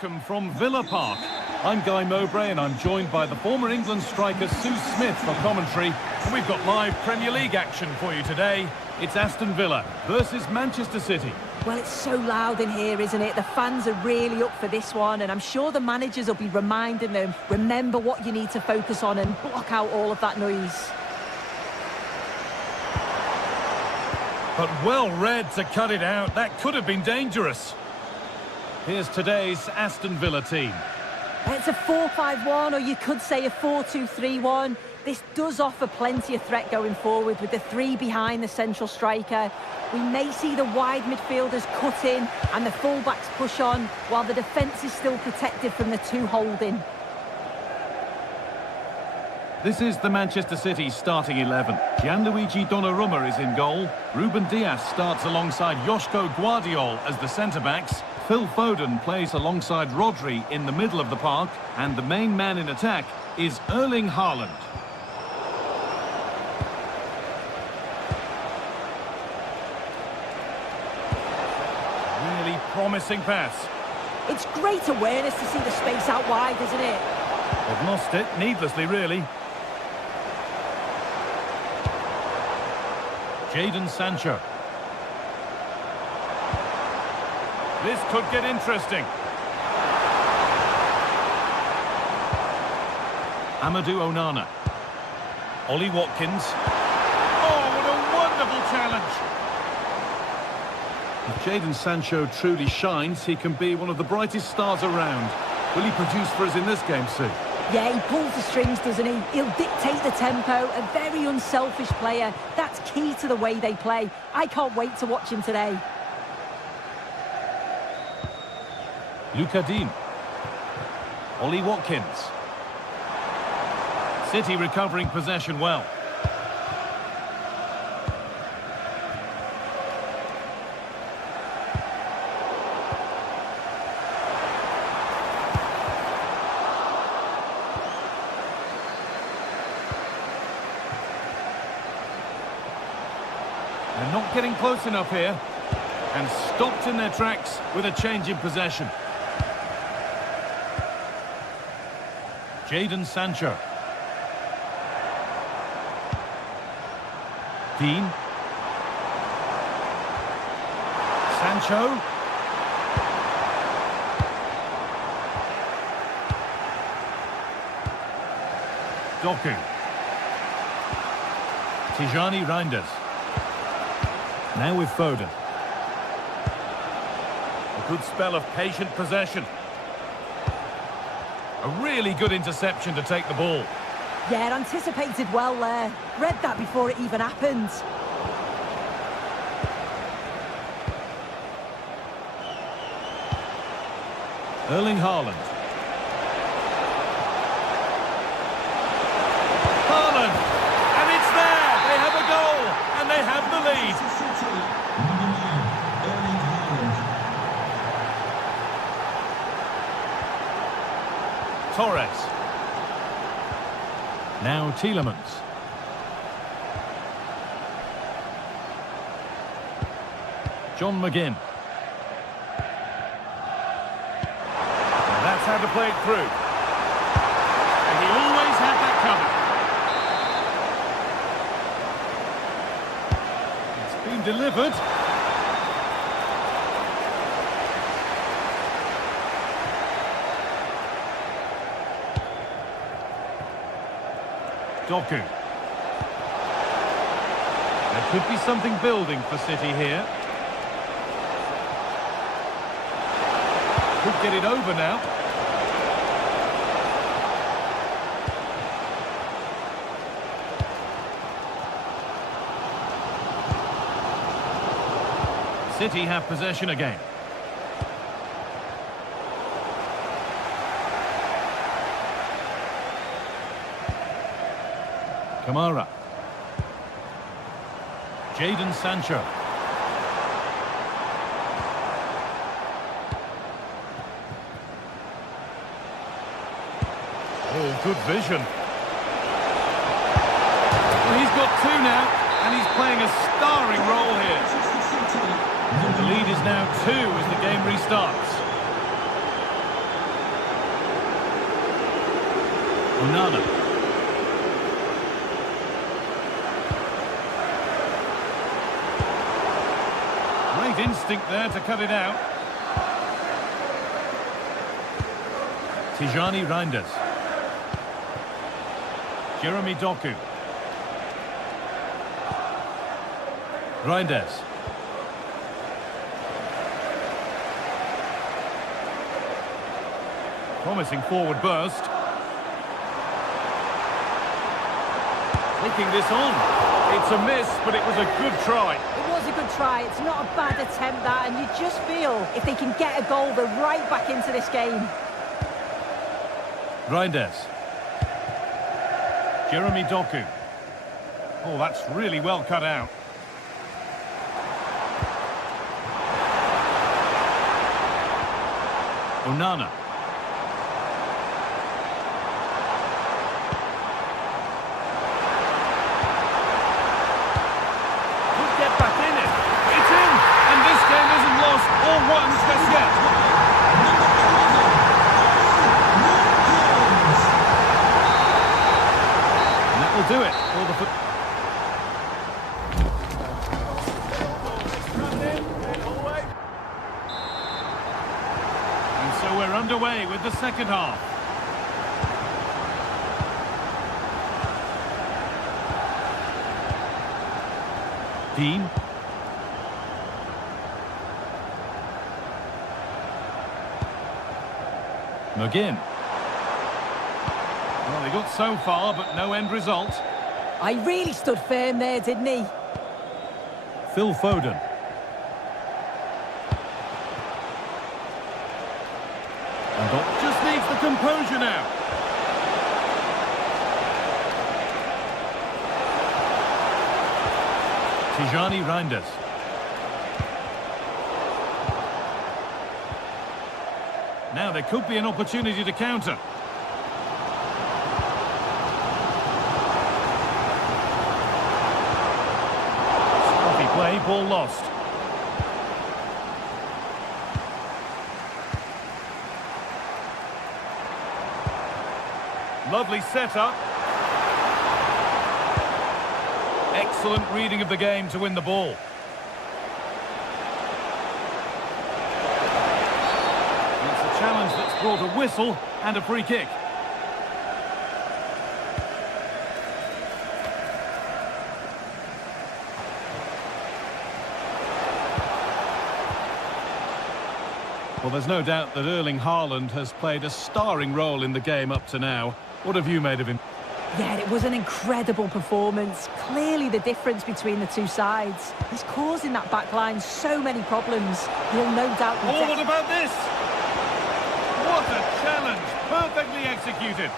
welcome from Villa Park. I'm Guy Mowbray and I'm joined by the former England striker Sue Smith for commentary. And we've got live Premier League action for you today. It's Aston Villa versus Manchester City. Well, it's so loud in here, isn't it? The fans are really up for this one, and I'm sure the managers will be reminding them, remember what you need to focus on and block out all of that noise. But well read to cut it out. That could have been dangerous. Here's today's Aston Villa team. It's a 4-5-1, or you could say a 4-2-3-1. This does offer plenty of threat going forward with the three behind the central striker. We may see the wide midfielders cut in and the fullbacks push on, while the defence is still protected from the two holding. This is the Manchester City starting 11. Gianluigi Donnarumma is in goal. Ruben Dias starts alongside Joško Guardiol as the centre-backs. Phil Foden plays alongside Rodri in the middle of the park. And the main man in attack is Erling Haaland. Really promising pass. It's great awareness to see the space out wide, isn't it? They've lost it, needlessly really. Jadon Sancho. This could get interesting. Amadou Onana. Ollie Watkins. Oh, what a wonderful challenge. If Jadon Sancho truly shines, he can be one of the brightest stars around. Will he produce for us in this game, Sue? Yeah, he pulls the strings, doesn't he? He'll dictate the tempo, a very unselfish player. That's key to the way they play. I can't wait to watch him today. Luca Dean. Ollie Watkins. City recovering possession well. They're not getting close enough here. And stopped in their tracks with a change in possession. Jadon Sancho. Dean. Sancho. Doku. Tijani Reinders. Now with Foden. A good spell of patient possession. A really good interception to take the ball. Yeah, anticipated well there. Read that before it even happened. Erling Haaland. Haaland! And it's there! They have a goal! And they have the lead! Torres. Now Tielemans. John McGinn. And that's how to play it through. And he always had that covered. It's been delivered. Doku. There could be something building for City here. Could get it over now. City have possession again. Kamara. Jadon Sancho. Oh, good vision. Well, he's got two now, and he's playing a starring role here. The lead is now 2 as the game restarts. Onana. Great instinct there to cut it out. Tijani Reinders. Jeremy Doku. Reinders. Promising forward burst. Taking this on. It's a miss, but it was a good try. It was a good try. It's not a bad attempt, that, and you just feel if they can get a goal, they're right back into this game. Reinders. Jeremy Doku. Oh, that's really well cut out. Onana. Could get back in it. It's in! And this game isn't lost or won just yet. And that will do it for the foot. And so we're underway with the second half. Dean. McGinn. Well, they got so far, but no end result. I really stood firm there, didn't he? Phil Foden. And just needs the composure now. Tijani Reinders. Now there could be an opportunity to counter. Sloppy play, ball lost. Lovely setup. Excellent reading of the game to win the ball. It's a challenge that's brought a whistle and a free kick. Well, there's no doubt that Erling Haaland has played a starring role in the game up to now. What have you made of him? Yeah, it was an incredible performance. Clearly the difference between the two sides. He's causing that back line so many problems. He'll no doubt... Oh, what about this? What a challenge! Perfectly executed.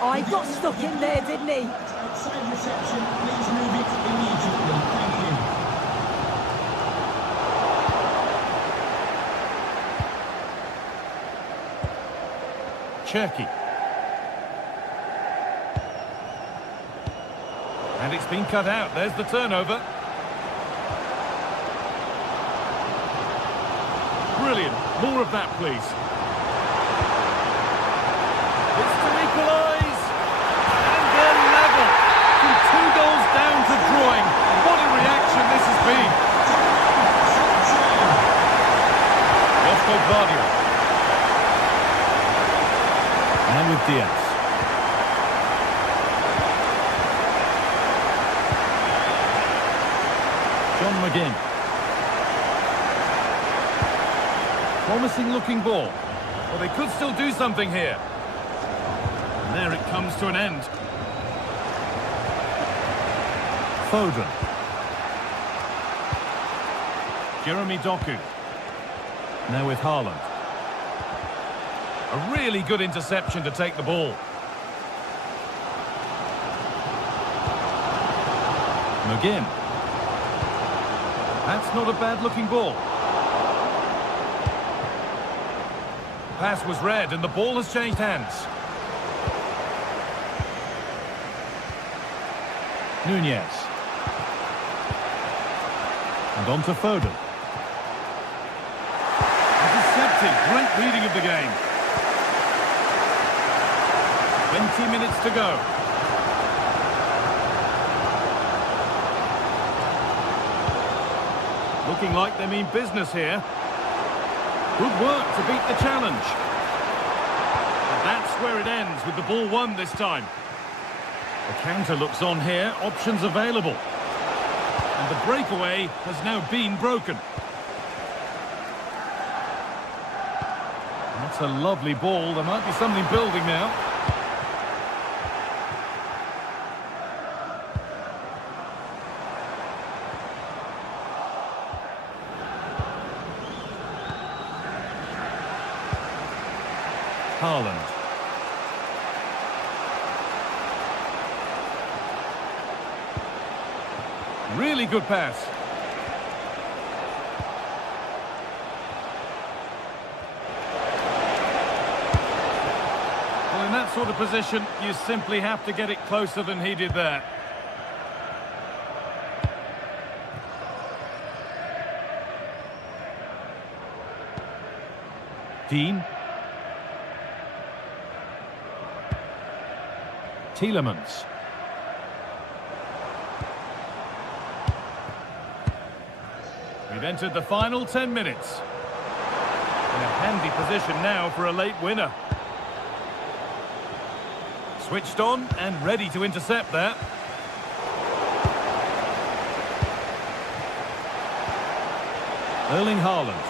Oh, he got stuck in there, didn't he? Outside reception, please move it immediately. Thank you. Cherki. And it's been cut out. There's the turnover. Brilliant. More of that, please. It's to equalise. And they're level. From 2 goals down to drawing. What a reaction this has been. Josko Guardiola. And with Diaz. John McGinn. Promising looking ball. Well, they could still do something here. And there it comes to an end. Foden. Jeremy Doku. Now with Haaland. A really good interception to take the ball. McGinn. That's not a bad-looking ball. Pass was read, and the ball has changed hands. Nunez. And on to Foden. Deceptive, great reading of the game. 20 minutes to go. Looking like they mean business here. Good work to beat the challenge. And that's where it ends, with the ball won this time. The counter looks on here, options available. And the breakaway has now been broken. That's a lovely ball. There might be something building now. Haaland. Really good pass. Well, in that sort of position, you simply have to get it closer than he did there. Dean. Tielemans. We've entered the final 10 minutes. In a handy position now for a late winner. Switched on and ready to intercept that. Erling Haaland.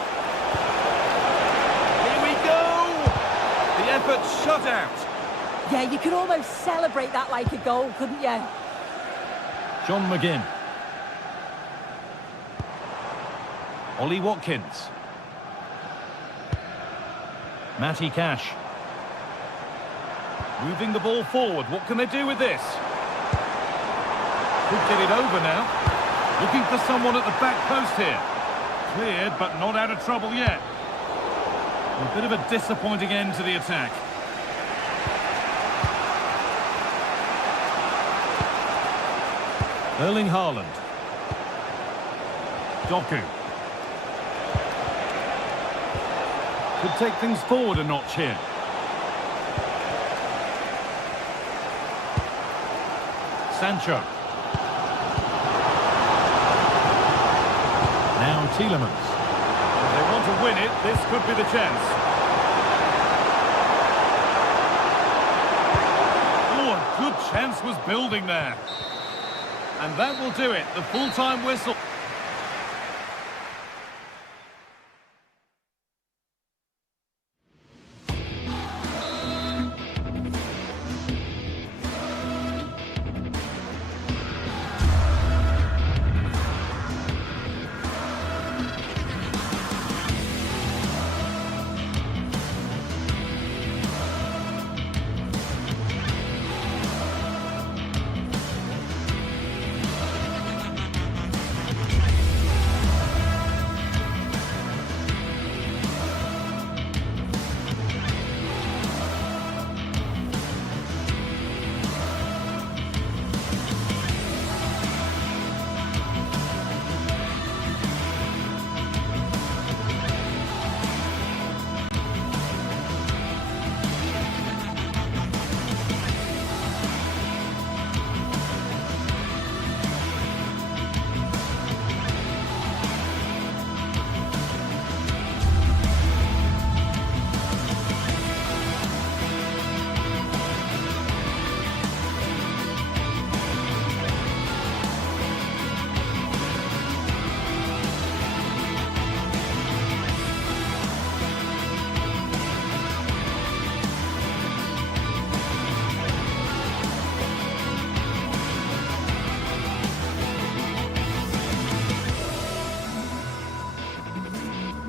Here we go! The effort shut out. Yeah, you could almost celebrate that like a goal, couldn't you? John McGinn. Ollie Watkins. Matty Cash. Moving the ball forward. What can they do with this? Could get it over now. Looking for someone at the back post here. Cleared, but not out of trouble yet. A bit of a disappointing end to the attack. Erling Haaland. Doku. Could take things forward a notch here. Sancho. Now Tielemans. If they want to win it, this could be the chance. Oh, a good chance was building there. And that will do it, the full-time whistle.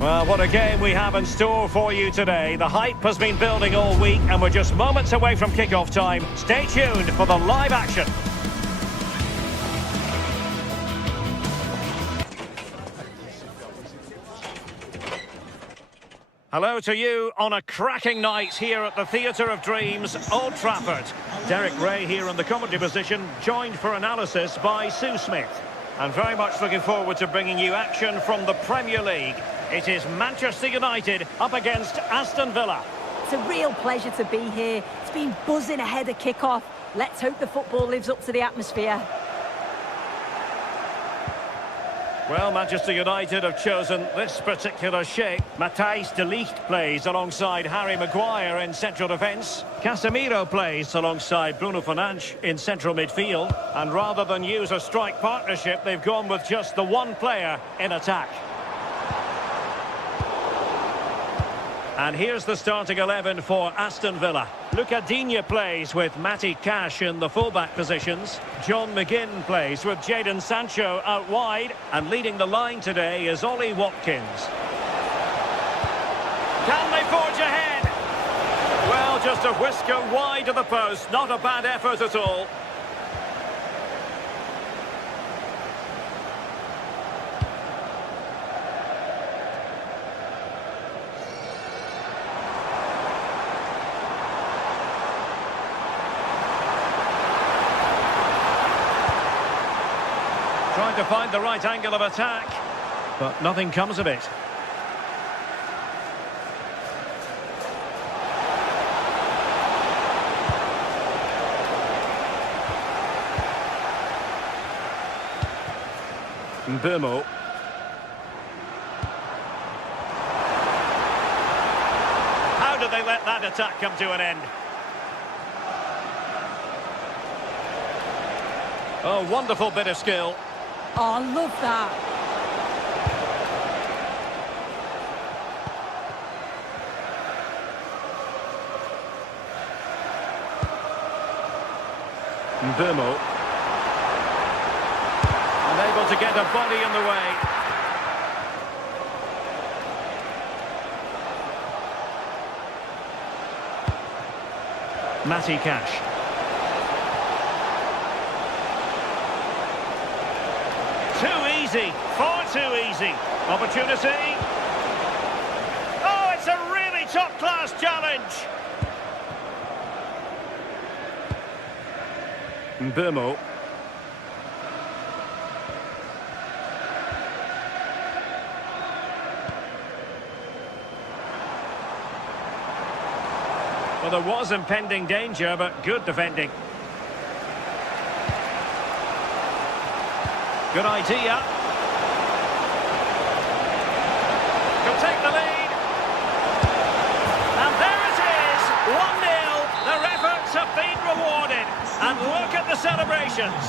Well, what a game we have in store for you today. The hype has been building all week and we're just moments away from kick-off time. Stay tuned for the live action. Hello to you on a cracking night here at the Theatre of Dreams, Old Trafford. Derek Ray here in the commentary position, joined for analysis by Sue Smith. And very much looking forward to bringing you action from the Premier League. It is Manchester United up against Aston Villa. It's a real pleasure to be here. It's been buzzing ahead of kick-off. Let's hope the football lives up to the atmosphere. Well, Manchester United have chosen this particular shape. Matthijs de Ligt plays alongside Harry Maguire in central defence. Casemiro plays alongside Bruno Fernandes in central midfield. And rather than use a strike partnership, they've gone with just the one player in attack. And here's the starting 11 for Aston Villa. Luca Digne plays with Matty Cash in the fullback positions. John McGinn plays with Jadon Sancho out wide. And leading the line today is Ollie Watkins. Can they forge ahead? Well, just a whisker wide of the post. Not a bad effort at all. Trying to find the right angle of attack, but nothing comes of it. Mbeumo. How did they let that attack come to an end? Oh, wonderful bit of skill. Oh, I love that. Mbeumo. Unable to get a body in the way. Matty Cash. Too easy, far too easy. Opportunity. Oh, it's a really top-class challenge. Mbeumo. Well, there was impending danger, but good defending. Good idea. Could take the lead. And there it is, 1-0. Their efforts have been rewarded. And look at the celebrations.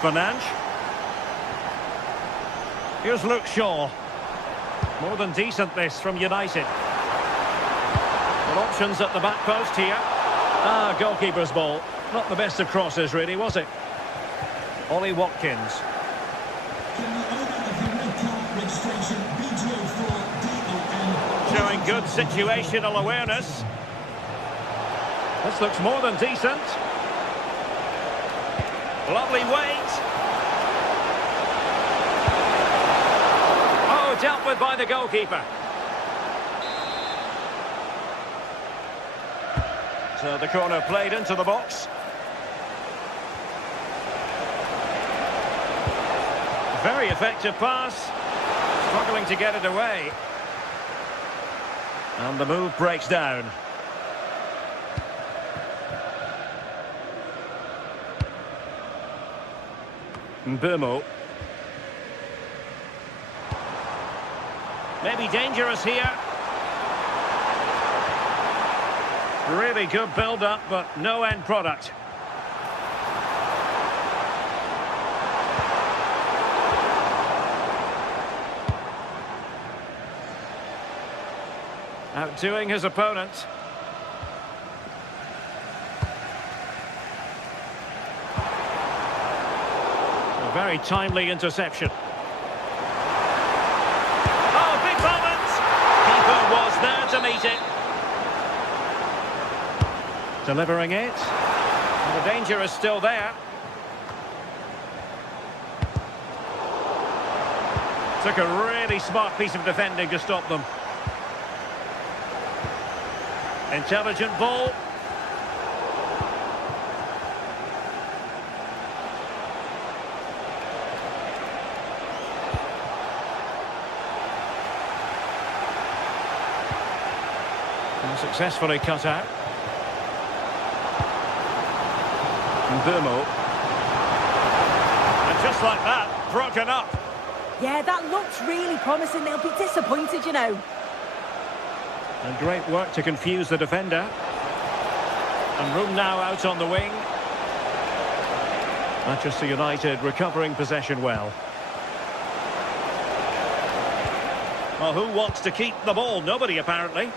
Fernandes. Here's Luke Shaw. More than decent this from United. Well, options at the back post here. Ah, goalkeeper's ball. Not the best of crosses, really, was it? Ollie Watkins. Showing good situational awareness. This looks more than decent. Lovely weight. Oh, dealt with by the goalkeeper. So the corner played into the box. Very effective pass. Struggling to get it away. And the move breaks down. Mbeumo. Maybe dangerous here. Really good build-up, but no end product. Outdoing his opponent. A very timely interception. Oh, big moment! Keeper was there to meet it. Delivering it. And the danger is still there. Took a really smart piece of defending to stop them. Intelligent ball. Successfully cut out. And Burmo. And just like that, broken up. Yeah, that looked really promising. They'll be disappointed, you know. And great work to confuse the defender. And room now out on the wing. Manchester United recovering possession well. Well, who wants to keep the ball? Nobody, apparently.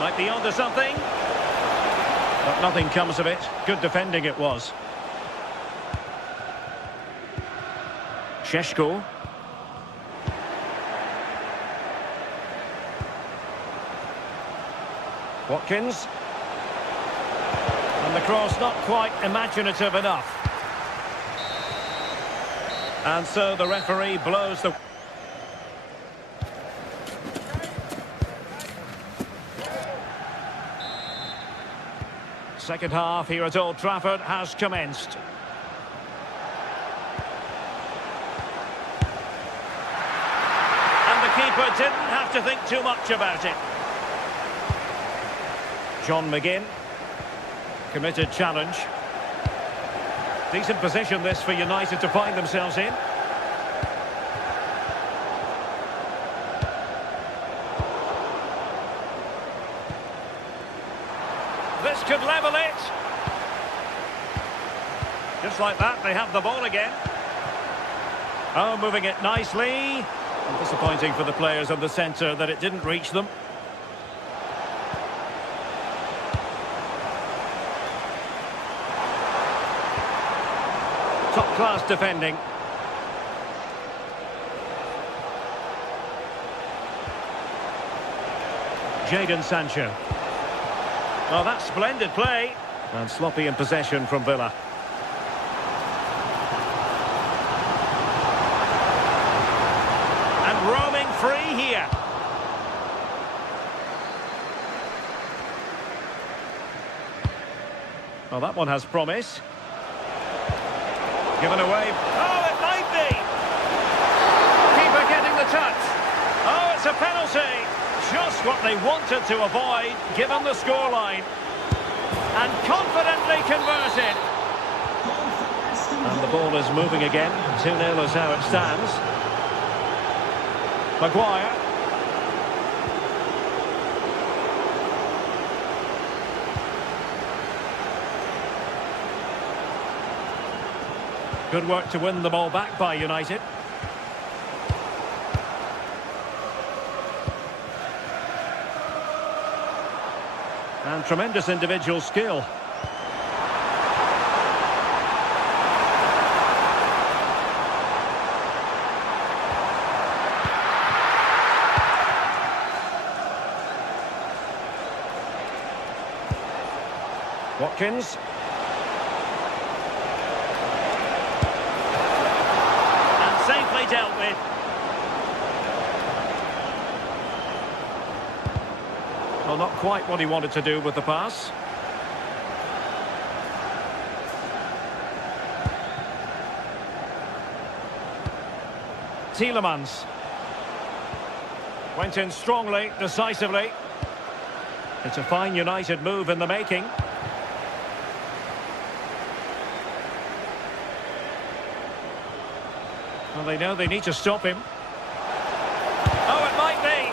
Might be onto something. But nothing comes of it. Good defending it was. Šeško. Watkins. And the cross not quite imaginative enough. And so the referee blows the... Second half here at Old Trafford has commenced. And the keeper didn't have to think too much about it. John McGinn. Committed challenge. Decent position this for United to find themselves in. This could level it. Just like that, they have the ball again. Oh, moving it nicely. And disappointing for the players of the centre that it didn't reach them. Top-class defending. Jadon Sancho. Oh, that's splendid play. And sloppy in possession from Villa. And roaming free here. Well, that one has promise. Given away. Oh, it might be. Keeper getting the touch. Oh, it's a penalty. Just what they wanted to avoid, given the scoreline. And confidently converted. And the ball is moving again. 2-0 is how it stands. Maguire. Good work to win the ball back by United. And tremendous individual skill. Watkins. And safely dealt with. Well, not quite what he wanted to do with the pass. Tielemans. Went in strongly, decisively. It's a fine United move in the making. Well, they know they need to stop him. Oh, it might be.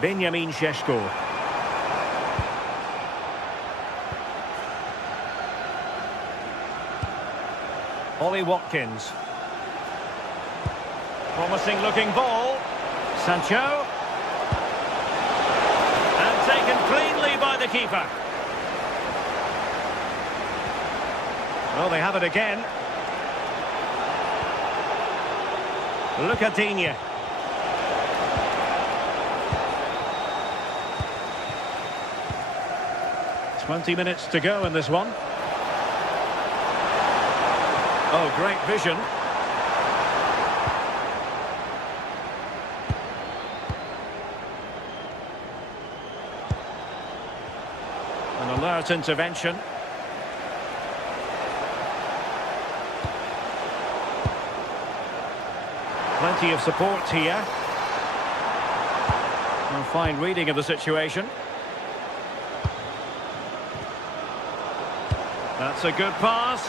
Benjamin Šeško. Ollie Watkins. Promising looking ball. Sancho. And taken cleanly by the keeper. Well, they have it again. Look at Digne. 20 minutes to go in this one. Oh, great vision. An alert intervention. Plenty of support here. A fine reading of the situation. That's a good pass.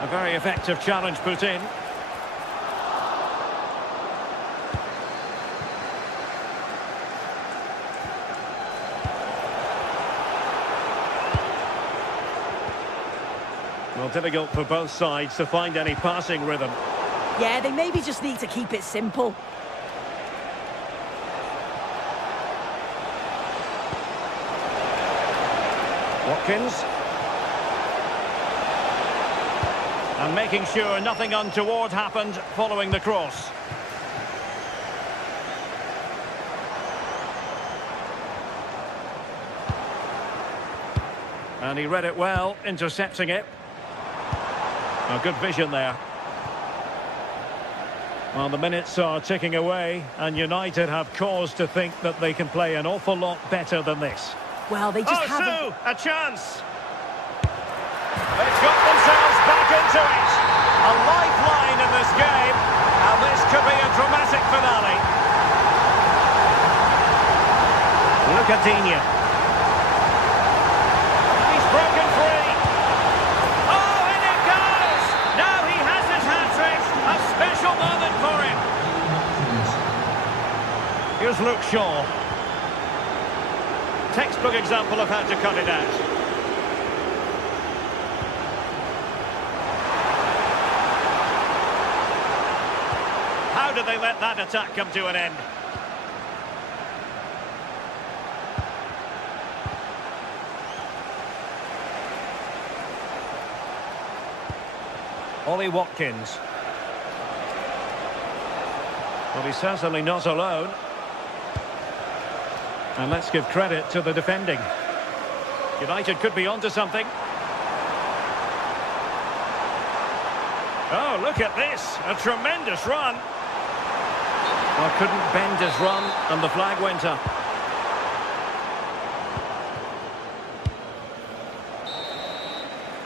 A very effective challenge put in. Well, difficult for both sides to find any passing rhythm. Yeah, they maybe just need to keep it simple. Watkins. And making sure nothing untoward happened following the cross. And he read it well, intercepting it. A good vision there. Well, the minutes are ticking away, and United have cause to think that they can play an awful lot better than this. Well, they just haven't... Sue, a chance! They've got themselves back into it. A lifeline in this game, and this could be a dramatic finale. Look at Digne. He's broken free. Oh, in it goes! Now he has his hat-trick. A special moment for him. Here's Luke Shaw. Textbook example of how to cut it out. How did they let that attack come to an end? Ollie Watkins. Well, he's certainly not alone. And let's give credit to the defending. United could be onto something. Oh, look at this. A tremendous run. Well, couldn't bend his run, and the flag went up.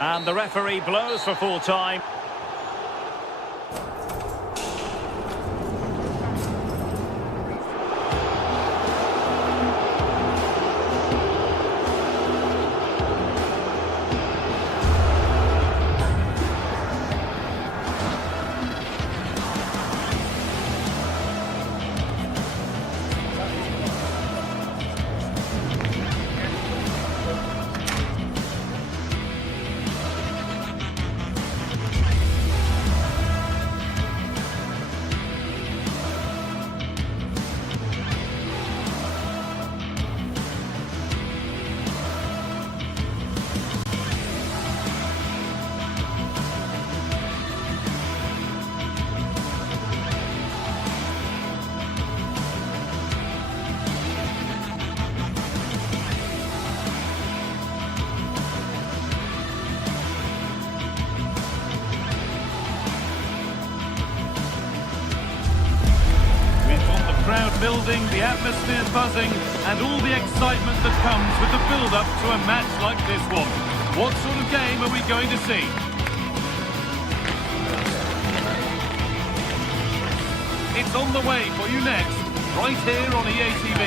And the referee blows for full time. Crowd building, the atmosphere buzzing, and all the excitement that comes with the build-up to a match like this one. What sort of game are we going to see? It's on the way for you next, right here on EA TV.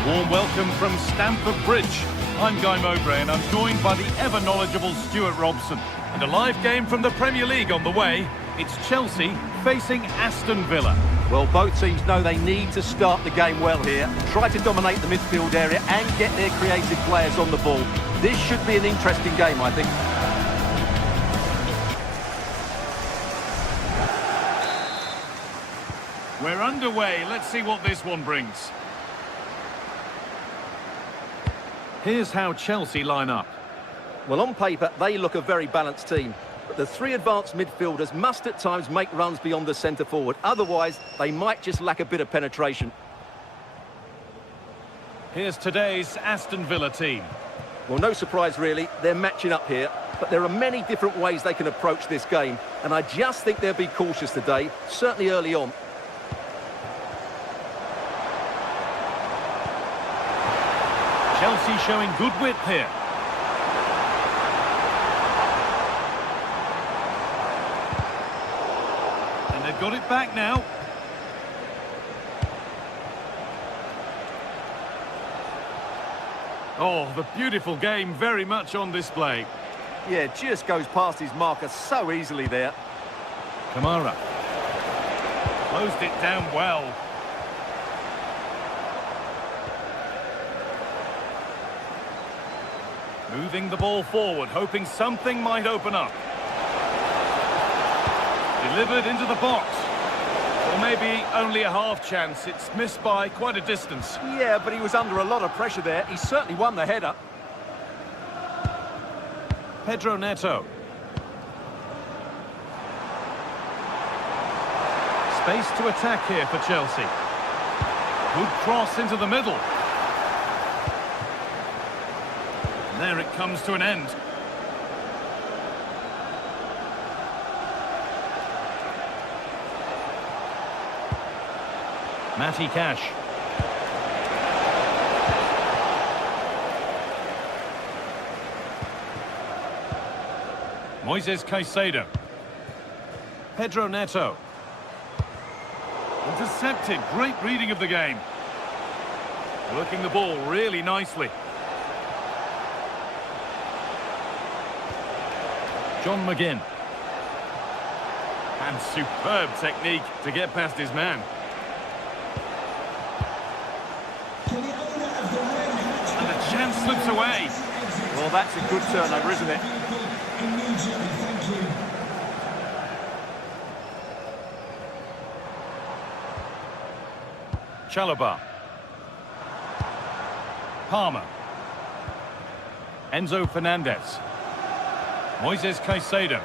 A warm welcome from Stamford Bridge. I'm Guy Mowbray, and I'm joined by the ever-knowledgeable Stuart Robson. And a live game from the Premier League on the way. It's Chelsea facing Aston Villa. Well, both teams know they need to start the game well here, try to dominate the midfield area and get their creative players on the ball. This should be an interesting game, I think. We're underway. Let's see what this one brings. Here's how Chelsea line up. Well, on paper, they look a very balanced team. But the three advanced midfielders must at times make runs beyond the centre forward. Otherwise, they might just lack a bit of penetration. Here's today's Aston Villa team. Well, no surprise really, they're matching up here, but there are many different ways they can approach this game, and I just think they'll be cautious today, certainly early on. Chelsea showing good width here. And they've got it back now. Oh, the beautiful game very much on display. Yeah, just goes past his marker so easily there. Kamara. Closed it down well. Moving the ball forward, hoping something might open up. Delivered into the box. Or maybe only a half chance. It's missed by quite a distance. Yeah, but he was under a lot of pressure there. He certainly won the header. Pedro Neto. Space to attack here for Chelsea. Good cross into the middle. And there it comes to an end. Matty Cash. Moises Caicedo. Pedro Neto. Intercepted. Great reading of the game. Working the ball really nicely. John McGinn. And superb technique to get past his man. And the chance slips away. Well, that's a good turnover, isn't it? Chalobah. Palmer. Enzo Fernandez. Moises Caicedo.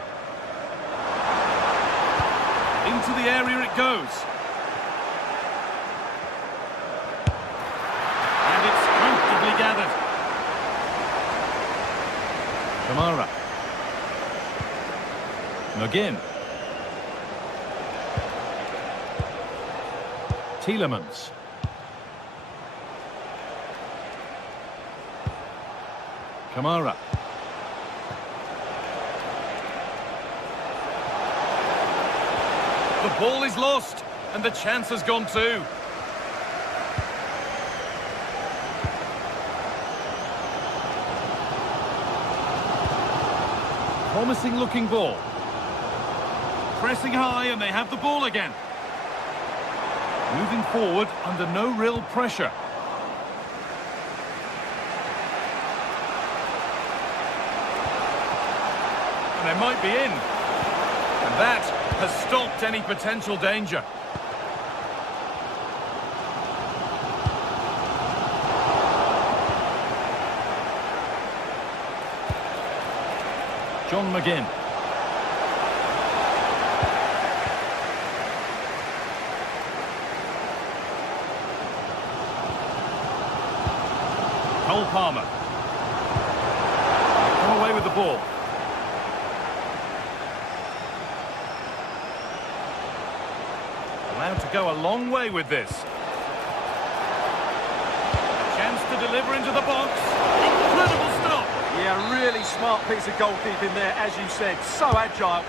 Into the area it goes. And it's comfortably gathered. Kamara. McGinn. Tielemans. Kamara. The ball is lost, and the chance has gone too. Promising looking ball. Pressing high, and they have the ball again. Moving forward under no real pressure. And they might be in. And that has stopped any potential danger. John McGinn. Cole Palmer. Come away with the ball. Allowed to go a long way with this. Chance to deliver into the box. Incredible stop. Yeah, really smart piece of goalkeeping there, as you said. So agile.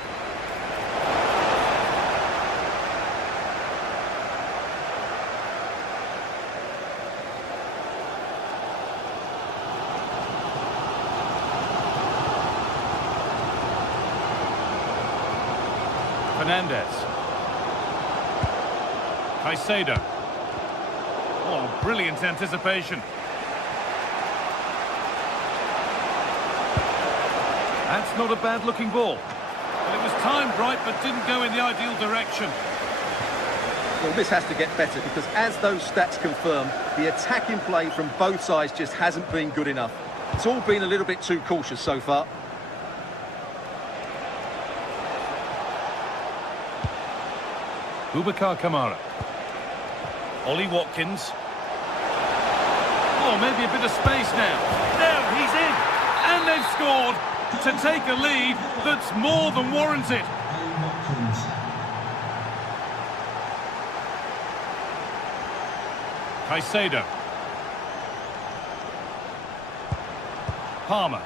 Fernandez. Caicedo. Oh, brilliant anticipation. That's not a bad-looking ball. But it was timed right, but didn't go in the ideal direction. Well, this has to get better, because as those stats confirm, the attacking play from both sides just hasn't been good enough. It's all been a little bit too cautious so far. Boubacar Kamara. Ollie Watkins. Oh, maybe a bit of space now. No, he's in. scored to take a lead that's more than warranted. Caicedo. Palmer.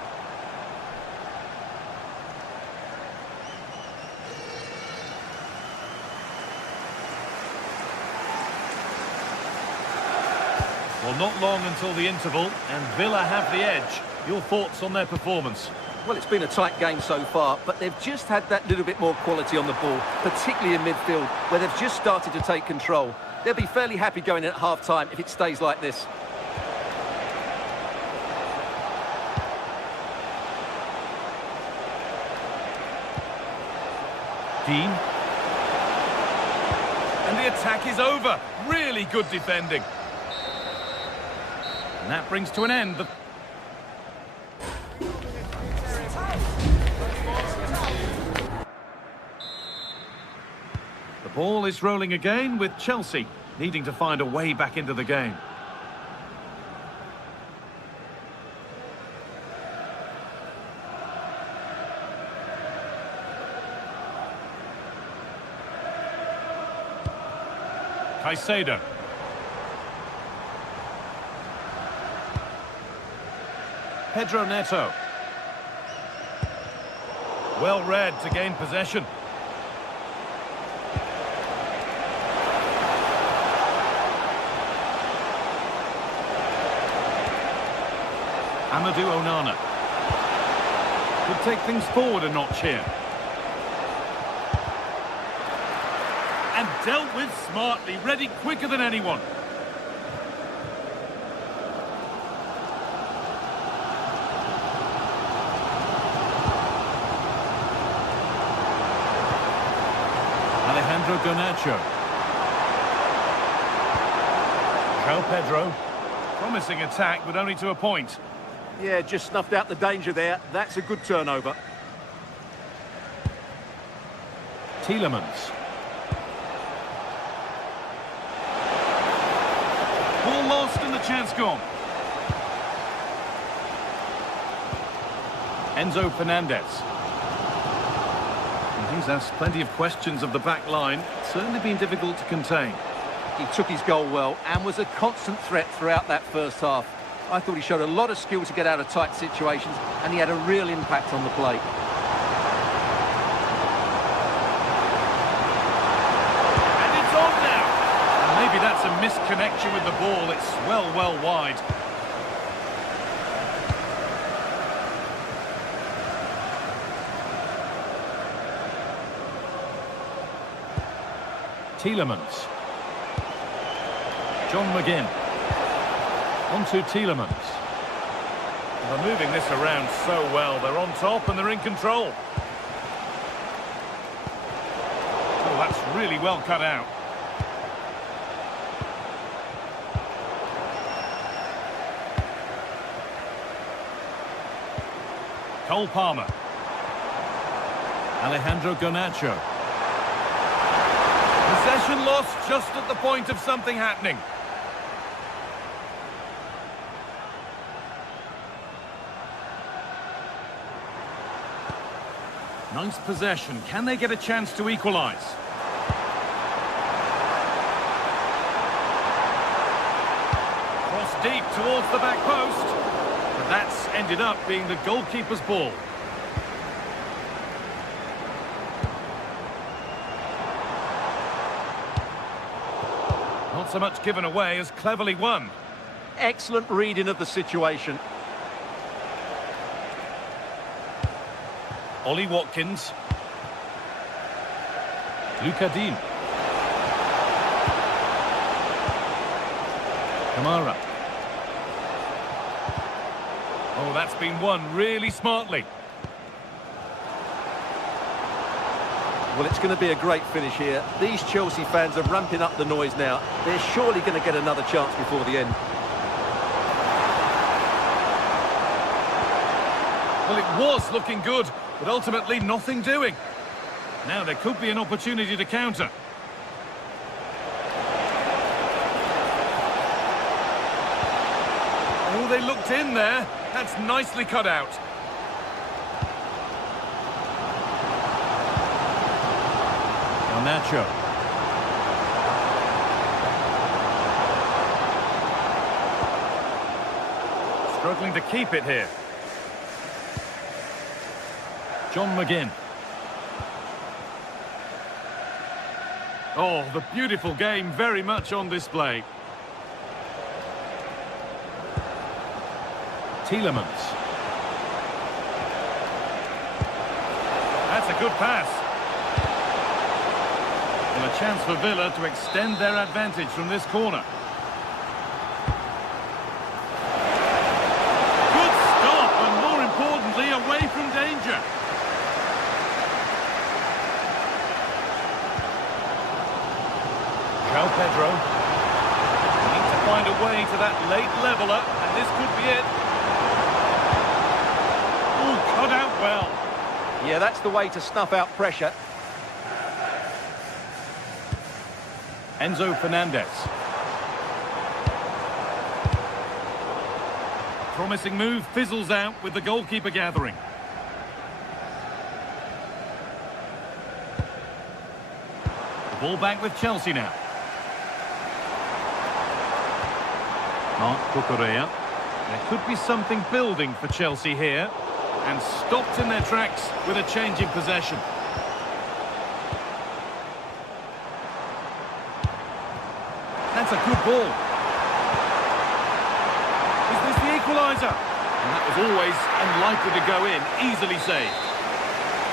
Well, not long until the interval, and Villa have the edge. Your thoughts on their performance? Well, it's been a tight game so far, but they've just had that little bit more quality on the ball, particularly in midfield, where they've just started to take control. They'll be fairly happy going in at half-time if it stays like this. Dean. And the attack is over. Really good defending. And that brings to an end the... The ball is rolling again with Chelsea needing to find a way back into the game. Caicedo. Pedro Neto. Well read to gain possession. Amadou Onana. Could take things forward a notch here. And dealt with smartly, ready quicker than anyone. Alejandro Garnacho. João Pedro. Promising attack, but only to a point. Yeah, just snuffed out the danger there. That's a good turnover. Tielemans. Ball lost and the chance gone. Enzo Fernandez. And he's asked plenty of questions of the back line. It's certainly been difficult to contain. He took his goal well and was a constant threat throughout that first half. I thought he showed a lot of skill to get out of tight situations, and he had a real impact on the plate. And it's on now! And maybe that's a misconnection with the ball. It's well wide. Tielemans. John McGinn. On to Tielemans. They're moving this around so well. They're on top and they're in control. Oh, that's really well cut out. Cole Palmer. Alejandro Garnacho. Possession lost just at the point of something happening. Nice possession. Can they get a chance to equalise? Cross deep towards the back post. But that's ended up being the goalkeeper's ball. Not so much given away as cleverly won. Excellent reading of the situation. Ollie Watkins. Luca Dean. Kamara. Oh, that's been won really smartly. Well, it's going to be a great finish here. These Chelsea fans are ramping up the noise now. They're surely going to get another chance before the end. Well, it was looking good, but ultimately nothing doing. Now there could be an opportunity to counter. Oh, they looked in there. That's nicely cut out. Garnacho. Struggling to keep it here. John McGinn. Oh, the beautiful game very much on display. Tielemans. That's a good pass. And a chance for Villa to extend their advantage from this corner. Good stop, and more importantly, away from danger. João Pedro. Need to find a way to that late leveller, and this could be it. Oh, cut out well. Yeah, that's the way to snuff out pressure. Enzo Fernandez. Promising move fizzles out with the goalkeeper gathering. The ball back with Chelsea now. Marc Cucurella. There could be something building for Chelsea here. And stopped in their tracks with a change in possession. That's a good ball. Is this the equaliser? And that was always unlikely to go in. Easily saved.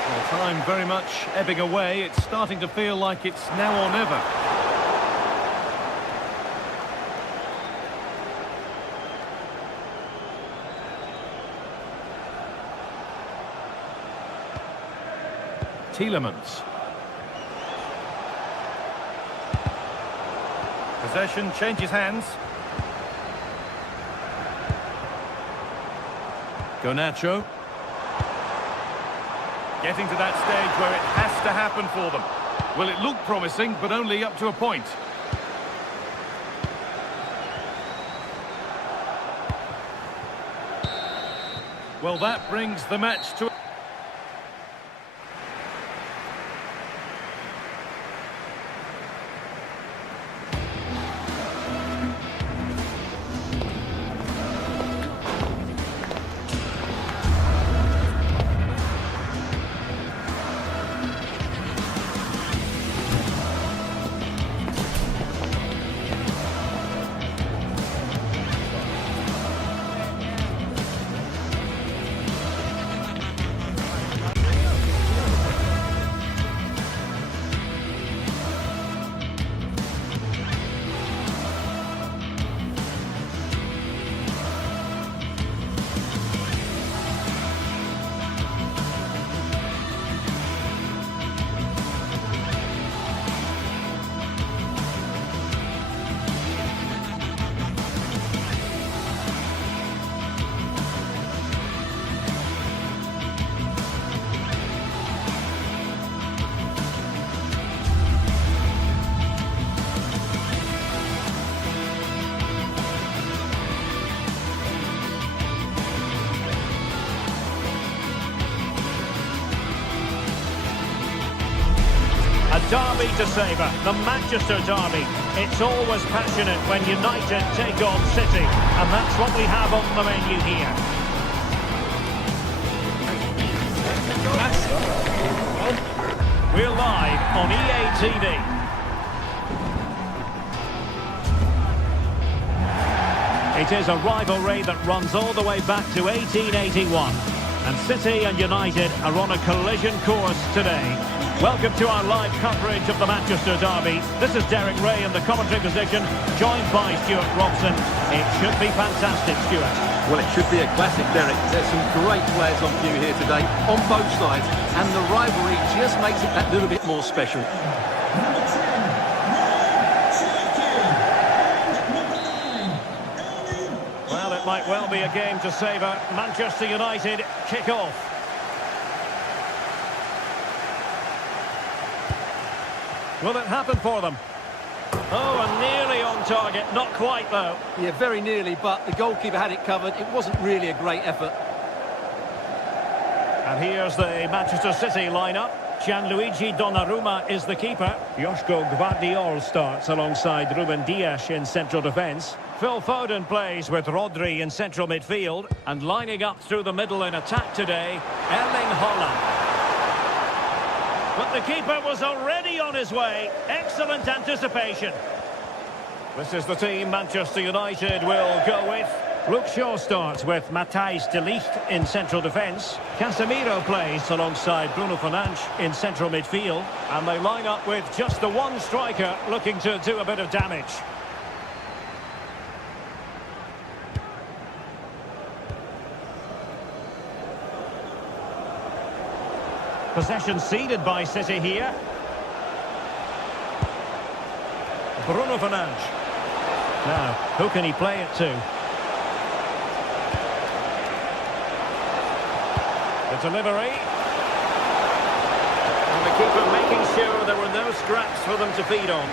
Well, time very much ebbing away. It's starting to feel like it's now or never. Tielemans. Possession changes hands. Garnacho. Getting to that stage where it has to happen for them. Well, it looked promising, but only up to a point. Well, that brings the match to... A derby to savour, the Manchester derby. It's always passionate when United take on City, and that's what we have on the menu here. We're live on EA TV. It is a rivalry that runs all the way back to 1881, and City and United are on a collision course today. Welcome to our live coverage of the Manchester derby. This is Derek Ray in the commentary position, joined by Stuart Robson. It should be fantastic, Stuart. Well, it should be a classic, Derek. There's some great players on view here today, on both sides, and the rivalry just makes it that little bit more special. Number 10, Well, it might well be a game to savour. Manchester United kick off. Will it happen for them? Oh, and nearly on target. Not quite, though. Yeah, very nearly, but the goalkeeper had it covered. It wasn't really a great effort. And here's the Manchester City lineup. Gianluigi Donnarumma is the keeper. Joško Gvardiol starts alongside Ruben Dias in central defence. Phil Foden plays with Rodri in central midfield. And lining up through the middle in attack today, Erling Haaland. But the keeper was already on his way. Excellent anticipation. This is the team Manchester United will go with. Luke Shaw starts with Matthijs de Ligt in central defence. Casemiro plays alongside Bruno Fernandes in central midfield. And they line up with just the one striker looking to do a bit of damage. Possession ceded by City here. Bruno Fernandes. Now, who can he play it to? The delivery. And the keeper making sure there were no scraps for them to feed on.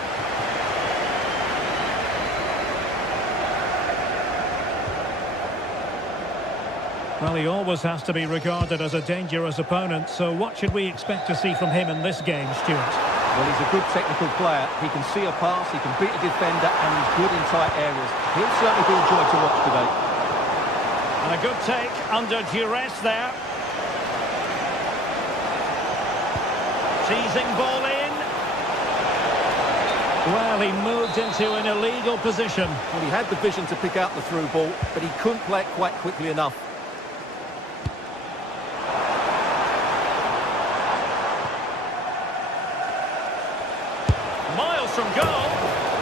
Well, he always has to be regarded as a dangerous opponent, so what should we expect to see from him in this game, Stuart? Well, he's a good technical player. He can see a pass, he can beat a defender, and he's good in tight areas. He'll certainly be a joy to watch today. And a good take under duress there. Teasing ball in. Well, he moved into an illegal position. Well, he had the vision to pick out the through ball, but he couldn't play it quite quickly enough. Miles from goal.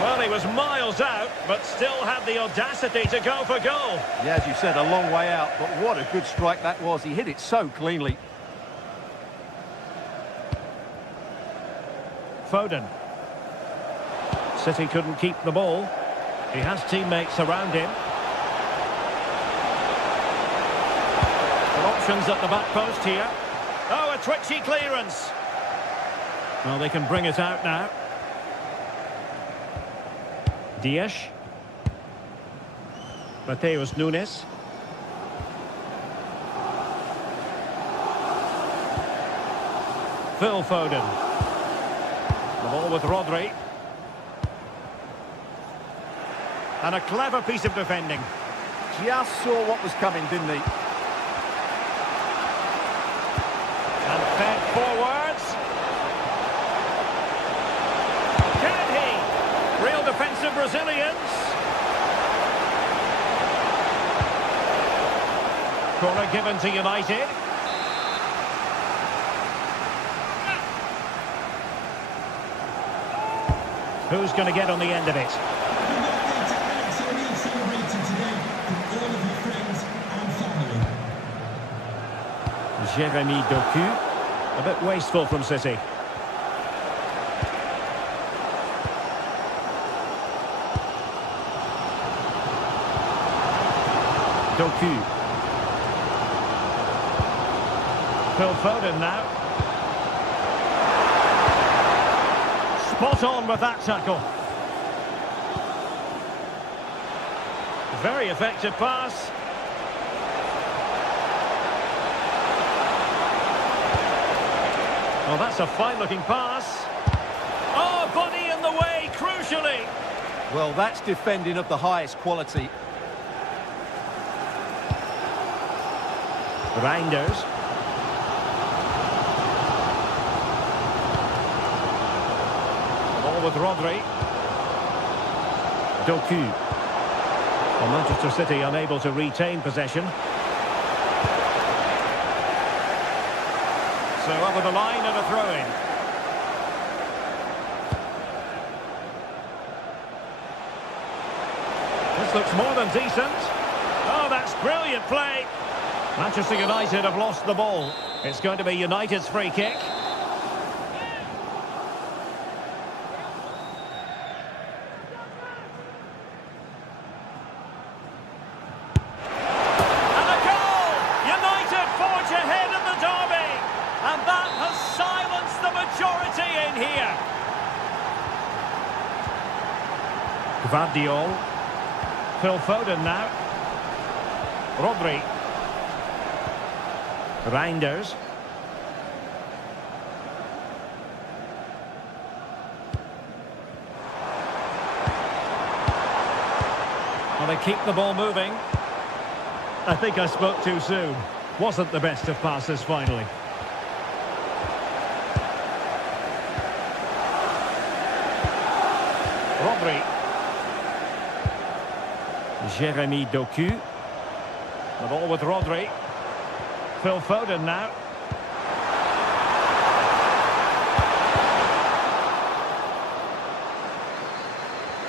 Well, he was miles out, but still had the audacity to go for goal. Yeah, as you said, a long way out, but what a good strike that was. He hit it so cleanly. Foden. City couldn't keep the ball. He has teammates around him. Options at the back post here. Oh, a twitchy clearance. Well, they can bring it out now. Dias. Mateus Nunes. Phil Foden. The ball with Rodri. And a clever piece of defending. Just saw what was coming, didn't he? And fed forwards. Can he? Real defensive Brazilians. Corner given to United. Who's going to get on the end of it? Jeremy Doku. A bit wasteful from City. Doku. Phil Foden now. Spot on with that tackle. Very effective pass. Well, that's a fine-looking pass. Oh, body in the way, crucially. Well, that's defending of the highest quality. Reinders. Ball with Rodri. Doku. Well, Manchester City unable to retain possession. So over the line and a throw-in. This looks more than decent. Oh, that's brilliant play. Manchester United have lost the ball. It's going to be United's free kick. And a goal! United forge ahead in the derby. And that has silenced the majority in here. Gvardiol. Phil Foden now. Rodri. Reinders. Well, they keep the ball moving. I think I spoke too soon. Wasn't the best of passes finally. Rodri. Jeremy Doku. The ball with Rodri. Phil Foden now.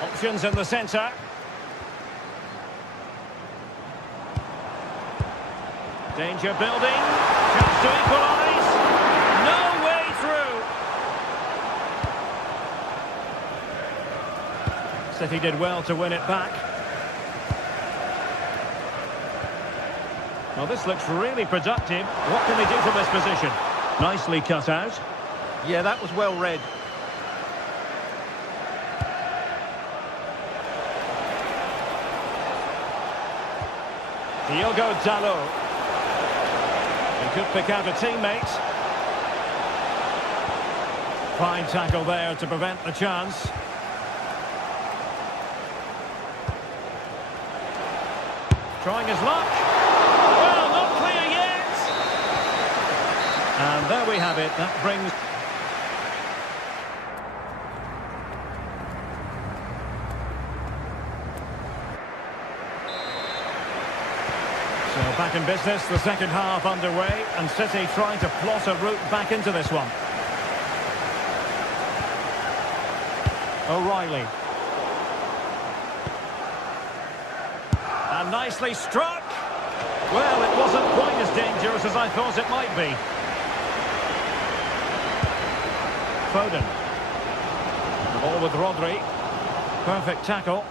Options in the centre. Danger building. Chance to equalise. No way through. City did well to win it back. Well, this looks really productive. What can they do from this position? Nicely cut out. Yeah, that was well read. Diogo Dalot. He could pick out a teammate. Fine tackle there to prevent the chance. Trying his luck. Well, not clear yet. And there we have it. That brings... So back in business, the second half underway, and City trying to plot a route back into this one. O'Reilly. And nicely struck. Well, it wasn't quite as dangerous as I thought it might be. Foden. The ball with Rodri. Perfect tackle.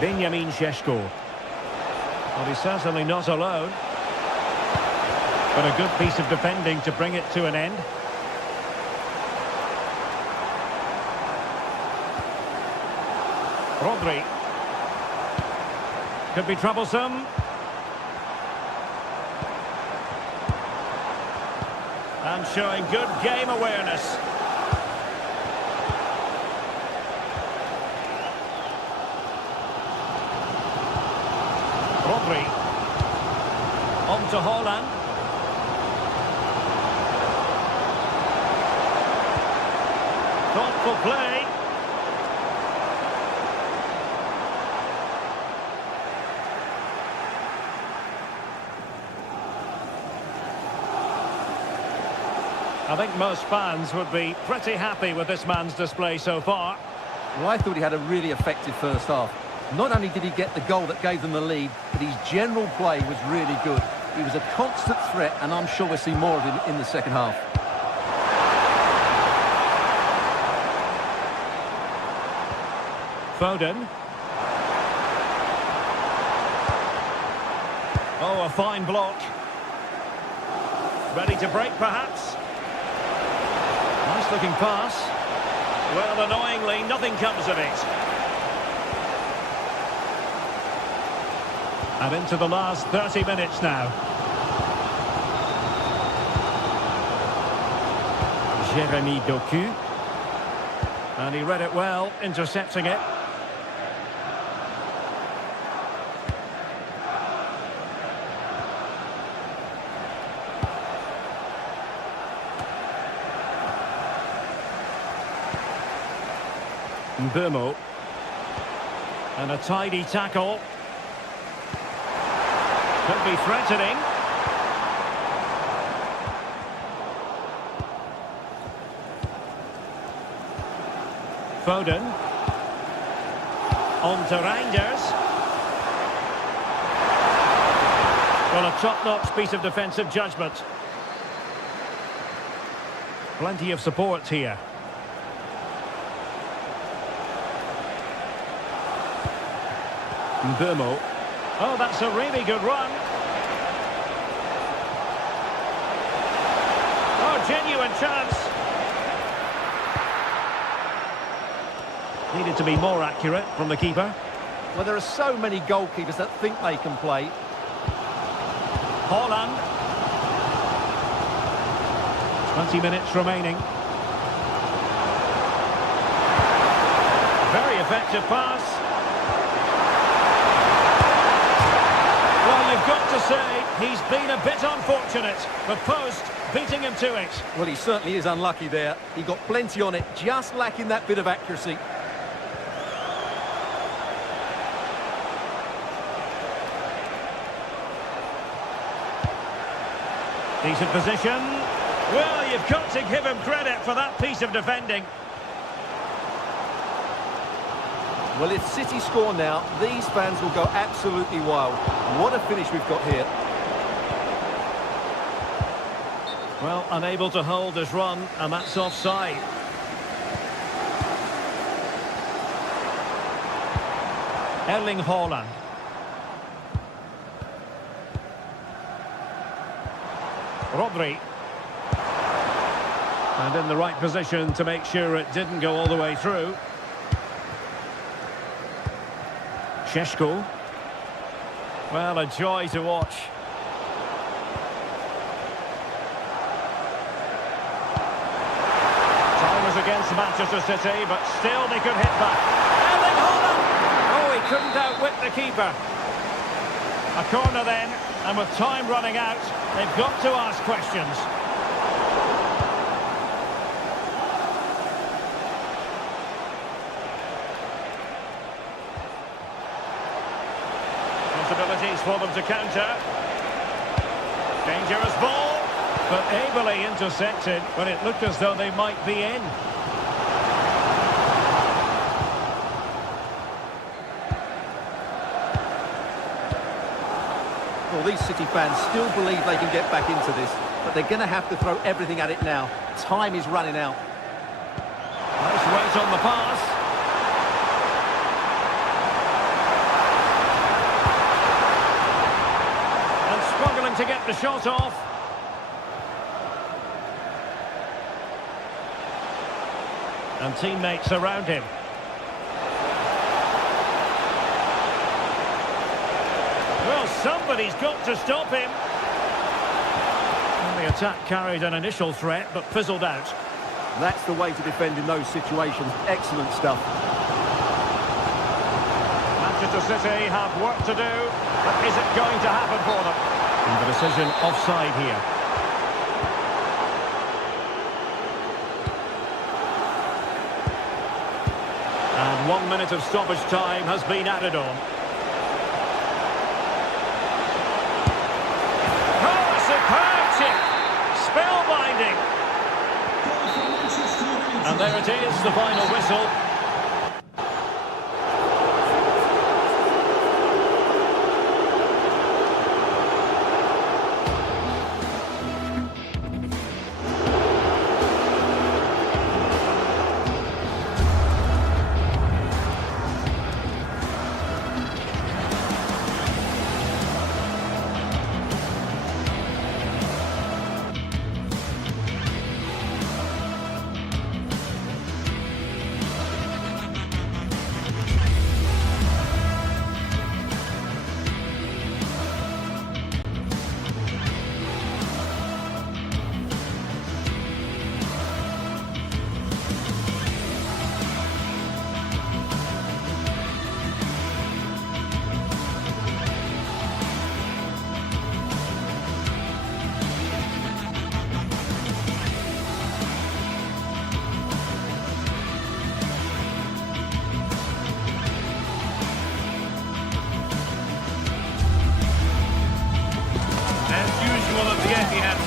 Benjamin Šeško. Well, he's certainly not alone. But a good piece of defending to bring it to an end. Rodri. Could be troublesome. And showing good game awareness. Rodri. On to Haaland. Thoughtful play. I think most fans would be pretty happy with this man's display so far. Well, I thought he had a really effective first half. Not only did he get the goal that gave them the lead, but his general play was really good. He was a constant threat, and I'm sure we'll see more of him in the second half. Foden. Oh, a fine block. Ready to break, perhaps. Nice looking pass. Well, annoyingly, nothing comes of it. And into the last 30 minutes now. Jeremy Doku. And he read it well, intercepting it. Mbeumo. And a tidy tackle. Could be threatening. Foden. On to Reinders. Well, a top-notch piece of defensive judgment. Plenty of support here. Mbeumo. Oh, that's a really good run. Oh, genuine chance. Needed to be more accurate from the keeper. Well, there are so many goalkeepers that think they can play. Haaland. 20 minutes remaining. effective pass. Well, you've got to say, he's been a bit unfortunate. The post beating him to it. Well, he certainly is unlucky there. He got plenty on it, just lacking that bit of accuracy. Decent position. Well, you've got to give him credit for that piece of defending. Well, if City score now, these fans will go absolutely wild. What a finish we've got here. Well, unable to hold his run, and that's offside. Erling Haaland. Rodri. And in the right position to make sure it didn't go all the way through. Šeško. Well, a joy to watch. Time was against Manchester City, but still they could hit back. Erling Haaland! Oh, he couldn't outwit the keeper. A corner then, and with time running out, they've got to ask questions. Possibilities for them to counter. Dangerous ball, but ably intercepted when it looked as though they might be in. Well, these City fans still believe they can get back into this, but they're going to have to throw everything at it now. Time is running out. Nice weight on the pass. And struggling to get the shot off. And teammates around him. Well, somebody's got to stop him. And the attack carried an initial threat, but fizzled out. That's the way to defend in those situations. Excellent stuff. Manchester City have work to do, but is it going to happen for them? And the decision offside here. And 1 minute of stoppage time has been added on. Oh, a superb chip! Spellbinding! And there it is, the final whistle.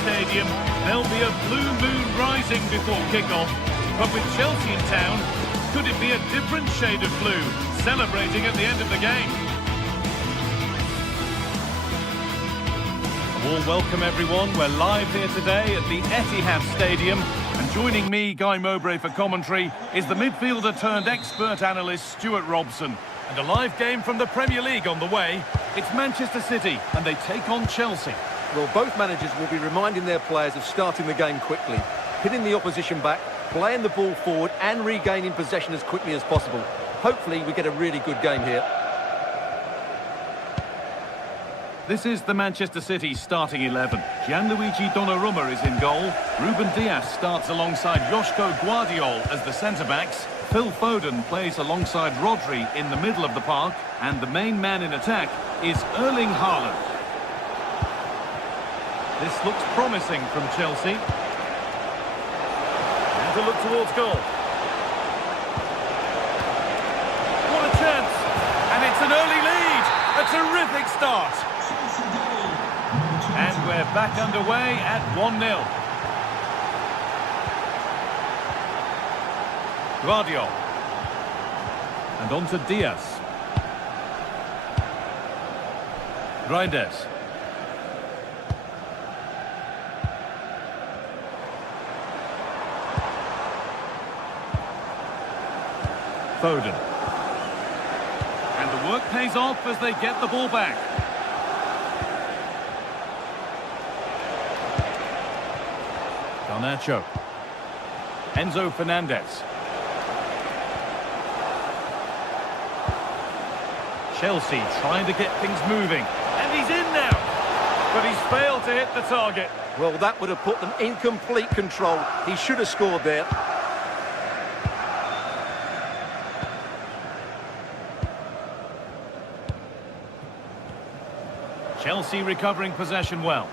Stadium, there'll be a blue moon rising before kick-off. But with Chelsea in town, could it be a different shade of blue, celebrating at the end of the game? A warm welcome, everyone. We're live here today at the Etihad Stadium. And joining me, Guy Mowbray, for commentary is the midfielder-turned-expert analyst Stuart Robson. And a live game from the Premier League on the way. It's Manchester City, and they take on Chelsea. Well, both managers will be reminding their players of starting the game quickly, hitting the opposition back, playing the ball forward and regaining possession as quickly as possible. Hopefully we get a really good game here. This is the Manchester City starting 11. Gianluigi Donnarumma is in goal. Ruben Dias starts alongside Joško Guardiol as the centre-backs. Phil Foden plays alongside Rodri in the middle of the park, and the main man in attack is Erling Haaland. This looks promising from Chelsea. And to look towards goal. What a chance! And it's an early lead! A terrific start! And we're back underway at 1-0. Guardiola. And on to Diaz. Reinders. Foden. And the work pays off as they get the ball back. Garnacho. Enzo Fernandez. Chelsea trying to get things moving. And he's in now. But he's failed to hit the target. Well, that would have put them in complete control. He should have scored there. Chelsea recovering possession well.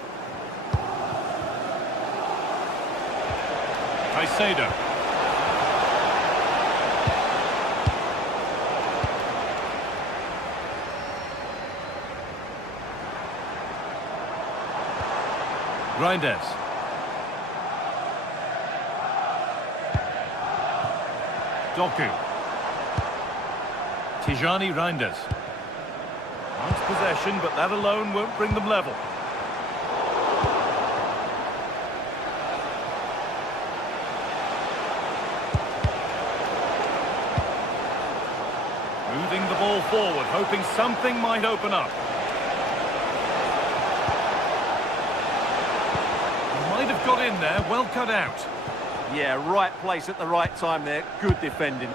Caicedo. Reinders. Doku. Tijani Reinders. Nice possession, but that alone won't bring them level. Moving the ball forward, hoping something might open up. Might have got in there, well cut out. Yeah, right place at the right time there. Good defending.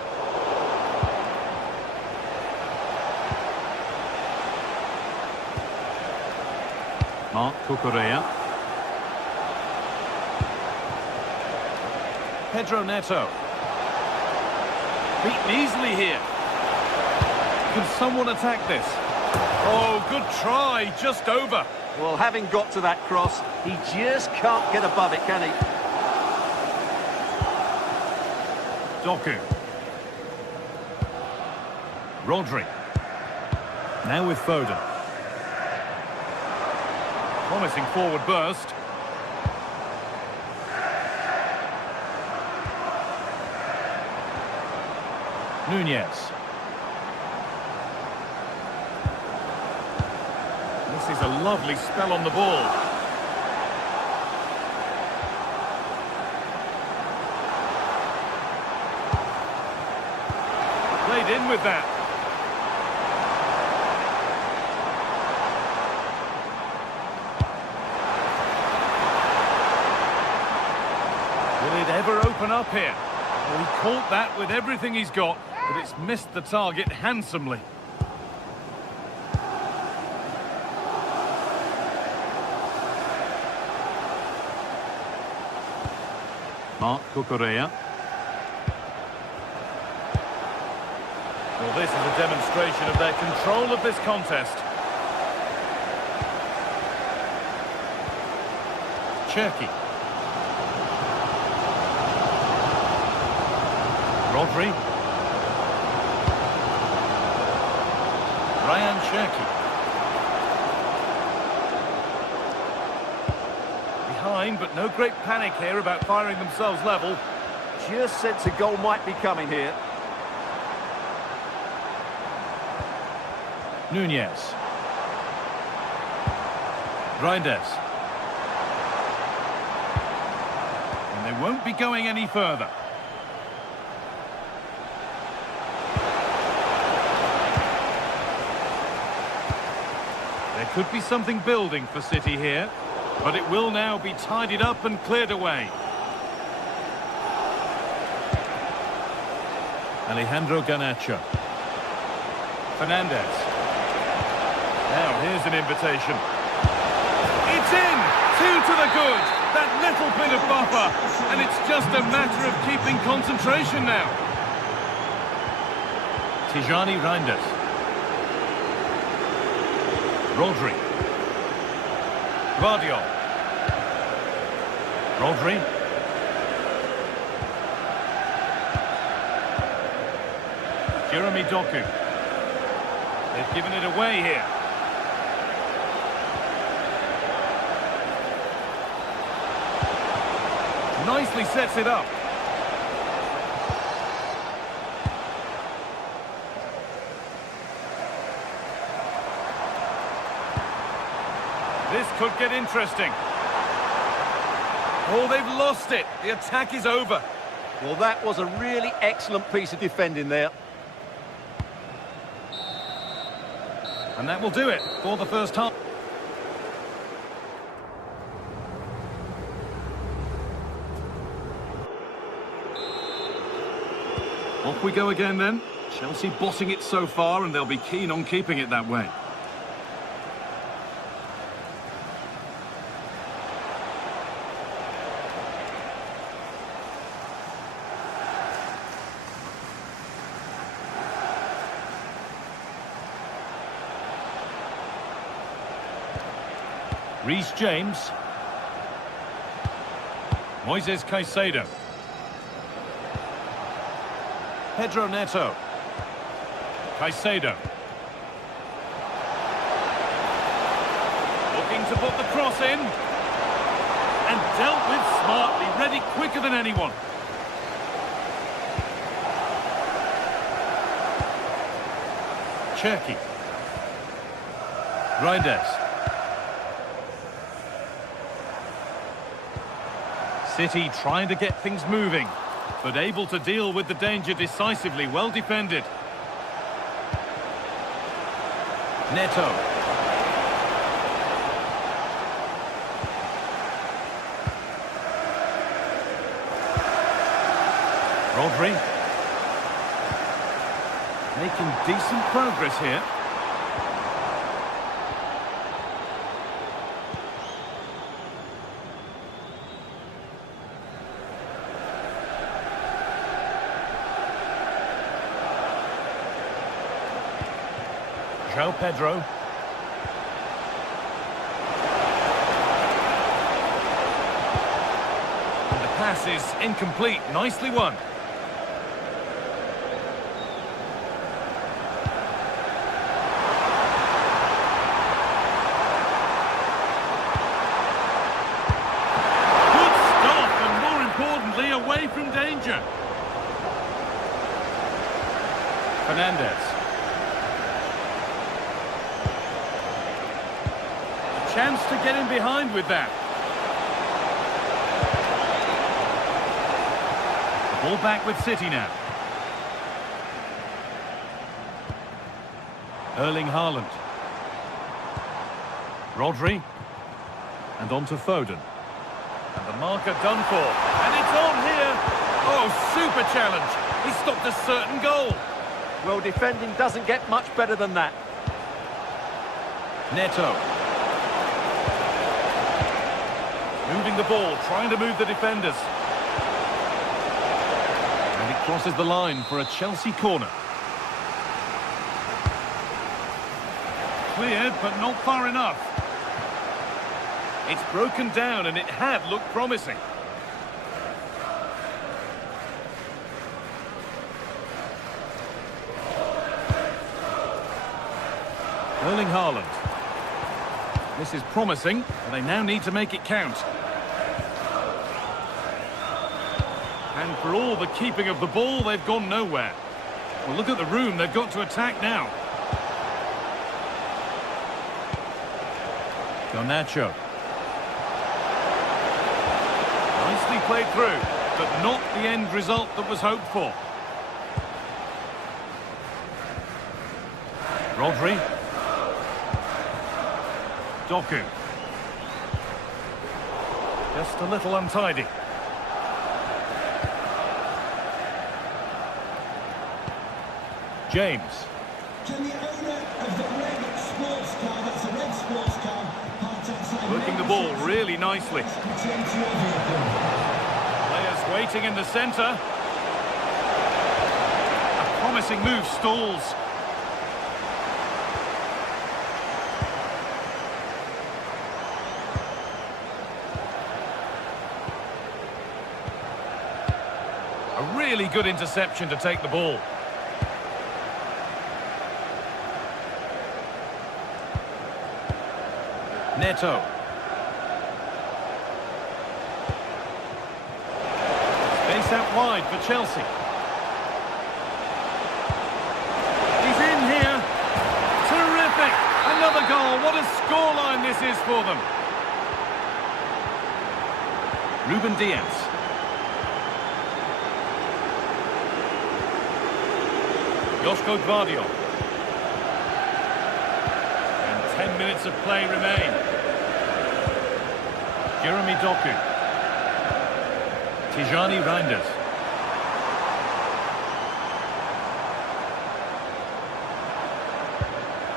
Marc Cucurella. Pedro Neto. Beaten easily here. Can someone attack this? Oh, good try, just over. Well, having got to that cross, he just can't get above it, can he? Doku. Rodri. Now with Foden. Promising forward burst. Nunez. This is a lovely spell on the ball. Played in with that. Will it ever open up here? Well, he caught that with everything he's got, but it's missed the target handsomely. Marc Cucurella. Well, this is a demonstration of their control of this contest. Cherki. Rodri. Ryan Cherki. Behind, but no great panic here about firing themselves level. Just sense a goal might be coming here. Nunez. Reinders. And they won't be going any further. There could be something building for City here, but it will now be tidied up and cleared away. Alejandro Garnacho. Fernandez. Now here's an invitation. It's in! 2 to the good! That little bit of buffer, and it's just a matter of keeping concentration now. Tijani Reinders. Rodri. Guardiola. Rodri. Jeremy Doku. They've given it away here. Nicely sets it up. This could get interesting. Oh, they've lost it. The attack is over. Well, that was a really excellent piece of defending there. And that will do it for the first half. Off we go again then. Chelsea bossing it so far, and they'll be keen on keeping it that way. Reece James. Moises Caicedo. Pedro Neto. Caicedo. Looking to put the cross in. And dealt with smartly, ready quicker than anyone. Cherki. Reinders. City trying to get things moving, but able to deal with the danger decisively. Well defended. Neto. Rodri. Making decent progress here. João Pedro. And the pass is incomplete. Nicely won. Good stop, and more importantly, away from danger. Fernandes. Chance to get in behind with that. Ball back with City now. Erling Haaland. Rodri. And on to Foden. And the marker done for. And it's on here. Oh, super challenge. He stopped a certain goal. Well, defending doesn't get much better than that. Neto. Moving the ball, trying to move the defenders. And it crosses the line for a Chelsea corner. Cleared, but not far enough. It's broken down, and it had looked promising. Erling Haaland. This is promising, but they now need to make it count. And for all the keeping of the ball, they've gone nowhere. Well, look at the room they've got to attack now. Garnacho. Nicely played through, but not the end result that was hoped for. Rodri. Doku. Just a little untidy. James. To the owner of the red sports car, that's a red sports car, parked outside. Working the ball really nicely. Return to your vehicle. Players waiting in the centre. A promising move stalls. A really good interception to take the ball. Neto. Space out wide for Chelsea. He's in here. Terrific. Another goal. What a scoreline this is for them. Ruben Diaz. Joško Gvardiol. And 10 minutes of play remain. Jeremy Doku. Tijani Reinders.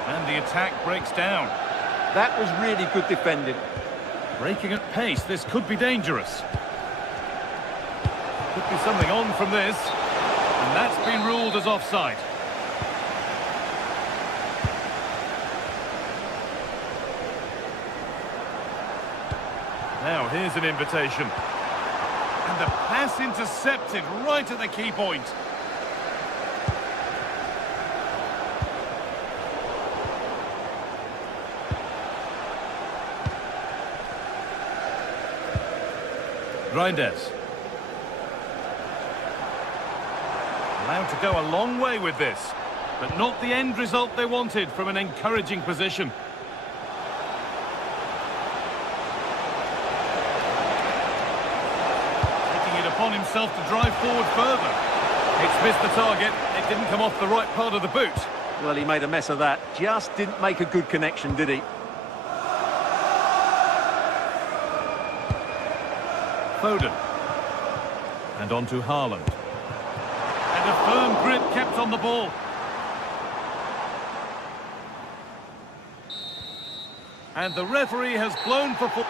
And the attack breaks down. That was really good defending. Breaking at pace, this could be dangerous. Could be something on from this. And that's been ruled as offside. Now, here's an invitation. And the pass intercepted right at the key point. Reinders. Allowed to go a long way with this, but not the end result they wanted from an encouraging position. On himself to drive forward further. It's missed the target. It didn't come off the right part of the boot. Well, he made a mess of that. Just didn't make a good connection, did he? Foden. And on to Haaland. And a firm grip kept on the ball. And the referee has blown for full.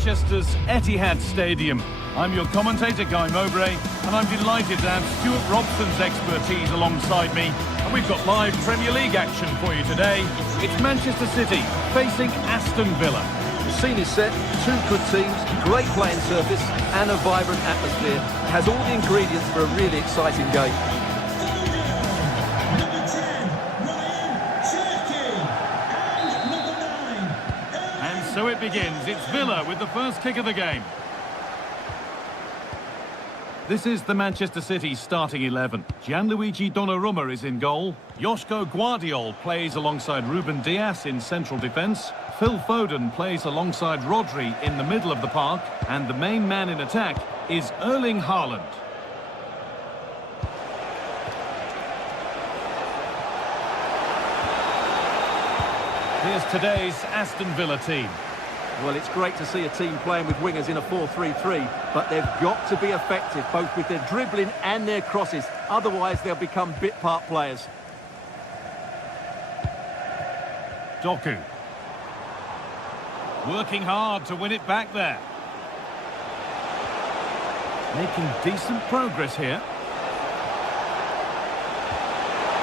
Manchester's Etihad Stadium. I'm your commentator, Guy Mowbray, and I'm delighted to have Stuart Robson's expertise alongside me. And we've got live Premier League action for you today. It's Manchester City facing Aston Villa. The scene is set, two good teams, great playing surface and a vibrant atmosphere. It has all the ingredients for a really exciting game. Number 10, Ryan Cherky. And number 9, And so it begins. It's Villa with the first kick of the game. This is the Manchester City starting 11. Gianluigi Donnarumma is in goal. Joško Gvardiol plays alongside Ruben Diaz in central defence. Phil Foden plays alongside Rodri in the middle of the park. And the main man in attack is Erling Haaland. Here's today's Aston Villa team. Well, it's great to see a team playing with wingers in a 4-3-3, but they've got to be effective, both with their dribbling and their crosses. Otherwise, they'll become bit-part players. Doku. Working hard to win it back there. Making decent progress here.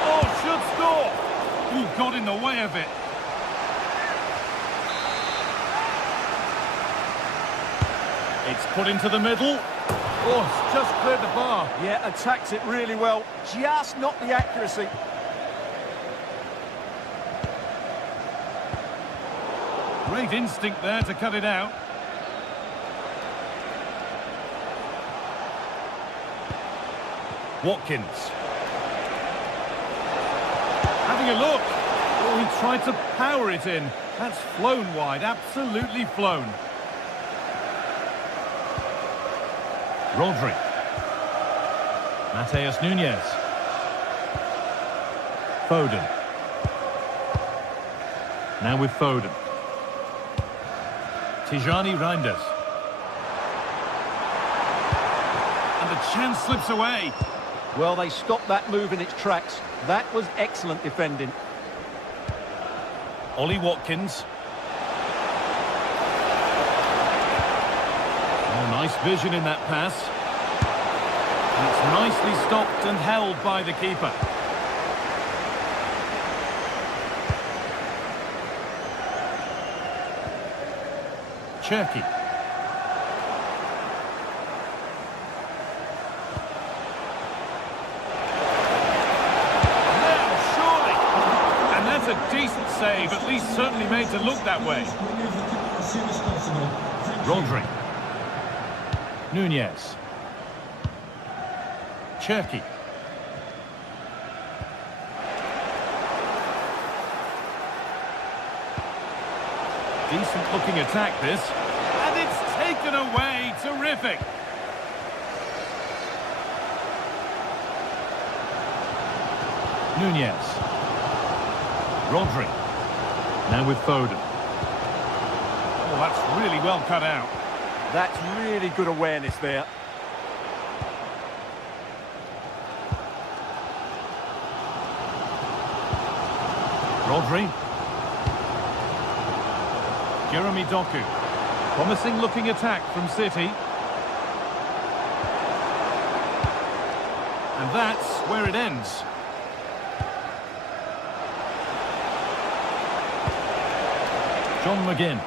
Oh, should score! Ooh, got in the way of it. It's put into the middle. Oh, it's just cleared the bar. Yeah, attacks it really well. Just not the accuracy. Great instinct there to cut it out. Watkins. Having a look. Oh, he tried to power it in. That's flown wide, absolutely flown. Rodri. Mateus Nunes. Foden. Now with Foden. Tijani Reinders. And the chance slips away. Well, they stopped that move in its tracks. That was excellent defending. Ollie Watkins. Oh, nice vision in that pass. And it's nicely stopped and held by the keeper. Cherki. A decent save, at least certainly made to look that way. Rodri. Nunes. Cherki. Decent looking attack this. And it's taken away. Terrific. Nunes. Rodri. Now with Foden. Oh, that's really well cut out. That's really good awareness there. Rodri. Jeremy Doku. Promising looking attack from City. And that's where it ends. John McGinn.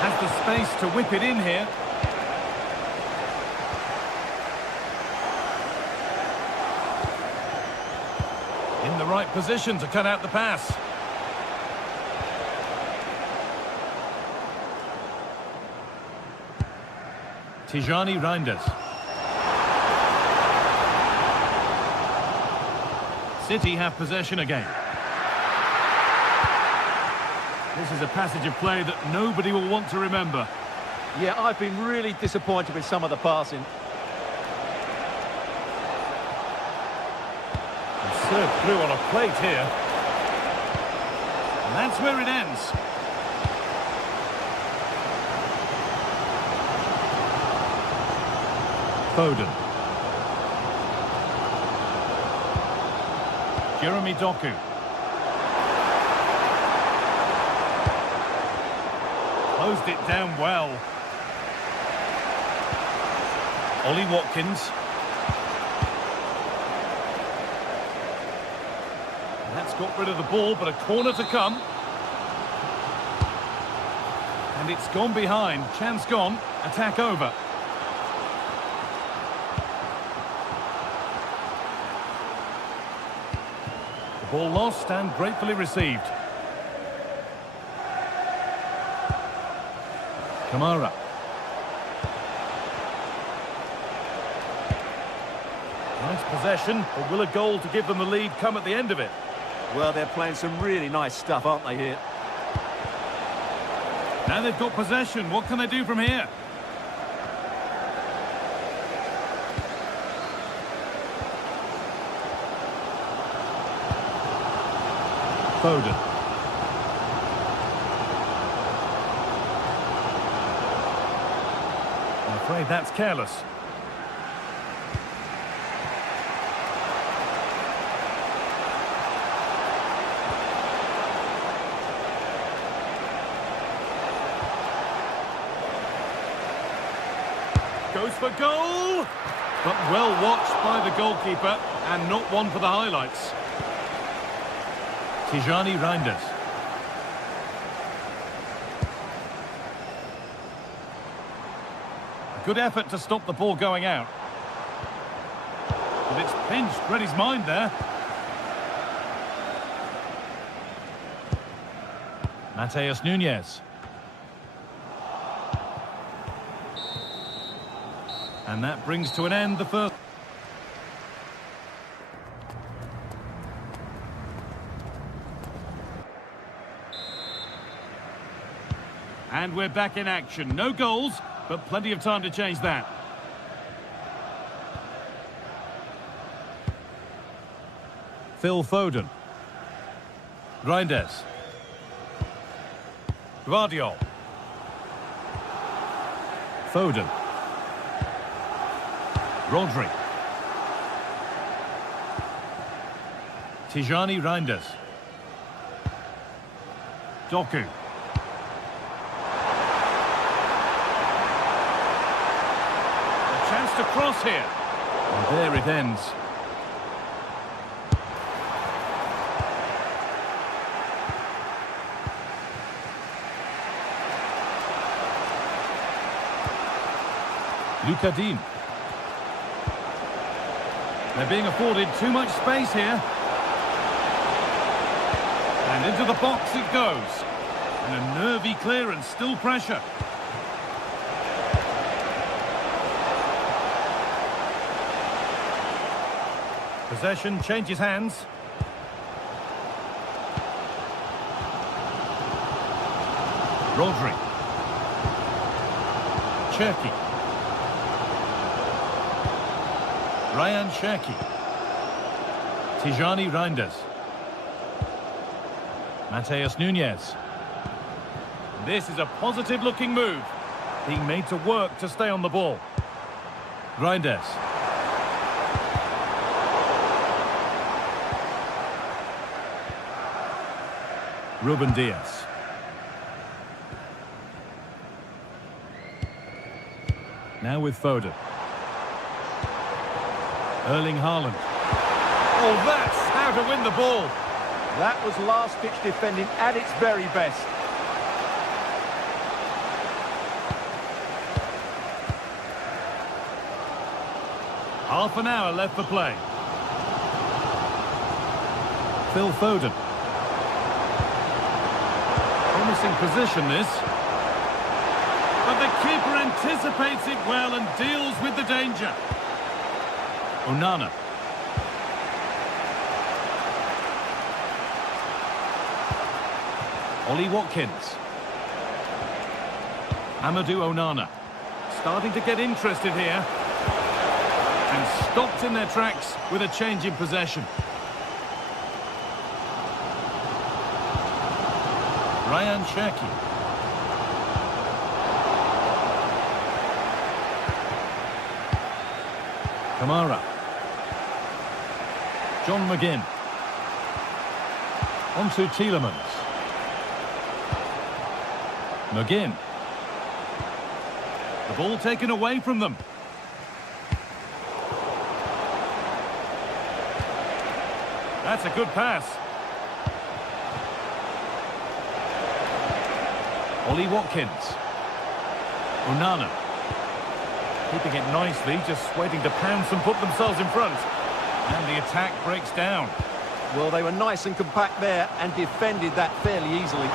Has the space to whip it in here. In the right position to cut out the pass. Tijani Reinders. City have possession again. This is a passage of play that nobody will want to remember. Yeah, I've been really disappointed with some of the passing. And served through on a plate here. And that's where it ends. Foden. Jeremy Doku. Closed it down well. Ollie Watkins. That's got rid of the ball, but a corner to come. And it's gone behind. Chance gone. Attack over. Ball lost and gratefully received. Kamara. Nice possession, but will a goal to give them the lead come at the end of it? Well, they're playing some really nice stuff, aren't they, here? Now they've got possession. What can they do from here? Foden. I'm afraid that's careless. Goes for goal! But well watched by the goalkeeper, and not one for the highlights. Tijani Reinders. Good effort to stop the ball going out. But it's pinched, read his mind there. Mateus Nunes. And that brings to an end the first. And we're back in action. No goals, but plenty of time to change that. Phil Foden. Reinders. Guardiola. Foden. Rodri. Tijani Reinders. Doku. A chance to cross here. And there it ends. Luka Dean. They're being afforded too much space here. And into the box it goes. And a nervy clearance, still pressure. Possession changes hands. Rodri. Cherki. Ryan Cherki. Tijani Reinders. Mateus Nunes. This is a positive-looking move. Being made to work to stay on the ball. Reinders. Ruben Dias. Now with Foden. Erling Haaland. Oh, that's how to win the ball. That was last-ditch defending at its very best. Half an hour left for play. Phil Foden. Promising position, this. But the keeper anticipates it well and deals with the danger. Onana. Ollie Watkins. Amadou Onana. Starting to get interested here. And stopped in their tracks with a change in possession. Ryan Cherki. Kamara. John McGinn. On to Tielemans. McGinn. The ball taken away from them. That's a good pass. Ollie Watkins. Onana. Keeping it nicely, just waiting to pounce and put themselves in front. And the attack breaks down. Well, they were nice and compact there and defended that fairly easily.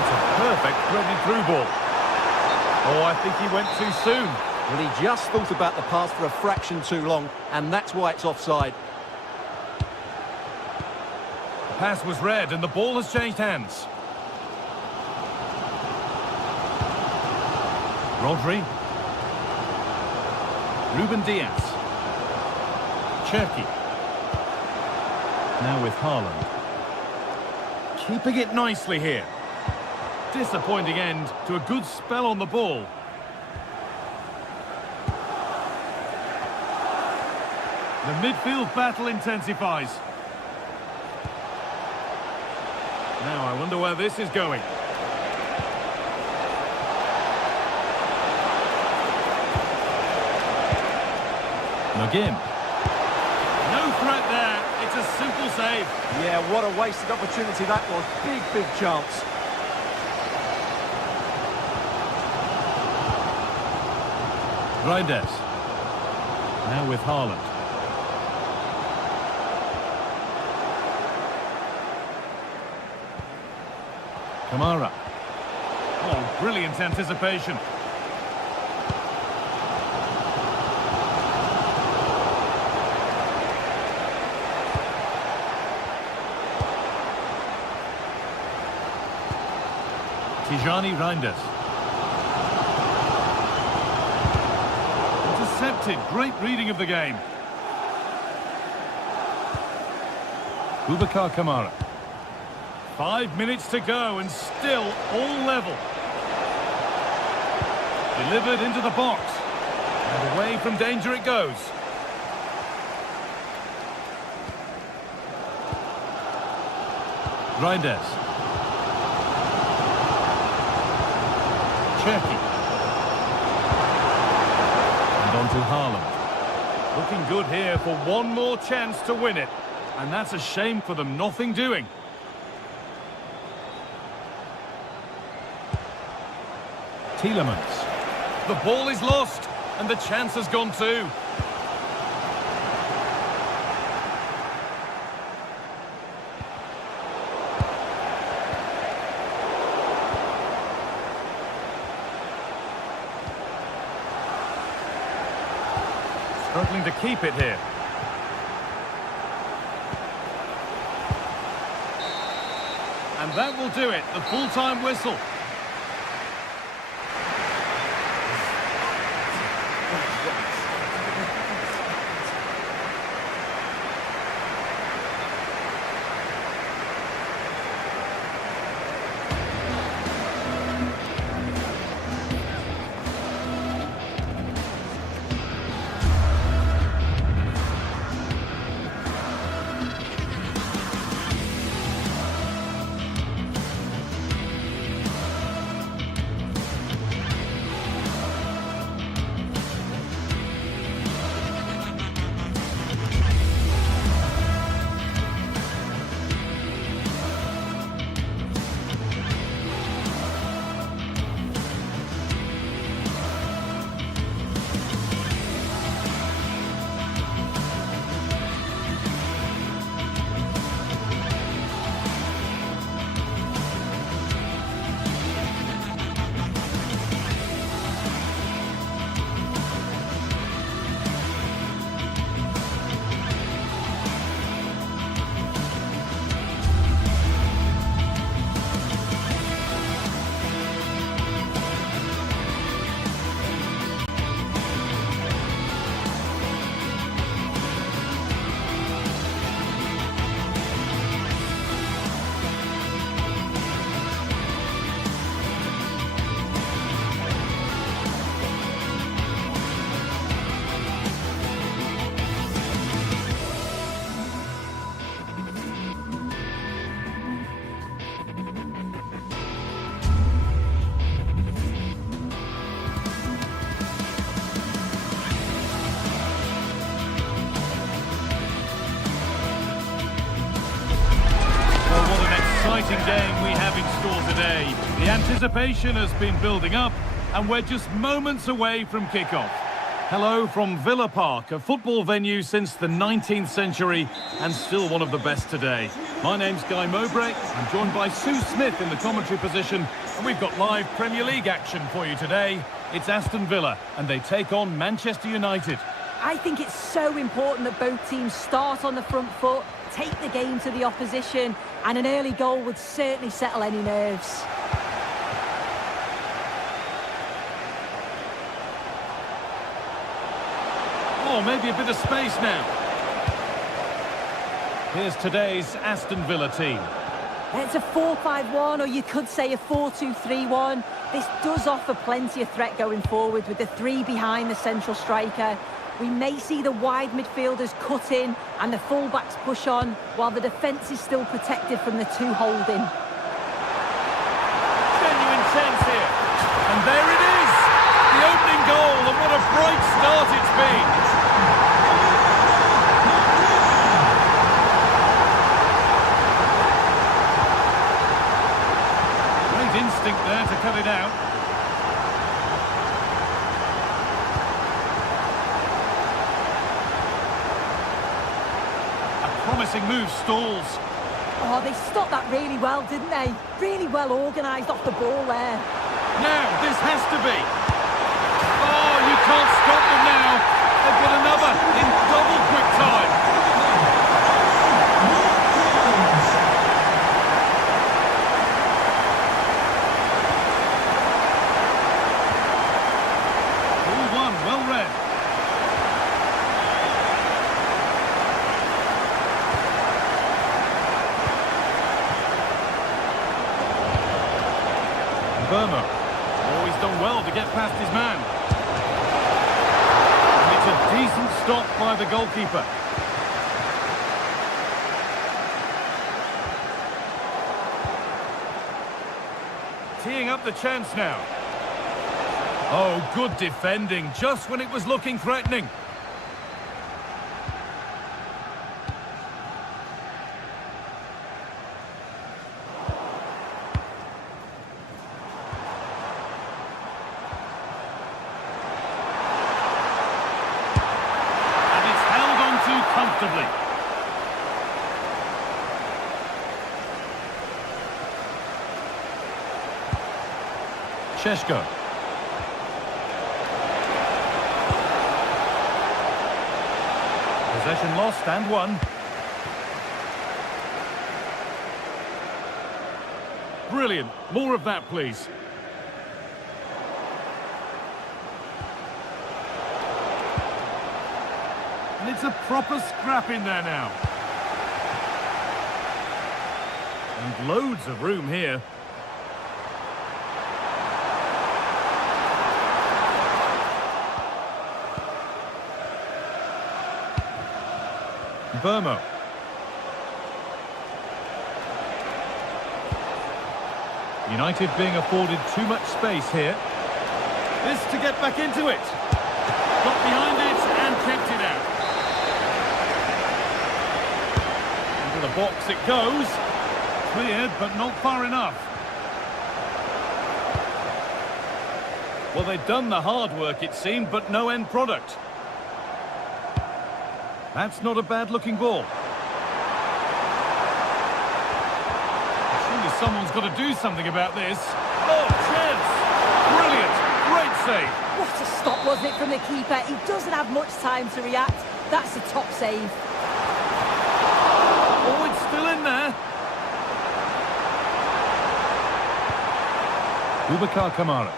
It's a perfect threaded through ball. Oh, I think he went too soon. Well, he just thought about the pass for a fraction too long, and that's why it's offside. The pass was read and the ball has changed hands. Rodri. Ruben Dias. Cherky. Now with Haaland. Keeping it nicely here. Disappointing end to a good spell on the ball. The midfield battle intensifies. Now I wonder where this is going. McGinn. No threat there. It's a simple save. Yeah, what a wasted opportunity that was. Big chance. Reinders. Now with Haaland. Kamara. Oh, brilliant anticipation. Tijani Reinders. Intercepted. Great reading of the game. Boubacar Kamara. 5 minutes to go and still all level. Delivered into the box. And away from danger it goes. Reinders. Cherky. And on to Haaland. Looking good here for one more chance to win it. And that's a shame for them, nothing doing. Tielemans. The ball is lost, and the chance has gone too. Struggling to keep it here. And that will do it, the full-time whistle. Exciting game we have in store today. The anticipation has been building up and we're just moments away from kickoff. Hello from Villa Park, a football venue since the 19th century and still one of the best today. My name's Guy Mowbray. I'm joined by Sue Smith in the commentary position and we've got live Premier League action for you today. It's Aston Villa and they take on Manchester United. I think it's so important that both teams start on the front foot, take the game to the opposition, and an early goal would certainly settle any nerves. Oh, maybe a bit of space now. Here's today's Aston Villa team. It's a 4-5-1, or you could say a 4-2-3-1. This does offer plenty of threat going forward with the three behind the central striker. We may see the wide midfielders cut in and the fullbacks push on, while the defence is still protected from the two holding. Genuine chance here. And there it is! The opening goal, and what a bright start it's been! Instinct there to cut it out. A promising move stalls. Oh, they stopped that really well, didn't they? Really well organised off the ball there. Now, this has to be. Oh, you can't stop them now. They've got another in double quick time. Burma, always done well to get past his man. And it's a decent stop by the goalkeeper. Teeing up the chance now. Oh, good defending, just when it was looking threatening. Comfortably. Sheshko. Possession lost and won. Brilliant. More of that, please. And it's a proper scrap in there now. And loads of room here. Burmo. United being afforded too much space here. This to get back into it. Got behind it and kept it out. Into the box it goes. Cleared, but not far enough. Well, they'd done the hard work, it seemed, but no end product. That's not a bad-looking ball. Surely someone's got to do something about this. Oh, chance! Brilliant! Great save! What a stop, wasn't it, from the keeper? He doesn't have much time to react. That's a top save. Oh, it's still in there. Boubacar Kamara.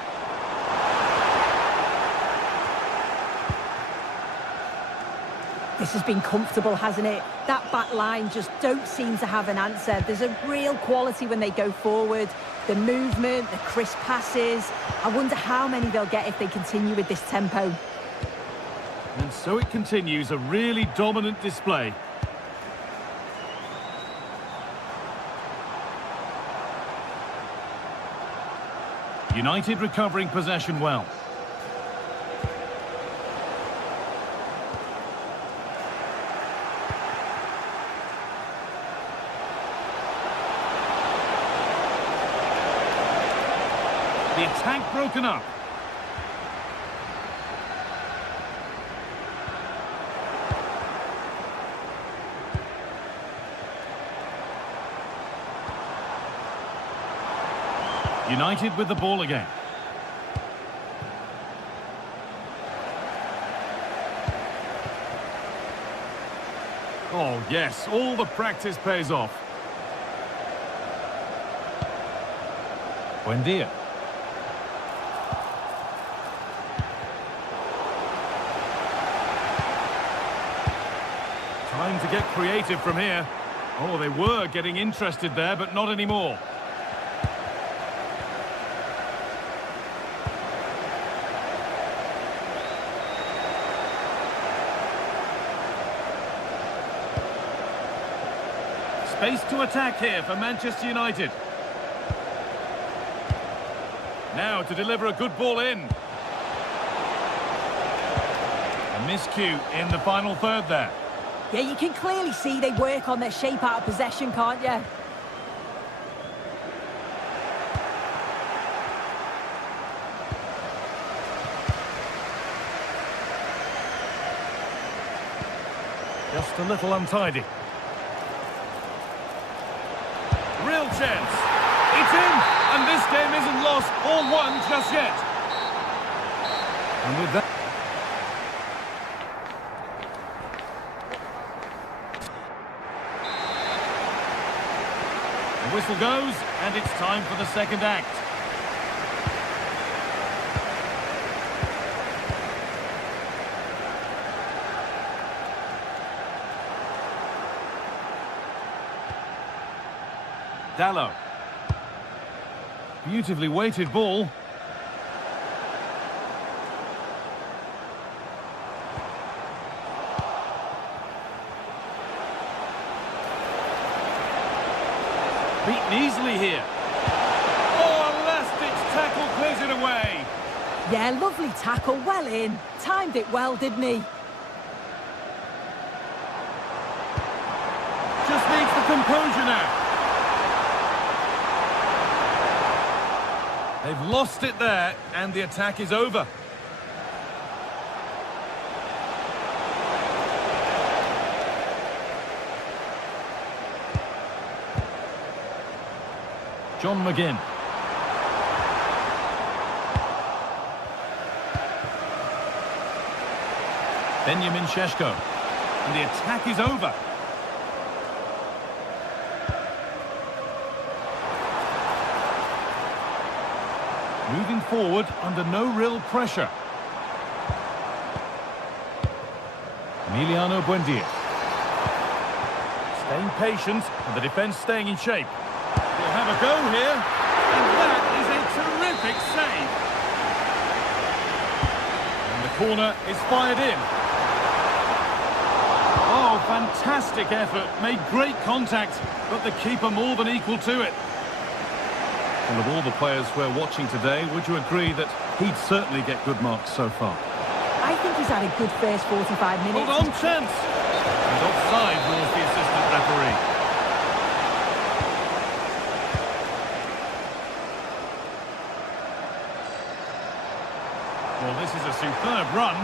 This has been comfortable, hasn't it? That back line just don't seem to have an answer. There's a real quality when they go forward. The movement, the crisp passes. I wonder how many they'll get if they continue with this tempo. And so it continues, a really dominant display. United recovering possession well. The attack broken up. United with the ball again. Oh, yes, all the practice pays off. Buendia. Time to get creative from here. Oh, they were getting interested there, but not anymore. Space to attack here for Manchester United. Now to deliver a good ball in. A miscue in the final third there. Yeah, you can clearly see they work on their shape out of possession, can't you? Just a little untidy. Real chance. It's in! And this game isn't lost or won just yet. And with that... The whistle goes, and it's time for the second act. Dallo. Beautifully weighted ball. Beaten easily here. Oh, a last-ditch tackle clears it away. Yeah, lovely tackle, well in. Timed it well, didn't he? Just needs the composure now. They've lost it there, and the attack is over. John McGinn. Benjamin Šeško. And the attack is over. Moving forward under no real pressure. Emiliano Buendia. Staying patient, and the defence staying in shape. He'll have a go here, and that is a terrific save. And the corner is fired in. Oh, fantastic effort, made great contact, but the keeper more than equal to it. And of all the players we're watching today, would you agree that he'd certainly get good marks so far? I think he's had a good first 45 minutes. Hold on, chance! And offside rules the assistant referee. Well, this is a superb run.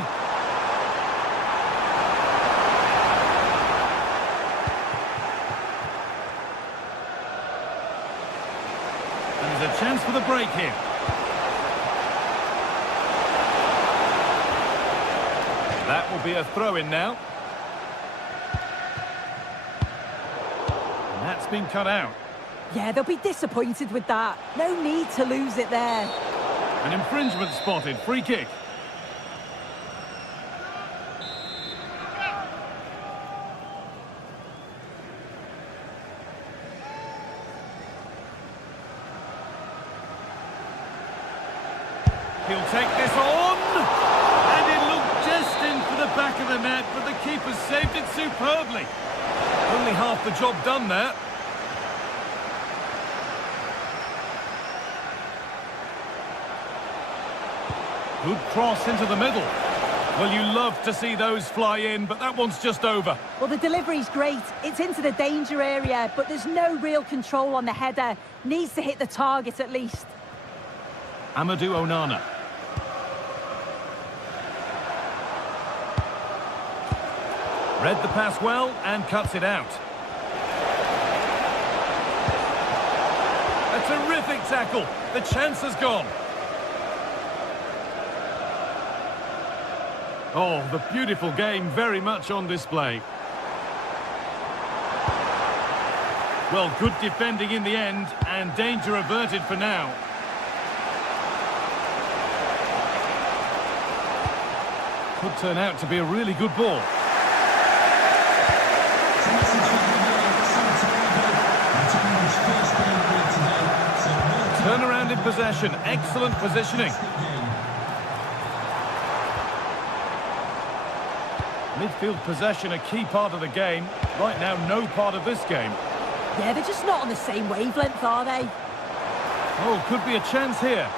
And there's a chance for the break here. That will be a throw-in now. And that's been cut out. Yeah, they'll be disappointed with that. No need to lose it there. An infringement spotted. Free kick. He'll take this on. And it looked destined for the back of the net, but the keeper saved it superbly. Only half the job done there. Good cross into the middle. Well, you love to see those fly in, but that one's just over. Well, the delivery's great. It's into the danger area, but there's no real control on the header. Needs to hit the target at least. Amadou Onana. Read the pass well and cuts it out. A terrific tackle. The chance has gone. Oh, the beautiful game very much on display. Well, good defending in the end, and danger averted for now. Could turn out to be a really good ball. It's a message from the centre. good possession, excellent positioning. Midfield possession, a key part of the game. Right now, no part of this game. Yeah, they're just not on the same wavelength, are they? Oh, could be a chance here.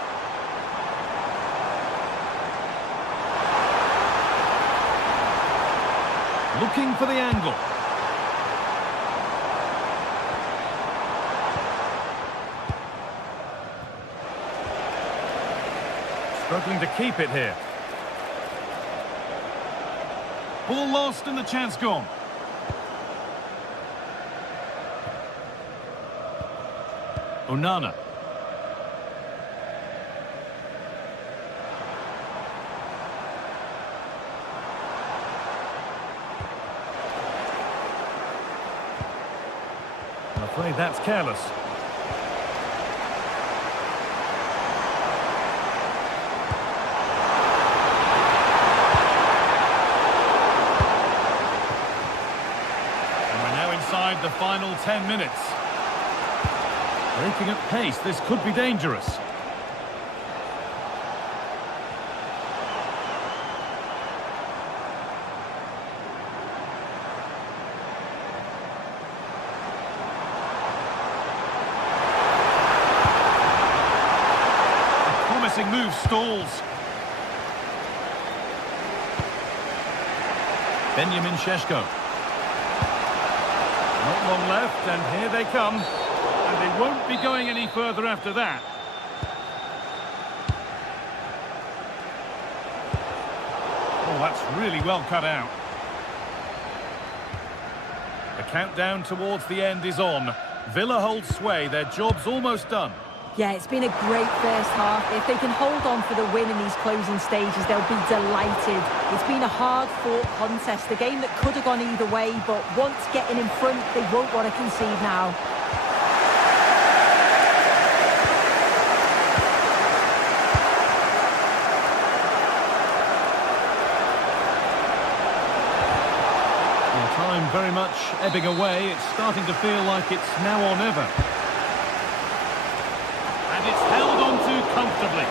Looking for the angle. Struggling to keep it here. Ball lost and the chance gone. Onana. I'm afraid that's careless. And we're now inside the final 10 minutes. Breaking at pace, this could be dangerous. Move stalls. Benjamin Šeško. Not long left, and here they come. And they won't be going any further after that. Oh, that's really well cut out. The countdown towards the end is on. Villa hold sway, their job's almost done. Yeah, it's been a great first half. If they can hold on for the win in these closing stages, they'll be delighted. It's been a hard-fought contest, a game that could have gone either way, but once getting in front, they won't want to concede now. Well, time very much ebbing away. It's starting to feel like it's now or never. And it's held on to comfortably.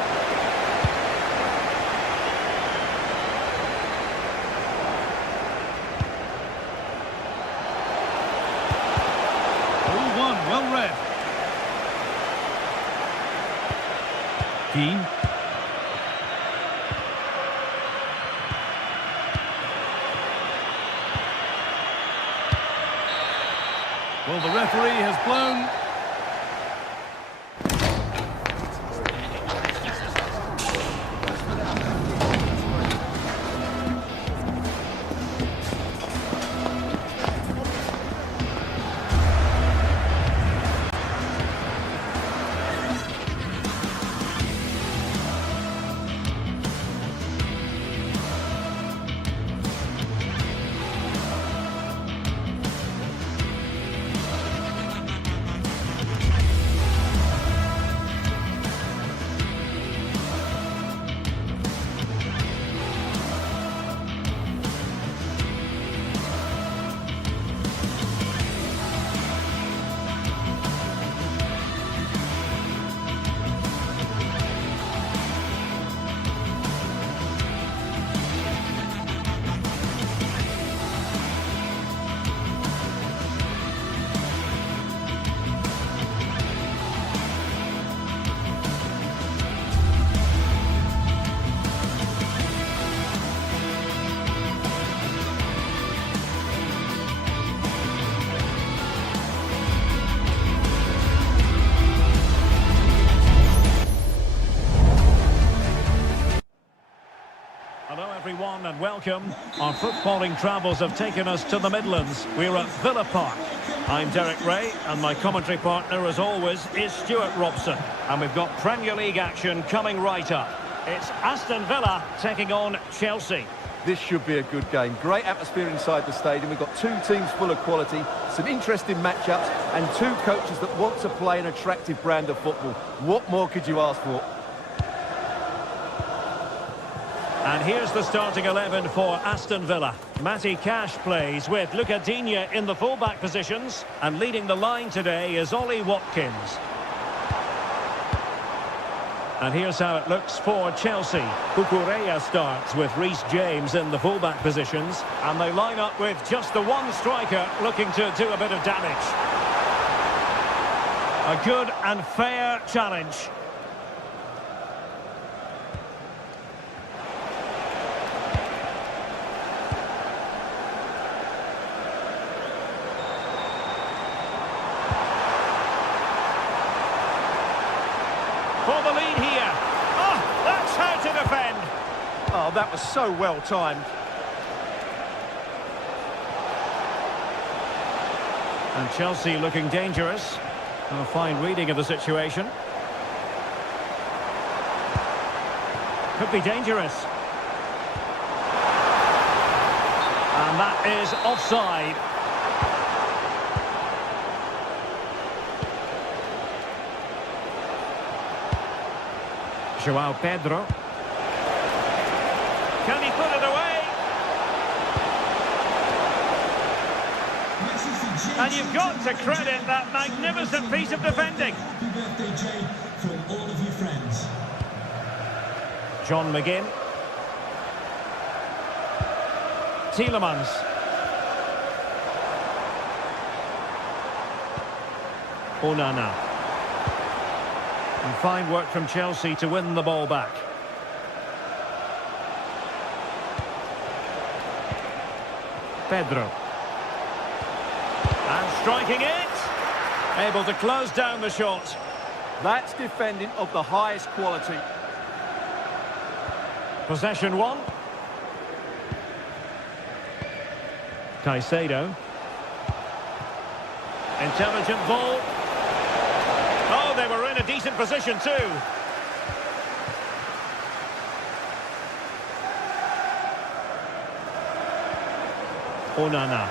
All one, well read. Keane. Well, the referee has blown. Hello everyone and welcome. Our footballing travels have taken us to the Midlands. We're at Villa Park. I'm Derek Ray and my commentary partner as always is Stuart Robson. And we've got Premier League action coming right up. It's Aston Villa taking on Chelsea. This should be a good game. Great atmosphere inside the stadium. We've got two teams full of quality, some interesting matchups and two coaches that want to play an attractive brand of football. What more could you ask for? And here's the starting 11 for Aston Villa. Matty Cash plays with Luca Digne in the fullback positions. And leading the line today is Ollie Watkins. And here's how it looks for Chelsea. Cucurella starts with Reece James in the fullback positions. And they line up with just the one striker looking to do a bit of damage. A good and fair challenge. For the lead here. Oh, that's how to defend. Oh, that was so well timed. And Chelsea looking dangerous. A fine reading of the situation. Could be dangerous. And that is offside. João Pedro. Can he put it away? And you've got to credit that magnificent piece of defending. Happy birthday, Jay, from all of your friends. John McGinn. Tielemans. Onana. And fine work from Chelsea to win the ball back. Pedro. And striking it. Able to close down the shot. That's defending of the highest quality. Possession one. Caicedo. Intelligent ball. Oh, they were in a decent position too. Onana.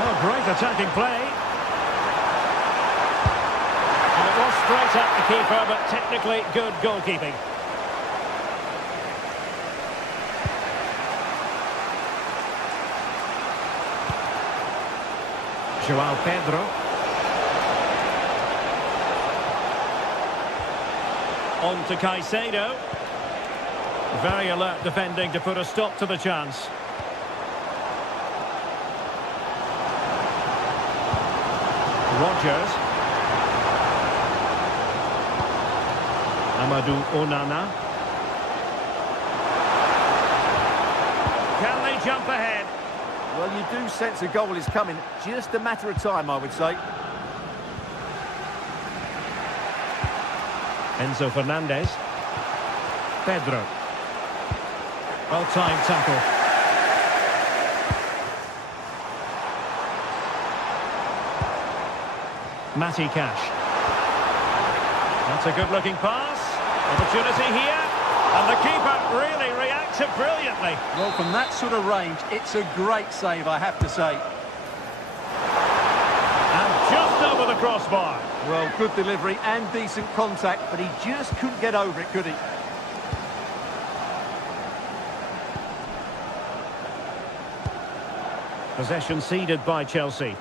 Oh, great attacking play. And it was straight at the keeper, but technically good goalkeeping. João Pedro. On to Caicedo. Very alert defending to put a stop to the chance. Rodgers. Amadou Onana. Can they jump ahead? Well, you do sense a goal is coming. Just a matter of time, I would say. Enzo Fernandez. Pedro. Well-timed tackle. Matty Cash. That's a good-looking pass. Opportunity here. And the keeper really reacted brilliantly. Well, from that sort of range, it's a great save, I have to say. And just over the crossbar. Well, good delivery and decent contact, but he just couldn't get over it, could he? Possession ceded by Chelsea.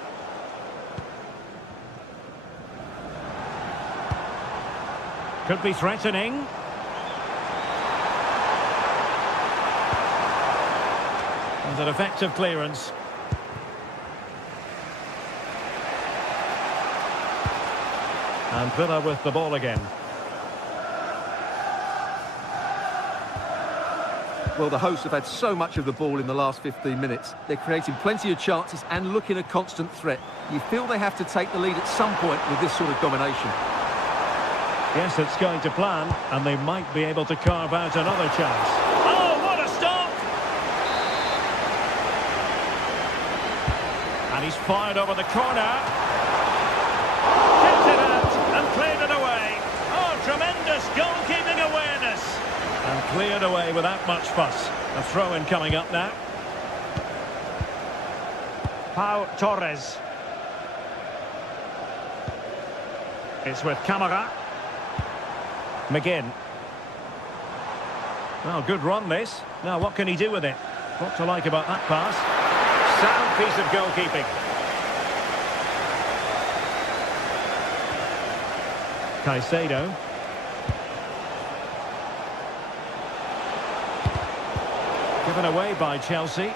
Could be threatening. And an effective clearance. And Villa with the ball again. Well, the hosts have had so much of the ball in the last 15 minutes. They're creating plenty of chances and looking a constant threat. You feel they have to take the lead at some point with this sort of domination. Yes, it's going to plan, and they might be able to carve out another chance. Oh, what a stop! And he's fired over the corner. Kicked it out and cleared it away. Oh, tremendous goalkeeping awareness. And cleared away without much fuss. A throw-in coming up now. Pau Torres. It's with Camara. McGinn. Well, good run this. Now, what can he do with it? What to like about that pass? Sound piece of goalkeeping. Caicedo. Given away by Chelsea.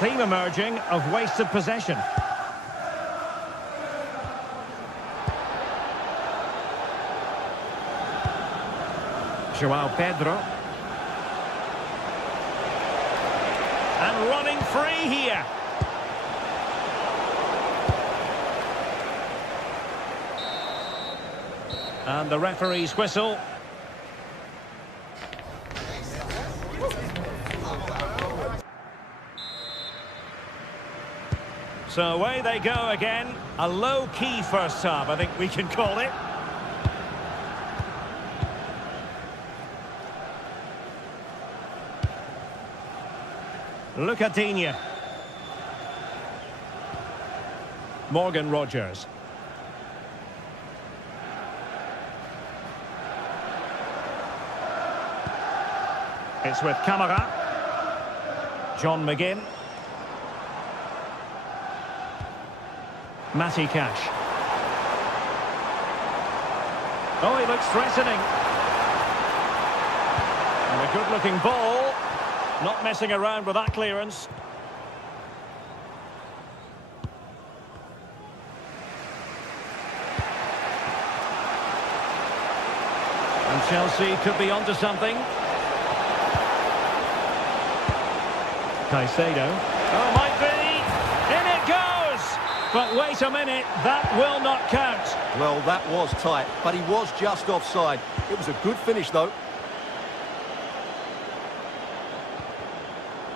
Theme emerging of wasted possession. João Pedro. And running free here. And the referee's whistle. So away they go again. A low-key first half, I think we can call it. Lucadinha. Morgan Rogers. It's with Camara. John McGinn. Matty Cash. Oh, he looks threatening. And a good-looking ball. Not messing around with that clearance. And Chelsea could be onto something. Caicedo. Oh, might be. In it goes! But wait a minute, that will not count. Well, that was tight, but he was just offside. It was a good finish, though.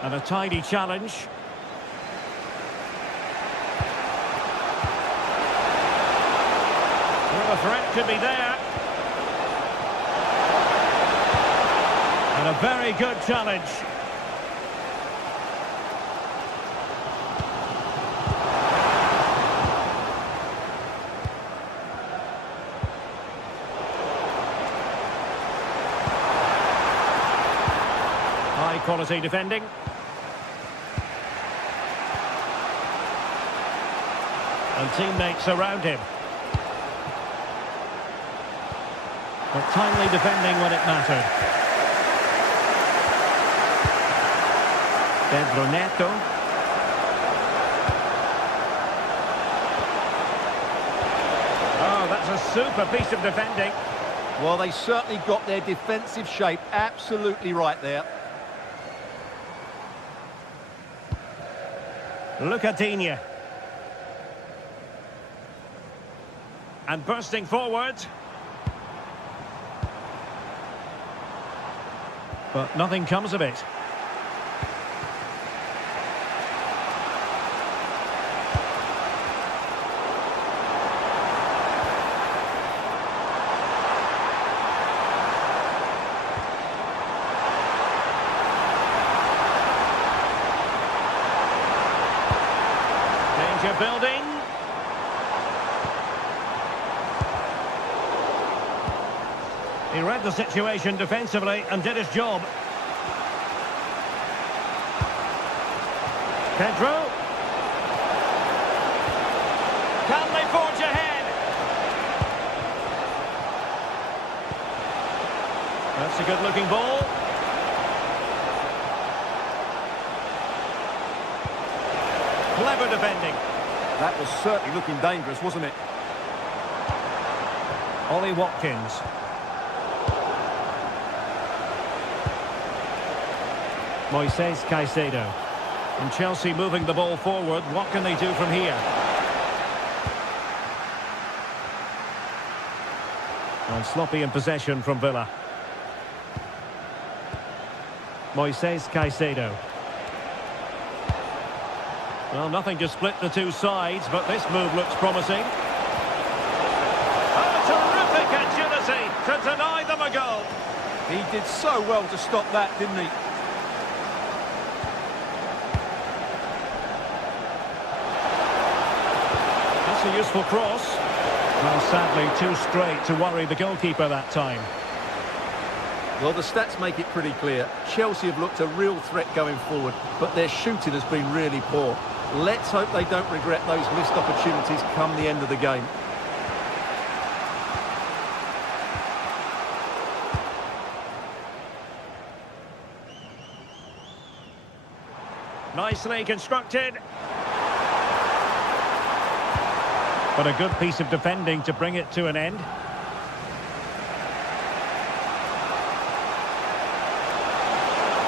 And a tidy challenge. Well, the threat could be there. And a very good challenge. High quality defending. And teammates around him. But timely defending when it mattered. Pedro Neto. Oh, that's a super piece of defending. Well, they certainly got their defensive shape absolutely right there. Lucadinha. And bursting forward. But nothing comes of it. Danger building. He read the situation defensively and did his job. Pedro. Can they forge ahead? That's a good-looking ball. Clever defending. That was certainly looking dangerous, wasn't it? Ollie Watkins. Moises Caicedo. And Chelsea moving the ball forward. What can they do from here? And sloppy in possession from Villa. Moises Caicedo. Well, nothing to split the two sides, but this move looks promising. Oh, terrific agility to deny them a goal. He did so well to stop that, didn't he? That's a useful cross. Well, sadly, too straight to worry the goalkeeper that time. Well, the stats make it pretty clear. Chelsea have looked a real threat going forward, but their shooting has been really poor. Let's hope they don't regret those missed opportunities come the end of the game. Nicely constructed. But a good piece of defending to bring it to an end.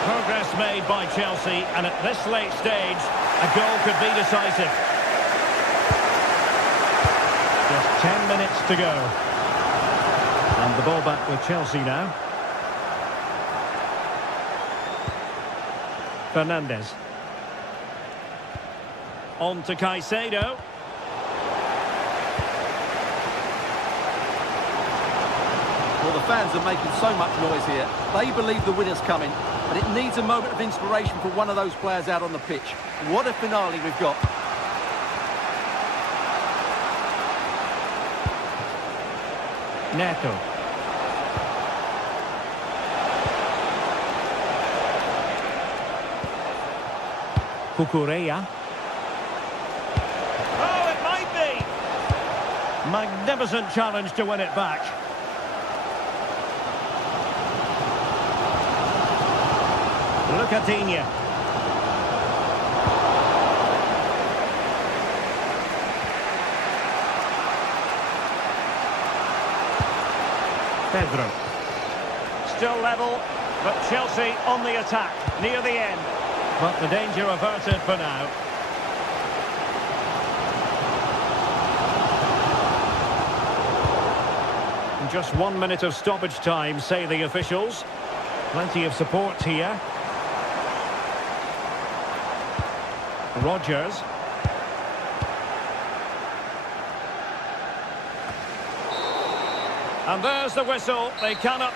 Progress made by Chelsea, and at this late stage, a goal could be decisive. Just 10 minutes to go. And the ball back with Chelsea now. Fernandes. On to Caicedo. Well, the fans are making so much noise here. They believe the winner's coming, but it needs a moment of inspiration for one of those players out on the pitch. What a finale we've got. Neto. Cucurella. Oh, it might be! Magnificent challenge to win it back. Lucatinha. Pedro. Still level, but Chelsea on the attack, near the end. But the danger averted for now. Just 1 minute of stoppage time, say the officials. Plenty of support here. Rodgers. And there's the whistle. They cannot...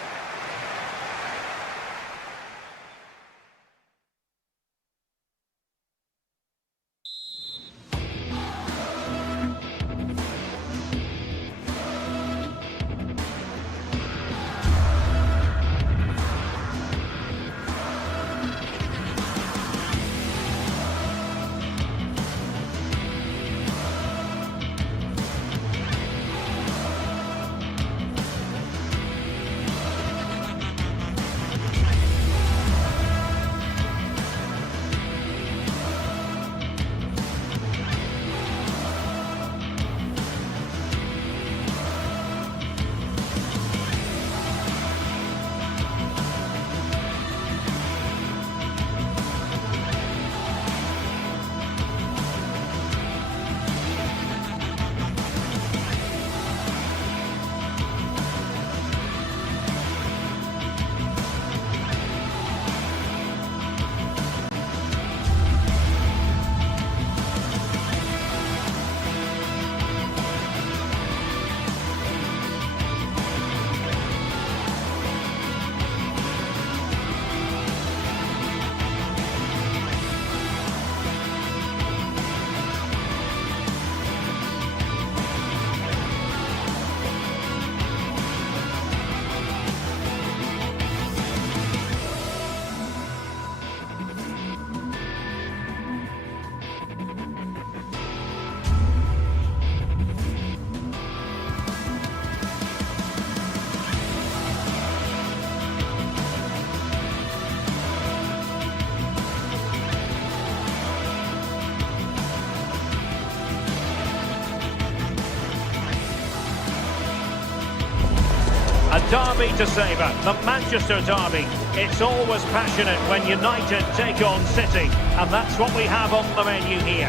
A derby to savour, the Manchester derby. It's always passionate when United take on City, and that's what we have on the menu here.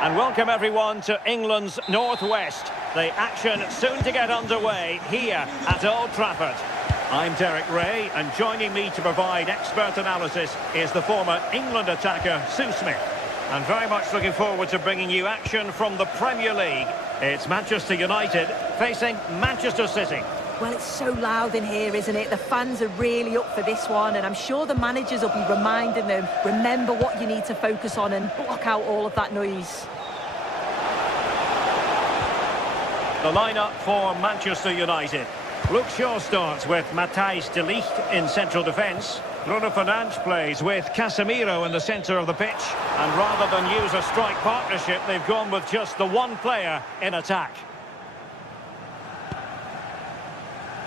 And welcome everyone to England's Northwest. The action soon to get underway here at Old Trafford. I'm Derek Ray, and joining me to provide expert analysis is the former England attacker, Sue Smith. And very much looking forward to bringing you action from the Premier League. It's Manchester United facing Manchester City. Well, it's so loud in here, isn't it? The fans are really up for this one, and I'm sure the managers will be reminding them, remember what you need to focus on and block out all of that noise. The lineup for Manchester United. Luke Shaw starts with Matthijs de Ligt in central defence. Bruno Fernandes plays with Casemiro in the centre of the pitch. And rather than use a strike partnership, they've gone with just the one player in attack.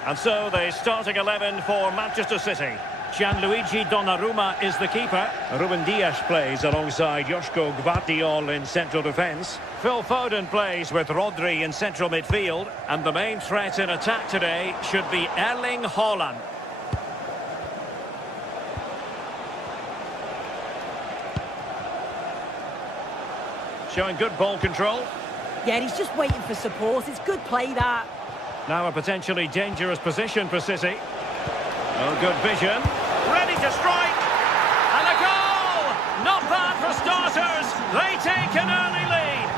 And so the starting 11 for Manchester City. Gianluigi Donnarumma is the keeper. Ruben Dias plays alongside Joško Gvardiol in central defence. Phil Foden plays with Rodri in central midfield. And the main threat in attack today should be Erling Haaland. Showing good ball control. Yeah, he's just waiting for support. It's good play, that. Now a potentially dangerous position for City. Oh, good vision. Ready to strike. And a goal! Not bad for starters. They take an early lead.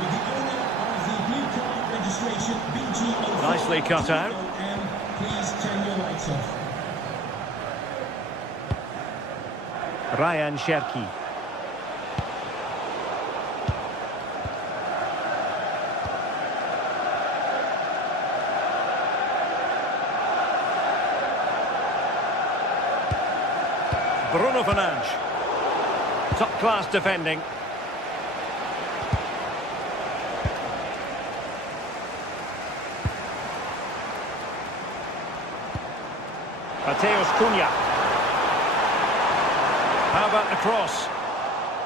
With the owner of the blue card registration, BG. Nicely cut out. Please turn your lights off. Ryan Cherki. Bruno Fernandes. Top-class defending. Mateus Cunha. How about the cross?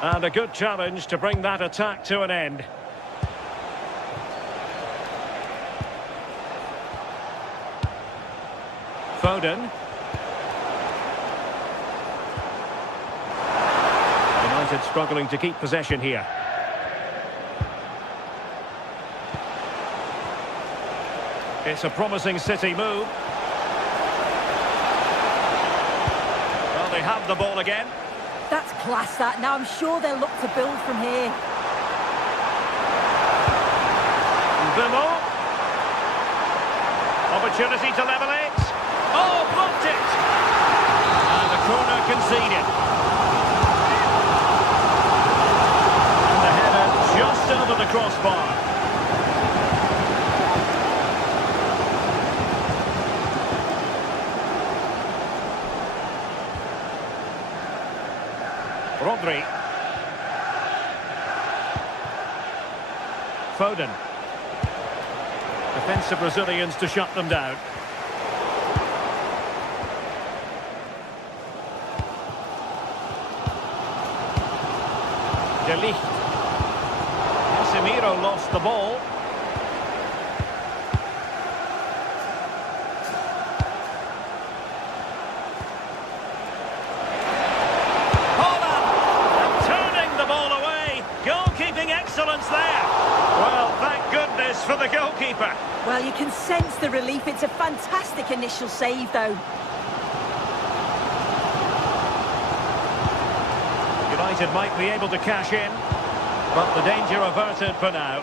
And a good challenge to bring that attack to an end. Foden. United struggling to keep possession here. It's a promising City move. Well, they have the ball again. That's class, that. Now I'm sure they'll look to build from here. Bimo. Opportunity to level it. Oh, blocked it. And the corner conceded. And the header just over the crossbar. Rodri. Foden. Defensive Brazilians to shut them down. De Ligt. Casemiro lost the ball. Excellence there. Well, thank goodness for the goalkeeper. Well, you can sense the relief. It's a fantastic initial save, though. United might be able to cash in, but the danger averted for now.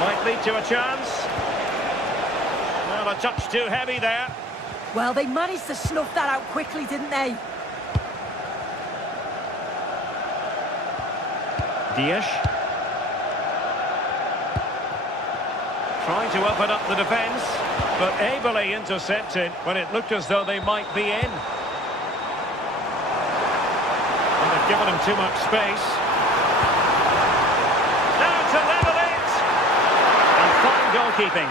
Might lead to a chance. Well, a touch too heavy there. Well, they managed to snuff that out quickly, didn't they? Dias. Trying to open up the defence, but ably intercepted when it looked as though they might be in. And they've given him too much space. Now to level it! And fine goalkeeping.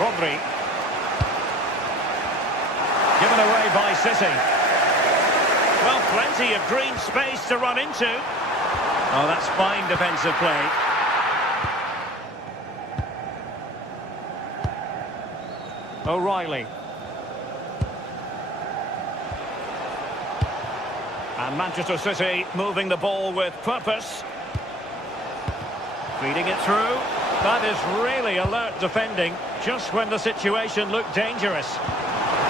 Rodri. Given away by City. Well, plenty of green space to run into. Oh, that's fine defensive play. O'Reilly. And Manchester City moving the ball with purpose. Feeding it through. That is really alert defending, just when the situation looked dangerous.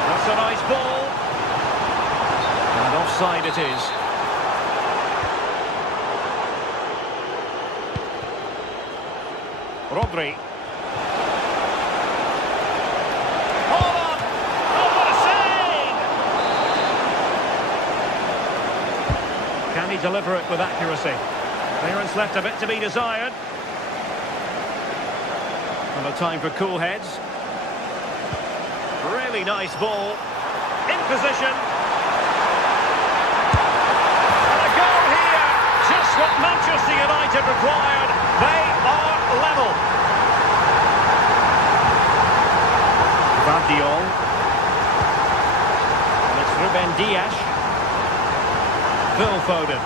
That's a nice ball. And offside it is. Rodri. they deliver it with accuracy. Clearance left a bit to be desired. And a time for cool heads. Really nice ball. In position. And a goal here. Just what Manchester United required. They are level. Guardiola. And it's Ruben Dias. Phil Foden.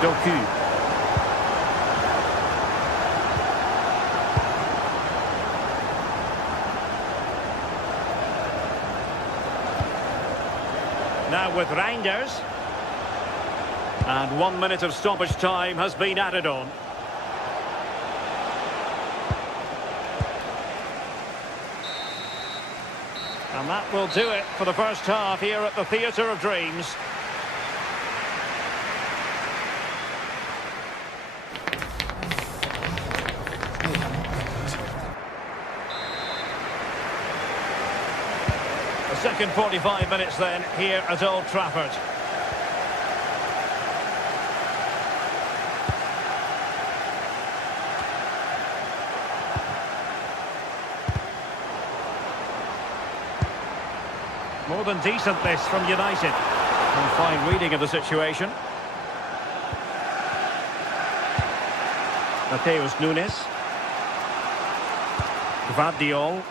Doku. Now with Reinders. And 1 minute of stoppage time has been added on. And that will do it for the first half here at the Theatre of Dreams. The second 45 minutes then here at Old Trafford. More than decent this from United. And fine reading of the situation. Mateus Nunes. Guardiola.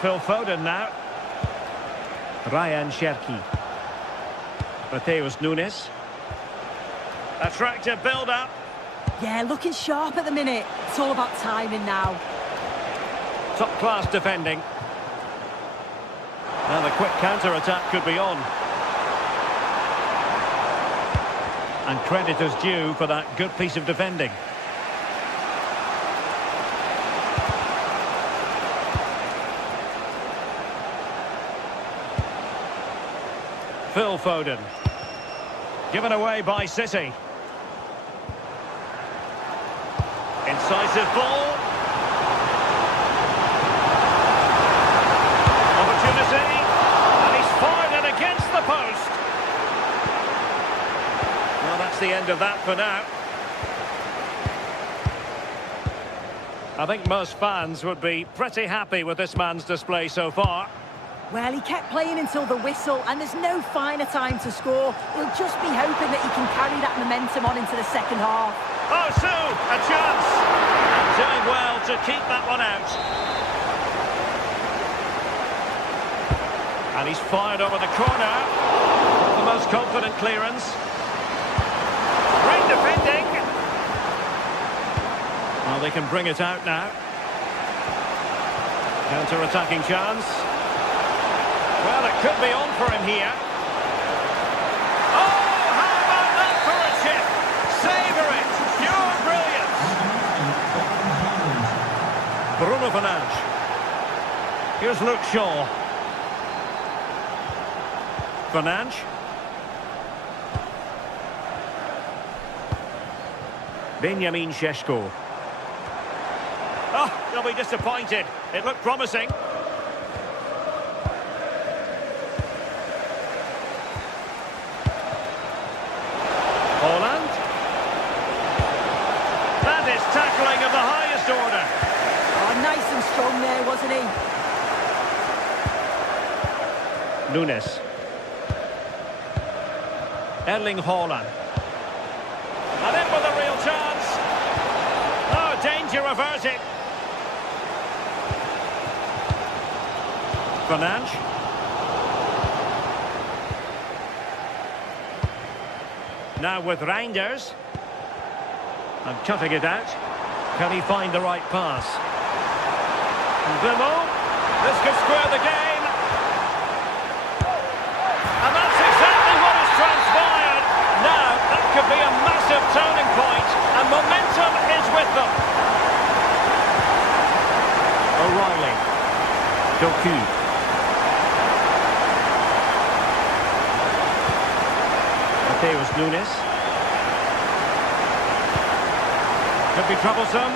Phil Foden now. Ryan Cherki. Mateus Nunes. Attractive build-up. Yeah, looking sharp at the minute. It's all about timing now. Top-class defending. Now the quick counter-attack could be on. And credit is due for that good piece of defending. Phil Foden. Given away by City. Incisive ball. Opportunity. And he's fired it against the post. Well, that's the end of that for now. I think most fans would be pretty happy with this man's display so far. Well, he kept playing until the whistle, and there's no finer time to score. He'll just be hoping that he can carry that momentum on into the second half. Oh, Sue, a chance. And doing well to keep that one out. And he's fired over the corner. Not the most confident clearance. Great defending. Well, they can bring it out now. Counter-attacking chance. Well, it could be on for him here. Oh, how about that for a chip? Savour it. Pure brilliance. Bruno Fernandes. Here's Luke Shaw. Fernandes. Benjamin Šeško. Oh, they'll be disappointed. It looked promising. Holland. That is tackling of the highest order. Oh, nice and strong there, wasn't he? Nunes. Erling Haaland. And in with a real chance. Oh, danger averted. Fernandes. Now with Reinders. And cutting it out. Can he find the right pass? Bimo. This could square the game. And that's exactly what has transpired. Now, that could be a massive turning point. And momentum is with them. O'Reilly. Doku. Mateus Nunes. Could be troublesome.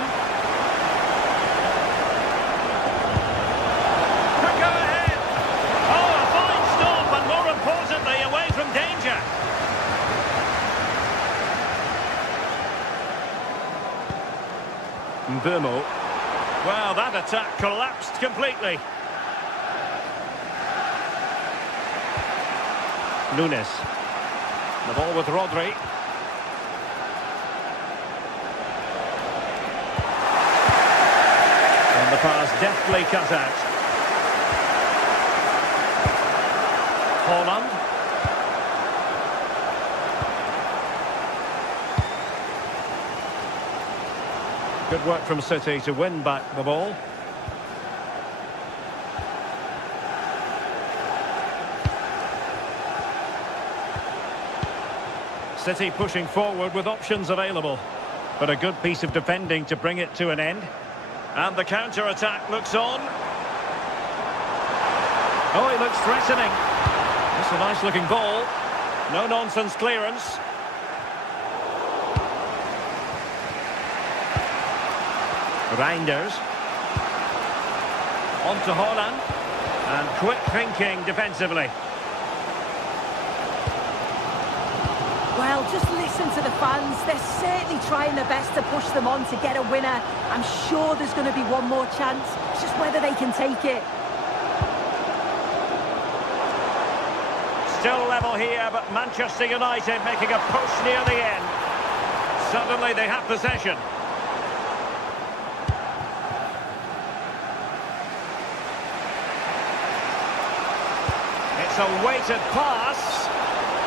Mbumo. Well, that attack collapsed completely. Nunes. The ball with Rodri. And the pass deftly cut out. Haaland. Good work from City to win back the ball. City pushing forward with options available. But a good piece of defending to bring it to an end. And the counter-attack looks on. Oh, he looks threatening. That's a nice-looking ball. No-nonsense clearance. Reinders. On to Haaland. And quick thinking defensively. Well, just listen to the fans. They're certainly trying their best to push them on to get a winner. I'm sure there's going to be one more chance. It's just whether they can take it. Still level here, but Manchester United making a push near the end. Suddenly they have possession. It's a weighted pass.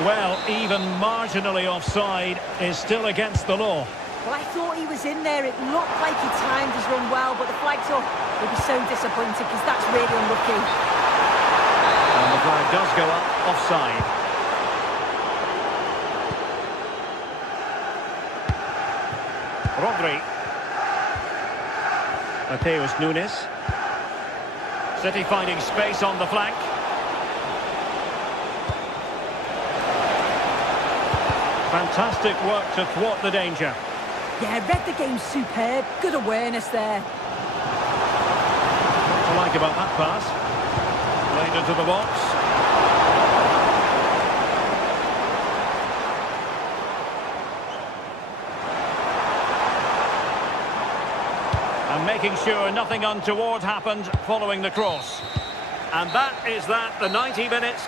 Well, even marginally offside is still against the law. Well, I thought he was in there. It looked like he timed his run well, but the flag's up. He'll be so disappointed because that's really unlucky. And the flag does go up, offside. Rodri. Mateus Nunes. City finding space on the flank. Fantastic work to thwart the danger. Yeah, read the game superb. Good awareness there. What to like about that pass? Played into the box. And making sure nothing untoward happened following the cross. And that is that, the 90 minutes.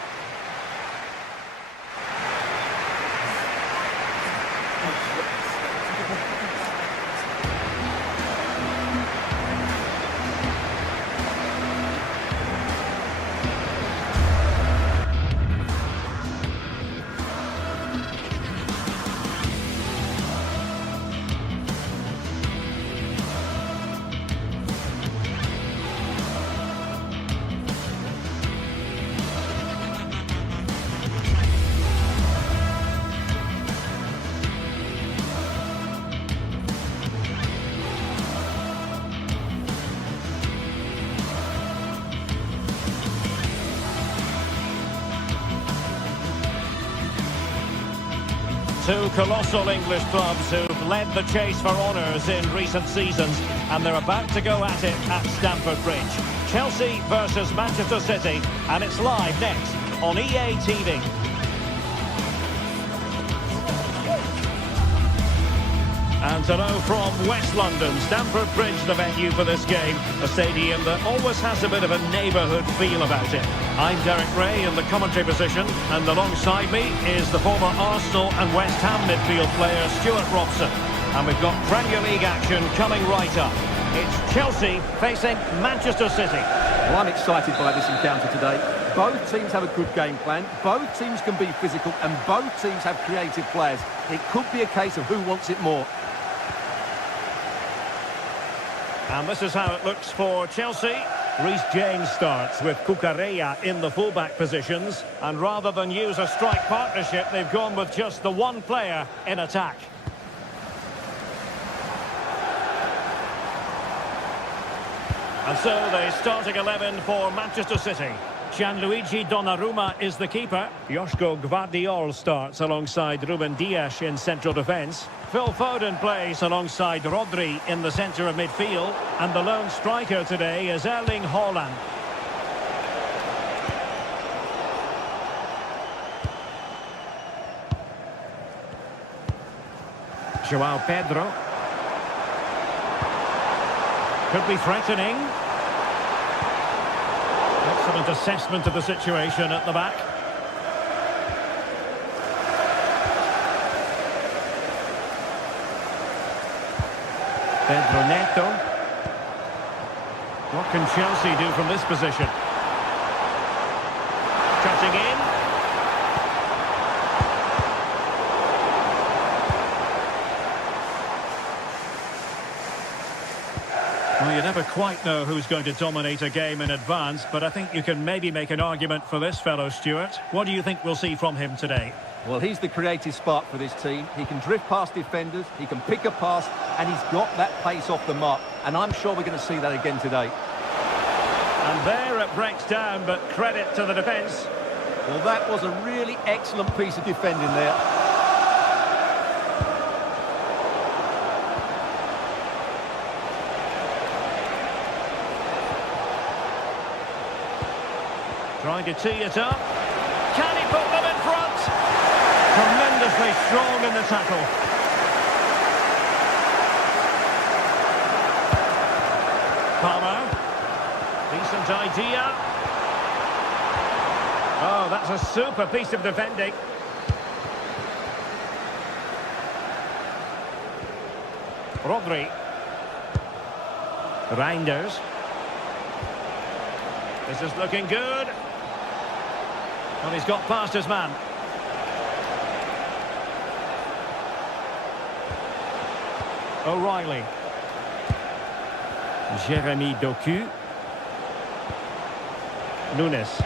Two colossal English clubs who've led the chase for honours in recent seasons, and they're about to go at it at Stamford Bridge. Chelsea versus Manchester City, and it's live next on EA TV. And to know from West London, Stamford Bridge the venue for this game, a stadium that always has a bit of a neighbourhood feel about it. I'm Derek Ray in the commentary position, and alongside me is the former Arsenal and West Ham midfield player Stuart Robson. And we've got Premier League action coming right up. It's Chelsea facing Manchester City. Well, I'm excited by this encounter today. Both teams have a good game plan, both teams can be physical, and both teams have creative players. It could be a case of who wants it more. And this is how it looks for Chelsea. Reece James starts with Cucurella in the fullback positions. And rather than use a strike partnership, they've gone with just the one player in attack. And so the starting 11 for Manchester City. Gianluigi Donnarumma is the keeper. Joško Gvardiol starts alongside Ruben Dias in central defence. Phil Foden plays alongside Rodri in the centre of midfield. And the lone striker today is Erling Haaland. João Pedro. Could be threatening. Excellent assessment of the situation at the back. Pedro Neto. What can Chelsea do from this position? Cutting in. Well, you never quite know who's going to dominate a game in advance, but I think you can maybe make an argument for this fellow, Stuart. What do you think we'll see from him today? Well, he's the creative spark for this team. He can drift past defenders, he can pick a pass, and he's got that pace off the mark. And I'm sure we're going to see that again today. And there it breaks down, but credit to the defence. Well, that was a really excellent piece of defending there. Trying to tee it up. Can he put them in front? Tremendously strong in the tackle. Palmer. Decent idea. Oh, that's a super piece of defending. Rodri. Reinders. This is looking good. Well, he's got past his man. O'Reilly. Jeremy Doku. Nunes.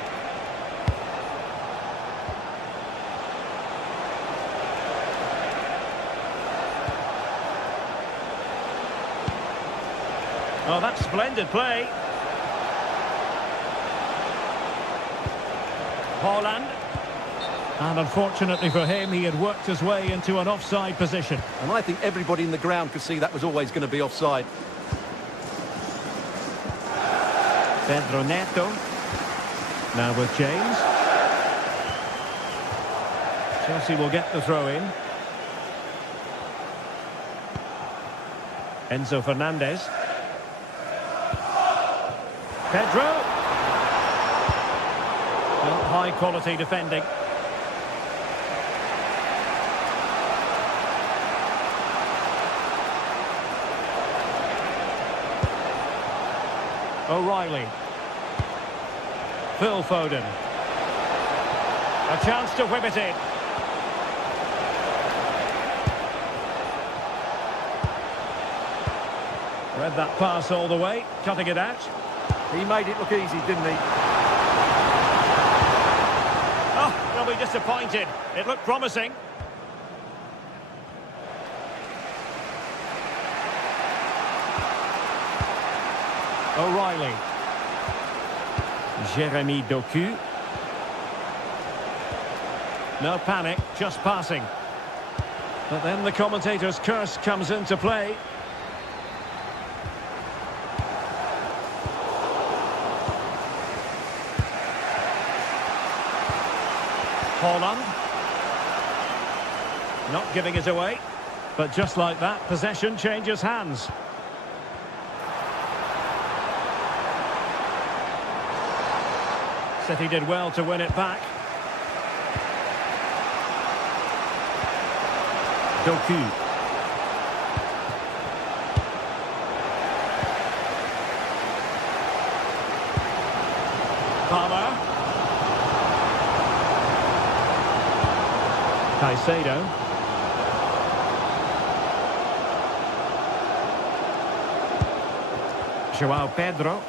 Oh, that's splendid play. Haaland. And unfortunately for him, he had worked his way into an offside position. And I think everybody in the ground could see that was always going to be offside. Pedro Neto. Now with James. Chelsea will get the throw in. Enzo Fernandez. Pedro. Well, high quality defending. O'Reilly. Phil Foden. A chance to whip it in. Read that pass all the way, cutting it out. He made it look easy, didn't he? Oh, they'll be disappointed. It looked promising. O'Reilly. Jeremy Doku. No panic, just passing. But then the commentator's curse comes into play. Haaland. Not giving it away. But just like that, possession changes hands. City did well to win it back. Doku. Palmer. Caicedo. João Pedro.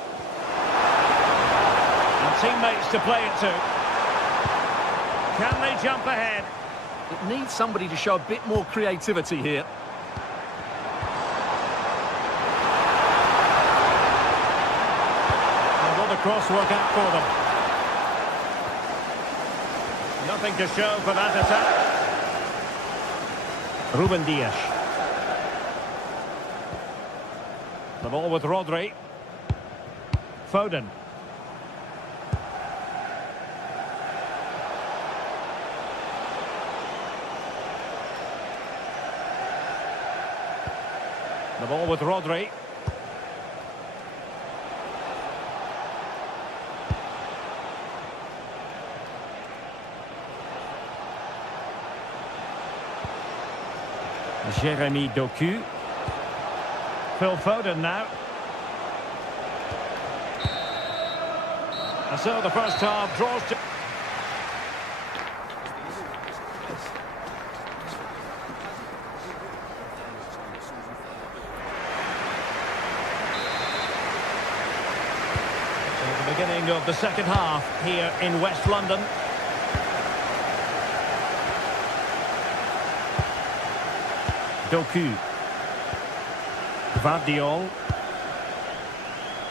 Teammates to play it to. Can they jump ahead? It needs somebody to show a bit more creativity here. And will the cross work out for them? Nothing to show for that attack. Ruben Dias. The ball with Rodri. Foden. The ball with Rodri. Jeremy Doku. Phil Foden now. And so the first half draws to... So the beginning of the second half here in West London. Doku. Gvardiol.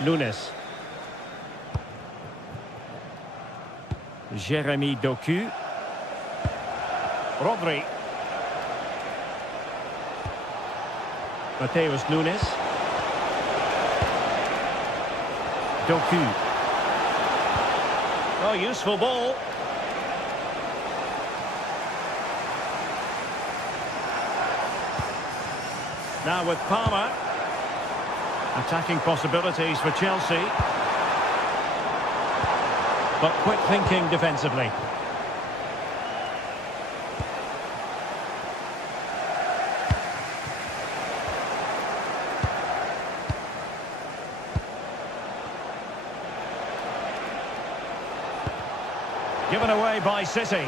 Nunes. Jeremy Doku. Rodri. Mateus Nunes. Doku. Oh, useful ball. Now with Palmer. Attacking possibilities for Chelsea. But quick thinking defensively. Given away by City.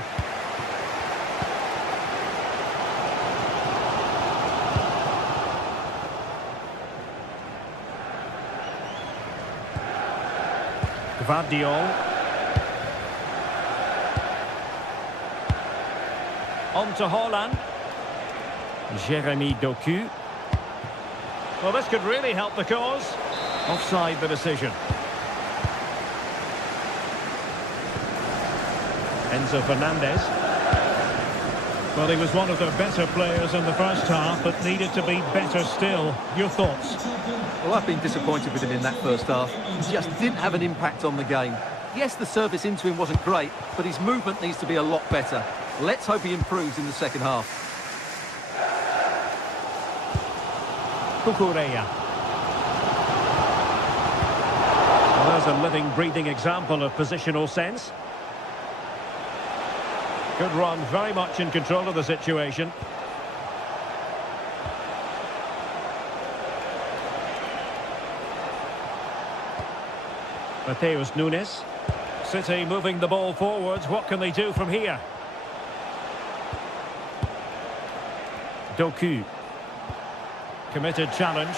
Gvardiol. On to Haaland. Jeremy Doku. Well, this could really help the cause. Offside the decision. Enzo Fernandez. Well, he was one of the better players in the first half, but needed to be better still. Your thoughts? Well, I've been disappointed with him in that first half. He just didn't have an impact on the game. Yes, the service into him wasn't great, but his movement needs to be a lot better. Let's hope he improves in the second half. Cucurella. Well, there's a living, breathing example of positional sense. Good run, very much in control of the situation. Mateus Nunes. City moving the ball forwards. What can they do from here? Doku. Committed challenge.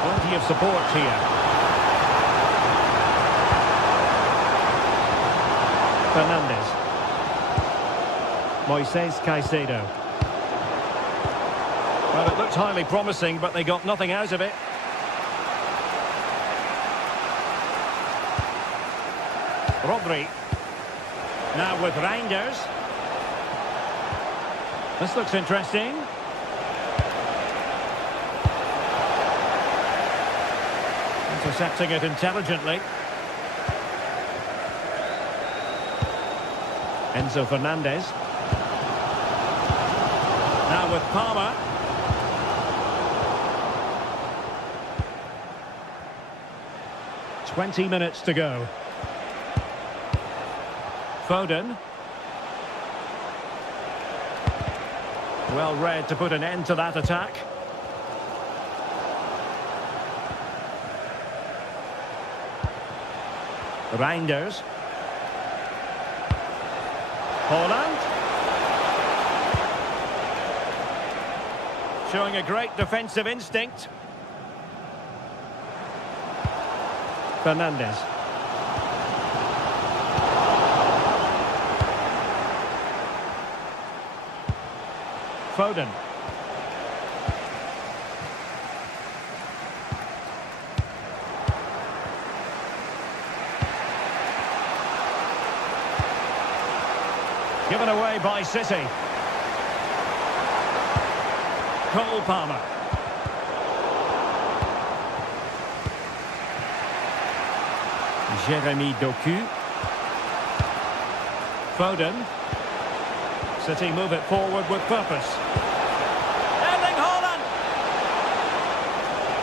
Plenty of support here. Fernandez. Moises Caicedo. Well, it looked highly promising, but they got nothing out of it. Rodri. Now with Reinders. This looks interesting. Intercepting it intelligently. Enzo Fernandez. Now with Palmer. "20 minutes to go. Foden. Well read to put an end to that attack. Reinders. Haaland. Showing a great defensive instinct. Fernandez. Foden. Given away by City. Cole Palmer. Jeremy Doku. Foden. City move it forward with purpose. Erling Haaland!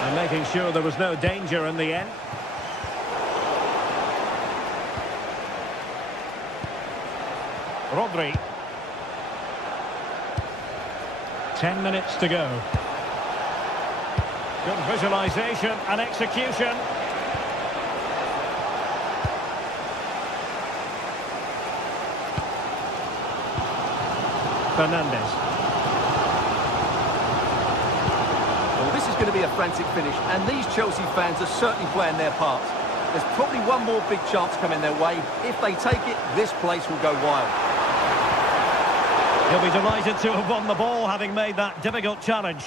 And making sure there was no danger in the end. Rodri. 10 minutes to go. Good visualisation and execution. Fernandes. Well, this is going to be a frantic finish, and these Chelsea fans are certainly playing their part. There's probably one more big chance coming their way. If they take it, this place will go wild. He'll be delighted to have won the ball, having made that difficult challenge.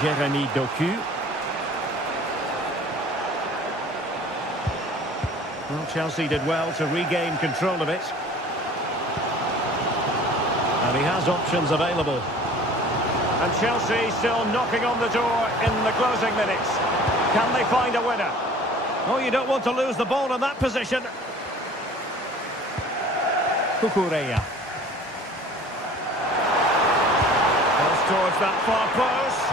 Jeremy Doku. Well, Chelsea did well to regain control of it. And he has options available. And Chelsea still knocking on the door in the closing minutes. Can they find a winner? Oh, you don't want to lose the ball in that position. Kukureya. Goes towards that far post.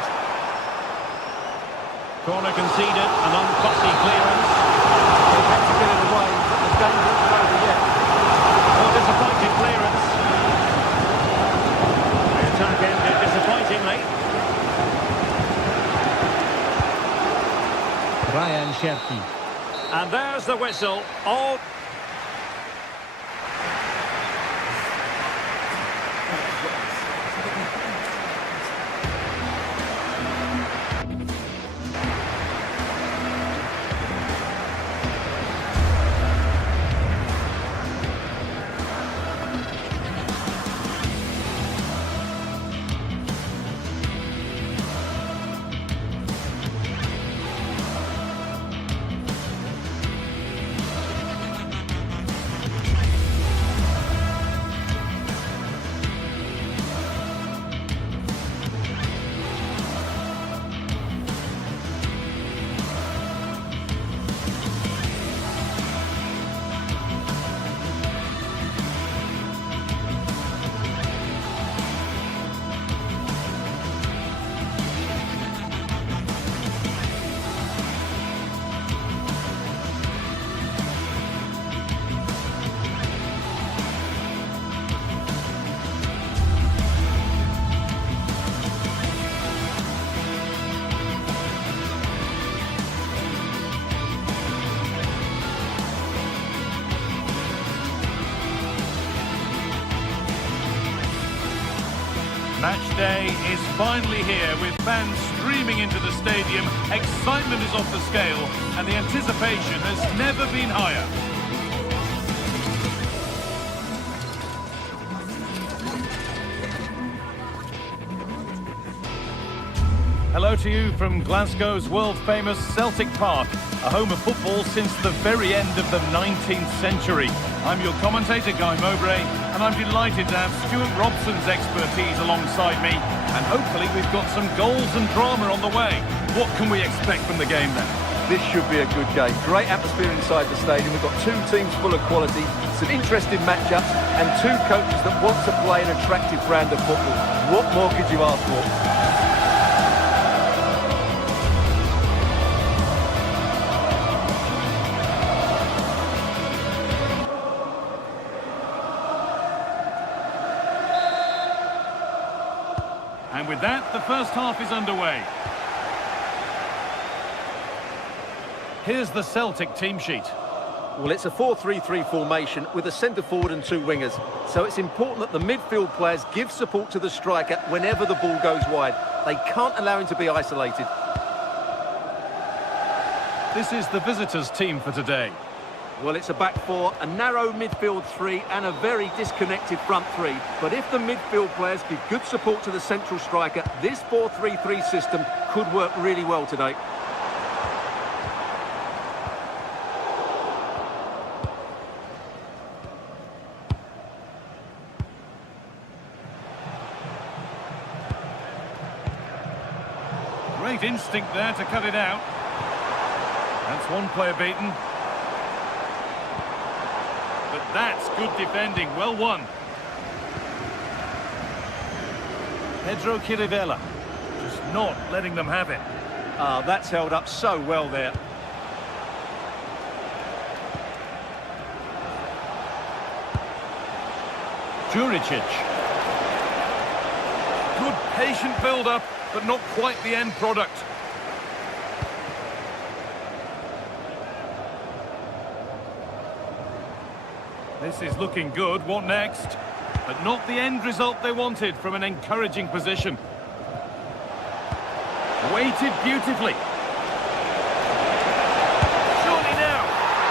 Corner conceded, an unfussy clearance. They had to get it away, but the danger isn't over yet. Oh, disappointing clearance. The attack ended disappointingly. Ryan Cherki. And there's the whistle. All... Match day is finally here with fans streaming into the stadium. Excitement is off the scale and the anticipation has never been higher. Hello to you from Glasgow's world-famous Celtic Park, a home of football since the very end of the 19th century. I'm your commentator, Guy Mowbray, and I'm delighted to have Stuart Robson's expertise alongside me, and hopefully we've got some goals and drama on the way. What can we expect from the game then? This should be a good game. Great atmosphere inside the stadium. We've got two teams full of quality, some interesting matchups, and two coaches that want to play an attractive brand of football. What more could you ask for? And with that, the first half is underway. Here's the Celtic team sheet. Well, it's a 4-3-3 formation with a centre forward and two wingers. So it's important that the midfield players give support to the striker whenever the ball goes wide. They can't allow him to be isolated. This is the visitors' team for today. Well, it's a back four, a narrow midfield three and a very disconnected front three. But if the midfield players give good support to the central striker, this 4-3-3 system could work really well today. Great instinct there to cut it out. That's one player beaten. But that's good defending, well won. Pedro Chirivella, just not letting them have it. Ah, that's held up so well there. Juricic. Good patient build-up, but not quite the end product. This is looking good. What next? But not the end result they wanted from an encouraging position. Weighted beautifully. Surely now.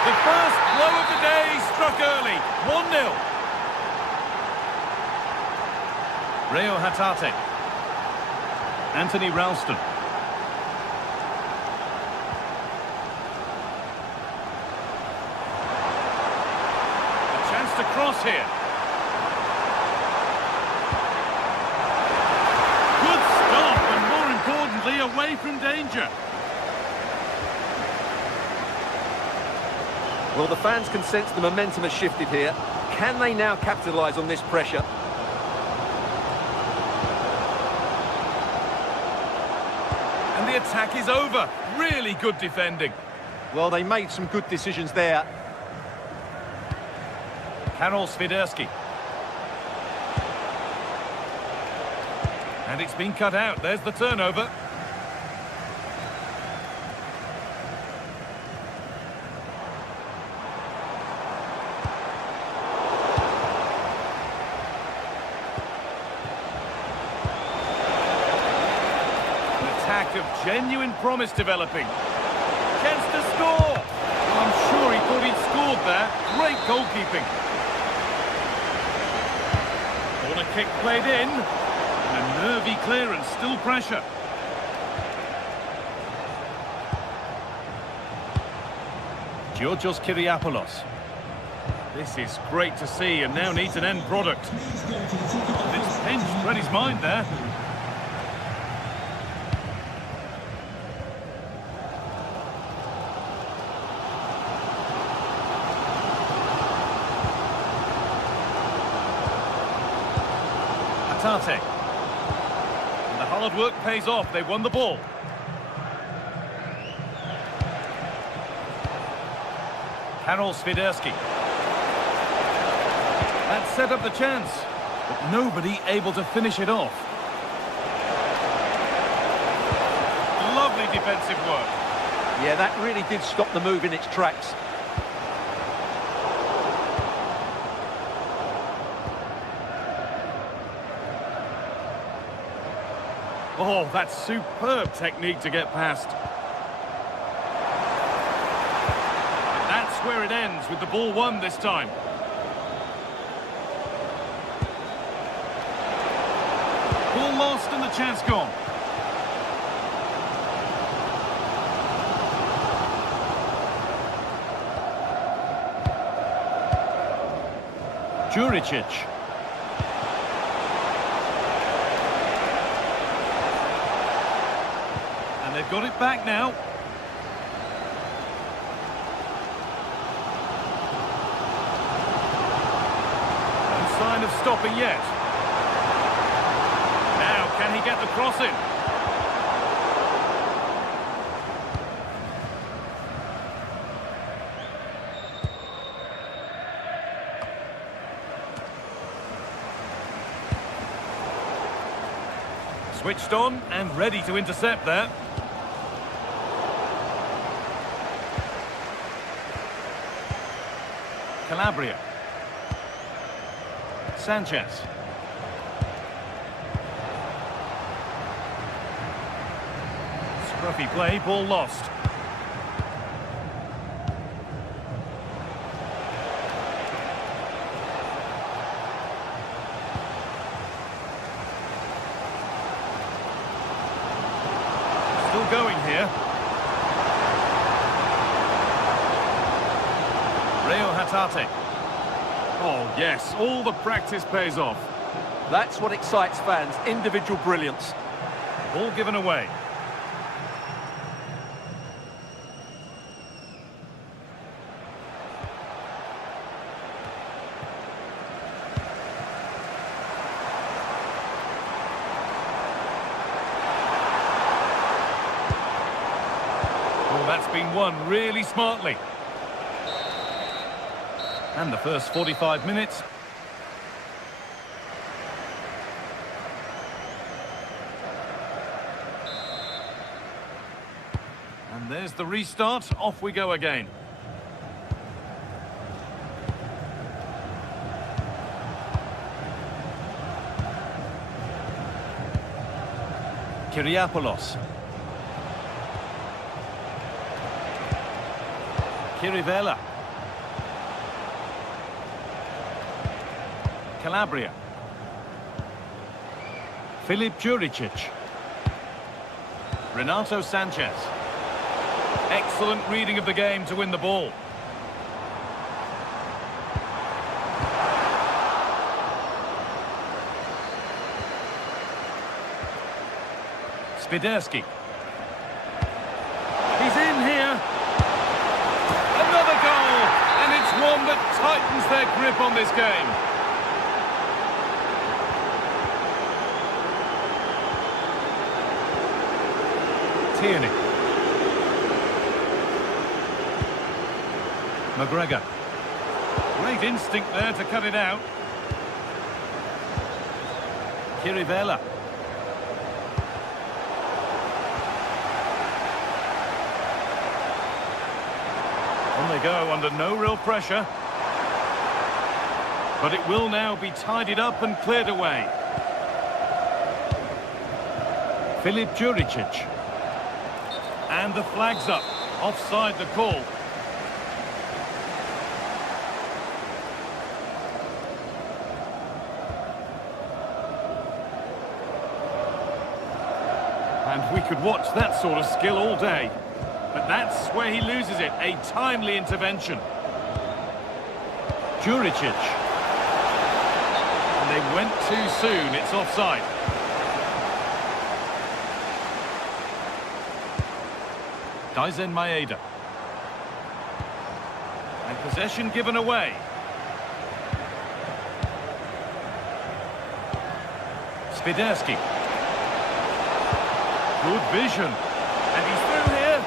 The first blow of the day struck early. 1-0. Rayo Hatate. Anthony Ralston. A chance to cross here. Good stop, and more importantly, away from danger. Well, the fans can sense the momentum has shifted here. Can they now capitalise on this pressure? And the attack is over. Really good defending. Well, they made some good decisions there. Karol Swiderski. And it's been cut out. There's the turnover. An attack of genuine promise developing. Chance to score. Well, I'm sure he thought he'd scored there. Great goalkeeping. Corner kick played in. And a nervy clearance, still pressure. Georgios Kyriapoulos. This is great to see and now needs an end product. This pinch read his mind there. Hatate. And the hard work pays off. They won the ball. Karol Swiderski. That set up the chance, but nobody able to finish it off. Lovely defensive work. Yeah, that really did stop the move in its tracks. Oh, that's superb technique to get past. And that's where it ends, with the ball won this time. Ball lost and the chance gone. Juricic. And they've got it back now. No sign of stopping yet. Now, can he get the cross in? Switched on and ready to intercept there. Calabria. Sanchez. Scruffy play, ball lost. Still going here. Rayo Hatate. Oh, yes, all the practice pays off. That's what excites fans, individual brilliance. Ball given away. That's been won really smartly. And the first 45 minutes. And there's the restart. Off we go again. Kyriapoulos. Kirivella. Calabria. Filip Juricic. Renato Sanchez. Excellent reading of the game to win the ball. Spiderski. He's in here. Another goal, and it's one that tightens their grip on this game. Tierney. McGregor. Great instinct there to cut it out. Kirivella. On they go under no real pressure. But it will now be tidied up and cleared away. Filip Juricic. And the flag's up. Offside the call. And we could watch that sort of skill all day. But that's where he loses it. A timely intervention. Juricic. And they went too soon. It's offside. Daizen Maeda. And possession given away. Spiderski. Good vision. And he's through here.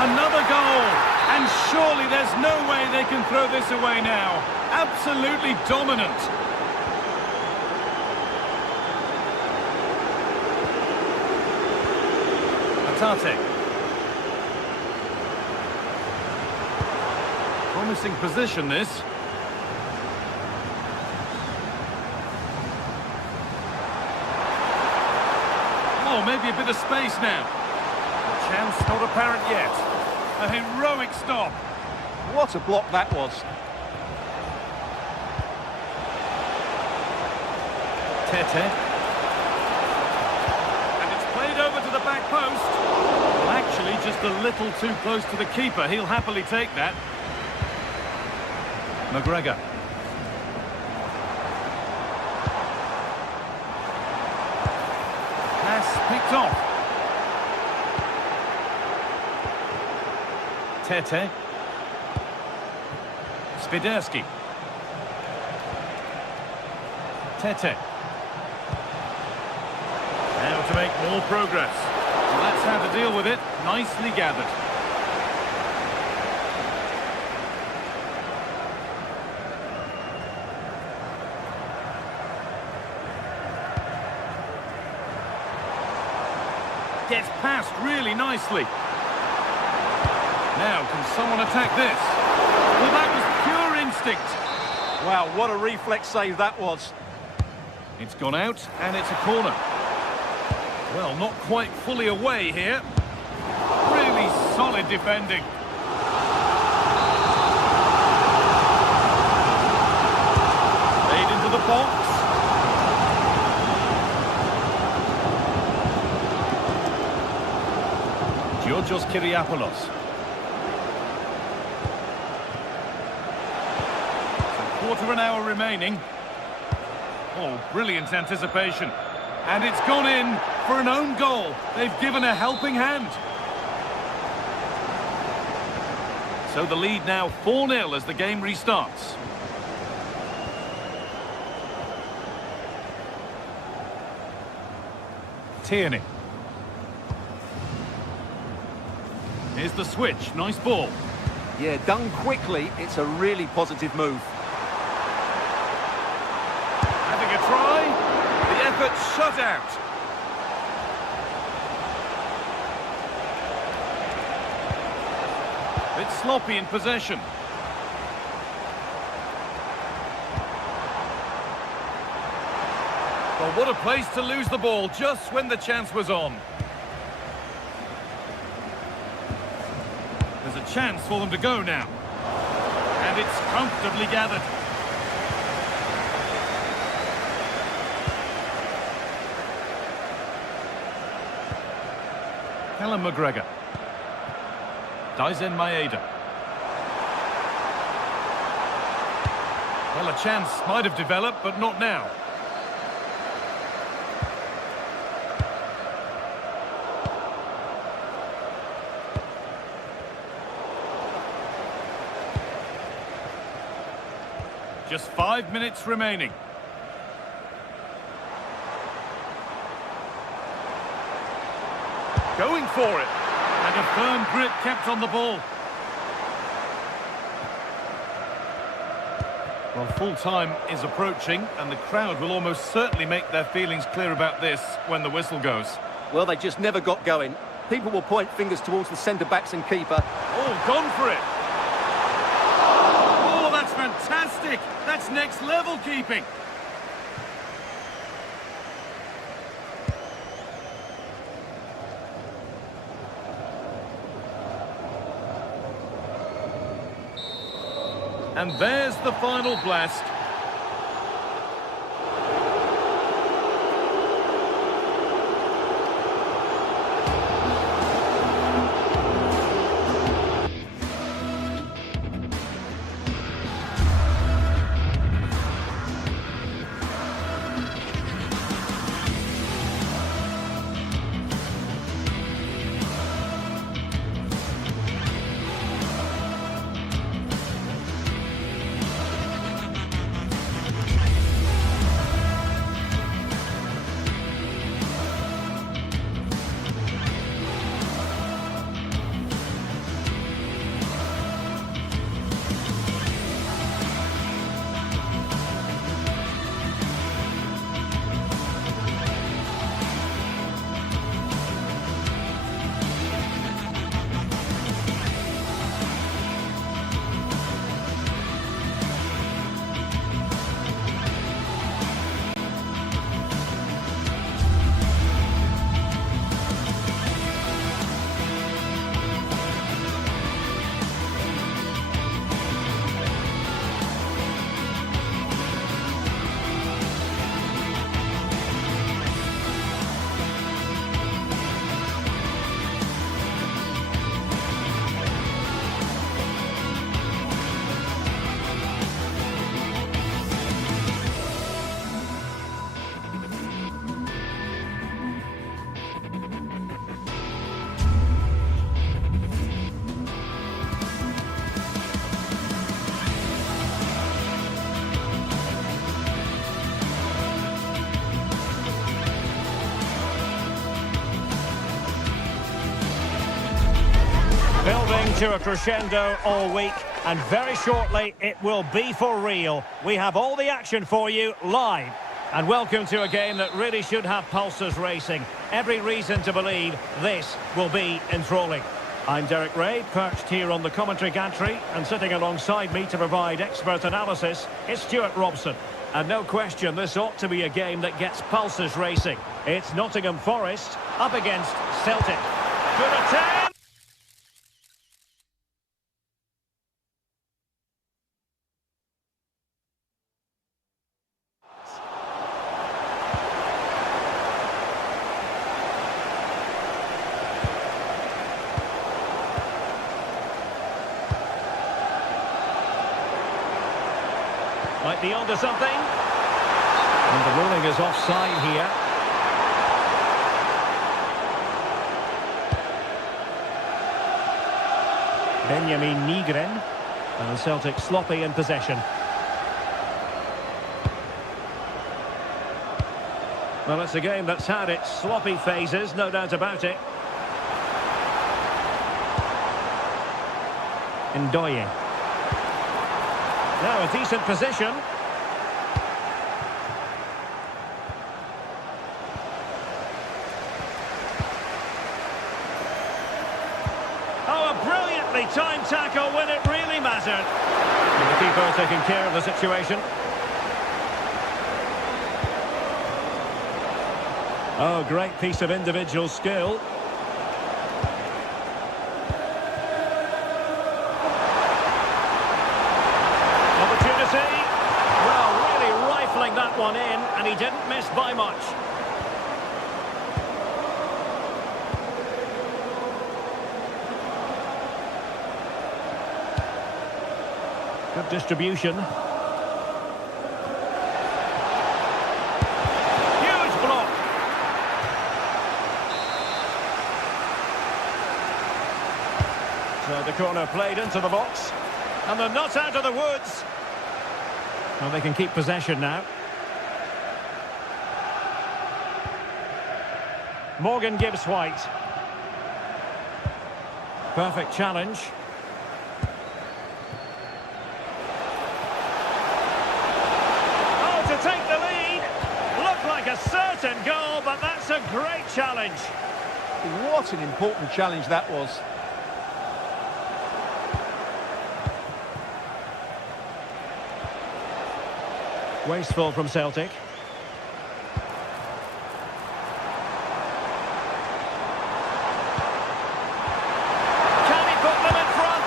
Another goal. And surely there's no way they can throw this away now. Absolutely dominant. Atate. Promising position, this. Oh, maybe a bit of space now. The chance not apparent yet. A heroic stop. What a block that was. Tete. And it's played over to the back post. Well, actually, just a little too close to the keeper. He'll happily take that. McGregor. Pass picked off. Tete. Spiderski. Tete. Now to make more progress. Well, that's how to deal with it. Nicely gathered. Gets past really nicely. Now, can someone attack this? Well, that was pure instinct. Wow, what a reflex save that was. It's gone out, and it's a corner. Well, not quite fully away here. Really solid defending. Played into the box. Georgios Kyriapoulos. So quarter of an hour remaining. Oh, brilliant anticipation. And it's gone in for an own goal. They've given a helping hand. So the lead now 4-0 as the game restarts. Tierney. Here's the switch. Nice ball. Yeah, done quickly, it's a really positive move. Having a try. The effort shut out. Bit sloppy in possession. Well, what a place to lose the ball just when the chance was on. There's a chance for them to go now. And it's comfortably gathered. Callum McGregor. Daizen Maeda. Well, a chance might have developed, but not now. Just 5 minutes remaining. Going for it. And a firm grip kept on the ball. Well, full time is approaching, and the crowd will almost certainly make their feelings clear about this when the whistle goes. Well, they just never got going. People will point fingers towards the centre-backs and keeper. Oh, gone for it. Oh, that's fantastic. That's next level keeping. And there's the final blast. Building to a crescendo all week, and very shortly it will be for real. We have all the action for you live. And welcome to a game that really should have pulses racing. Every reason to believe this will be enthralling. I'm Derek Ray, perched here on the commentary gantry, and sitting alongside me to provide expert analysis is Stuart Robson. And no question, this ought to be a game that gets pulses racing. It's Nottingham Forest up against Celtic. Good attempt! Might be onto something. And the ruling is offside here. Benjamin Nygren. And Celtic sloppy in possession. Well, it's a game that's had its sloppy phases, no doubt about it. Ndoye. Now a decent position. Oh, a brilliantly timed tackle when it really mattered. And the keeper taking care of the situation. Oh, great piece of individual skill. Opportunity. Well, really rifling that one in, and he didn't miss by much. Good distribution. Huge block. So the corner played into the box. And they're not out of the woods. Well, they can keep possession now. Morgan Gibbs White. Perfect challenge. Oh, to take the lead. Looked like a certain goal, but that's a great challenge. What an important challenge that was. Wasteful from Celtic. Can he put them in front?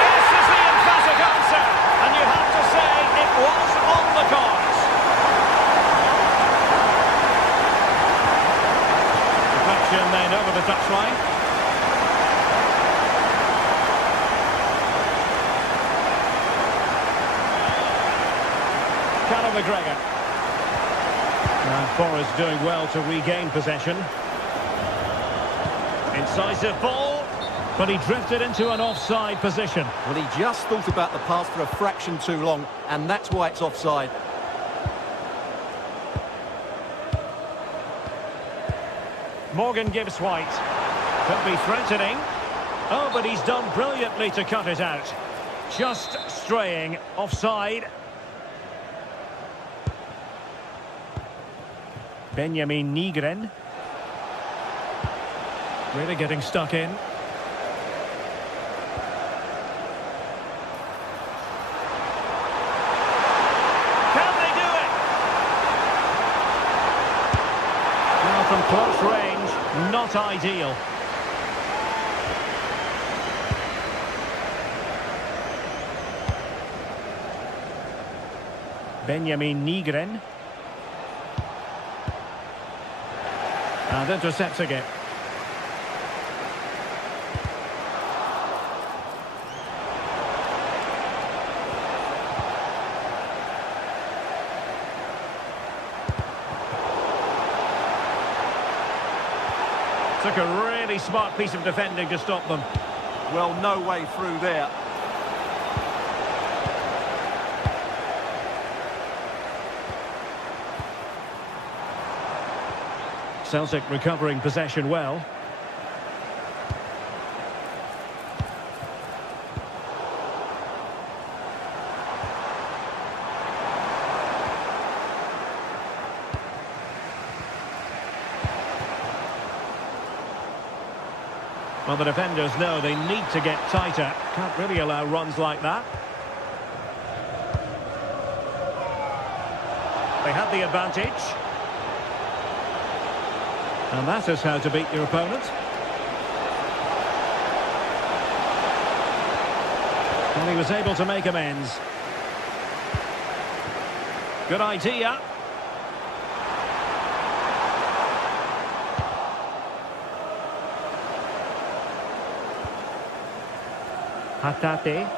Yes is the emphatic answer. And you have to say it was on the cards. Deflection then over the touchline. McGregor. And Forrest doing well to regain possession. Incisive ball, but he drifted into an offside position. Well, he just thought about the pass for a fraction too long, and that's why it's offside. Morgan Gibbs White. Could be threatening. Oh, but he's done brilliantly to cut it out. Just straying offside. Benjamin Nygren. Really getting stuck in. Can they do it? Well, from close range, not ideal. Benjamin Nygren. And intercepting it. Took a really smart piece of defending to stop them. Well, no way through there. Celtic recovering possession well. Well, the defenders know they need to get tighter. Can't really allow runs like that. They had the advantage. And that is how to beat your opponent. And he was able to make amends. Good idea. Hatate.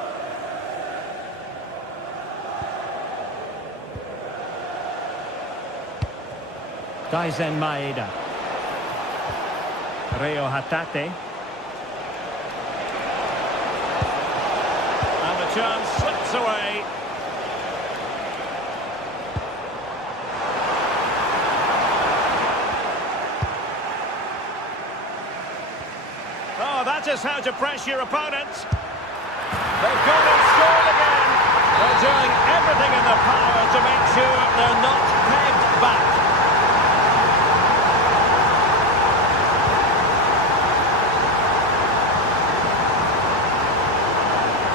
Kaizen Maeda. Reo Hatate. And the chance slips away. Oh, that is how to press your opponent. They're doing everything in their power to make sure they're not pegged back.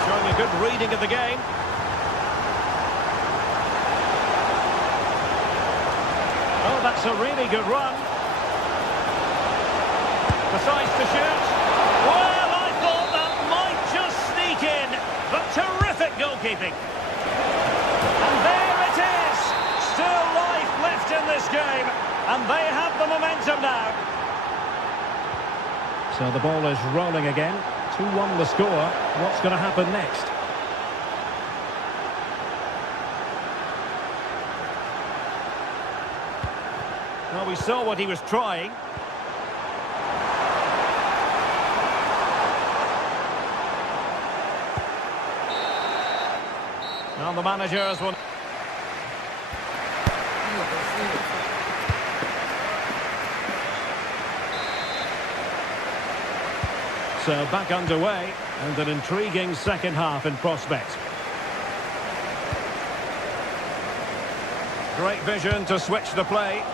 Showing a good reading of the game. Oh, that's a really good run. Decides to shoot. Well, I thought that might just sneak in, but terrific goalkeeping. And there it is. Still life left in this game, and they have the momentum now. So the ball is rolling again. 2-1 the score. What's going to happen next? Well, we saw what he was trying. Now the managers will... So back underway, and an intriguing second half in prospect. Great vision to switch the play.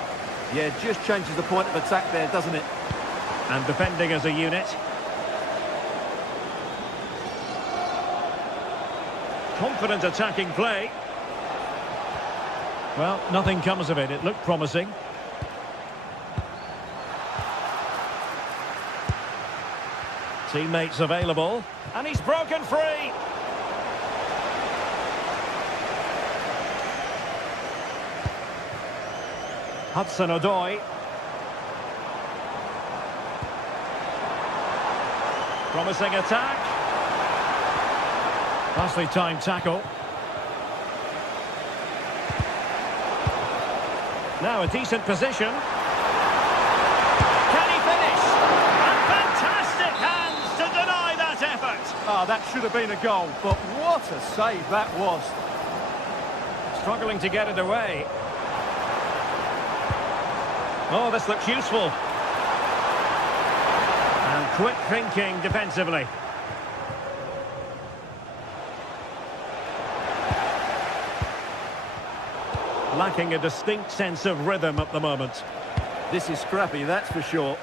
Yeah, just changes the point of attack there, doesn't it? And defending as a unit. Confident attacking play. Well, nothing comes of it. It looked promising. Teammates available. And he's broken free. Hudson-Odoi. Promising attack. Nicely timed tackle. Now a decent position. Can he finish? And fantastic hands to deny that effort. Ah, that should have been a goal, but what a save that was. Struggling to get it away. Oh, this looks useful. And quick thinking defensively. Lacking a distinct sense of rhythm at the moment. This is scrappy, that's for sure.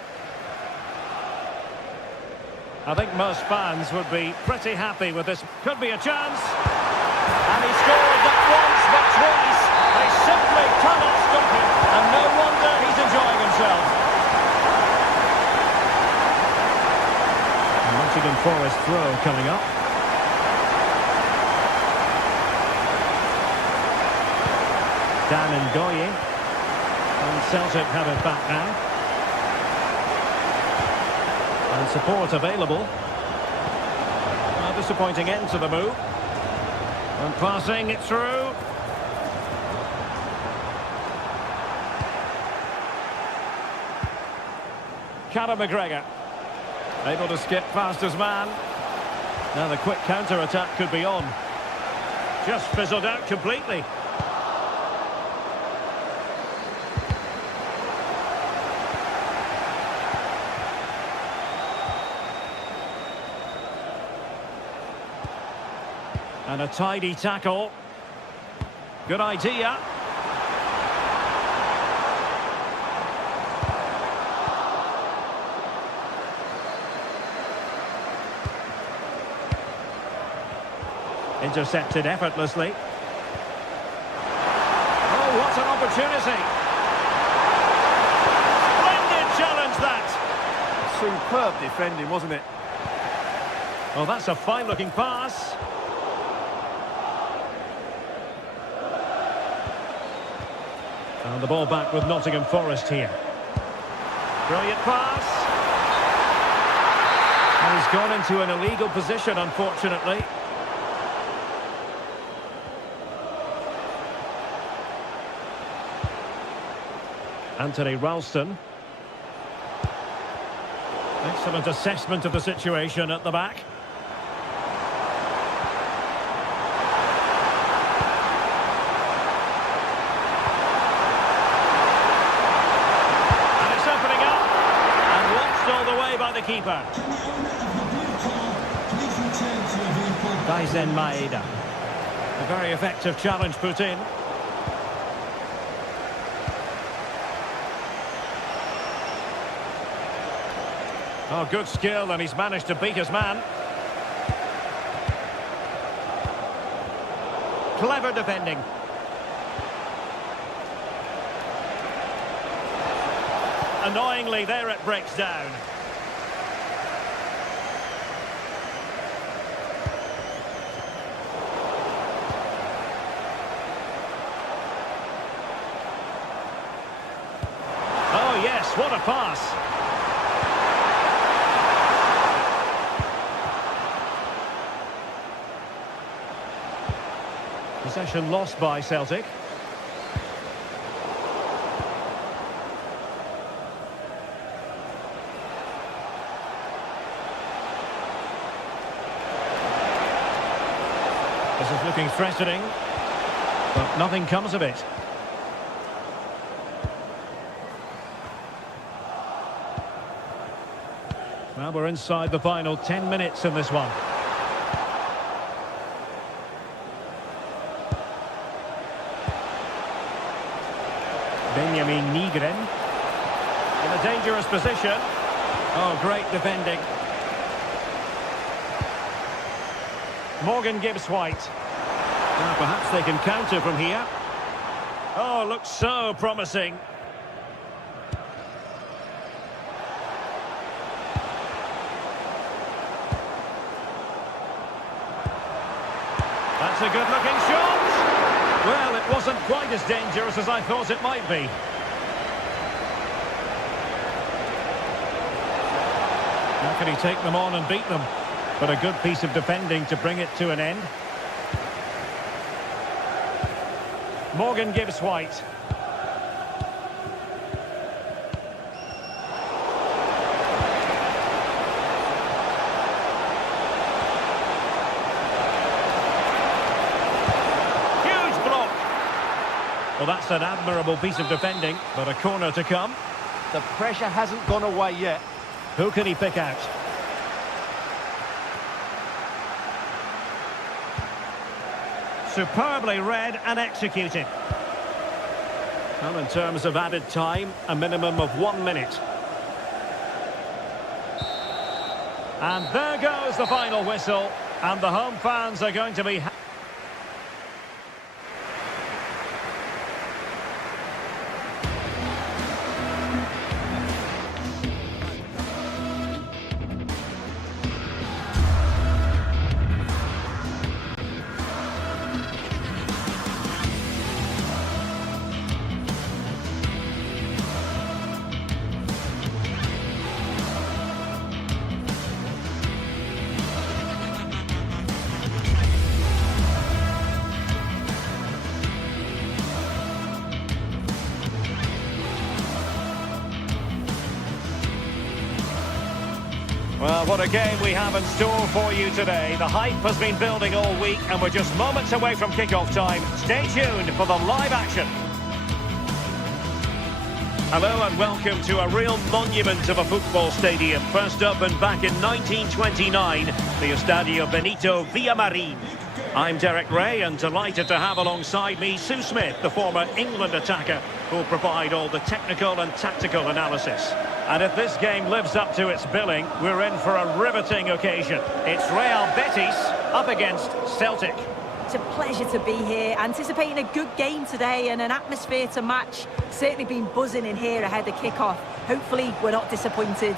I think most fans would be pretty happy with this. Could be a chance. And he scored not once but twice. They simply cannot stop him. And no wonder he's enjoying himself. Nottingham Forest throw coming up. Dan Ngoye. And Celtic have it back now. And support available. A disappointing end to the move. And passing it through. Callum McGregor. Able to skip past his man. Now the quick counter-attack could be on. Just fizzled out completely. And a tidy tackle. Good idea. Intercepted effortlessly. Oh, what an opportunity. Splendid challenge that. Superb defending, wasn't it? Well, that's a fine-looking pass. And the ball back with Nottingham Forest here. Brilliant pass. And he's gone into an illegal position, unfortunately. Anthony Ralston. Excellent assessment of the situation at the back. And it's opening up. And watched all the way by the keeper. Can the owner of the blue card please return to your vehicle? Daisen Maeda. A very effective challenge put in. Oh, good skill, and he's managed to beat his man. Clever defending. Annoyingly, there it breaks down. Oh, yes, what a pass. Possession lost by Celtic. This is looking threatening, but nothing comes of it. Well, we're inside the final 10 minutes in this one. Benjamin Nygren in a dangerous position. Oh, great defending. Morgan Gibbs-White. Now, perhaps they can counter from here. Oh, looks so promising. That's a good-looking shot. Well, it wasn't quite as dangerous as I thought it might be. How can he take them on and beat them? But a good piece of defending to bring it to an end. Morgan Gibbs-White. Well, that's an admirable piece of defending, but a corner to come. The pressure hasn't gone away yet. Who can he pick out? Superbly read and executed. Well, in terms of added time, a minimum of 1 minute. And there goes the final whistle, and the home fans are going to be... Well, what a game we have in store for you today. The hype has been building all week and we're just moments away from kick-off time. Stay tuned for the live action. Hello and welcome to a real monument of a football stadium. First up and back in 1929, the Estadio Benito Villamarín. I'm Derek Ray and delighted to have alongside me Sue Smith, the former England attacker, who will provide all the technical and tactical analysis. And if this game lives up to its billing, we're in for a riveting occasion. It's Real Betis up against Celtic. It's a pleasure to be here, anticipating a good game today and an atmosphere to match. Certainly been buzzing in here ahead of kick-off. Hopefully we're not disappointed.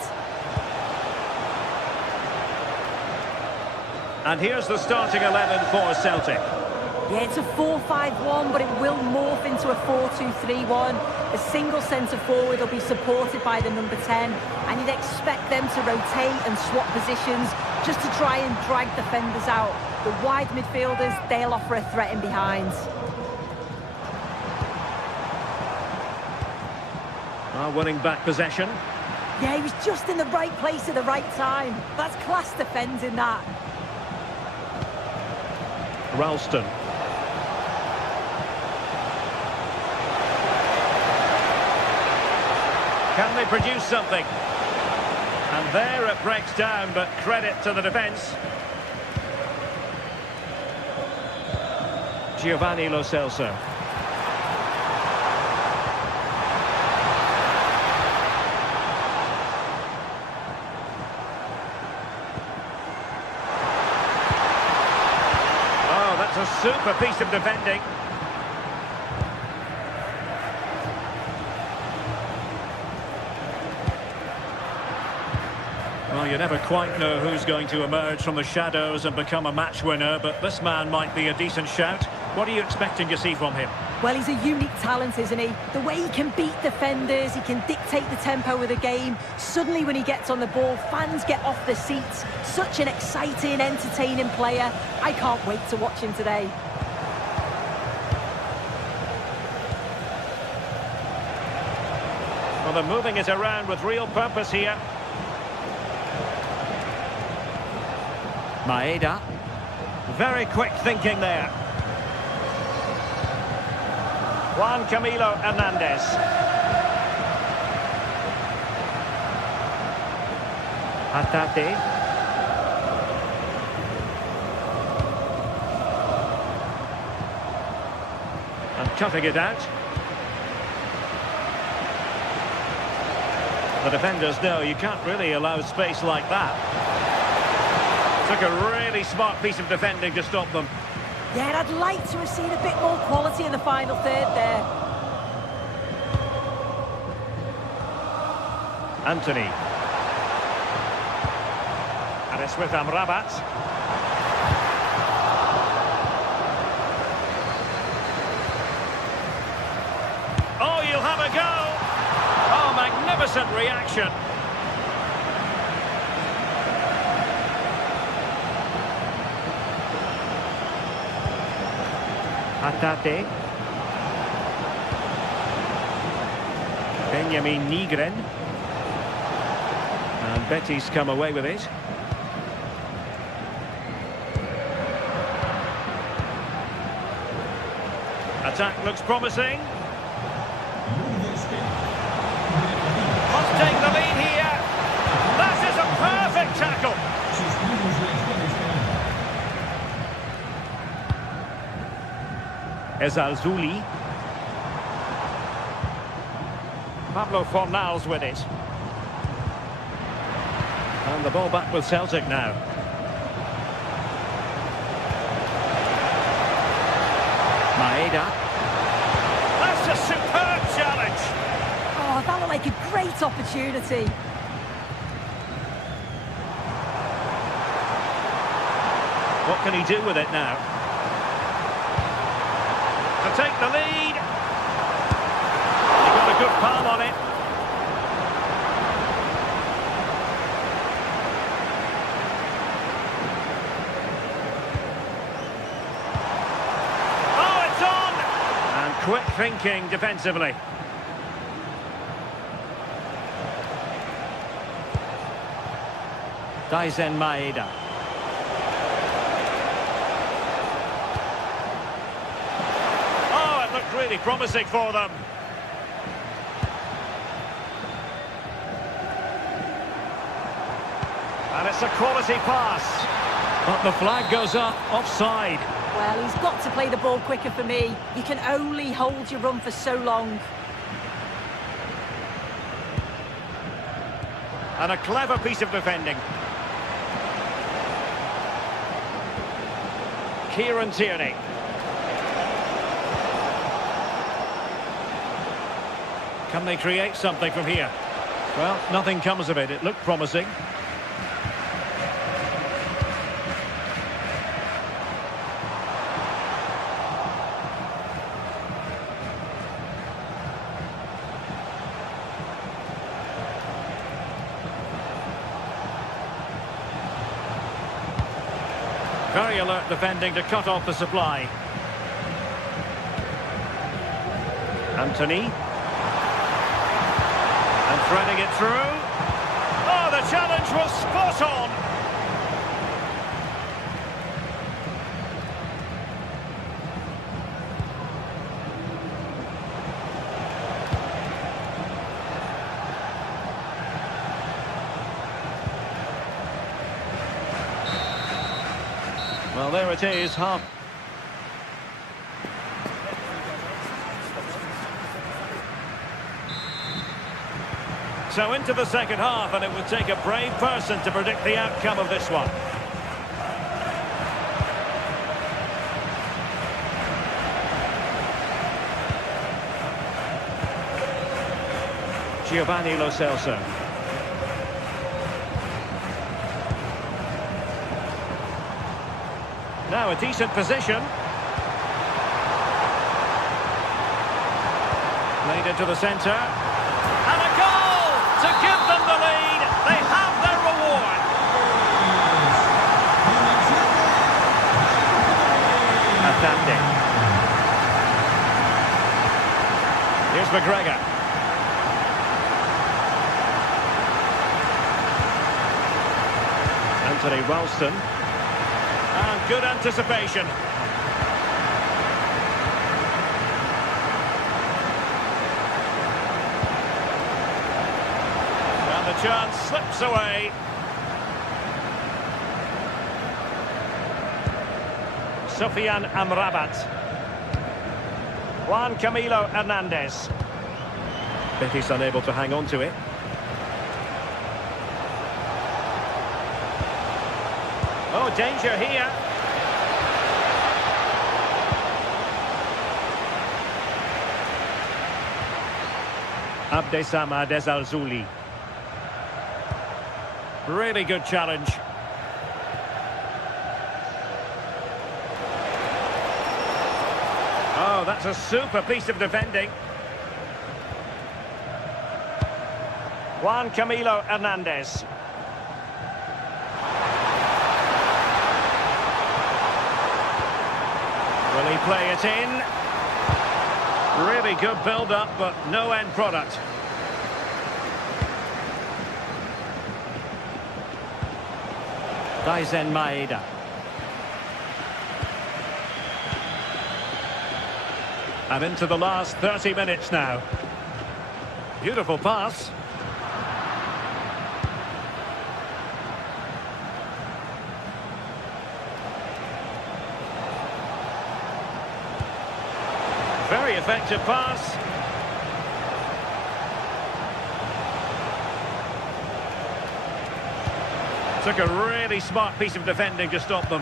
And here's the starting 11 for Celtic. Yeah, it's a 4-5-1, but it will morph into a 4-2-3-1. A single centre-forward will be supported by the number 10, and you'd expect them to rotate and swap positions just to try and drag defenders out. The wide midfielders, they'll offer a threat in behind. Winning back possession. Yeah, he was just in the right place at the right time. That's class defending, that. Ralston. Can they produce something? And there it breaks down, but credit to the defence. Giovanni Lo Celso. Oh, that's a super piece of defending. Well, you never quite know who's going to emerge from the shadows and become a match winner, but this man might be a decent shout. What are you expecting to see from him? Well, he's a unique talent, isn't he? The way he can beat defenders, he can dictate the tempo of the game. Suddenly, when he gets on the ball, fans get off their seats. Such an exciting, entertaining player. I can't wait to watch him today. Well, they're moving it around with real purpose here. Maeda. Very quick thinking there. Juan Camilo Hernandez. Hatate. And cutting it out. The defenders know you can't really allow space like that. Took a really smart piece of defending to stop them. Yeah, I'd like to have seen a bit more quality in the final third there. Anthony. And it's with Amrabat. Oh, you'll have a go! Oh, magnificent reaction. Hatate. Benjamin Nigren. And Betis come away with it. Attack looks promising. Must take the lead here. That is a perfect tackle. Ezalzouli. Pablo Fornals with it. And the ball back with Celtic now. Maeda. That's a superb challenge. Oh, that looked like a great opportunity. What can he do with it now? To take the lead. He got a good palm on it. Oh, it's on! And quick thinking defensively. Daisen Maeda. Really promising for them. And it's a quality pass. But the flag goes up, offside. Well, he's got to play the ball quicker for me. You can only hold your run for so long. And a clever piece of defending. Kieran Tierney. Can they create something from here? Well, nothing comes of it. It looked promising. Very alert defending to cut off the supply. Anthony. And threading it through. Oh, the challenge was spot on. Well, there it is, half. So into the second half, and it would take a brave person to predict the outcome of this one. Giovanni Lo Celso. Now a decent position. Played into the centre. And a goal to give them the lead. They have their reward. Atante. Here's McGregor. Anthony Ralston. And good anticipation. And the chance slips away. Sofian Amrabat. Juan Camilo Hernandez. Betis unable to hang on to it. Oh, danger here. Abdessamad Al-Zouli. Really good challenge. Oh, that's a super piece of defending. Juan Camilo Hernandez. Will he play it in? Really good build-up, but no end product. Daisen Maeda. And into the last 30 minutes now. Beautiful pass. Very effective pass. Took a really smart piece of defending to stop them.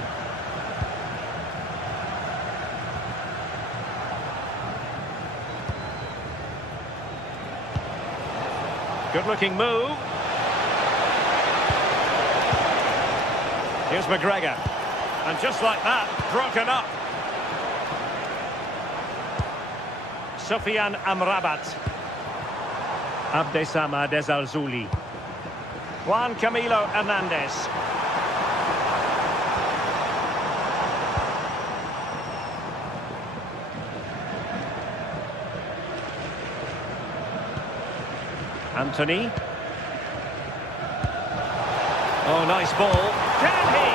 Good-looking move. Here's McGregor. And just like that, broken up. Sofian Amrabat. Abdessamad Al-Zouli. Juan Camilo Hernandez. Anthony. Oh, nice ball. Can he?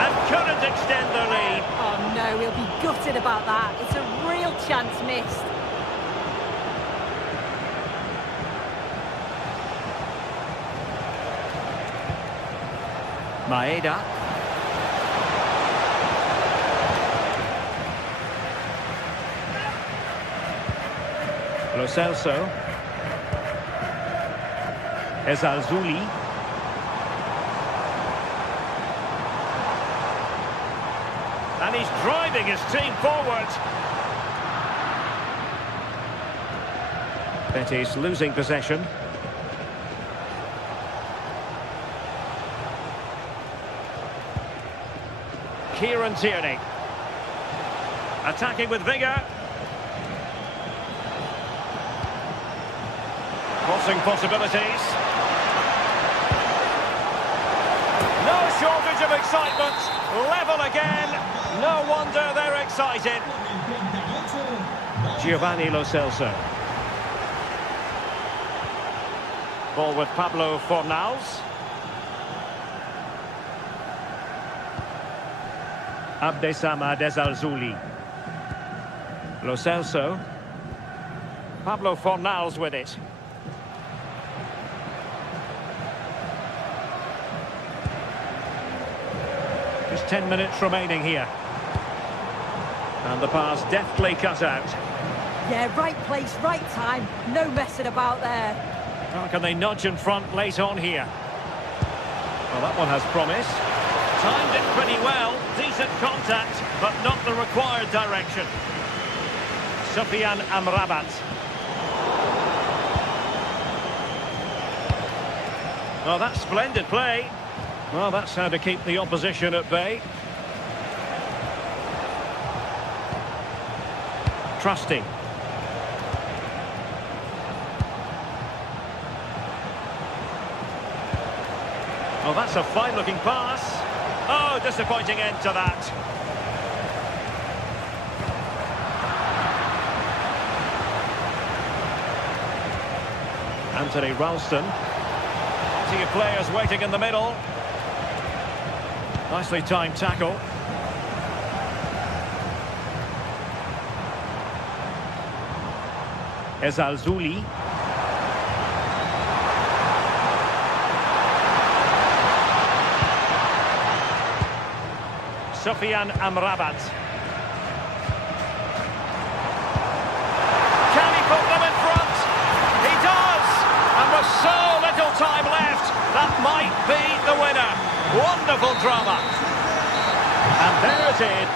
And couldn't extend the lead. Oh no, he'll be gutted about that. It's a real chance missed. Maeda. Lo Celso. Al-Zouli. And he's driving his team forward. Betis losing possession. Kieran Tierney. Attacking with vigour. Crossing possibilities. No shortage of excitement. Level again. No wonder they're excited. Giovanni Lo Celso. Ball with Pablo Fornals. Abdessamad Al-Zouli. Lo Celso. Pablo Fornals with it. Just 10 minutes remaining here. And the pass deftly cut out. Yeah, right place, right time. No messing about there. How can they nudge in front late on here? Well, that one has promise. Timed it pretty well. Decent contact, but not the required direction. Sufyan Amrabat. Well, that's splendid play. Well, that's how to keep the opposition at bay. Trusty. Oh, that's a fine-looking pass. Oh, disappointing end to that. Anthony Ralston. Plenty of players waiting in the middle. Nicely timed tackle. Ezalzouli. Sufyan Amrabat. Can he put them in front? He does! And with so little time left, that might be the winner. Wonderful drama. And there it is.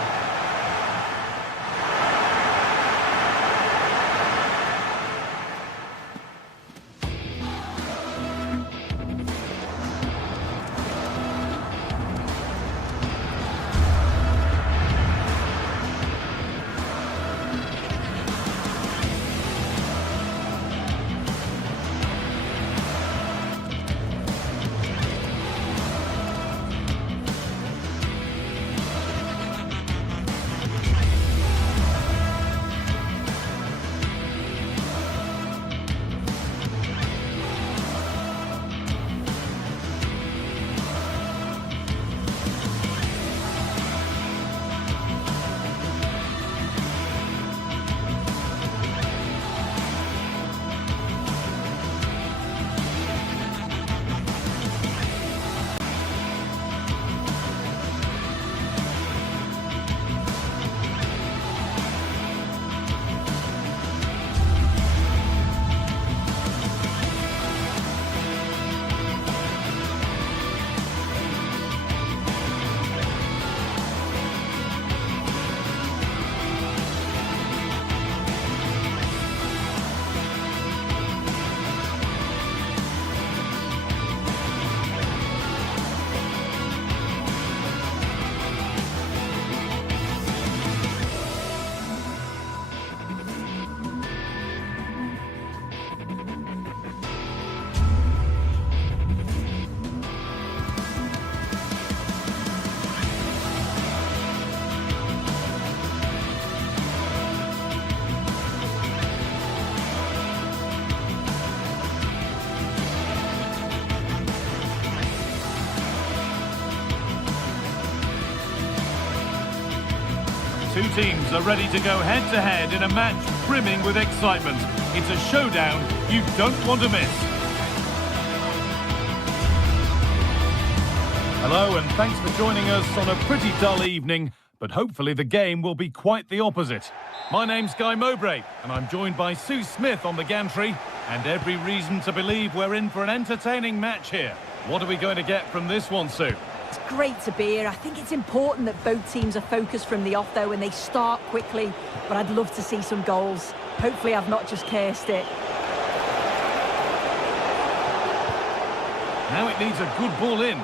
Two teams are ready to go head-to-head in a match brimming with excitement. It's a showdown you don't want to miss. Hello and thanks for joining us on a pretty dull evening, but hopefully the game will be quite the opposite. My name's Guy Mowbray and I'm joined by Sue Smith on the gantry, and every reason to believe we're in for an entertaining match here. What are we going to get from this one, Sue? It's great to be here. I think it's important that both teams are focused from the off, though, and they start quickly. But I'd love to see some goals. Hopefully I've not just cursed it. Now it needs a good ball in.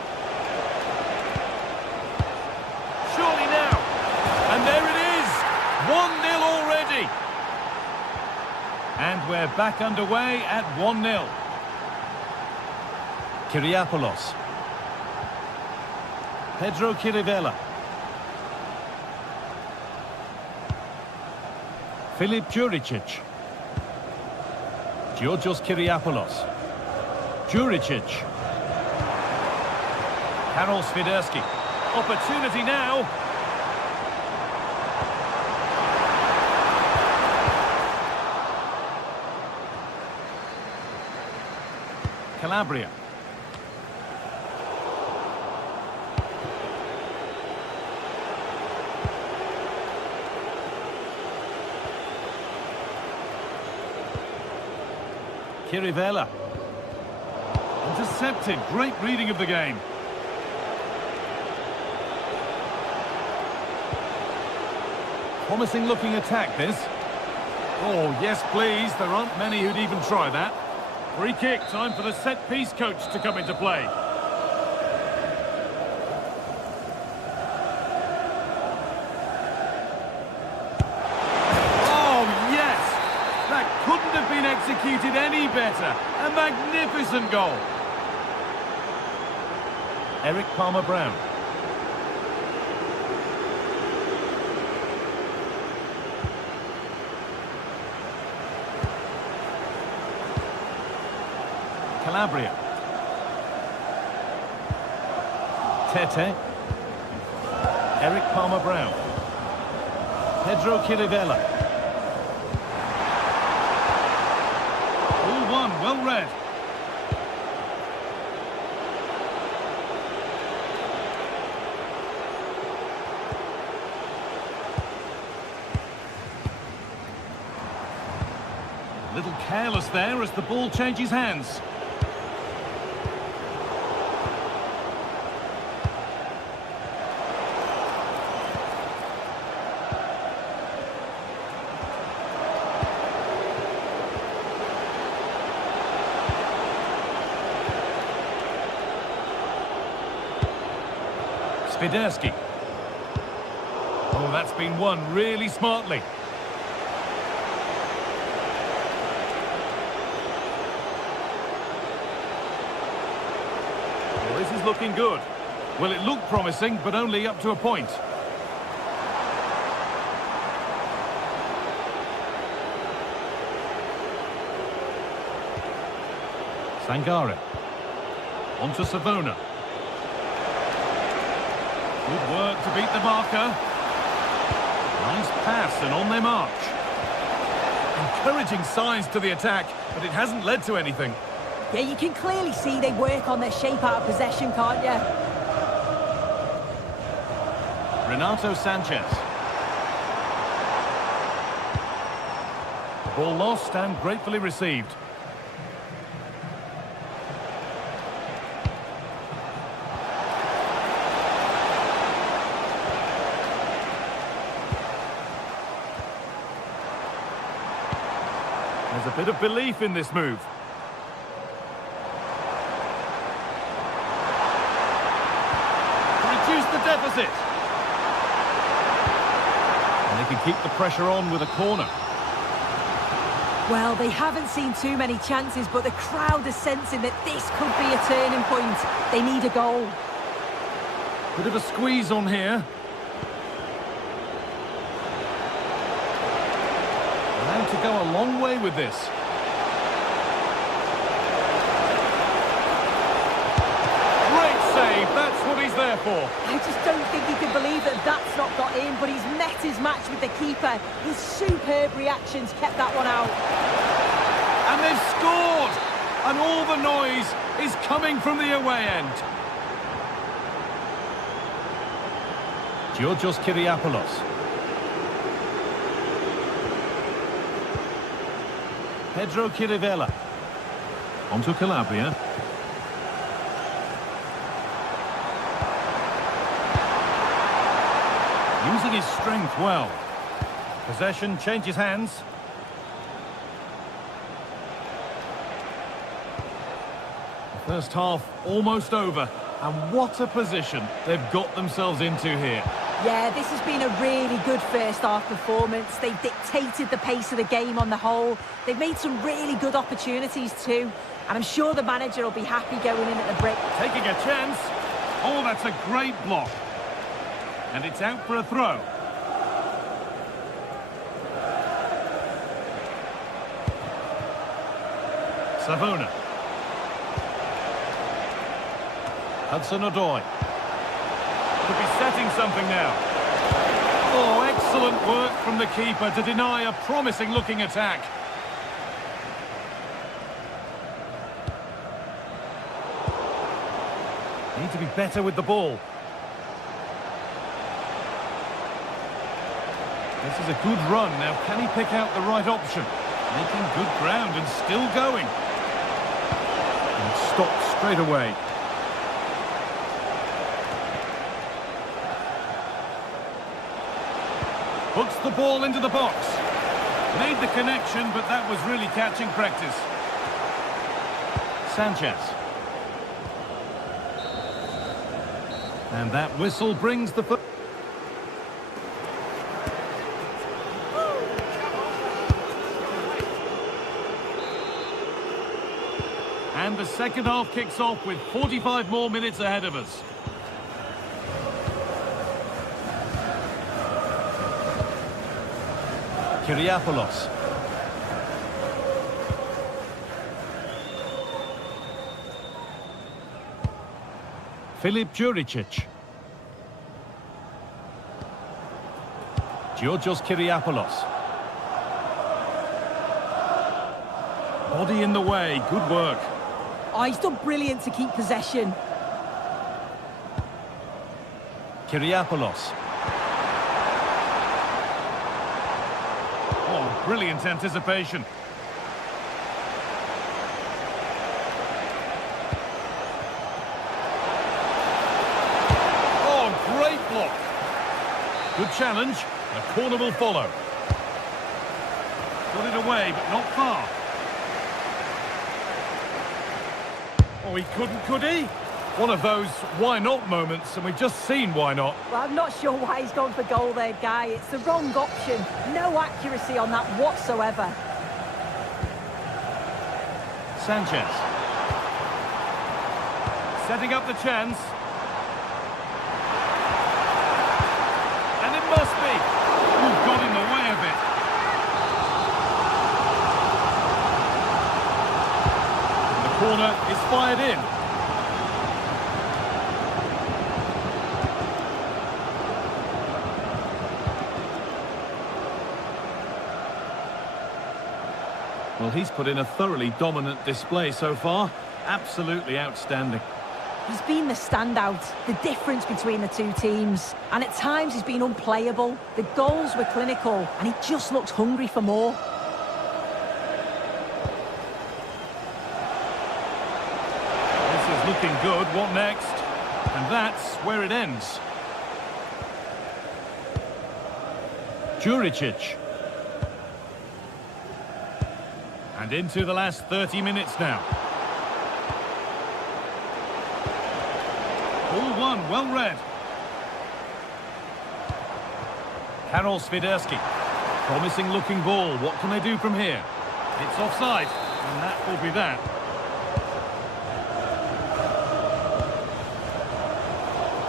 Surely now. And there it is. 1-0 already. And we're back underway at 1-0. Kyriapoulos. Pedro Chirivella. Filip Juricic. Georgios Kyriapoulos. Juricic. Karol Swiderski. Opportunity now. Calabria. Chirivella. intercepted. Great reading of the game. Promising looking attack, this. Oh, yes, please. There aren't many who'd even try that. Free kick. Time for the set-piece coach to come into play. Oh, yes! That couldn't have been executed any better. A magnificent goal. Eric Palmer-Brown. Calabria. Tete. Eric Palmer-Brown. Pedro Chirivella. All one, well read. A little careless there as the ball changes hands. Spiderski. Oh, that's been won really smartly. Well, this is looking good. Well, it looked promising, but only up to a point. Sangare. On to Savona. Good work to beat the marker. Nice pass and on their march. Encouraging signs to the attack, but it hasn't led to anything. Yeah, you can clearly see they work on their shape out of possession, can't you? Renato Sanchez. Ball lost and gratefully received. There's a bit of belief in this move. To reduce the deficit. And they can keep the pressure on with a corner. Well, they haven't seen too many chances, but the crowd is sensing that this could be a turning point. They need a goal. Bit of a squeeze on here. Allowed to go a long way with this. Great save, that's what he's there for. I just don't think he can believe that that's not got in, but he's met his match with the keeper. His superb reactions kept that one out. And they've scored! And all the noise is coming from the away end. Georgios Kyriapoulos. Pedro Chirivella. On to Calabria. Using his strength well. Possession changes hands. The first half almost over. And what a position they've got themselves into here. Yeah, this has been a really good first half performance. They've dictated the pace of the game on the whole. They've made some really good opportunities too. And I'm sure the manager will be happy going in at the break. Taking a chance. Oh, that's a great block. And it's out for a throw. Savona. Hudson-Odoi. Could be setting something now. Oh, excellent work from the keeper to deny a promising-looking attack. Need to be better with the ball. This is a good run. Now, can he pick out the right option? Making good ground and still going. And stopped straight away. Hooks the ball into the box. Made the connection, but that was really catching practice. Sanchez. And that whistle brings the... And the second half kicks off with 45 more minutes ahead of us. Kyriapoulos. Filip Juricic. Georgios Kyriapoulos. Body in the way, good work. Oh, he's done brilliant to keep possession. Kyriapoulos. Oh, brilliant anticipation. Oh, great block. Good challenge. A corner will follow. Got it away, but not far. Oh, he couldn't, could he? One of those why not moments, and we've just seen why not. Well, I'm not sure why he's gone for goal there, Guy. It's the wrong option. No accuracy on that whatsoever. Sanchez. Setting up the chance. And it must be. We've got in the way of it. And the corner is fired in. Well, he's put in a thoroughly dominant display so far. Absolutely outstanding. He's been the standout, the difference between the two teams. And at times he's been unplayable. The goals were clinical, and he just looks hungry for more. This is looking good. What next? And that's where it ends. Juricic. And into the last 30 minutes now. All one, well read. Karol Swiderski. Promising looking ball. What can they do from here? It's offside, and that will be that.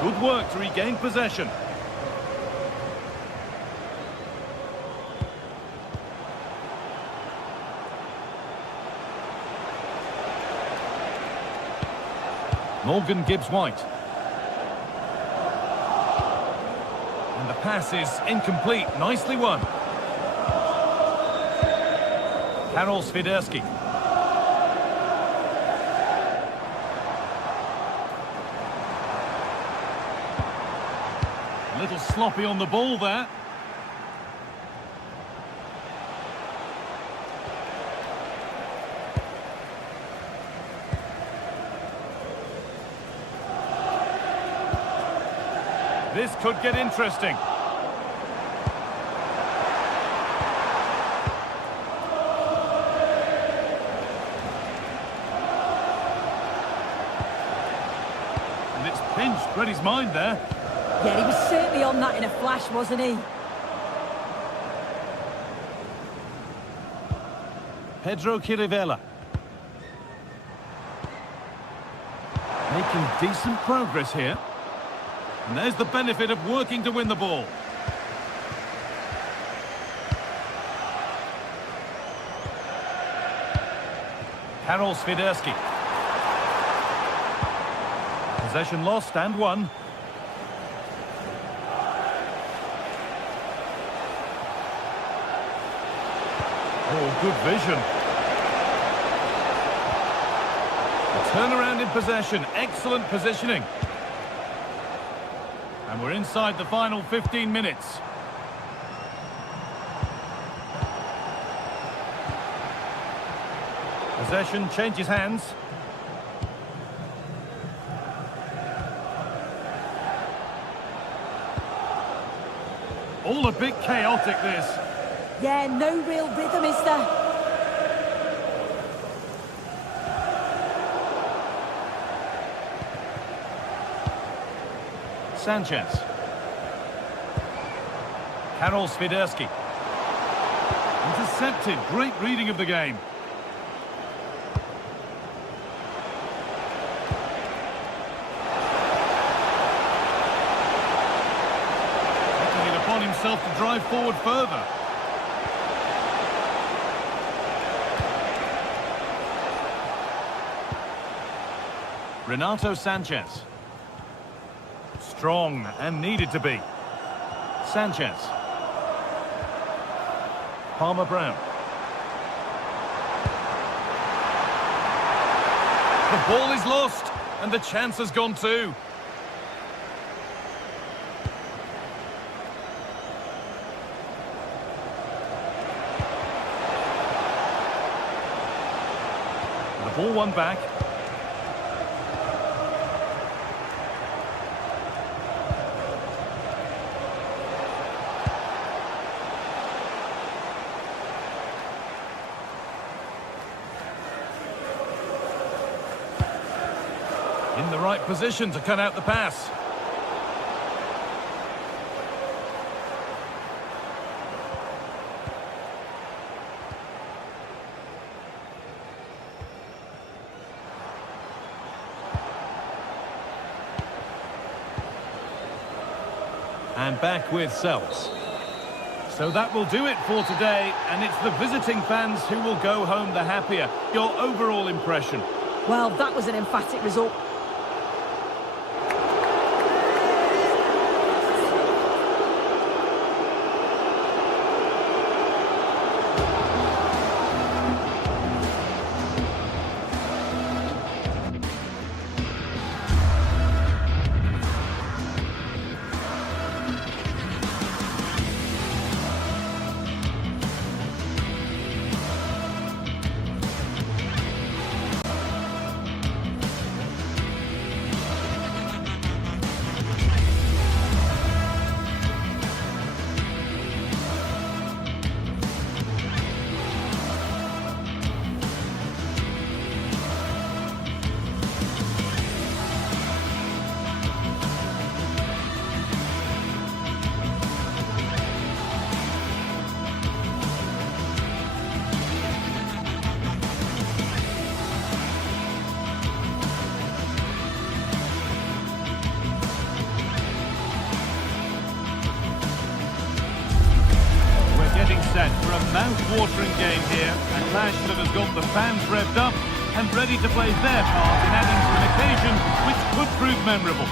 Good work to regain possession. Morgan Gibbs-White. And the pass is incomplete. Nicely won. Karol Swiderski. A little sloppy on the ball there. This could get interesting. And it's pinched, read his mind there. Yeah, he was certainly on that in a flash, wasn't he? Pedro Chirivella. Making decent progress here. And there's the benefit of working to win the ball. Karol Swiderski. Possession lost and won. Oh, good vision. The turnaround in possession. Excellent positioning. And we're inside the final 15 minutes. Possession changes hands. All a bit chaotic, this. Yeah, no real rhythm, is there? Sanchez. Karol Swiderski. Intercepted. Great reading of the game. Taking it upon himself to drive forward further. Renato Sanchez. Strong and needed to be. Sanchez. Palmer Brown. The ball is lost and the chance has gone too. The ball won back. In the right position to cut out the pass. And back with Sells. So that will do it for today, and it's the visiting fans who will go home the happier. Your overall impression? Well, that was an emphatic result. Set for a mouth-watering game here, a clash that has got the fans revved up and ready to play their part in adding to an occasion which could prove memorable.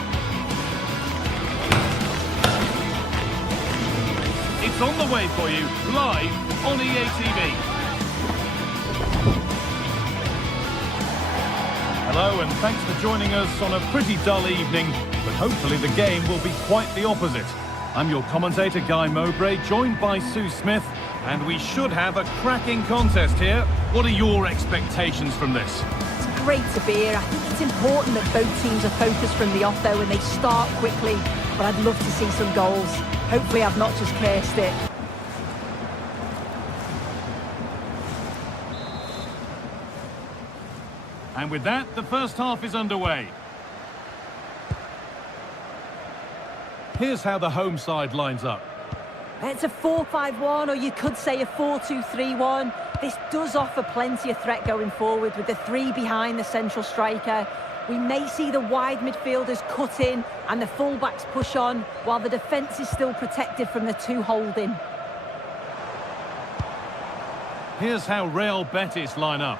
It's on the way for you, live on EA TV. Hello and thanks for joining us on a pretty dull evening, but hopefully the game will be quite the opposite. I'm your commentator, Guy Mowbray, joined by Sue Smith, and we should have a cracking contest here. What are your expectations from this? It's great to be here. I think it's important that both teams are focused from the off, though, and they start quickly. But I'd love to see some goals. Hopefully I've not just cursed it. And with that, the first half is underway. Here's how the home side lines up. It's a 4-5-1, or you could say a 4-2-3-1. This does offer plenty of threat going forward with the three behind the central striker. We may see the wide midfielders cut in and the fullbacks push on, while the defence is still protected from the two holding. Here's how Real Betis line up.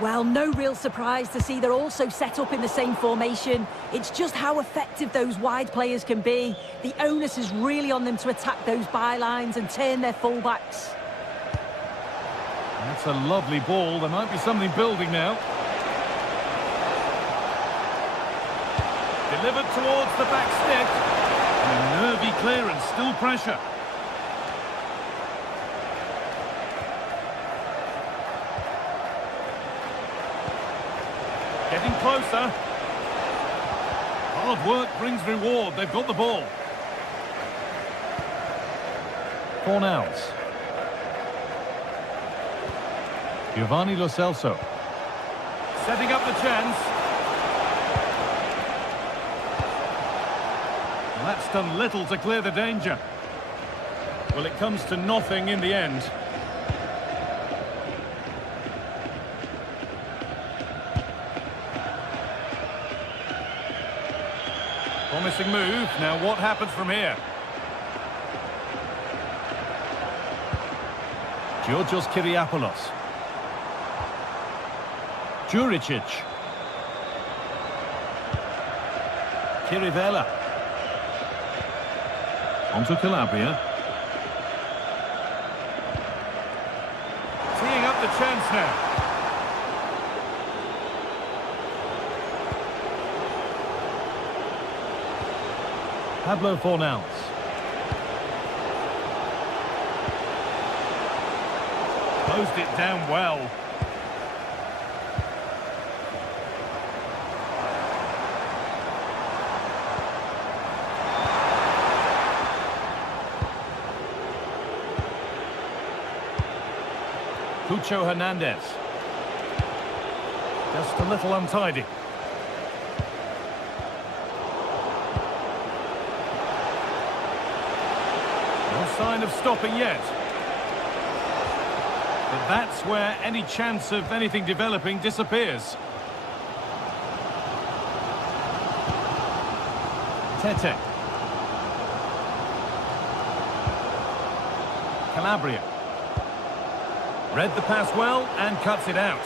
Well, no real surprise to see they're also set up in the same formation. It's just how effective those wide players can be. The onus is really on them to attack those bylines and turn their fullbacks. That's a lovely ball. There might be something building now. Delivered towards the back stick. And a nervy clearance, still pressure. Getting closer. Hard work brings reward. They've got the ball. Fornals. Giovanni Lo Celso. Setting up the chance. And that's done little to clear the danger. Well, it comes to nothing in the end. Promising move. Now what happens from here? Georgios Kyriapoulos. Juricic. Chirivella. Onto Calabria. Teeing up the chance now. Pablo Fornals. Closed it down well. Cucho Hernandez. Just a little untidy. No sign of stopping yet. But that's where any chance of anything developing disappears. Tete. Calabria. Read the pass well and cuts it out.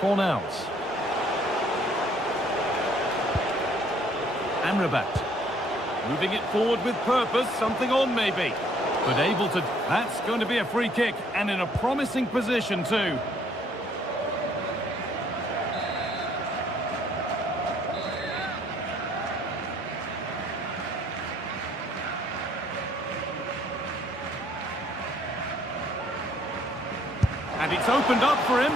Fornals. Amrabat. Moving it forward with purpose, something on maybe. But able to... That's going to be a free kick and in a promising position too. And it's opened up for him.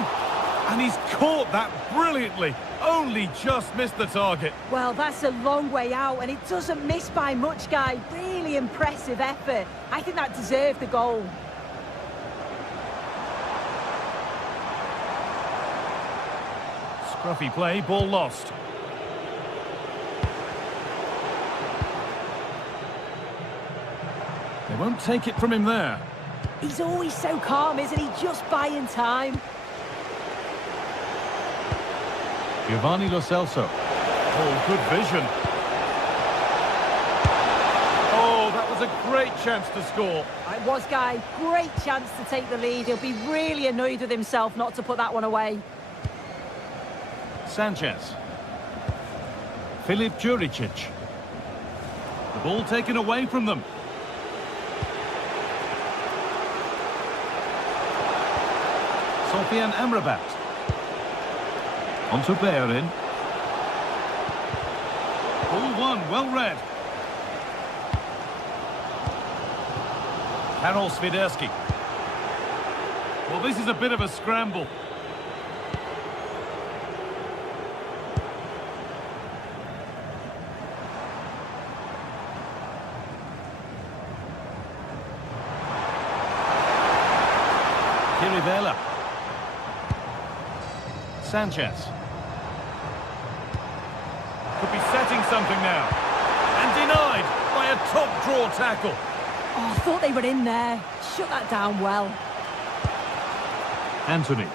And he's caught that brilliantly. Only just missed the target. Well, that's a long way out, and it doesn't miss by much, Guy. Really impressive effort. I think that deserved the goal. Scruffy play, ball lost. They won't take it from him there. He's always so calm, isn't he? Just buying time. Giovanni Lo Celso. Oh, good vision. Oh, that was a great chance to score. It was, Guy. Great chance to take the lead. He'll be really annoyed with himself not to put that one away. Sanchez. Filip Juricic. The ball taken away from them. Sofian Amrabat. Onto Bellerin. Ball won, well read. Karol Swiderski. Well, this is a bit of a scramble. Chirivella. Sanchez. Could be setting something now. And denied by a top draw tackle. Oh, I thought they were in there. Shut that down well. Anthony.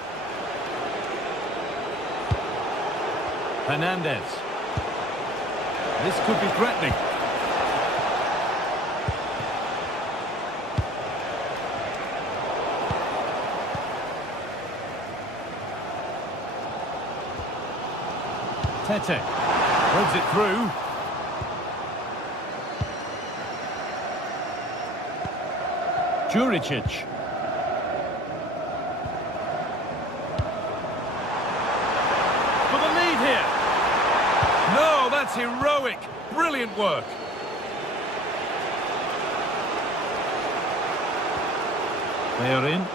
Hernandez. This could be threatening. Tete. Threads it through. Juricic. For the lead here. No, that's heroic. Brilliant work. They are in.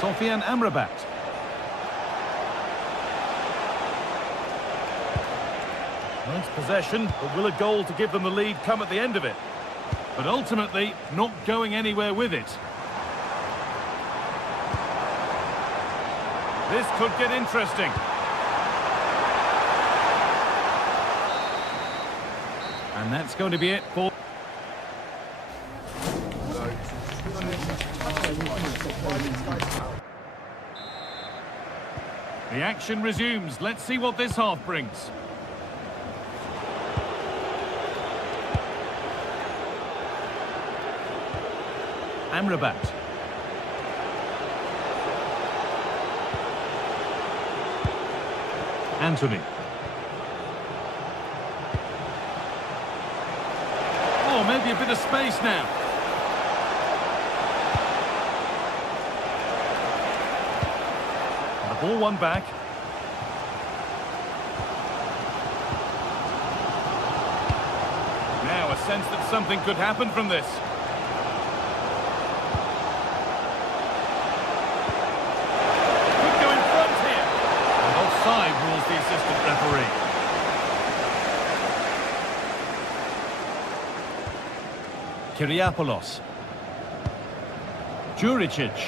Sofian Amrabat. Nice possession, but will a goal to give them the lead come at the end of it? But ultimately, not going anywhere with it. This could get interesting. And that's going to be it for... The action resumes. Let's see what this half brings. Amrabat. Anthony. Oh, maybe a bit of space now. The ball won back. Now a sense that something could happen from this. Could go in front here. And offside rules the assistant referee. Kyriapoulos. Juricic.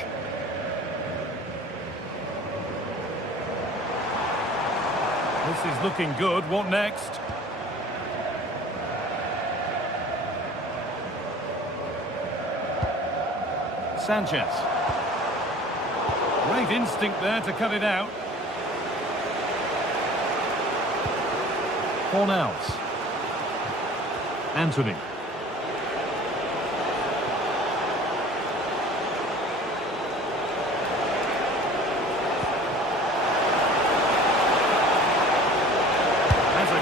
This is looking good. What next? Sanchez. Great instinct there to cut it out. Fornals. Anthony.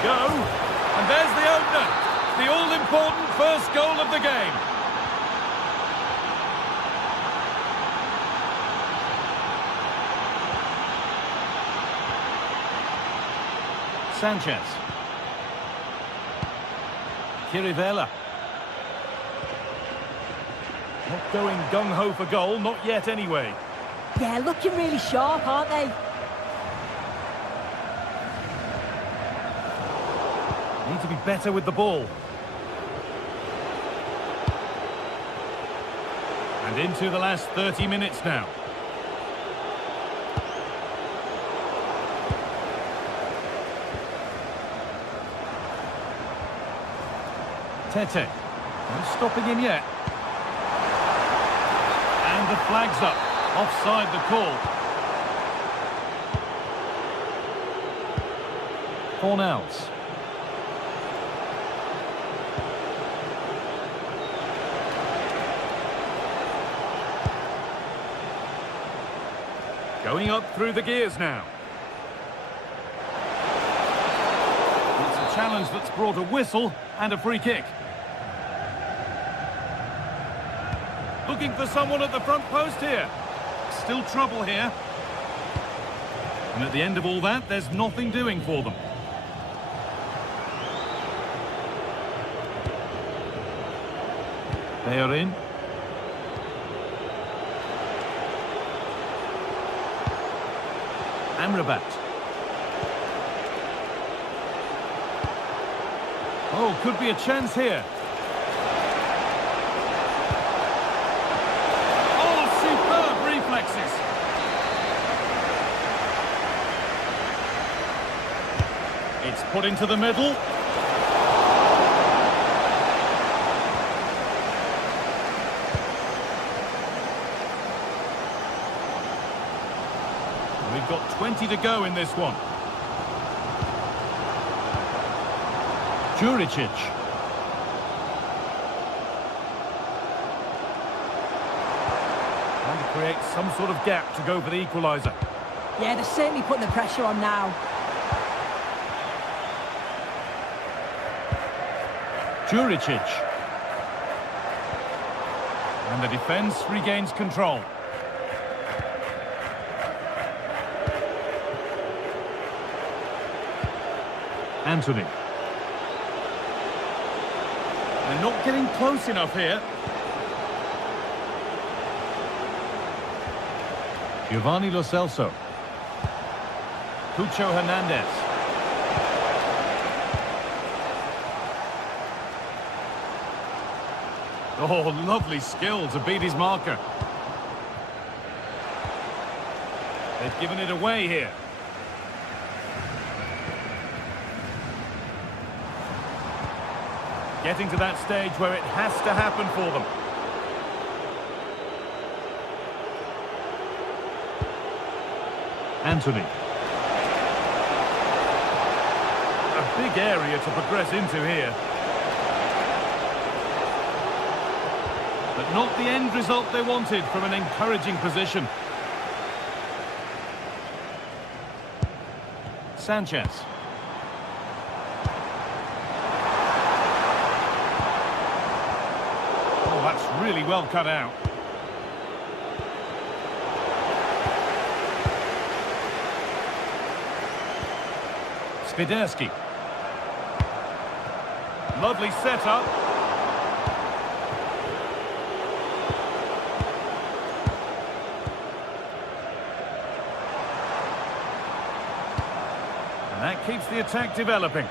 Go, and there's the opener, the all-important first goal of the game. Sanchez. Chirivella. Not going gung-ho for goal, not yet anyway. Yeah, looking really sharp, aren't they? Need to be better with the ball. And into the last 30 minutes now. Tete. No stopping him yet. And the flag's up. Offside the call. Fornals. Going up through the gears now. It's a challenge that's brought a whistle and a free kick. Looking for someone at the front post here. Still trouble here. And at the end of all that, there's nothing doing for them. They are in. Amrabat. Oh, could be a chance here. Oh, superb reflexes. It's put into the middle. We've got 20 to go in this one. Juricic. Trying to create some sort of gap to go for the equaliser. Yeah, they're certainly putting the pressure on now. Juricic. And the defence regains control. Anthony. They're not getting close enough here. Giovanni Lo Celso. Cucho Hernandez. Oh, lovely skill to beat his marker. They've given it away here. Getting to that stage where it has to happen for them. Anthony. A big area to progress into here. But not the end result they wanted from an encouraging position. Sanchez. Oh, that's really well cut out. Spiderski. Lovely setup. And that keeps the attack developing.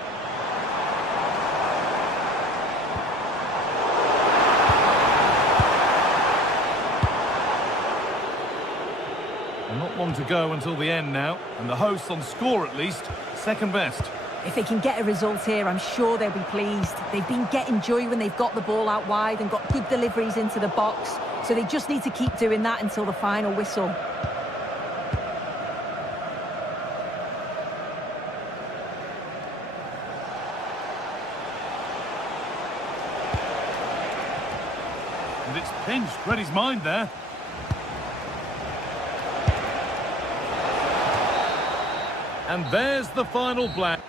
Not long to go until the end now, and the hosts on score at least, second best. If they can get a result here, I'm sure they'll be pleased. They've been getting joy when they've got the ball out wide and got good deliveries into the box, so they just need to keep doing that until the final whistle. And it's pinched, read his mind there. And there's the final blank.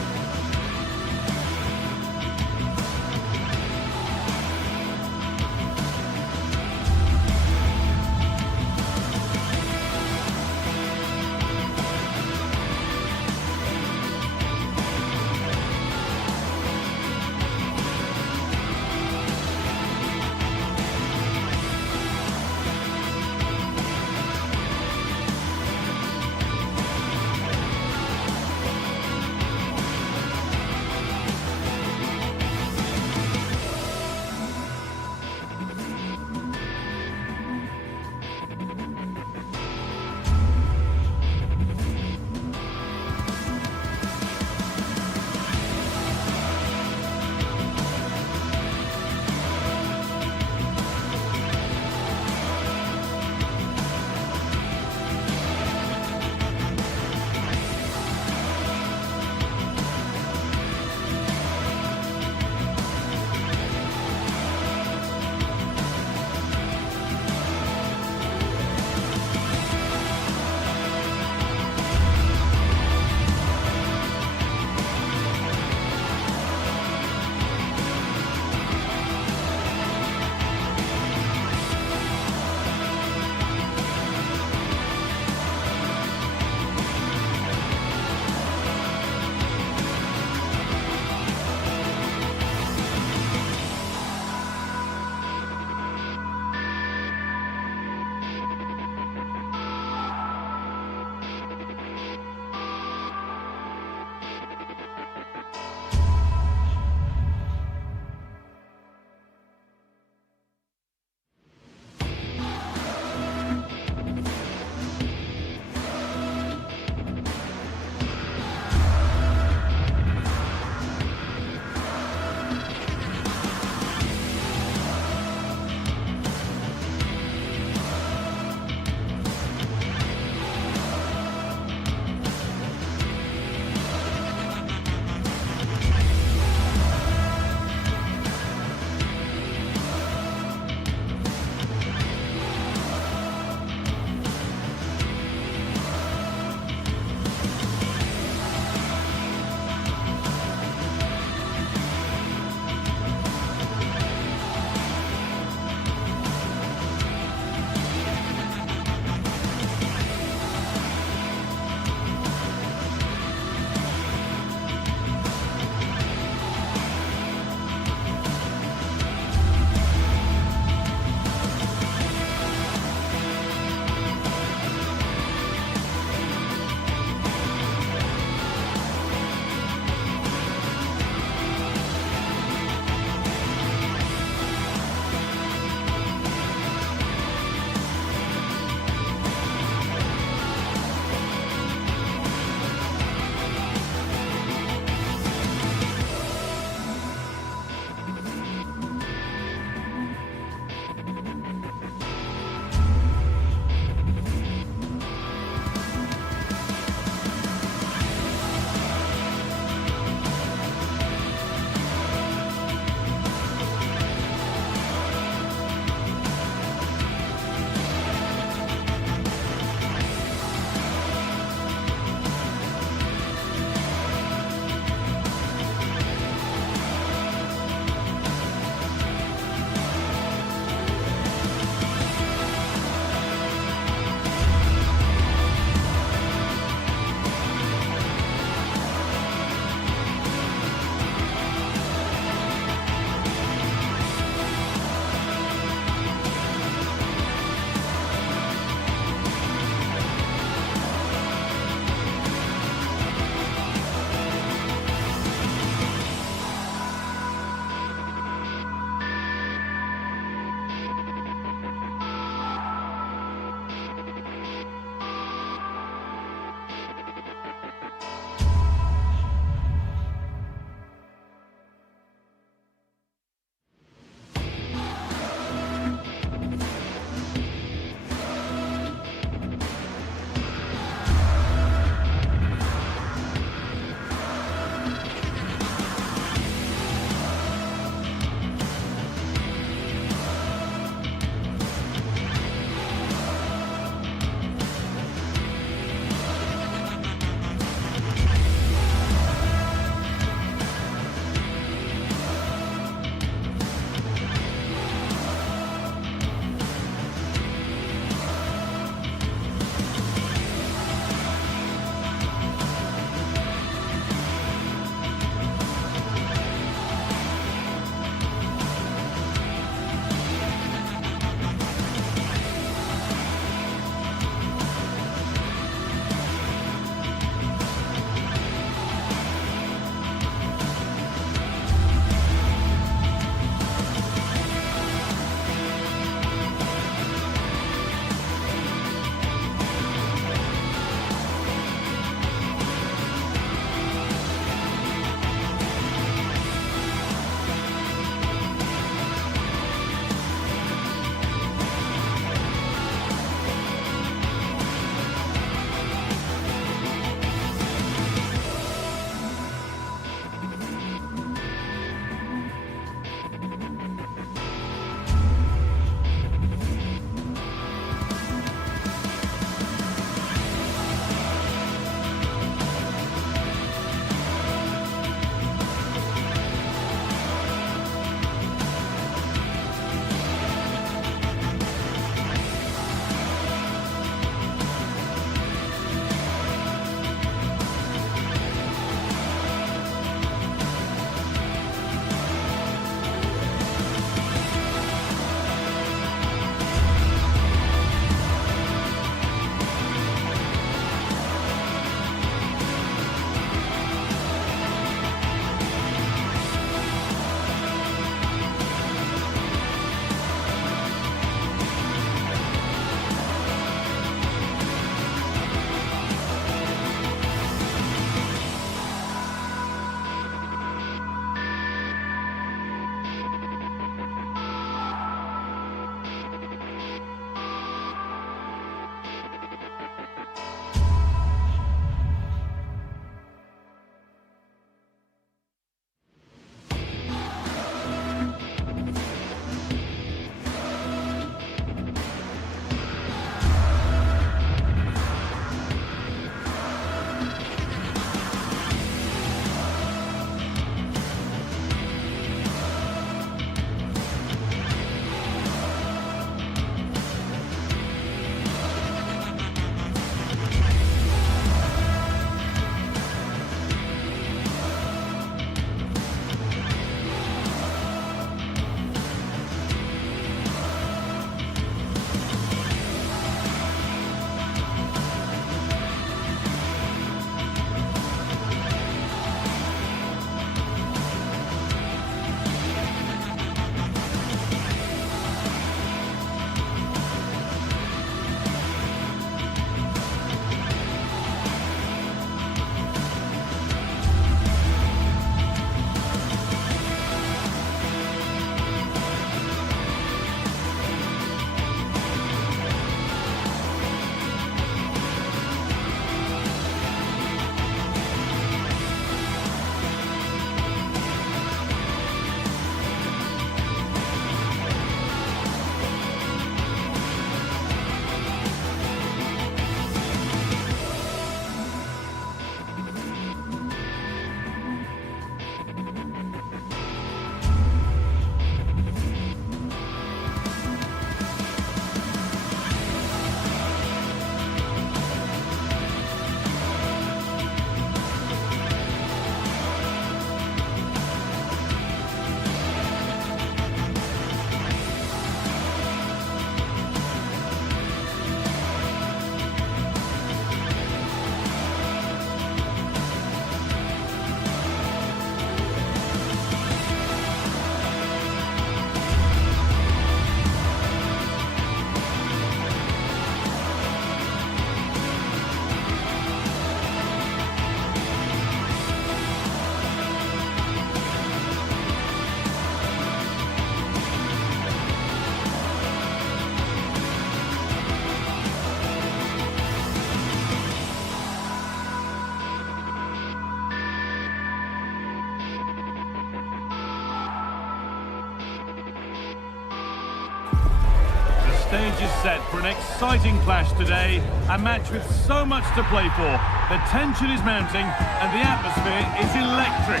stage is set for an exciting clash today. A match with so much to play for. The tension is mounting and the atmosphere is electric.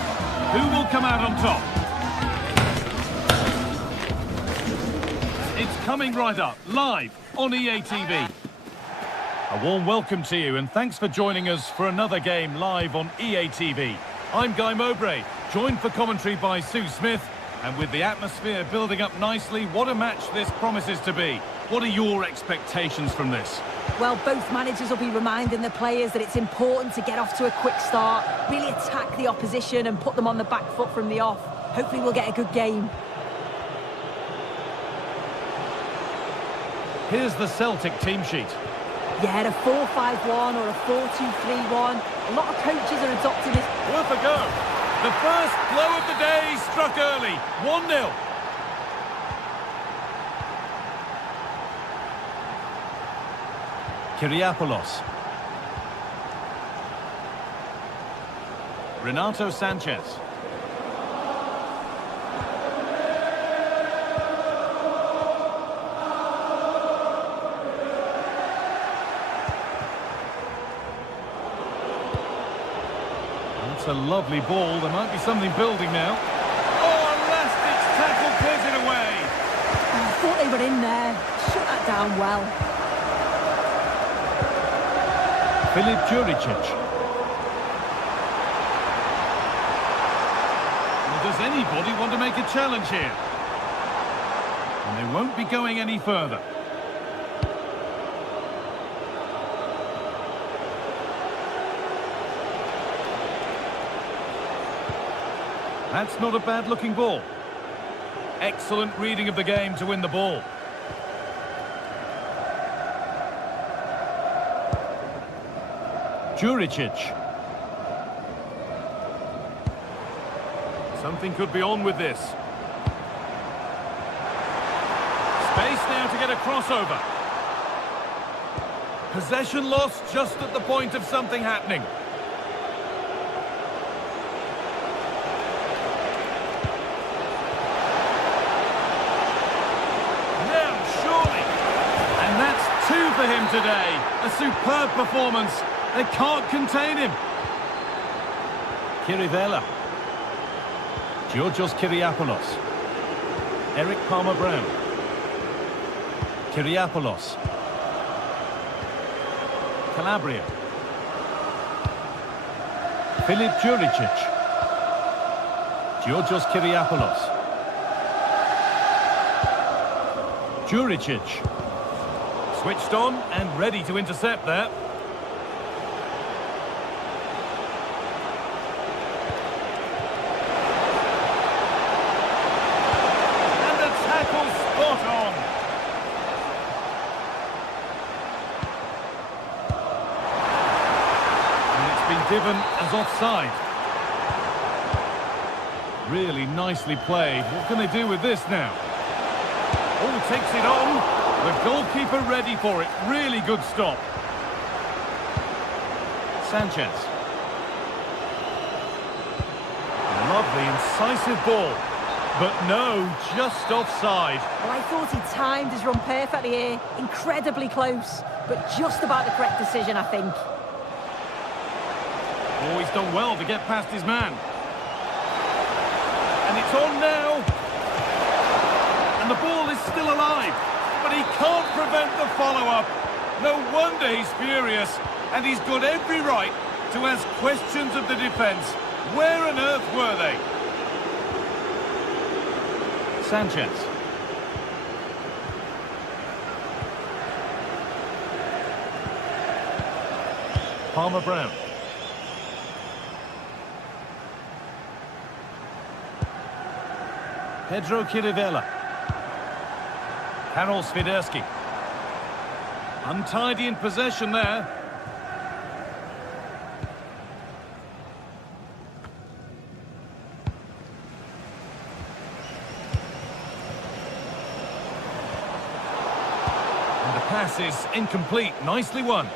Who will come out on top? It's coming right up, live on EA TV. A warm welcome to you and thanks for joining us for another game live on EA TV. I'm Guy Mowbray, joined for commentary by Sue Smith. And with the atmosphere building up nicely, what a match this promises to be. What are your expectations from this? Well, both managers will be reminding the players that it's important to get off to a quick start, really attack the opposition and put them on the back foot from the off. Hopefully we'll get a good game. Here's the Celtic team sheet. Yeah, a 4-5-1 or a 4-2-3-1. A lot of coaches are adopting this. Worth a go. The first blow of the day struck early. 1-0. Kyriapoulos. Renato Sanchez. That's a lovely ball. There might be something building now. Oh, a last-ditch tackle clears it away. I thought they were in there. Shut that down well. Filip Juricic. Well, does anybody want to make a challenge here? And they won't be going any further. That's not a bad-looking ball. Excellent reading of the game to win the ball. Juricic. Something could be on with this. Space now to get a crossover. Possession lost just at the point of something happening. Two for him today. A superb performance. They can't contain him. Kirivella. Georgios Kyriapoulos. Eric Palmer-Brown. Kyriapoulos. Calabria. Filip Juricic. Georgios Kyriapoulos. Juricic. Switched on and ready to intercept there. And the tackle spot on. And it's been given as offside. Really nicely played. What can they do with this now? Oh, takes it on. The goalkeeper ready for it. Really good stop. Sanchez. Lovely, incisive ball. But no, just offside. Well, I thought he timed his run perfectly here. Incredibly close, but just about the correct decision, I think. Oh, he's done well to get past his man. And it's on now. And the ball is still alive. But he can't prevent the follow-up. No wonder he's furious. And he's got every right to ask questions of the defence. Where on earth were they? Sanchez. Palmer-Brown. Pedro Kirivella. Karol Swiderski. Untidy in possession there. And the pass is incomplete. Nicely won.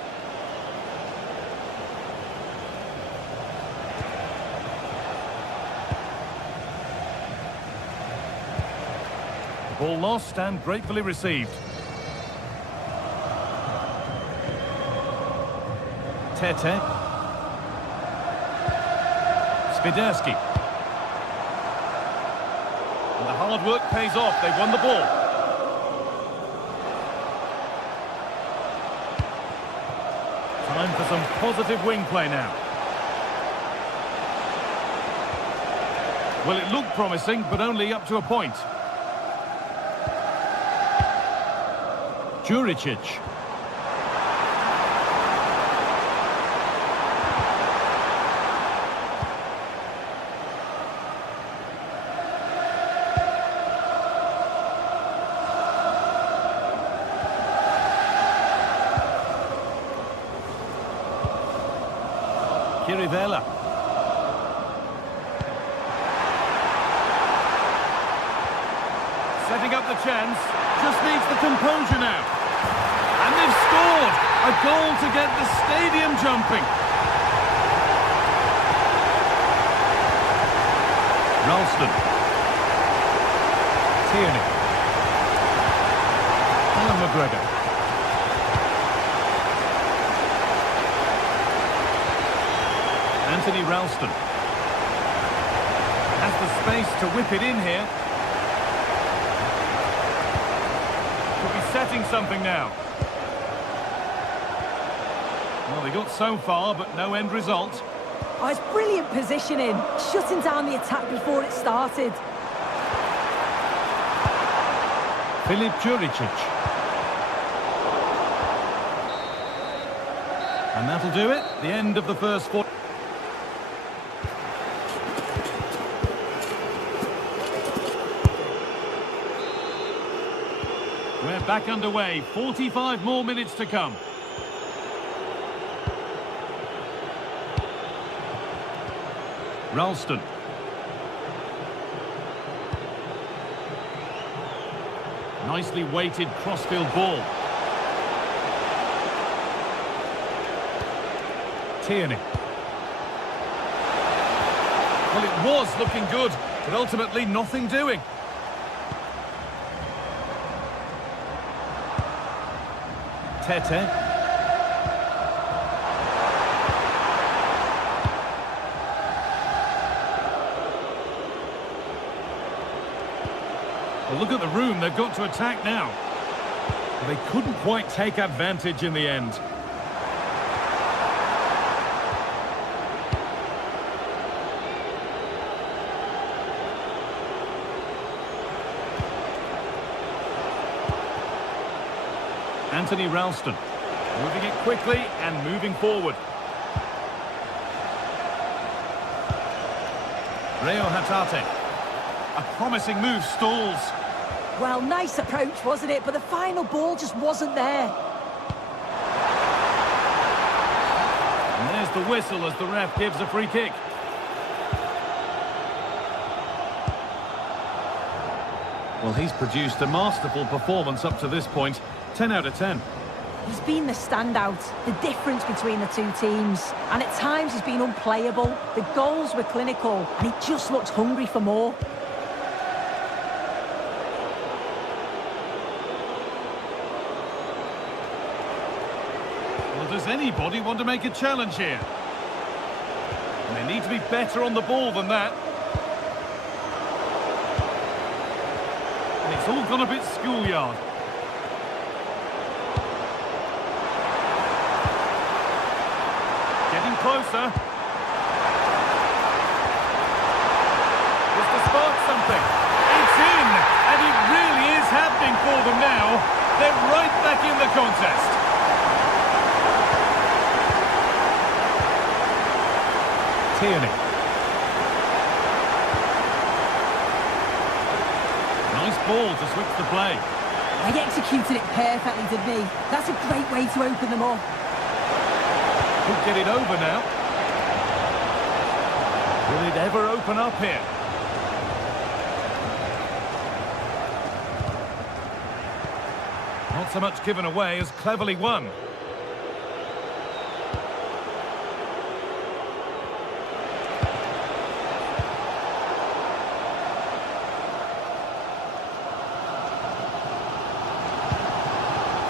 Ball lost and gratefully received. Tete. Spiderski. And the hard work pays off. They've won the ball. Time for some positive wing play now. Well, it looked promising, but only up to a point. Juricic. Kirivella. Setting up the chance. Just needs the composure now. And they've scored! A goal to get the stadium jumping. Ralston. Tierney. Alan McGregor. Anthony Ralston. Has the space to whip it in here. Could be setting something now. Well, they got so far, but no end result. Oh, it's brilliant positioning, shutting down the attack before it started. Filip Juricic. And that'll do it. The end of the first 4. We're back underway. 45 more minutes to come. Ralston. Nicely weighted crossfield ball. Tierney. Well, it was looking good, but ultimately nothing doing. Tete. Well, look at the room they've got to attack now. They couldn't quite take advantage in the end. Anthony Ralston, moving it quickly and moving forward. Reo Hatate. A promising move stalls. Well, nice approach, wasn't it? But the final ball just wasn't there. And there's the whistle as the ref gives a free kick. Well, he's produced a masterful performance up to this point. 10 out of 10. He's been the standout, the difference between the two teams. And at times he's been unplayable. The goals were clinical and he just looks hungry for more. Well, does anybody want to make a challenge here? And they need to be better on the ball than that. And it's all gone a bit schoolyard. Getting closer. Just to spark something. It's in! And it really is happening for them now. They're right back in the contest. Tierney. Nice ball to switch the play. He executed it perfectly, didn't he? That's a great way to open them up. Could get it over now. Will it ever open up here? Not so much given away as cleverly won.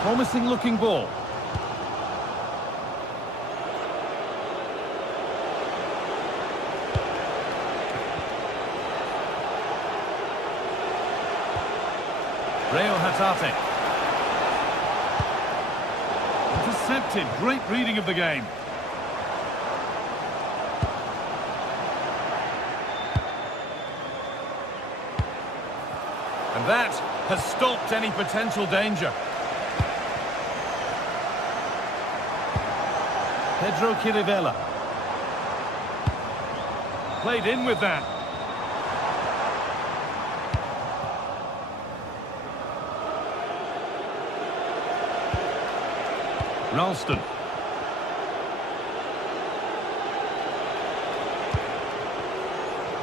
Promising looking ball. Rayo Hatate. Intercepted. Great reading of the game. And that has stopped any potential danger. Pedro Chirivella. Played in with that. Ralston.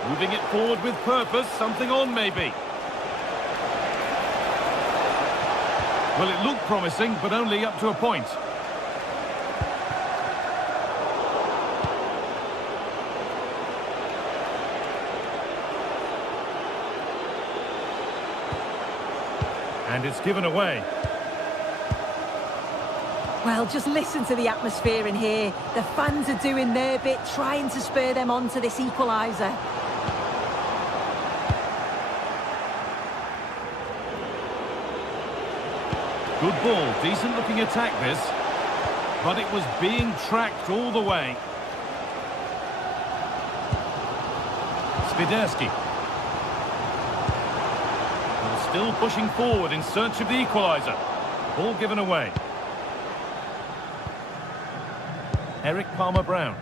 Moving it forward with purpose, something on maybe. Well, it looked promising, but only up to a point. And it's given away. Well, just listen to the atmosphere in here. The fans are doing their bit, trying to spur them on to this equaliser. Good ball, decent looking attack this, but it was being tracked all the way. Swiderski. Well, still pushing forward in search of the equaliser. Ball given away. Eric Palmer-Brown.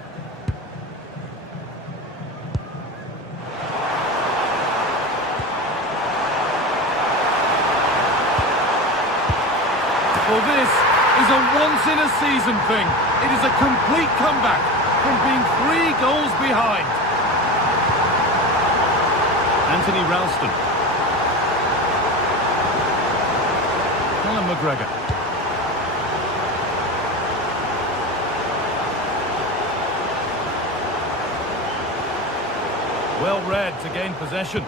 Well, this is a once-in-a-season thing. It is a complete comeback from being 3 goals behind. Anthony Ralston. Alan McGregor. Well read to gain possession.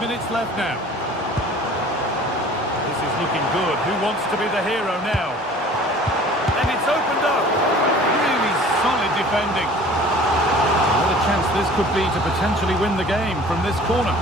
Minutes left now. This is looking good. Who wants to be the hero now? And it's opened up. Really solid defending. What a chance this could be to potentially win the game from this corner.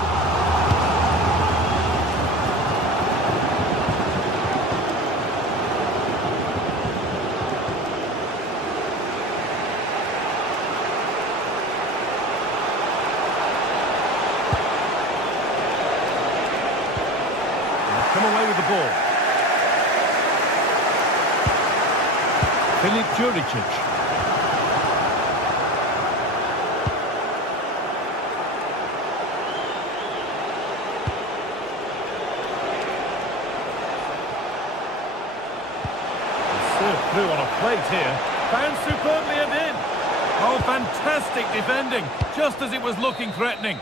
Come away with the ball. Filip Juricic. Served through on a plate here. Found superbly and in. Oh, fantastic defending, just as it was looking threatening.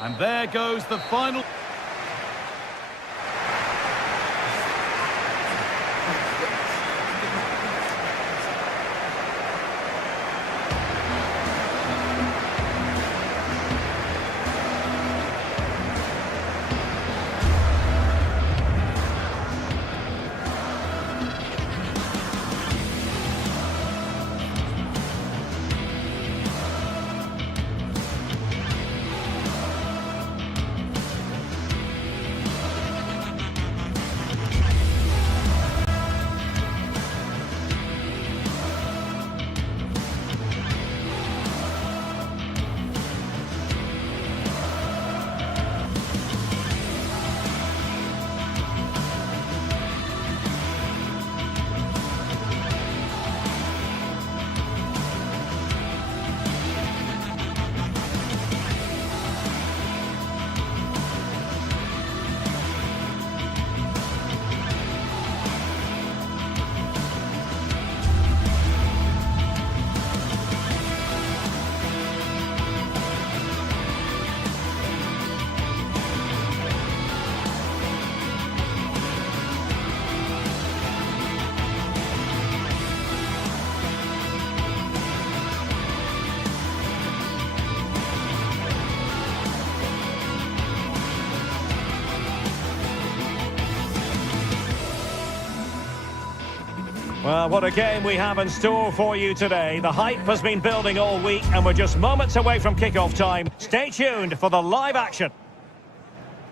And there goes the final... Well, what a game we have in store for you today. The hype has been building all week and we're just moments away from kick-off time. Stay tuned for the live action.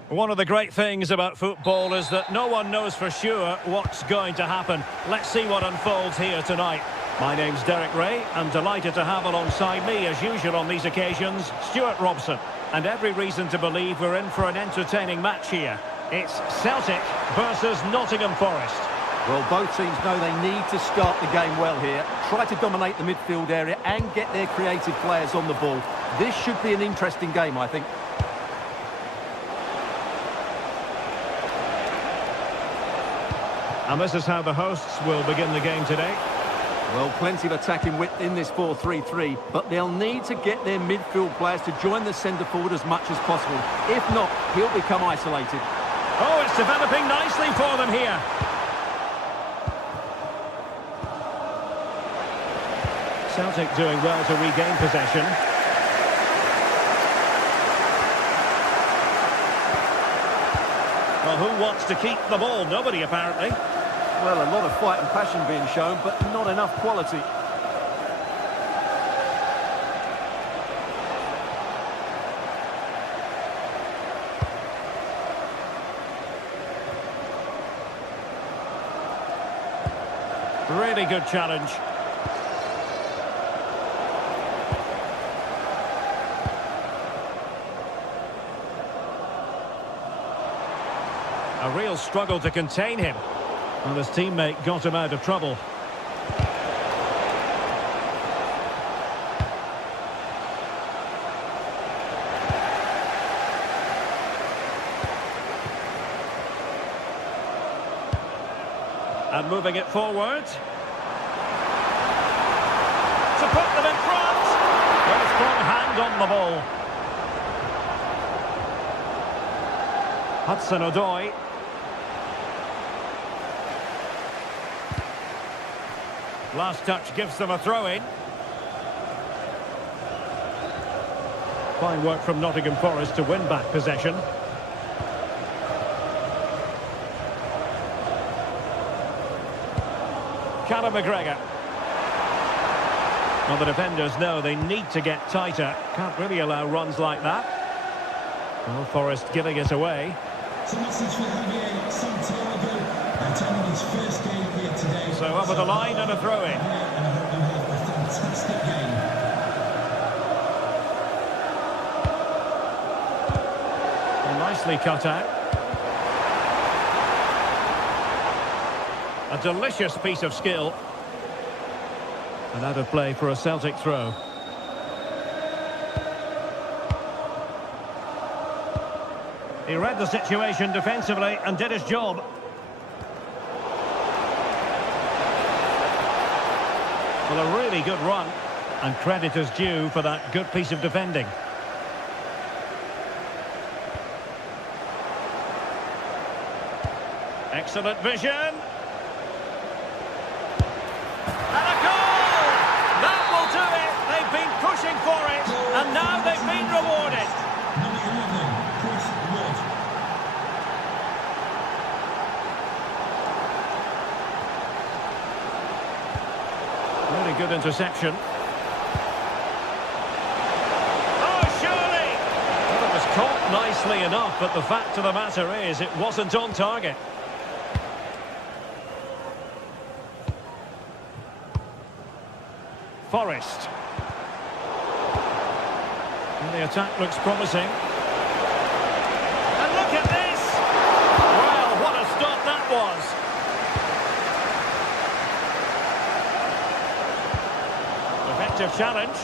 One of the great things about football is that no one knows for sure what's going to happen. Let's see what unfolds here tonight. My name's Derek Ray. I'm delighted to have alongside me, as usual on these occasions, Stuart Robson. And every reason to believe we're in for an entertaining match here. It's Celtic versus Nottingham Forest. Well, both teams know they need to start the game well here. Try to dominate the midfield area and get their creative players on the ball. This should be an interesting game, I think. And this is how the hosts will begin the game today. Well, plenty of attacking width in this 4-3-3, but they'll need to get their midfield players to join the centre forward as much as possible. If not, he'll become isolated. Oh, it's developing nicely for them here. Celtic doing well to regain possession. Well, who wants to keep the ball? Nobody, apparently. Well, a lot of fight and passion being shown, but not enough quality. Really good challenge. A real struggle to contain him. Well, his teammate got him out of trouble. And moving it forward. To put them in front. Well, strong hand on the ball. Hudson-Odoi. Last touch gives them a throw-in. Fine work from Nottingham Forest to win back possession. Callum McGregor. Well, the defenders know they need to get tighter. Can't really allow runs like that. Well, Forest giving it away. It's a message for Javier Santiago, attending his first game here today. So over the line and a throw-in. And I hope you have a fantastic game. And nicely cut out. A delicious piece of skill. And out of play for a Celtic throw. He read the situation defensively and did his job. Well, a really good run, and credit is due for that good piece of defending. Excellent vision. And a goal! That will do it. They've been pushing for it, and now they've been rewarded. Number 11, Chris Wood. Really good interception. Oh, surely! Well, it was caught nicely enough, but the fact of the matter is it wasn't on target. Forest. And the attack looks promising. And look at this! Well, what a stop that was! Effective challenge.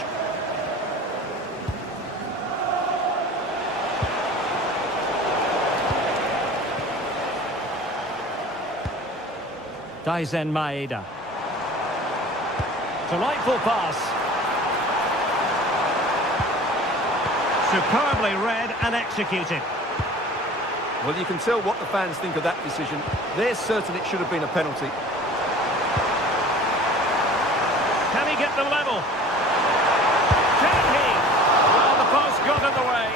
Daizen Maeda. Delightful pass. Superbly read and executed. Well, you can tell what the fans think of that decision. They're certain it should have been a penalty. Can he get them level? Can he? Well, the post got in the way.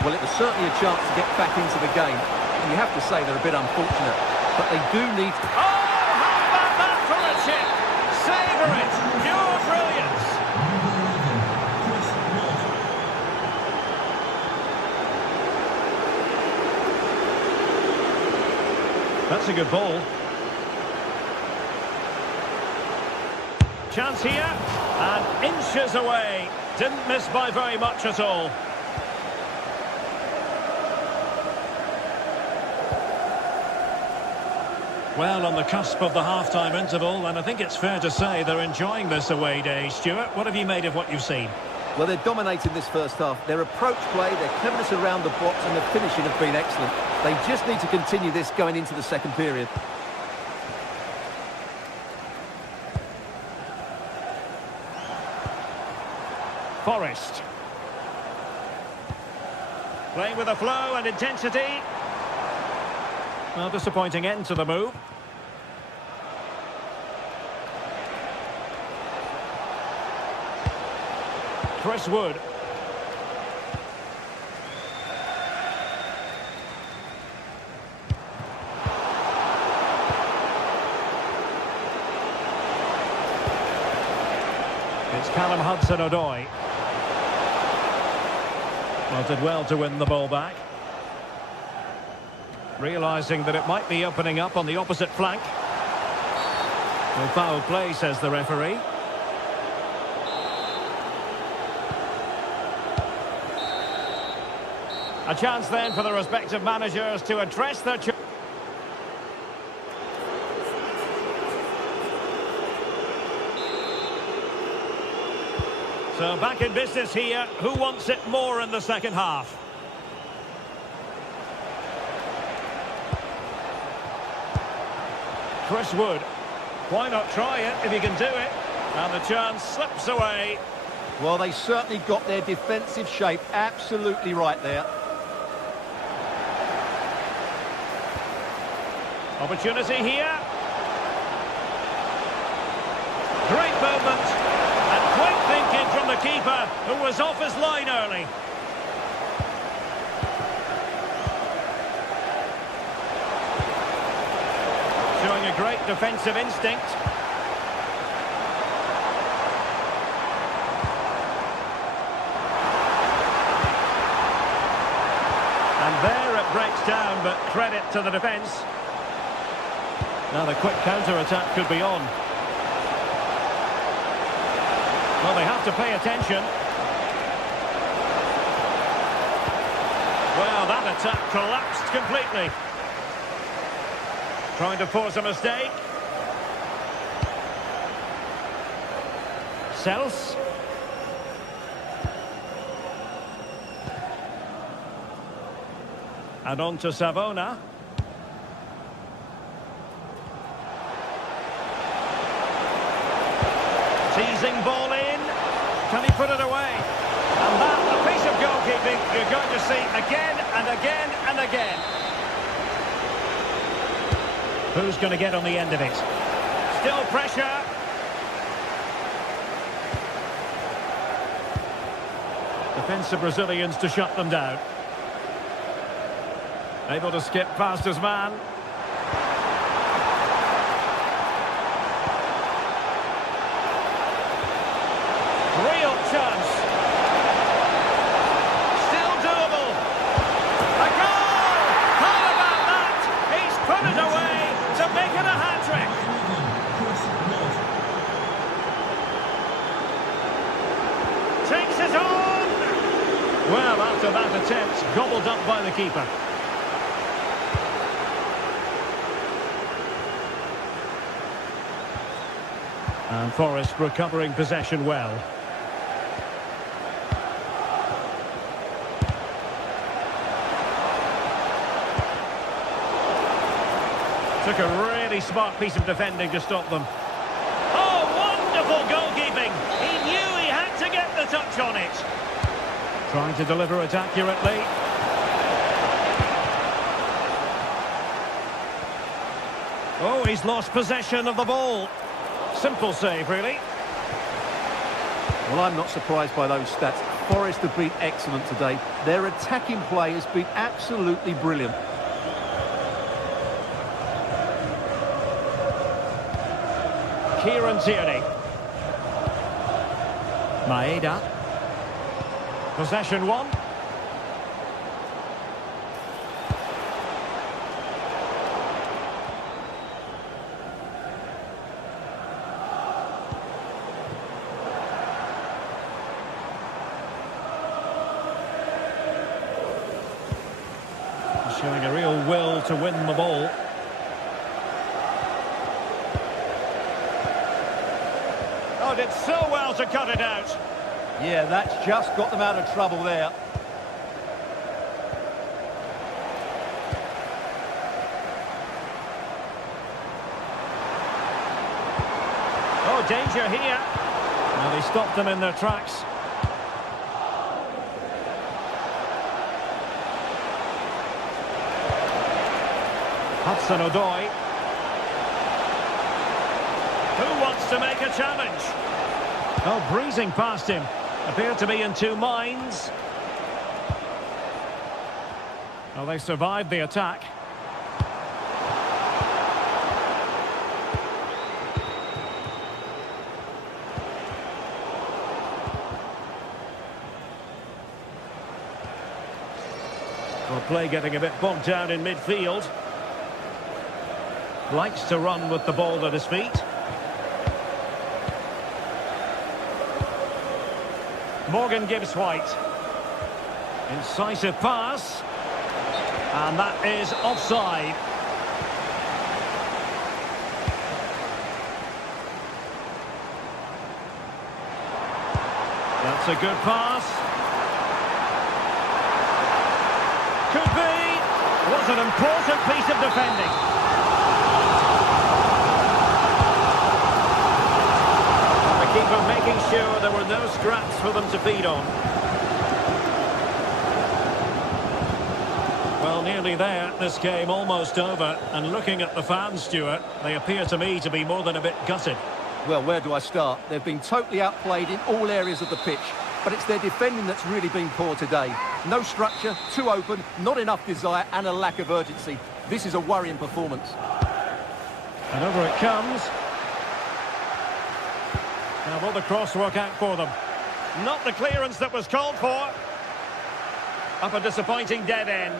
Well, it was certainly a chance to get back into the game. And you have to say they're a bit unfortunate. but they do need... Oh, how about that for a chip? Savour it. Pure brilliance. That's a good ball. Chance here, and inches away. Didn't miss by very much at all. Well, on the cusp of the half-time interval, and I think it's fair to say they're enjoying this away day. Stuart, what have you made of what you've seen? Well, they're dominating this first half. Their approach play, their cleverness around the box and the finishing have been excellent. They just need to continue this going into the second period. Forrest. Playing with a flow and intensity. Well, disappointing end to the move. Chris Wood. It's Callum Hudson-Odoi. Well, did well to win the ball back. Realising that it might be opening up on the opposite flank. Well, foul play, says the referee. A chance then for the respective managers to address their... So back in business here. Who wants it more in the second half? Chris Wood. Why not try it if you can do it? And the chance slips away. Well, they certainly got their defensive shape absolutely right there. Opportunity here. Great movement. And quick thinking from the keeper, who was off his line early. Showing a great defensive instinct. And there it breaks down, but credit to the defence. Now the quick counter-attack could be on. Well, they have to pay attention. Well, that attack collapsed completely. Trying to force a mistake. Sels. And on to Savona. Teasing ball in. Can he put it away? And that, a piece of goalkeeping you're going to see again and again and again. Who's going to get on the end of it? Still pressure. Defensive Brazilians to shut them down. Able to skip past his man. Real chance. Still doable. A goal! How about that? He's put it away to make it a hat-trick. Takes it on! Well, after that attempt, gobbled up by the keeper. And Forrest recovering possession well. Took a really smart piece of defending to stop them. Oh, wonderful goalkeeping! He knew he had to get the touch on it. Trying to deliver it accurately. Oh, he's lost possession of the ball. Simple save, really. Well, I'm not surprised by those stats. Forest have been excellent today. Their attacking play has been absolutely brilliant. Kieran Tierney. Maeda. Possession one. Showing a real will to win the ball. Oh, did so well to cut it out. Yeah, that's just got them out of trouble there. Oh, danger here. Well, they stopped them in their tracks. Hudson-Odoi. Who wants to make a challenge? Oh, breezing past him. Appeared to be in two minds. Well, they survived the attack. Well, play getting a bit bogged down in midfield. Likes to run with the ball at his feet. Morgan Gibbs-White. Incisive pass. And that is offside. That's a good pass. Could be. Was an important piece of defending. Keeper making sure there were no scraps for them to feed on. Well, nearly there. This game almost over. And looking at the fans, Stuart, they appear to me to be more than a bit gutted. Well, where do I start? They've been totally outplayed in all areas of the pitch. But it's their defending that's really been poor today. No structure, too open, not enough desire and a lack of urgency. This is a worrying performance. And over it comes. Now, will the cross work out for them? Not the clearance that was called for. Up a disappointing dead end.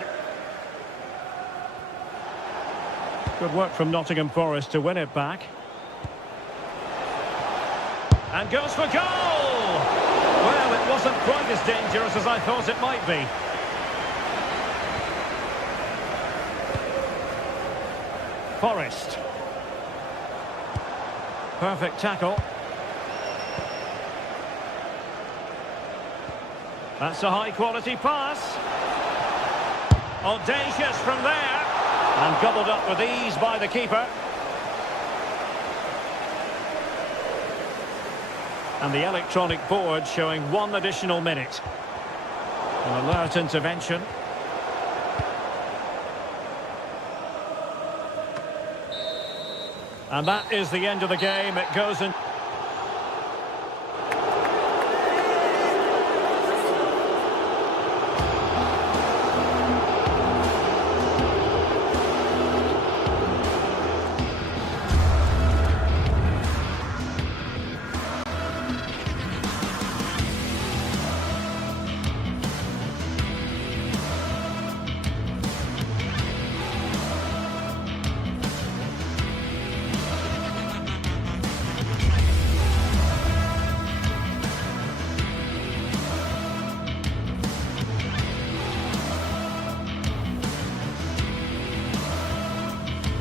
Good work from Nottingham Forest to win it back. And goes for goal! Well, it wasn't quite as dangerous as I thought it might be. Forest. Perfect tackle. That's a high-quality pass. Audacious from there. And gobbled up with ease by the keeper. And the electronic board showing 1 additional minute. An alert intervention. And that is the end of the game. It goes in.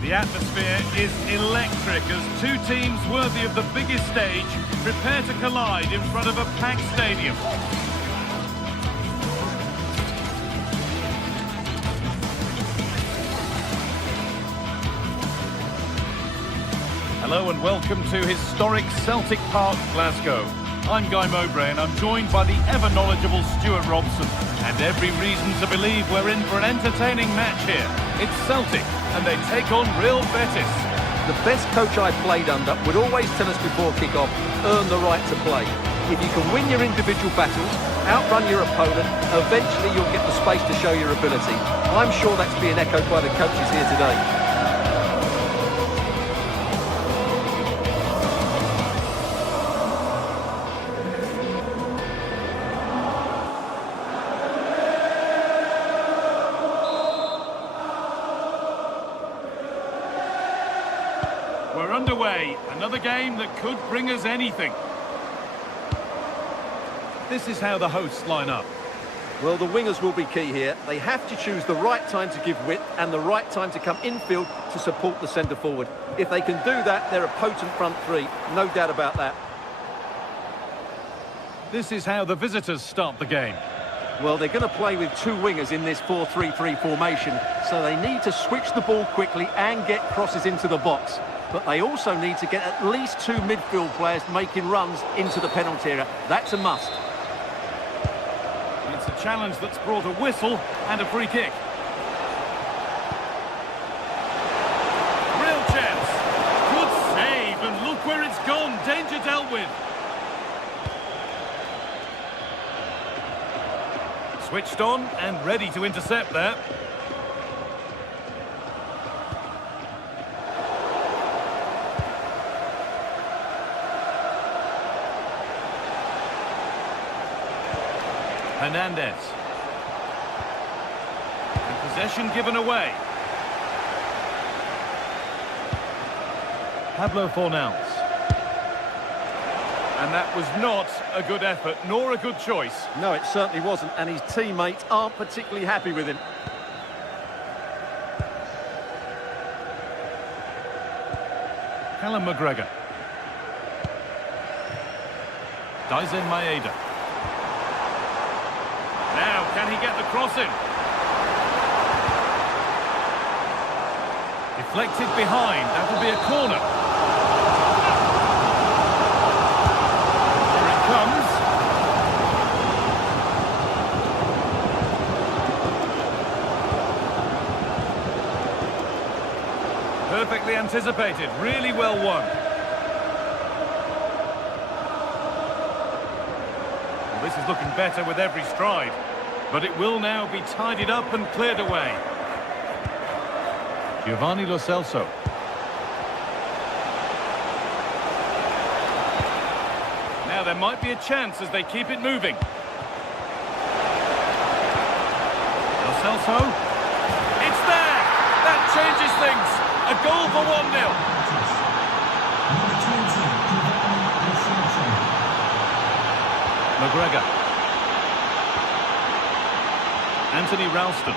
The atmosphere is electric as two teams worthy of the biggest stage prepare to collide in front of a packed stadium. Hello and welcome to historic Celtic Park, Glasgow. I'm Guy Mowbray and I'm joined by the ever-knowledgeable Stuart Robson. And every reason to believe we're in for an entertaining match here. It's Celtic and they take on Real Betis. The best coach I've played under would always tell us before kick-off, earn the right to play. If you can win your individual battles, outrun your opponent, eventually you'll get the space to show your ability. I'm sure that's being echoed by the coaches here today. underway. Another game that could bring us anything. This is how the hosts line up. Well, the wingers will be key here. They have to choose the right time to give width and the right time to come infield to support the centre forward. If they can do that, they're a potent front three. No doubt about that. This is how the visitors start the game. Well, they're going to play with two wingers in this 4-3-3 formation, so they need to switch the ball quickly and get crosses into the box. But they also need to get at least two midfield players making runs into the penalty area. That's a must. It's a challenge that's brought a whistle and a free kick. Real chance. Good save, and look where it's gone. Danger dealt with. Switched on and ready to intercept there. Hernandez. And possession given away. Pablo Fornals. And that was not a good effort, nor a good choice. No, it certainly wasn't, and his teammates aren't particularly happy with him. Callum McGregor. Daisen Maeda. Now, can he get the cross in? Deflected behind, that will be a corner. Comes. Perfectly anticipated, really well won. Well, this is looking better with every stride, but it will now be tidied up and cleared away. Giovanni Lo Celso. Now there might be a chance as they keep it moving. Lo Celso. It's there! That changes things. A goal for 1-0. McGregor. Anthony Ralston.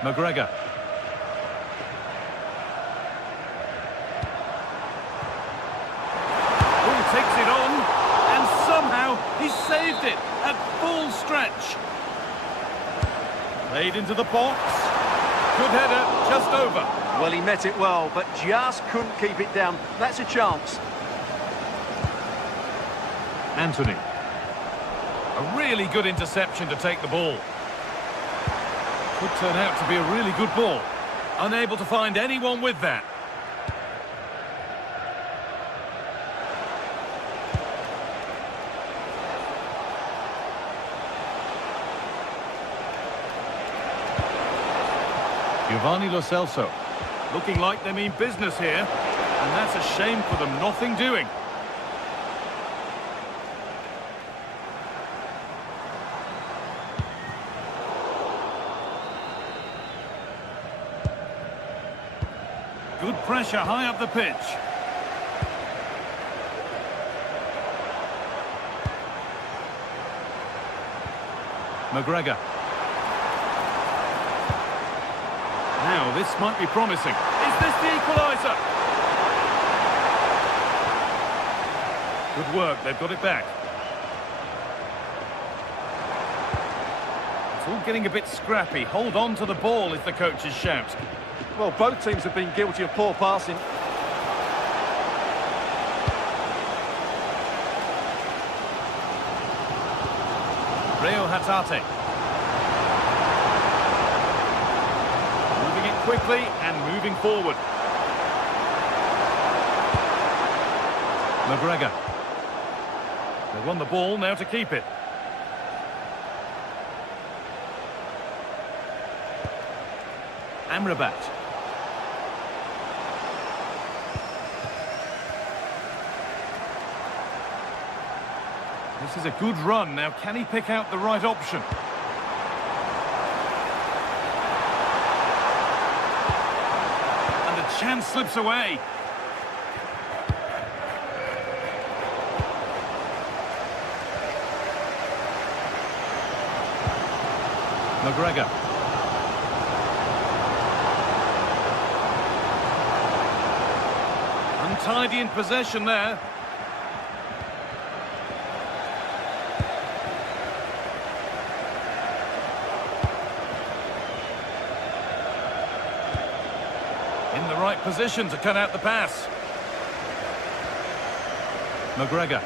McGregor. Oh, takes it on, and somehow he saved it at full stretch. Played into the box. Good header, just over. Well, he met it well, but just couldn't keep it down. That's a chance. Anthony. A really good interception to take the ball. Could turn out to be a really good ball. Unable to find anyone with that. Giovanni Lo Celso. Looking like they mean business here. And that's a shame for them. Nothing doing. Good pressure high up the pitch. McGregor. Now, this might be promising. Is this the equaliser? Good work, they've got it back. It's all getting a bit scrappy. Hold on to the ball is the coach's shout. Well, both teams have been guilty of poor passing. Reo Hatate. Moving it quickly and moving forward. McGregor. They won the ball, now to keep it. Amrabat. This is a good run. Now, can he pick out the right option? And the chance slips away. McGregor. Untidy in possession there. In the right position to cut out the pass. McGregor.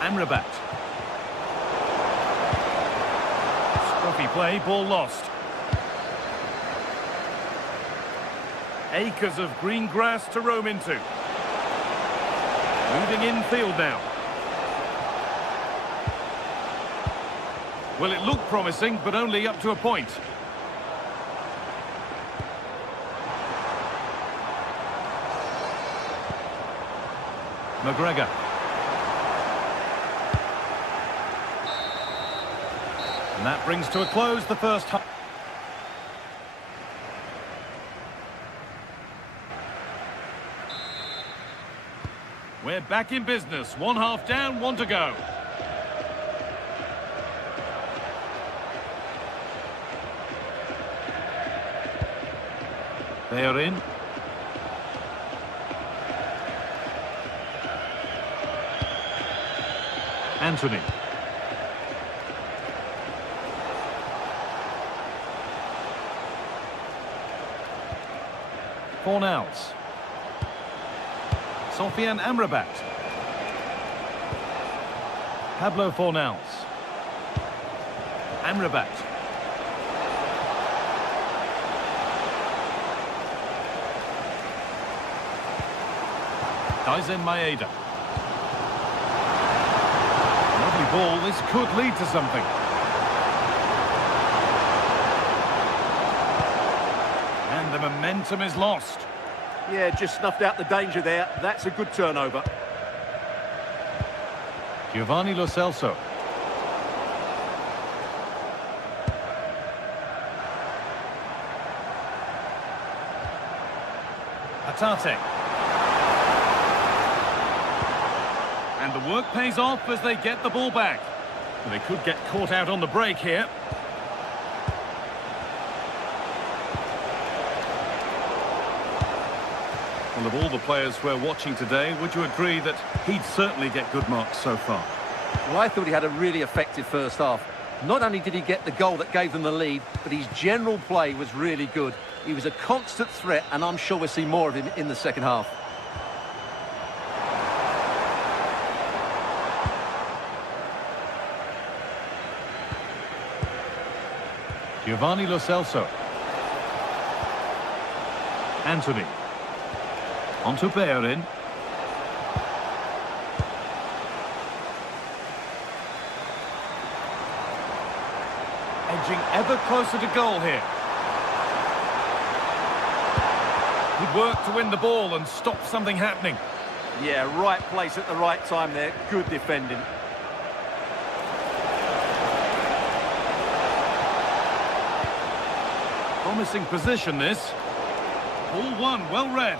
Amrabat. Scruffy play, ball lost. Acres of green grass to roam into. Moving infield now. Well, it looked promising, but only up to a point. McGregor. And that brings to a close the first half. We're back in business. One half down, one to go. They are in. Anthony. Fornals. Sofian Amrabat. Pablo Fornals. Amrabat. Daisen Maeda. Lovely ball, this could lead to something. And the momentum is lost. Yeah, just snuffed out the danger there. That's a good turnover. Giovanni Lo Celso. Atate. And the work pays off as they get the ball back. Well, they could get caught out on the break here. Well, of all the players we're watching today, would you agree that he'd certainly get good marks so far? Well, I thought he had a really effective first half. Not only did he get the goal that gave them the lead, but his general play was really good. He was a constant threat, and I'm sure we'll see more of him in the second half. Giovanni Lo Celso. Anthony. On to Bellerin. Edging ever closer to goal here. Good work to win the ball and stop something happening. Yeah, right place at the right time there. Good defending. Promising position, this. Ball one, well read.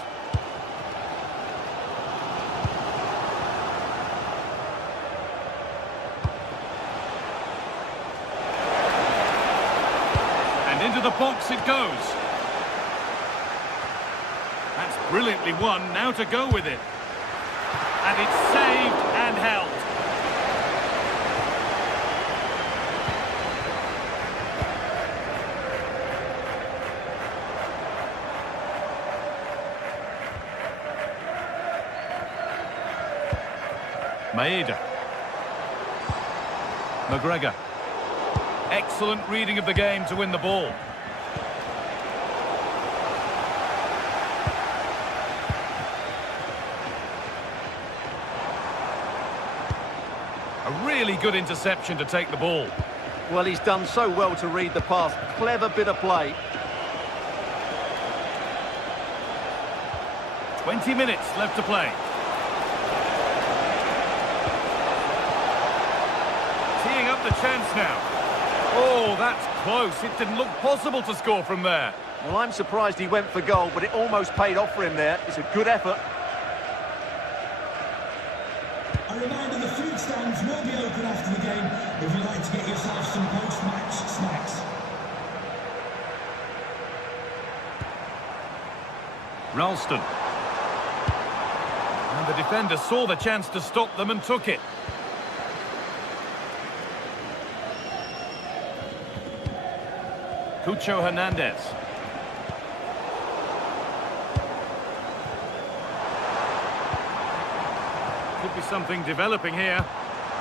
And into the box it goes. That's brilliantly won, now to go with it. And it's saved and held. Maeda. McGregor. Excellent reading of the game to win the ball. A really good interception to take the ball. Well, he's done so well to read the pass. Clever bit of play. 20 minutes left to play. Teeing up the chance now. Oh, that's close. It didn't look possible to score from there. Well, I'm surprised he went for goal, but it almost paid off for him there. It's a good effort. A reminder, the food stands will be open after the game if you'd like to get yourself some post-match snacks. Ralston. And the defender saw the chance to stop them and took it. Cucho Hernandez. Could be something developing here.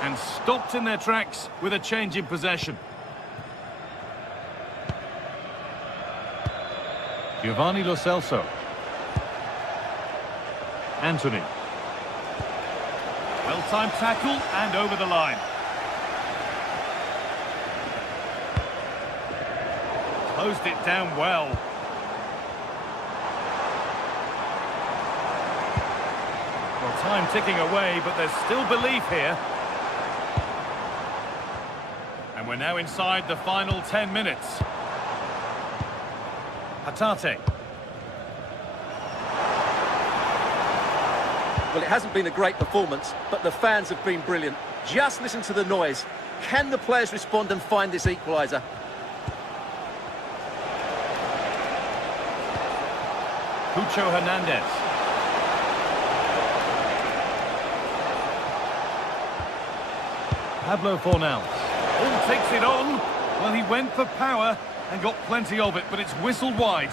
And stopped in their tracks with a change in possession. Giovanni Lo Celso. Anthony. Well-timed tackle and over the line. Closed it down well. Well, time ticking away, but there's still belief here. And we're now inside the final 10 minutes. Hatate. Well, it hasn't been a great performance, but the fans have been brilliant. Just listen to the noise. Can the players respond and find this equaliser? Cucho Hernandez. Pablo Fornals. Oh, takes it on. Well, he went for power and got plenty of it, but it's whistled wide.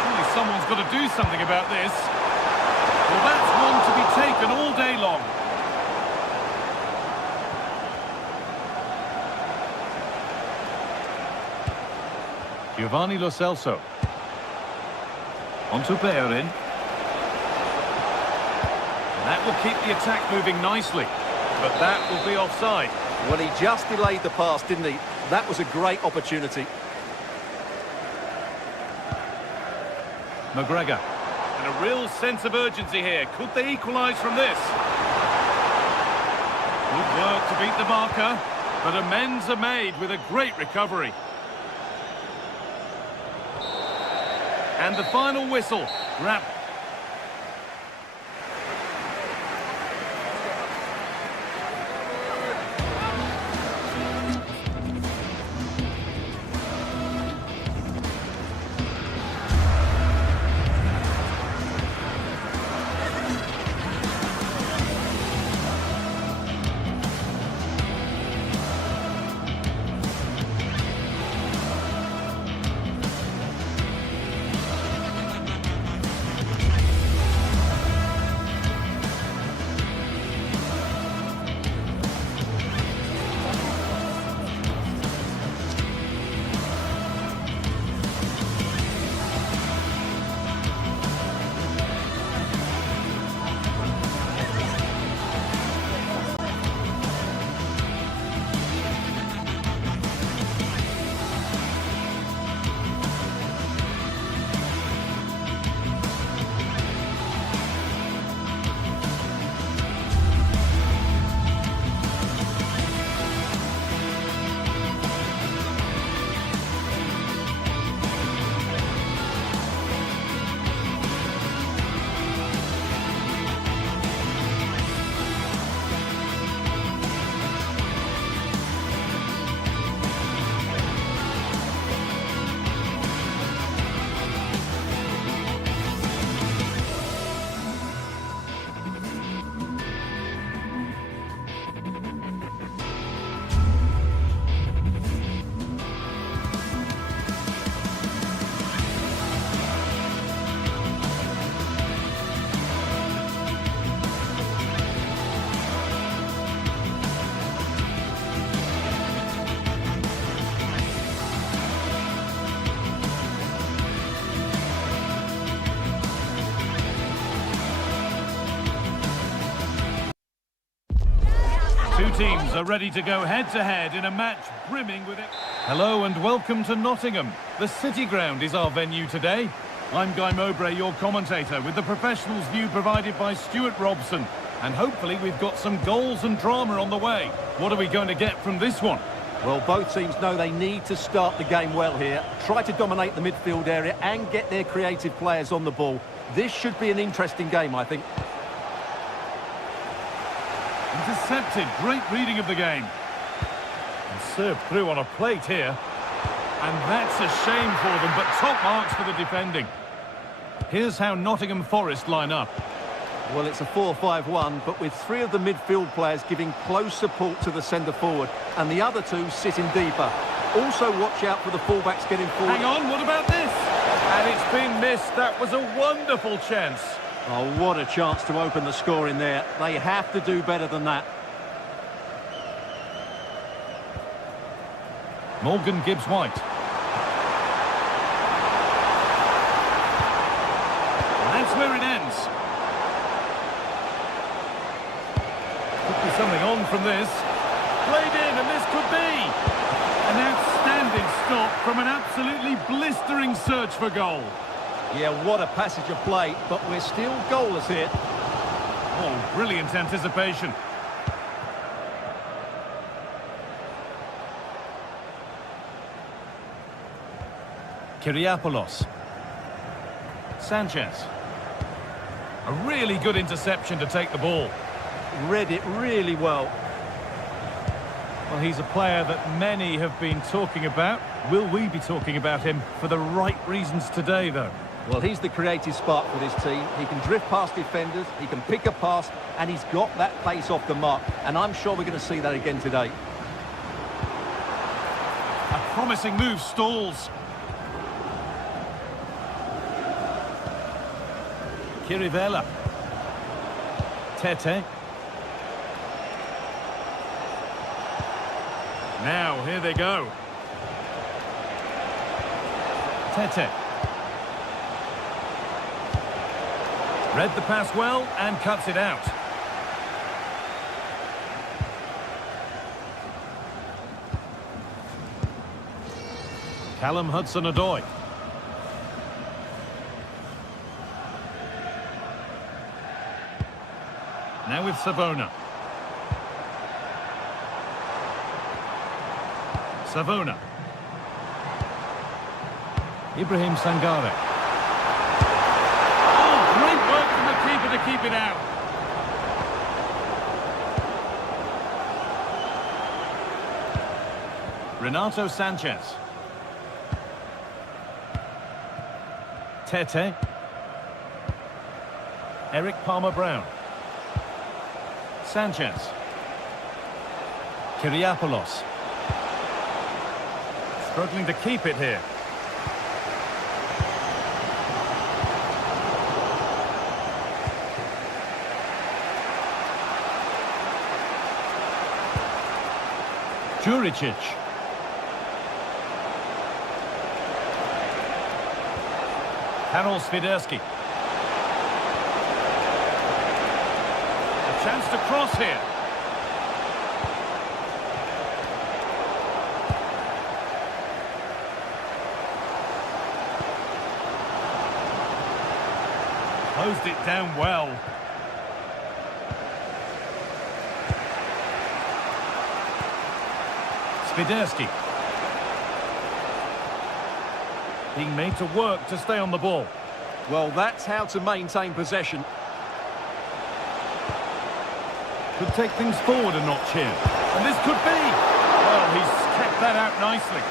Surely someone's got to do something about this. Well, that's one to be taken all day long. Giovanni Lo Celso. On to Bellerin. That will keep the attack moving nicely, but that will be offside. Well, he just delayed the pass, didn't he? That was a great opportunity. McGregor. And a real sense of urgency here. Could they equalise from this? Good work to beat the marker, but amends are made with a great recovery. And the final whistle. Wrap. teams are ready to go head-to-head in a match brimming with it. Hello and welcome to Nottingham. The City Ground is our venue today. I'm Guy Mowbray, your commentator, with the professionals' view provided by Stuart Robson. And hopefully we've got some goals and drama on the way. What are we going to get from this one? Well, both teams know they need to start the game well here. Try to dominate the midfield area and get their creative players on the ball. This should be an interesting game, I think. Intercepted, great reading of the game. And served through on a plate here. And that's a shame for them, but top marks for the defending. Here's how Nottingham Forest line up. Well, it's a 4-5-1, but with three of the midfield players giving close support to the centre-forward, and the other two sitting deeper. Also, watch out for the fullbacks getting forward. Hang on, what about this? And it's been missed. That was a wonderful chance. Oh, what a chance to open the score in there. They have to do better than that. Morgan Gibbs-White. That's where it ends. Could be something on from this. Played in, and this could be an outstanding stop from an absolutely blistering search for goal. Yeah, what a passage of play, but we're still goalless here. Oh, brilliant anticipation. Kyriapoulos. Sanchez. A really good interception to take the ball. Read it really well. Well, he's a player that many have been talking about. Will we be talking about him for the right reasons today, though? Well, he's the creative spark for this team. He can drift past defenders, he can pick a pass, and he's got that pace off the mark. And I'm sure we're going to see that again today. A promising move stalls. Chirivella. Tete. Now, here they go. Tete. Read the pass well and cuts it out. Callum Hudson-Odoi. Now with Savona. Savona. Ibrahim Sangare. Oh, great work from the keeper to keep it out. Renato Sanchez. Tete. Eric Palmer-Brown. Sanchez. Kyriapoulos. Struggling to keep it here. Juricic. Karol Swiderski. A chance to cross here. Closed it down well. Swiderski. Being made to work to stay on the ball. Well, that's how to maintain possession. Could take things forward a notch here. And this could be. Well, he's kept that out nicely.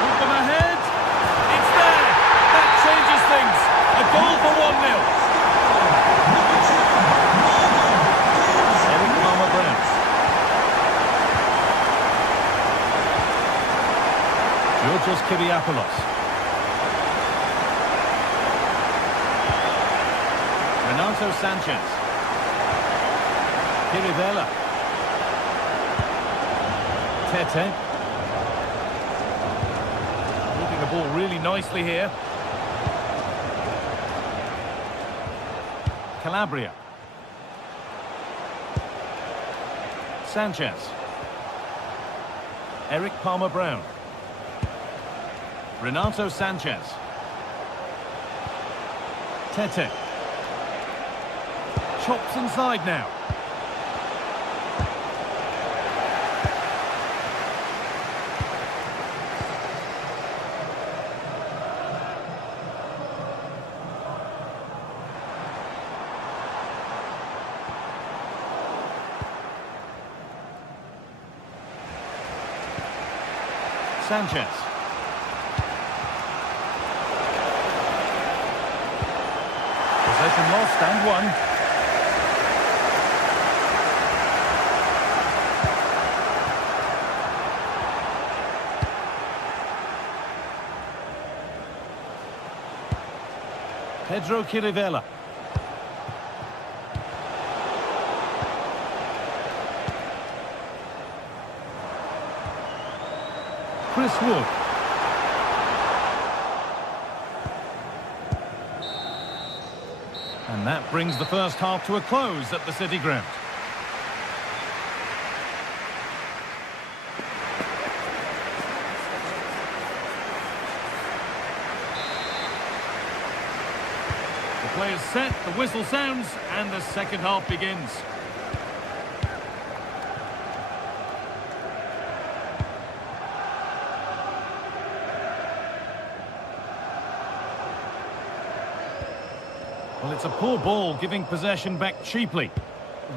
Put them ahead. It's there. That changes things. A goal for 1-0. Eric Palmer-Brown. Georgios Kyriapoulos. Renato Sanchez. Chirivella. Tete. Moving the ball really nicely here. Calabria. Sanchez. Eric Palmer-Brown. Renato Sanchez. Tete. Chops inside now. Sanchez. Possession lost and won. Pedro Chirivella. Chris Wood. And that brings the first half to a close at the City Ground. The play is set, the whistle sounds, and the second half begins. Well, it's a poor ball, giving possession back cheaply.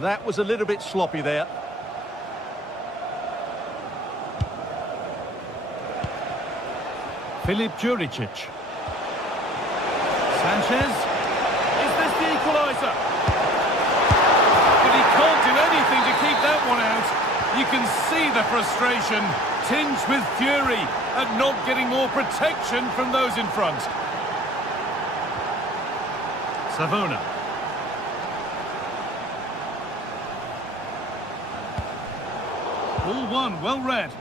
That was a little bit sloppy there. Filip Juricic. Sanchez. Is this the equaliser? But he can't do anything to keep that one out. You can see the frustration, tinged with fury at not getting more protection from those in front. Savona. Ball one, well read.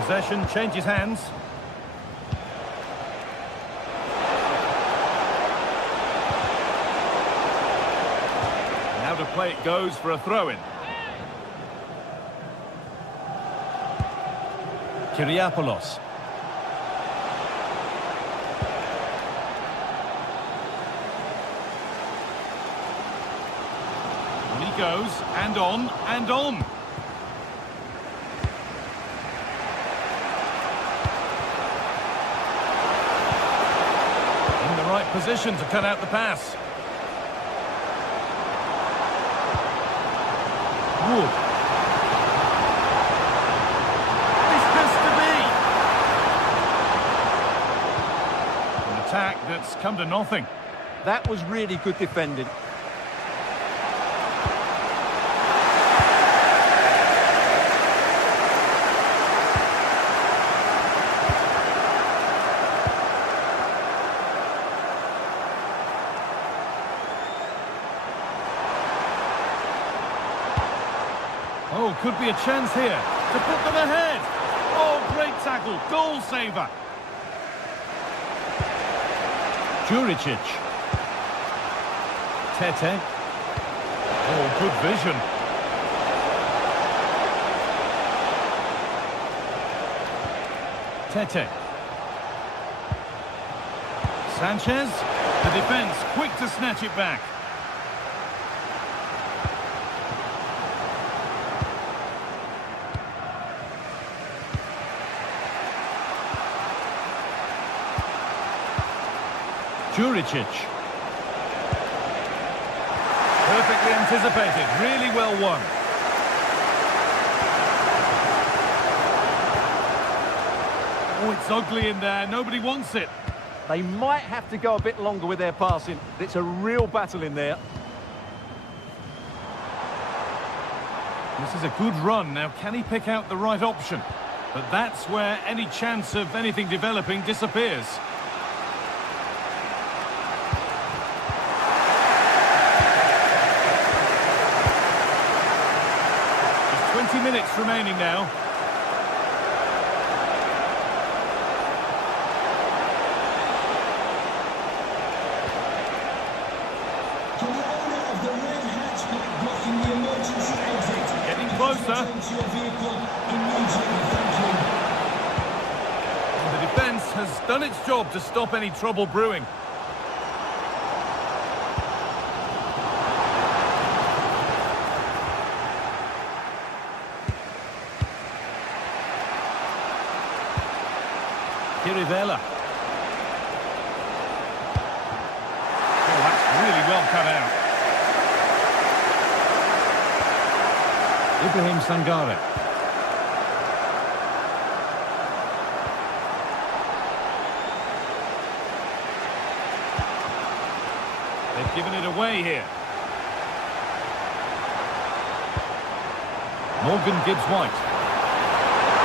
Possession changes hands. Now to play it goes for a throw-in. Kyriapoulos. And he goes, and on, and on. In the right position to cut out the pass. Wood. This has to be. An attack that's come to nothing. That was really good defending. Oh, could be a chance here to put them ahead. Oh, great tackle, goal saver. Juricic. Tete. Oh, good vision. Tete. Sanchez. The defence quick to snatch it back. Juricic. Perfectly anticipated, really well won. Oh, it's ugly in there, nobody wants it. They might have to go a bit longer with their passing. It's a real battle in there. This is a good run. Now, can he pick out the right option? But that's where any chance of anything developing disappears. minutes remaining now. To the owner of the red hatchback blocking the emergency exit. Getting closer. To your vehicle immediately. Thank you. The defence has done its job to stop any trouble brewing. Kirivella. Oh, that's really well cut out. Ibrahim Sangare. They've given it away here. Morgan Gibbs-White.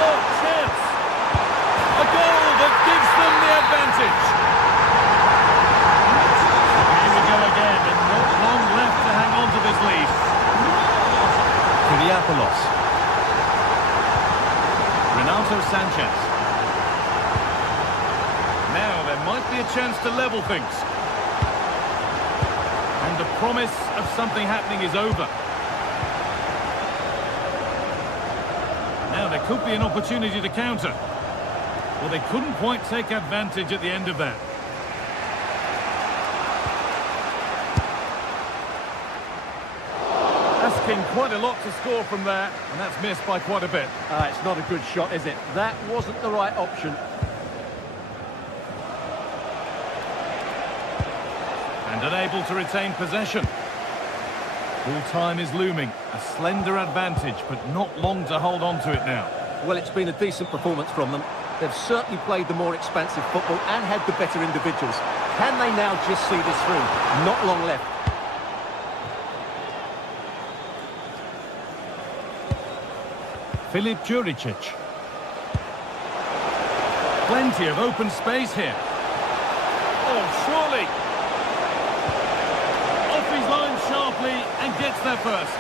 Oh, chance! A goal that gives them the advantage. Here we go again, and not long left to hang on to this lead. Kyriapoulos. Renato Sanchez. Now there might be a chance to level things. And the promise of something happening is over. Now there could be an opportunity to counter. Well, they couldn't quite take advantage at the end of that. Asking quite a lot to score from there, and that's missed by quite a bit. It's not a good shot, is it? That wasn't the right option. And unable to retain possession. Full time is looming. A slender advantage, but not long to hold on to it now. Well, it's been a decent performance from them. They've certainly played the more expansive football and had the better individuals. Can they now just see this through? Not long left. Filip Juricic. Plenty of open space here. Oh, surely. Off his line sharply and gets there first.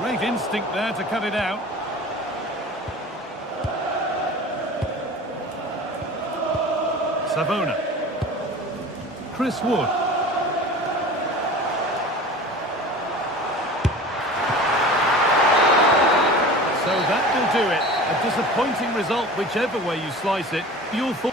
Great instinct there to cut it out. Savona. Chris Wood. So that will do it. A disappointing result, whichever way you slice it. You'll fall.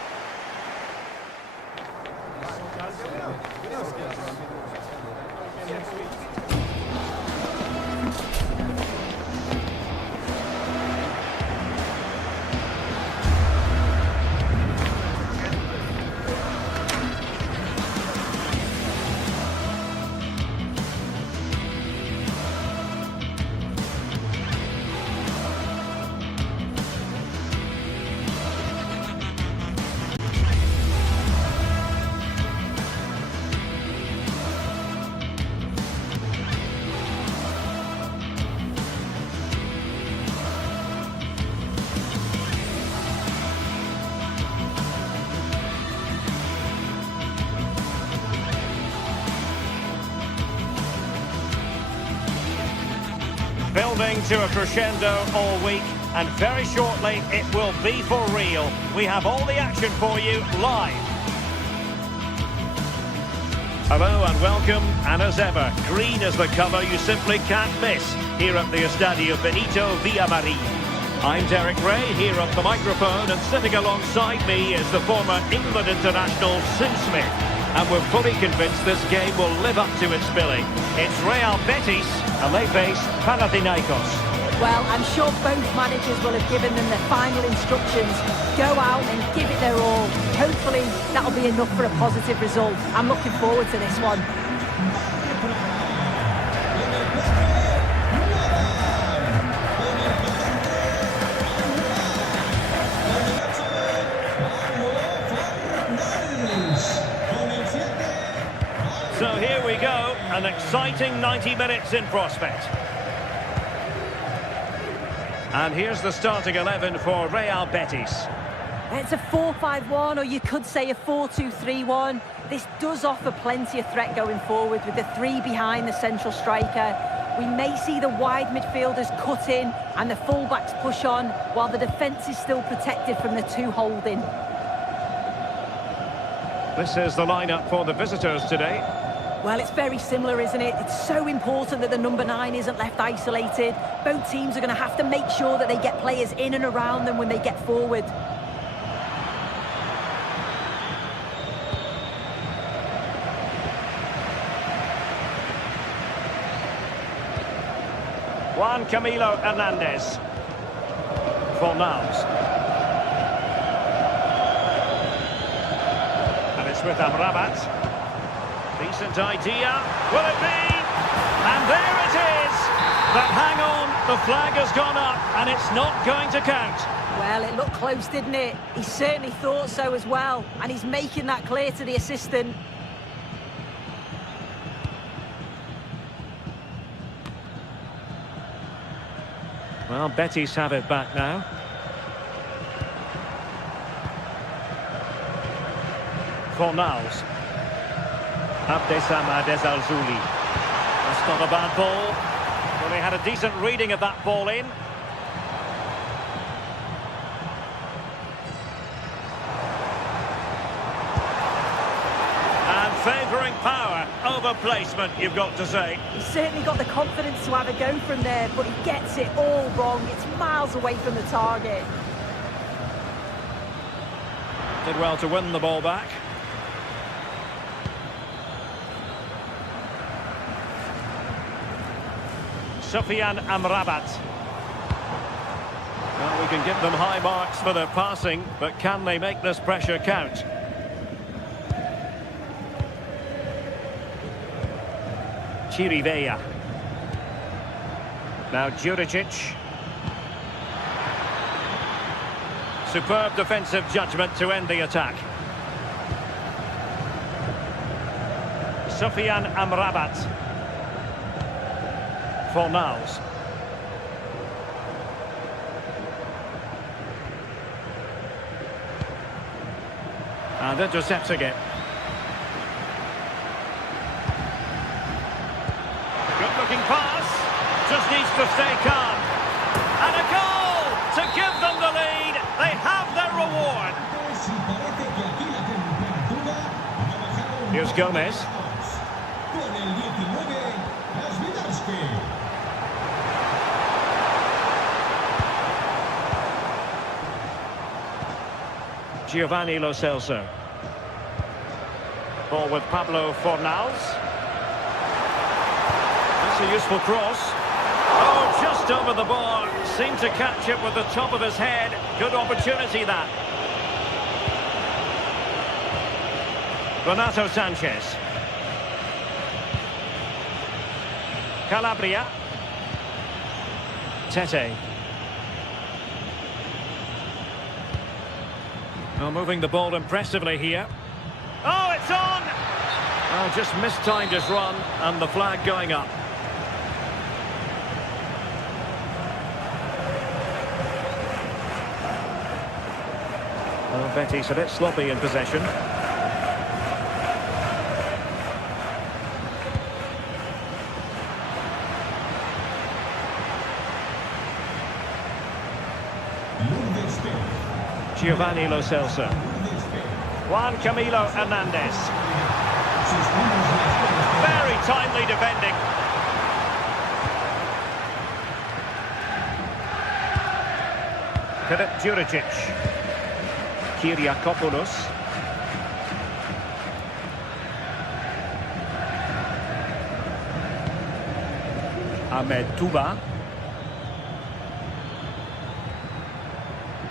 Building to a crescendo all week, and very shortly it will be for real. We have all the action for you live. Hello and welcome, and as ever, green is the colour you simply can't miss here at the Estadio Benito Villamarín. I'm Derek Ray here at the microphone, and sitting alongside me is the former England international Sue Smith. And we're fully convinced this game will live up to its billing. It's Real Betis, and they face Panathinaikos. Well, I'm sure both managers will have given them their final instructions. Go out and give it their all. Hopefully, that'll be enough for a positive result. I'm looking forward to this one. So here we go, an exciting 90 minutes in prospect. And here's the starting 11 for Real Betis. It's a 4-5-1, or you could say a 4-2-3-1. This does offer plenty of threat going forward with the three behind the central striker. We may see the wide midfielders cut in and the fullbacks push on, while the defence is still protected from the two holding. This is the lineup for the visitors today. Well, it's very similar, isn't it? It's so important that the number 9 isn't left isolated. Both teams are going to have to make sure that they get players in and around them when they get forward. Juan Camilo Hernandez. Fornals. And it's with Amrabat. Decent idea. Will it be? And there it is! But hang on, the flag has gone up and it's not going to count. Well, it looked close, didn't it? He certainly thought so as well. And he's making that clear to the assistant. Well, Betis have it back now. Fornals. Abdesam Adezalzouli. That's not a bad ball. Well, they had a decent reading of that ball in. And favouring power over placement, you've got to say. He's certainly got the confidence to have a go from there, but he gets it all wrong. It's miles away from the target. Did well to win the ball back. Sufyan Amrabat. Well, we can give them high marks for their passing, but can they make this pressure count? Chirivella. Now Juricic. Superb defensive judgment to end the attack. Sufyan Amrabat. Fornals. And intercepting it. Good looking pass. Just needs to stay calm. And a goal to give them the lead. They have their reward. Here's Gomez. Giovanni Lo Celso. Ball with Pablo Fornals. That's a useful cross. Oh, just over the bar. Seemed to catch it with the top of his head. Good opportunity, that. Renato Sanchez. Calabria. Tete. Well, moving the ball impressively here. Oh, it's on! Oh, just mistimed his run, and the flag going up. Well, Betis a bit sloppy in possession. Giovanni Lo Celso. Juan Camilo Hernandez. Very timely defending. Filip Juricic. Kyriakopoulos. Ahmed Touba.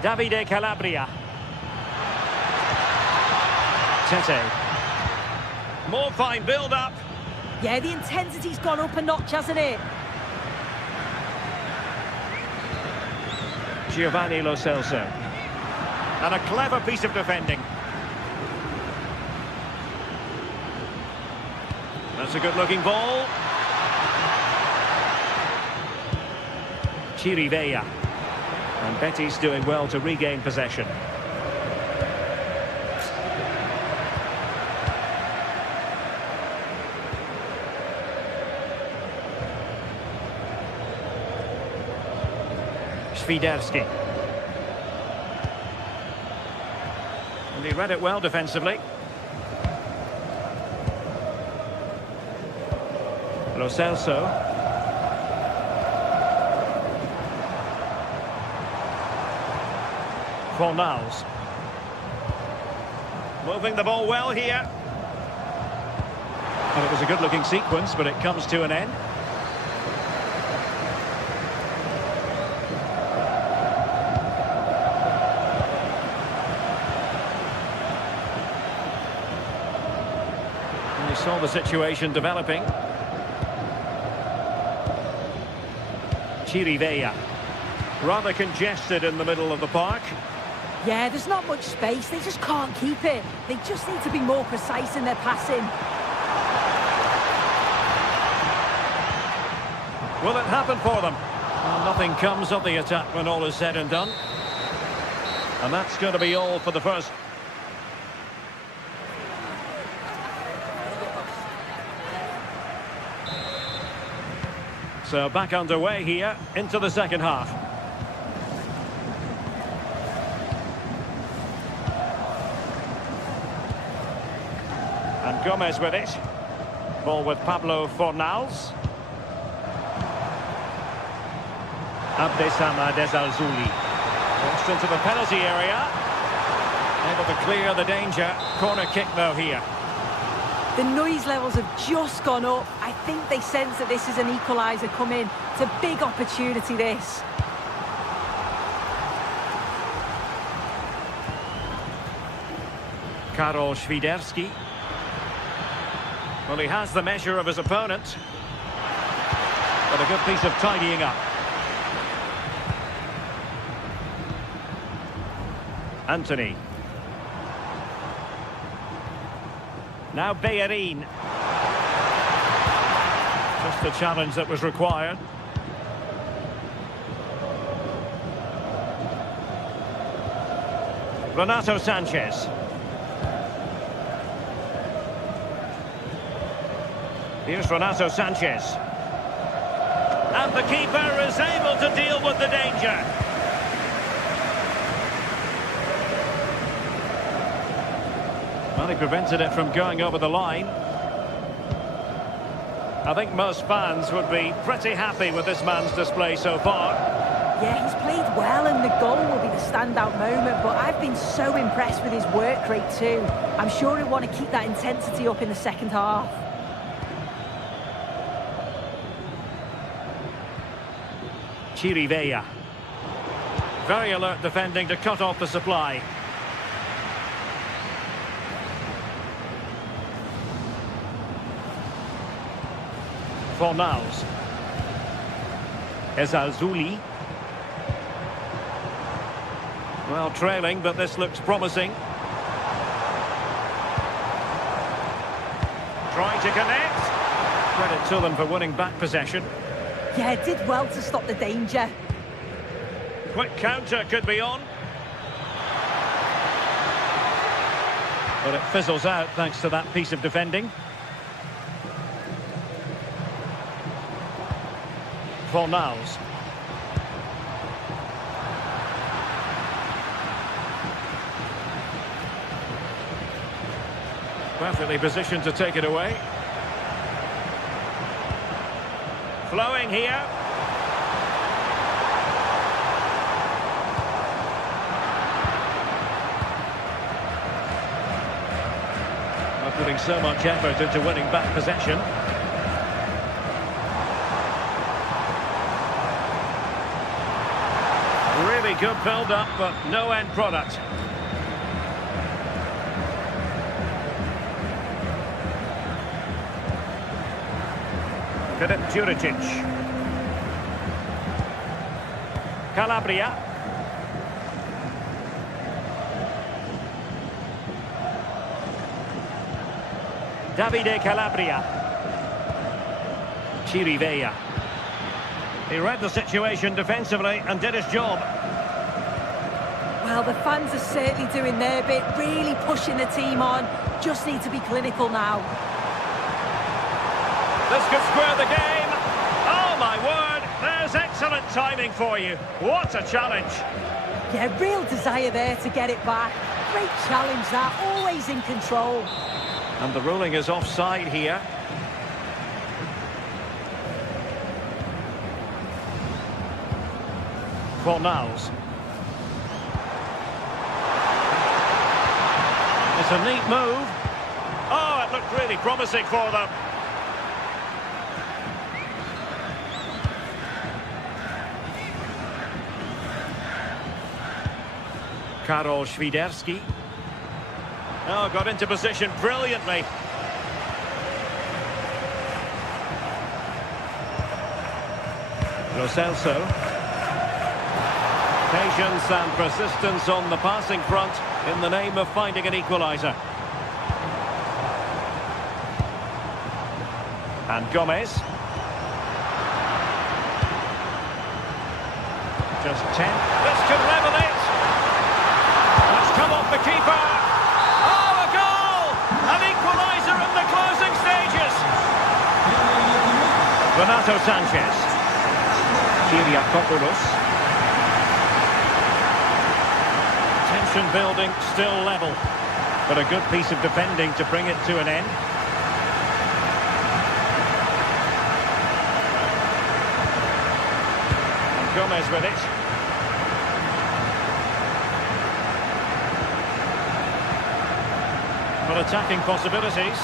Davide Calabria. Tete. More fine build-up. Yeah, the intensity's gone up a notch, hasn't it? Giovanni Lo Celso. And a clever piece of defending. That's a good-looking ball. Chirivella. And Betis doing well to regain possession. Świderski. And he read it well defensively. Lo Celso. Fornals. Moving the ball well here. And it was a good-looking sequence, but it comes to an end. And we saw the situation developing. Chirivella. Rather congested in the middle of the park. Yeah, there's not much space. They just can't keep it. They just need to be more precise in their passing. Will it happen for them? Well, nothing comes of the attack when all is said and done. And that's going to be all for the first. So back underway here into the second half. And Gomez with it. Ball with Pablo Fornals. Abdesama Desalzuli. Crossed into the penalty area. Able to clear the danger. Corner kick though here. The noise levels have just gone up. I think they sense that this is an equaliser coming. It's a big opportunity, this. Karol Świderski. Well, he has the measure of his opponent. But a good piece of tidying up. Anthony. Now Bellerin. Just the challenge that was required. Renato Sanchez. Here's Renato Sanchez. And the keeper is able to deal with the danger. Well, he prevented it from going over the line. I think most fans would be pretty happy with this man's display so far. Yeah, he's played well and the goal will be the standout moment, but I've been so impressed with his work rate too. I'm sure he'll want to keep that intensity up in the second half. Chirivella. Very alert defending to cut off the supply. Fornals. Desalzuli. Well, trailing, but this looks promising. Trying to connect. Credit to them for winning back possession. Yeah, did well to stop the danger. Quick counter could be on. But it fizzles out thanks to that piece of defending. Fornals. Perfectly positioned to take it away. Flowing here. By putting so much effort into winning back possession. Really good build-up, but no end product. Filip Juricic. Calabria. Davide Calabria. Chirivella. He read the situation defensively and did his job. Well, the fans are certainly doing their bit, really pushing the team on. Just need to be clinical now. This could square the game. Oh, my word. There's excellent timing for you. What a challenge. Yeah, real desire there to get it back. Great challenge that, always in control. And the ruling is offside here. Fornals. It's a neat move. Oh, it looked really promising for them. Karol Świderski. Oh, got into position brilliantly. Lo Celso. Patience and persistence on the passing front in the name of finding an equaliser. And Gomez. Just 10. This could level it. That's come off the keeper. Oh, a goal! An equaliser in the closing stages. Renato Sanchez. Kyriakopoulos. Tension building, still level. But a good piece of defending to bring it to an end. And Gomez with it. But attacking possibilities.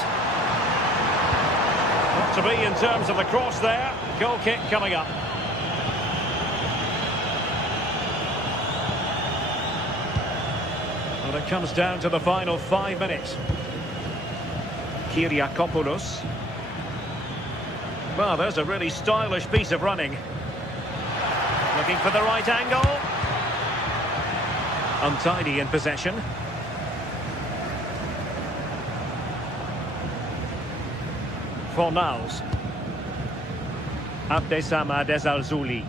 Not to be in terms of the cross there. Goal kick coming up. Well, it comes down to the final 5 minutes. Kyriakopoulos. Well, there's a really stylish piece of running. Looking for the right angle. Untidy in possession. Fornals. Abdesamad Ezalzouli.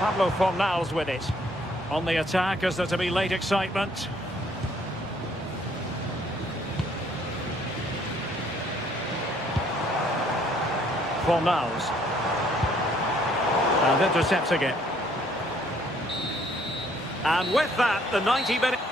Pablo Fornals with it. On the attack as there to be late excitement. Fornals. And intercepts again. And with that, the 90 minutes.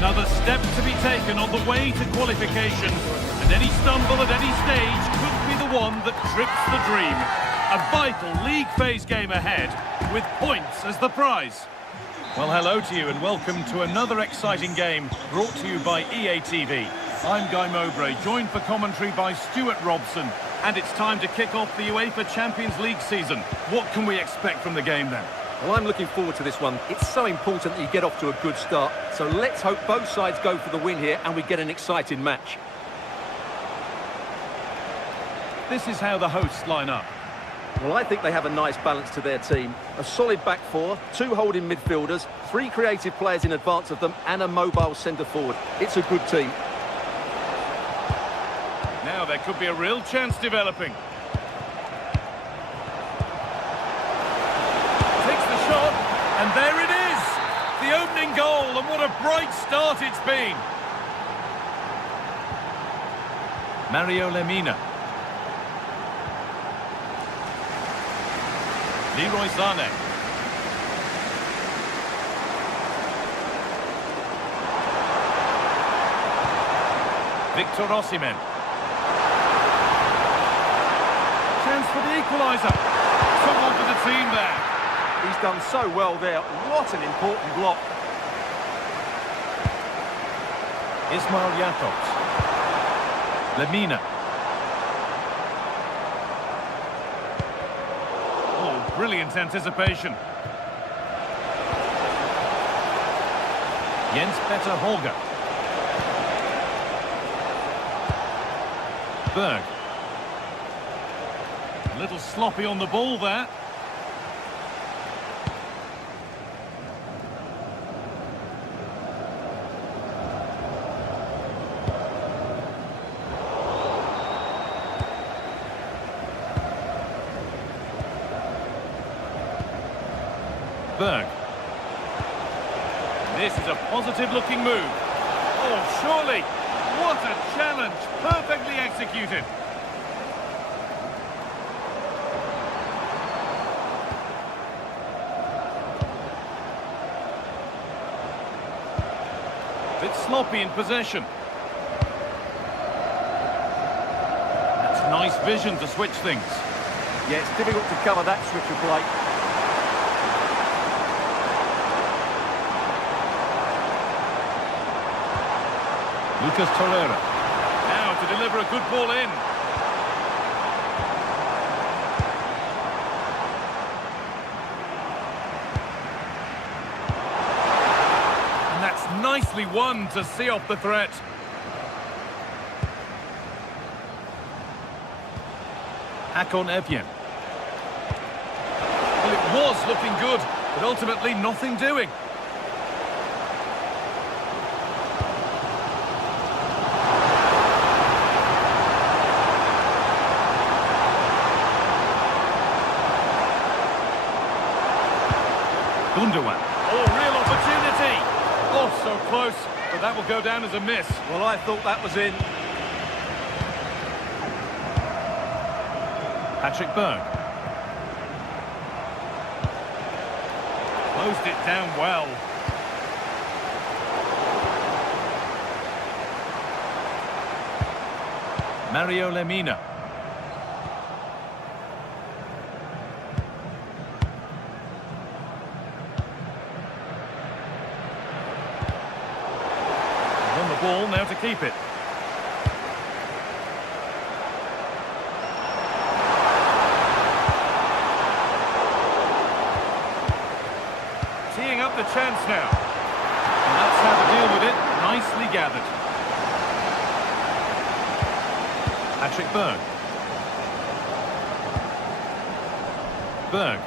Another step to be taken on the way to qualification, and any stumble at any stage could be the one that trips the dream. A vital league phase game ahead, with points as the prize. Well, hello to you and welcome to another exciting game brought to you by EA TV. I'm Guy Mowbray, joined for commentary by Stuart Robson, and it's time to kick off the UEFA Champions League season. What can we expect from the game then? Well, I'm looking forward to this one. It's so important that you get off to a good start. So let's hope both sides go for the win here and we get an exciting match. This is how the hosts line up. Well, I think they have a nice balance to their team. A solid back four, 2 holding midfielders, 3 creative players in advance of them, and a mobile centre-forward. It's a good team. Now there could be a real chance developing. Takes the shot, and there it is! The opening goal, and what a bright start it's been! Mario Lemina. Leroy Sané. Victor Osimhen. Chance for the equaliser. Someone for the team there. He's done so well there. What an important block. Ismail Jakobs. Lemina. Oh, brilliant anticipation. Jens-Peter Holger. Berg. A little sloppy on the ball there. Berg. This is a positive-looking move. Oh, surely. What a challenge. Perfectly executed. Bit sloppy in possession. That's nice vision to switch things. Yeah, it's difficult to cover that switch of play. Lucas Torreira. Now to deliver a good ball in. And that's nicely won to see off the threat. Hakon Evjen. Well, it was looking good, but ultimately nothing doing. Gundogan. Oh, real opportunity. Oh, so close, but that will go down as a miss. Well, I thought that was in. Patrick Berg. Closed it down well. Mario Lemina. On the ball now to keep it. Teeing up the chance now. And that's how to deal with it. Nicely gathered. Patrick Berg. Berg.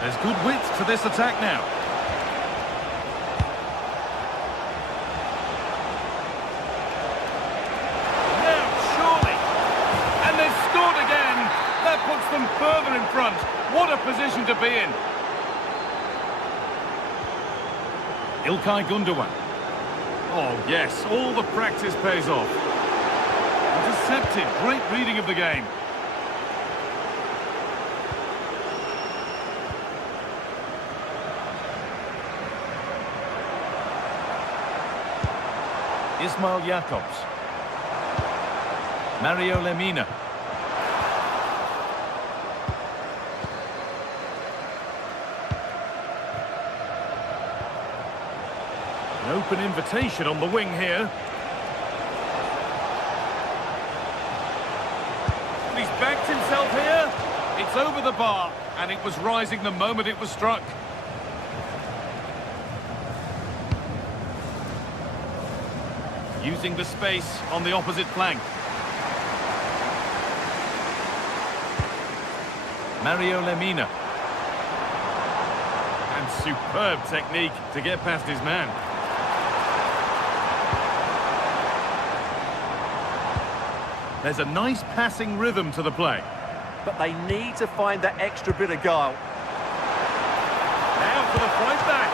There's good width to this attack now. Now, surely. And they've scored again. That puts them further in front. What a position to be in. İlkay Gundogan. Oh, yes, all the practice pays off. Intercepted, great reading of the game. Ismail Jakobs. Mario Lemina. An open invitation on the wing here. He's backed himself here. It's over the bar, and it was rising the moment it was struck. Using the space on the opposite flank. Mario Lemina. And superb technique to get past his man. There's a nice passing rhythm to the play. But they need to find that extra bit of guile. Now for the point back.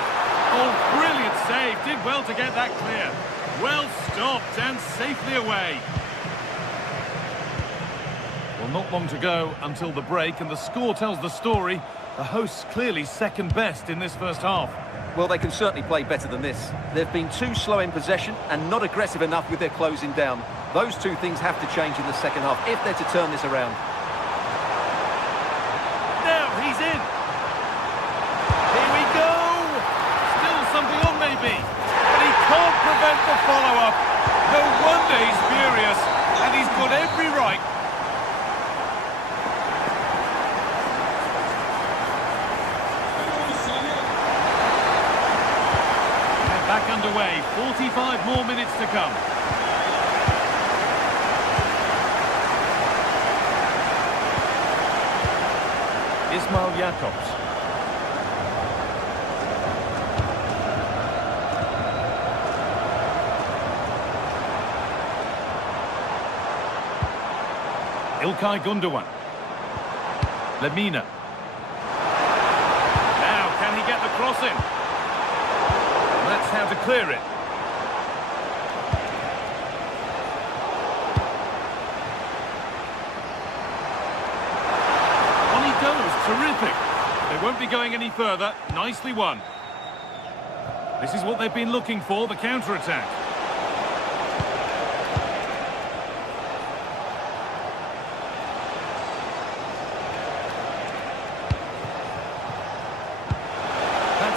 Oh, brilliant save. Did well to get that clear. Well stopped and safely away. Well, not long to go until the break, and the score tells the story. The hosts clearly second best in this first half. Well, they can certainly play better than this. They've been too slow in possession and not aggressive enough with their closing down. Those two things have to change in the second half if they're to turn this around. Now he's in. Here we go. Still something on maybe. But he can't prevent the follow-up. No wonder he's furious. And he's got every right. And back underway. 45 more minutes to come. Ismail Jakobs. İlkay Gundogan. Lemina. Now, can he get the cross in? That's how to clear it. On he goes, terrific. They won't be going any further. Nicely won. This is what they've been looking for, the counter-attack.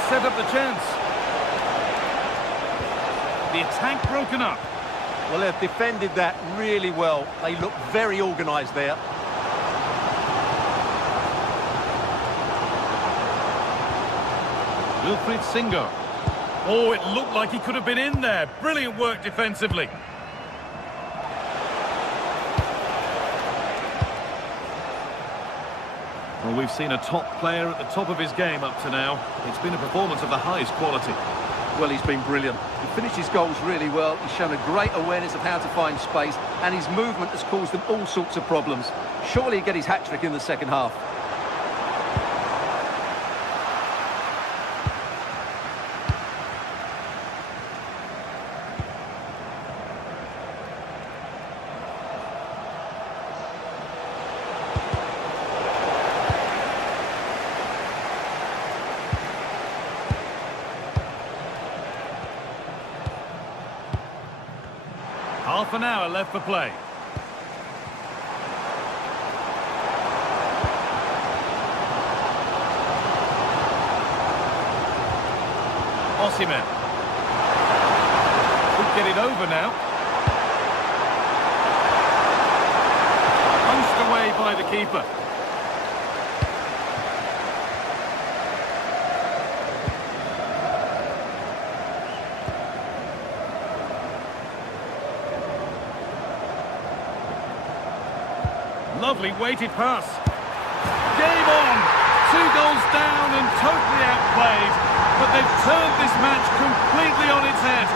Set up the chance. The attack broken up. Well, they've defended that really well. They look very organised there. Wilfried Singo. Oh, it looked like he could have been in there. Brilliant work defensively. Well, we've seen a top player at the top of his game up to now. It's been a performance of the highest quality. Well, he's been brilliant. He finished his goals really well. He's shown a great awareness of how to find space, and his movement has caused them all sorts of problems. Surely he'll get his hat-trick in the second half. Half an hour left for play. Osimhen. Could get it over now. Punched away by the keeper. Lovely weighted pass. Game on! 2 goals down and totally outplayed. But they've turned this match completely on its head.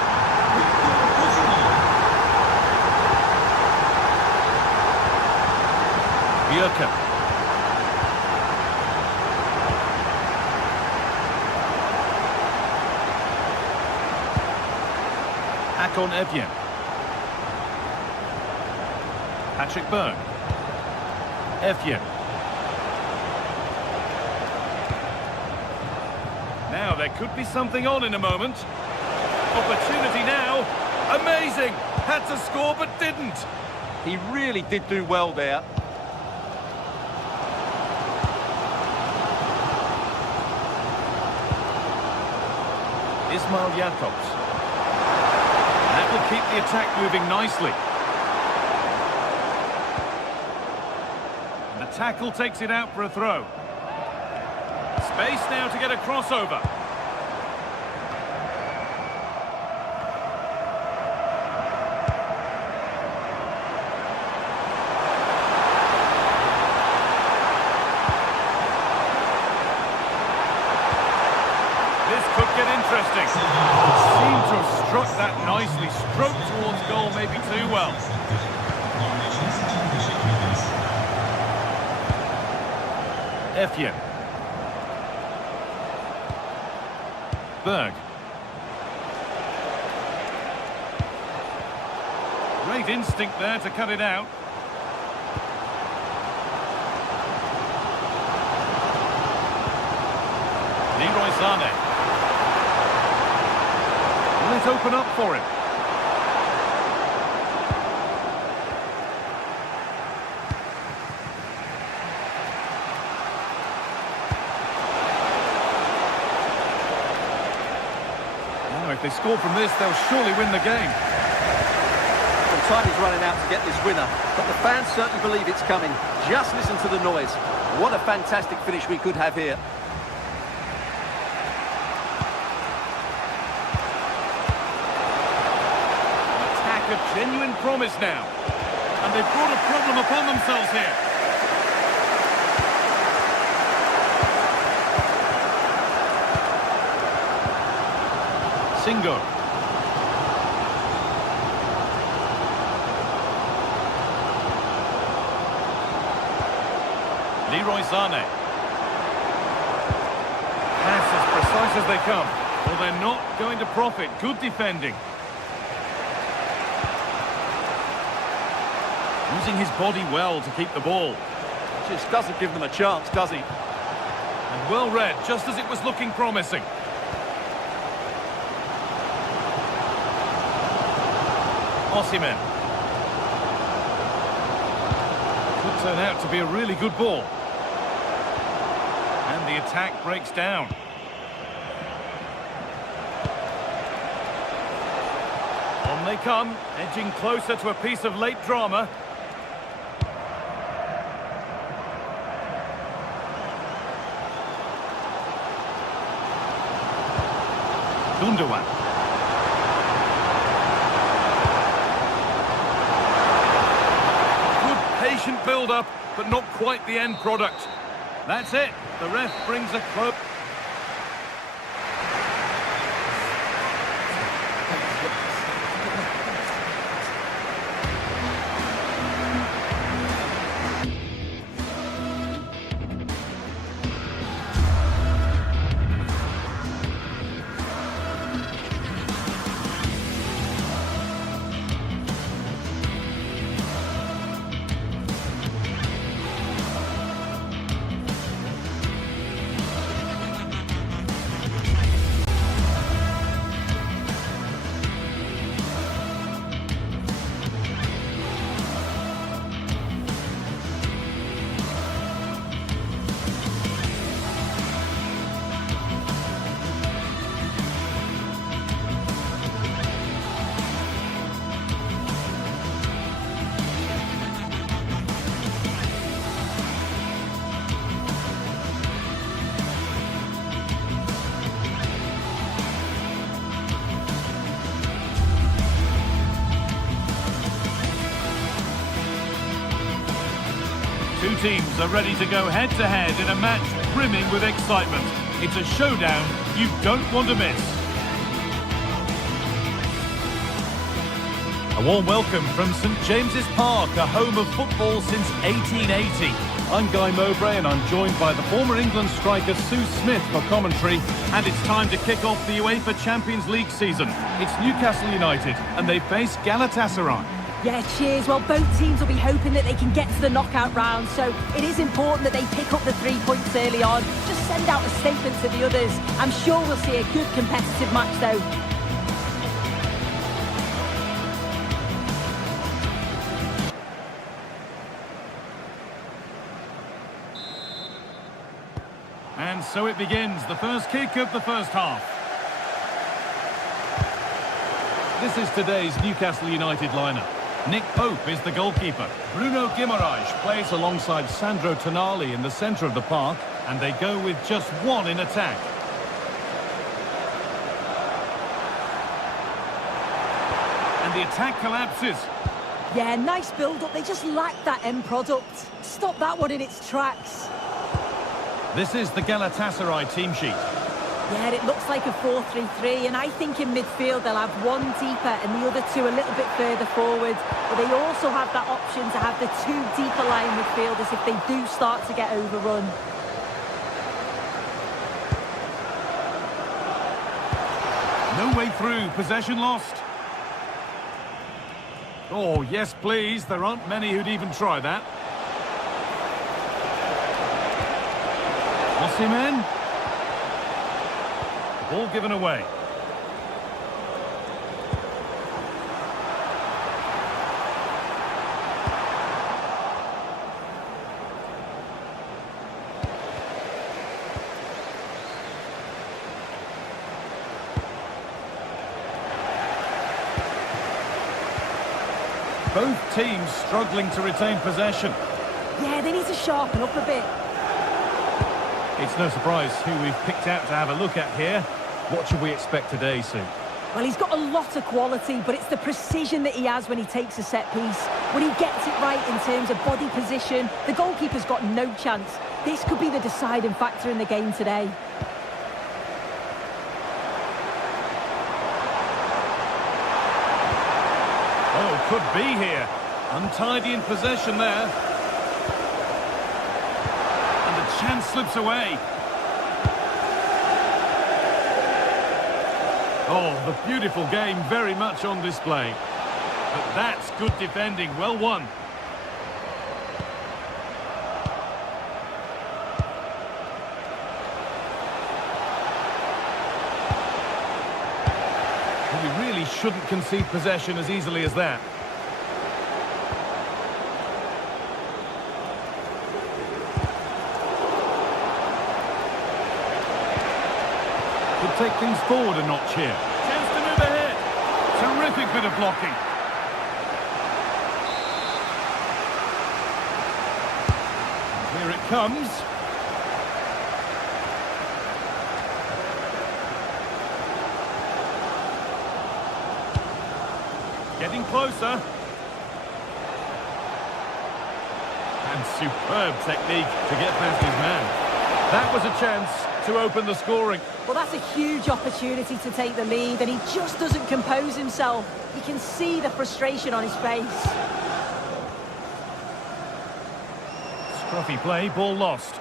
Bjerke. Akon Evjen. Patrick Berg. Evjen. Now there could be something on in a moment. Opportunity now. Amazing. Had to score but didn't. He really did do well there. Ismail Jakobs. That will keep the attack moving nicely. tackle takes it out for a throw. Space now to get a crossover. This could get interesting. Seemed to have struck that nicely. Stroked towards goal, maybe too well. Effian. Berg. Great instinct there to cut it out. Leroy Sané. Will it open up for him? If they score from this, they'll surely win the game. And time is running out to get this winner, but the fans certainly believe it's coming. Just listen to the noise. What a fantastic finish we could have here. Attack of genuine promise now. And they've brought a problem upon themselves here. Singo. Leroy Sané. Pass as precise as they come. Well, they're not going to profit. Good defending. Using his body well to keep the ball. Just doesn't give them a chance, does he? And well read, just as it was looking promising. Osimhen. Could turn out to be a really good ball. And the attack breaks down. On they come, edging closer to a piece of late drama. Gundogan. Patient build-up, but not quite the end product. That's it. The ref brings a close. Two teams are ready to go head-to-head in a match brimming with excitement. It's a showdown you don't want to miss. A warm welcome from St James's Park, a home of football since 1880. I'm Guy Mowbray and I'm joined by the former England striker Sue Smith for commentary. And it's time to kick off the UEFA Champions League season. It's Newcastle United and they face Galatasaray. Yeah, cheers. Well, both teams will be hoping that they can get to the knockout round, so it is important that they pick up the 3 points early on. Just send out a statement to the others. I'm sure we'll see a good competitive match, though. And so it begins, the first kick of the first half. This is today's Newcastle United lineup. Nick Pope is the goalkeeper. Bruno Guimaraes plays alongside Sandro Tonali in the centre of the park, and they go with just one in attack. And the attack collapses. Yeah, nice build-up. They just lack that end product. Stop that one in its tracks. This is the Galatasaray team sheet. Yeah, it looks like a 4-3-3, and I think in midfield they'll have one deeper and the other two a little bit further forward. But they also have that option to have the two deeper line midfielders if they do start to get overrun. No way through, possession lost. Oh, yes, please. There aren't many who'd even try that. Osimhen. Ball given away. Both teams struggling to retain possession. Yeah, they need to sharpen up a bit. It's no surprise who we've picked out to have a look at here. What should we expect today, Sue? Well, he's got a lot of quality, but it's the precision that he has when he takes a set piece. When he gets it right in terms of body position, the goalkeeper's got no chance. This could be the deciding factor in the game today. Oh, could be here. Untidy in possession there. And the chance slips away. Oh, the beautiful game very much on display. But that's good defending, well won. We really shouldn't concede possession as easily as that. Could take things forward a notch here. Chance to move ahead. Terrific bit of blocking. And here it comes. Getting closer. And superb technique to get past his man. That was a chance to open the scoring. Well, that's a huge opportunity to take the lead, and he just doesn't compose himself. You can see the frustration on his face. Scruffy play, ball lost.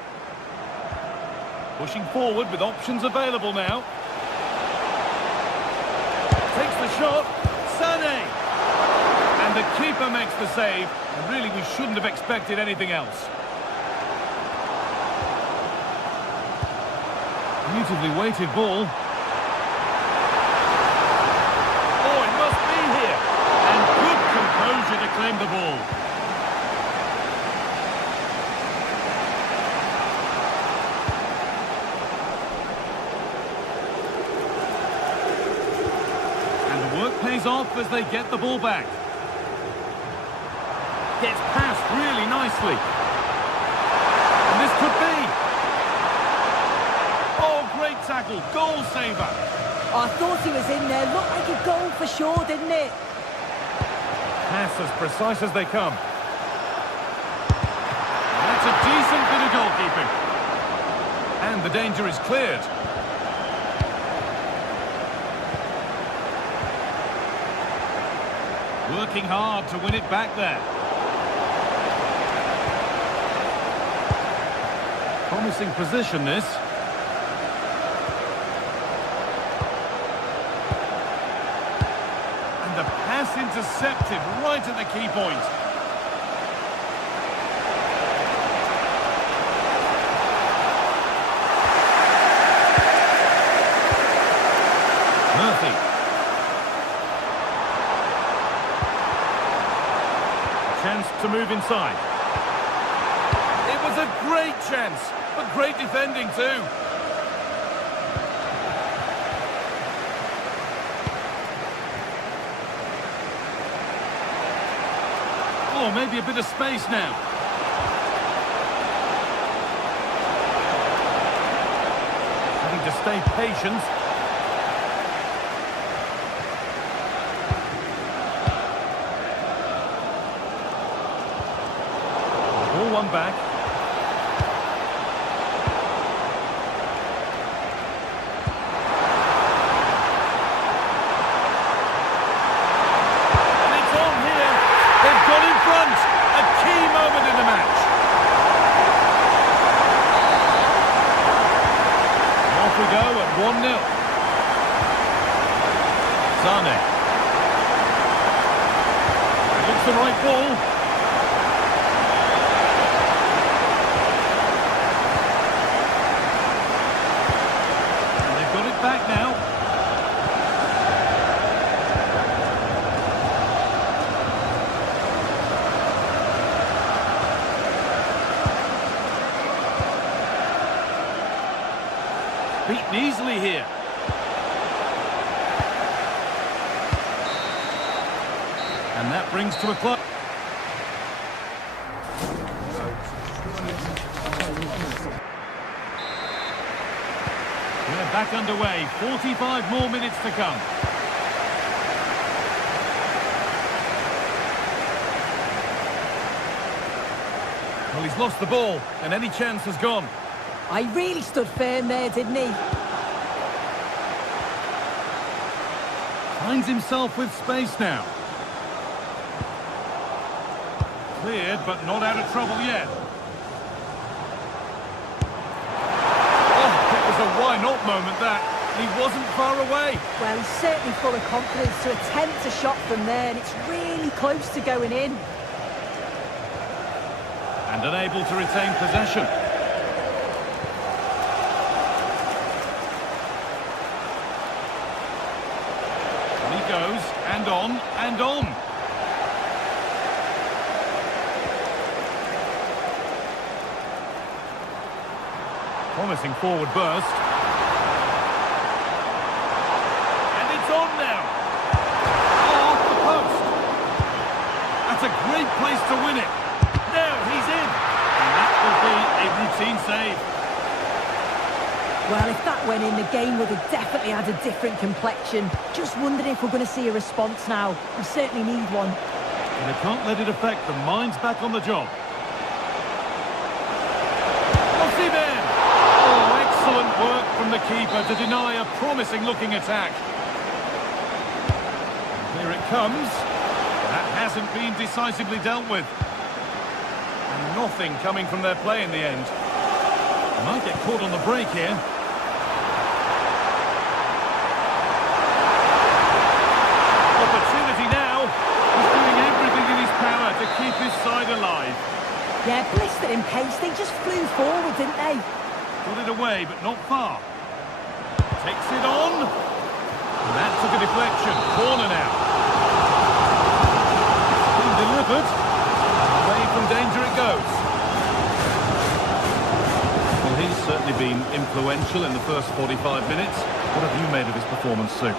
Pushing forward with options available now. Takes the shot. Sané. And the keeper makes the save. And really, we shouldn't have expected anything else. Beautifully weighted ball. Oh, it must be here. And good composure to claim the ball. And the work pays off as they get the ball back. Gets past really nicely. And this could be. Great tackle, goal saver. Oh, I thought he was in there. Looked like a goal for sure, didn't it? Pass as precise as they come. That's a decent bit of goalkeeping. And the danger is cleared. Working hard to win it back there. Promising position, this. The pass intercepted right at the key point. Murphy. A chance to move inside. It was a great chance, but great defending too. Oh, maybe a bit of space now. Having to stay patient. Ball one back. We go at 1-0. Zane. Looks the right ball. And they've got it back now. Beaten easily here. And that brings to a close. We're back underway. 45 more minutes to come. Well, he's lost the ball, and any chance has gone. I really stood firm there, didn't he? Finds himself with space now. Cleared, but not out of trouble yet. Oh, it was a why-not moment, that. He wasn't far away. Well, he's certainly full of confidence to attempt a shot from there, and it's really close to going in. And unable to retain possession. Goes, and on, and on. Promising forward burst. And it's on now. Oh, off the post. That's a great place to win it. Now he's in. And that will be a routine save. Well, if that went in, the game would have definitely had a different complexion. Just wondering if we're going to see a response now. We certainly need one. And they can't let it affect them. Mind's back on the job. Osimhen! Oh, excellent work from the keeper to deny a promising-looking attack. Here it comes. That hasn't been decisively dealt with. And nothing coming from their play in the end. Might get caught on the break here. Opportunity now. He's doing everything in his power to keep his side alive. Yeah, blistered in pace. They just flew forward, didn't they? Got it away, but not far. Takes it on. And that took a deflection. Corner now. Been delivered. Away from danger it goes. Well, he's certainly been influential in the first 45 minutes. What have you made of his performance, Sue?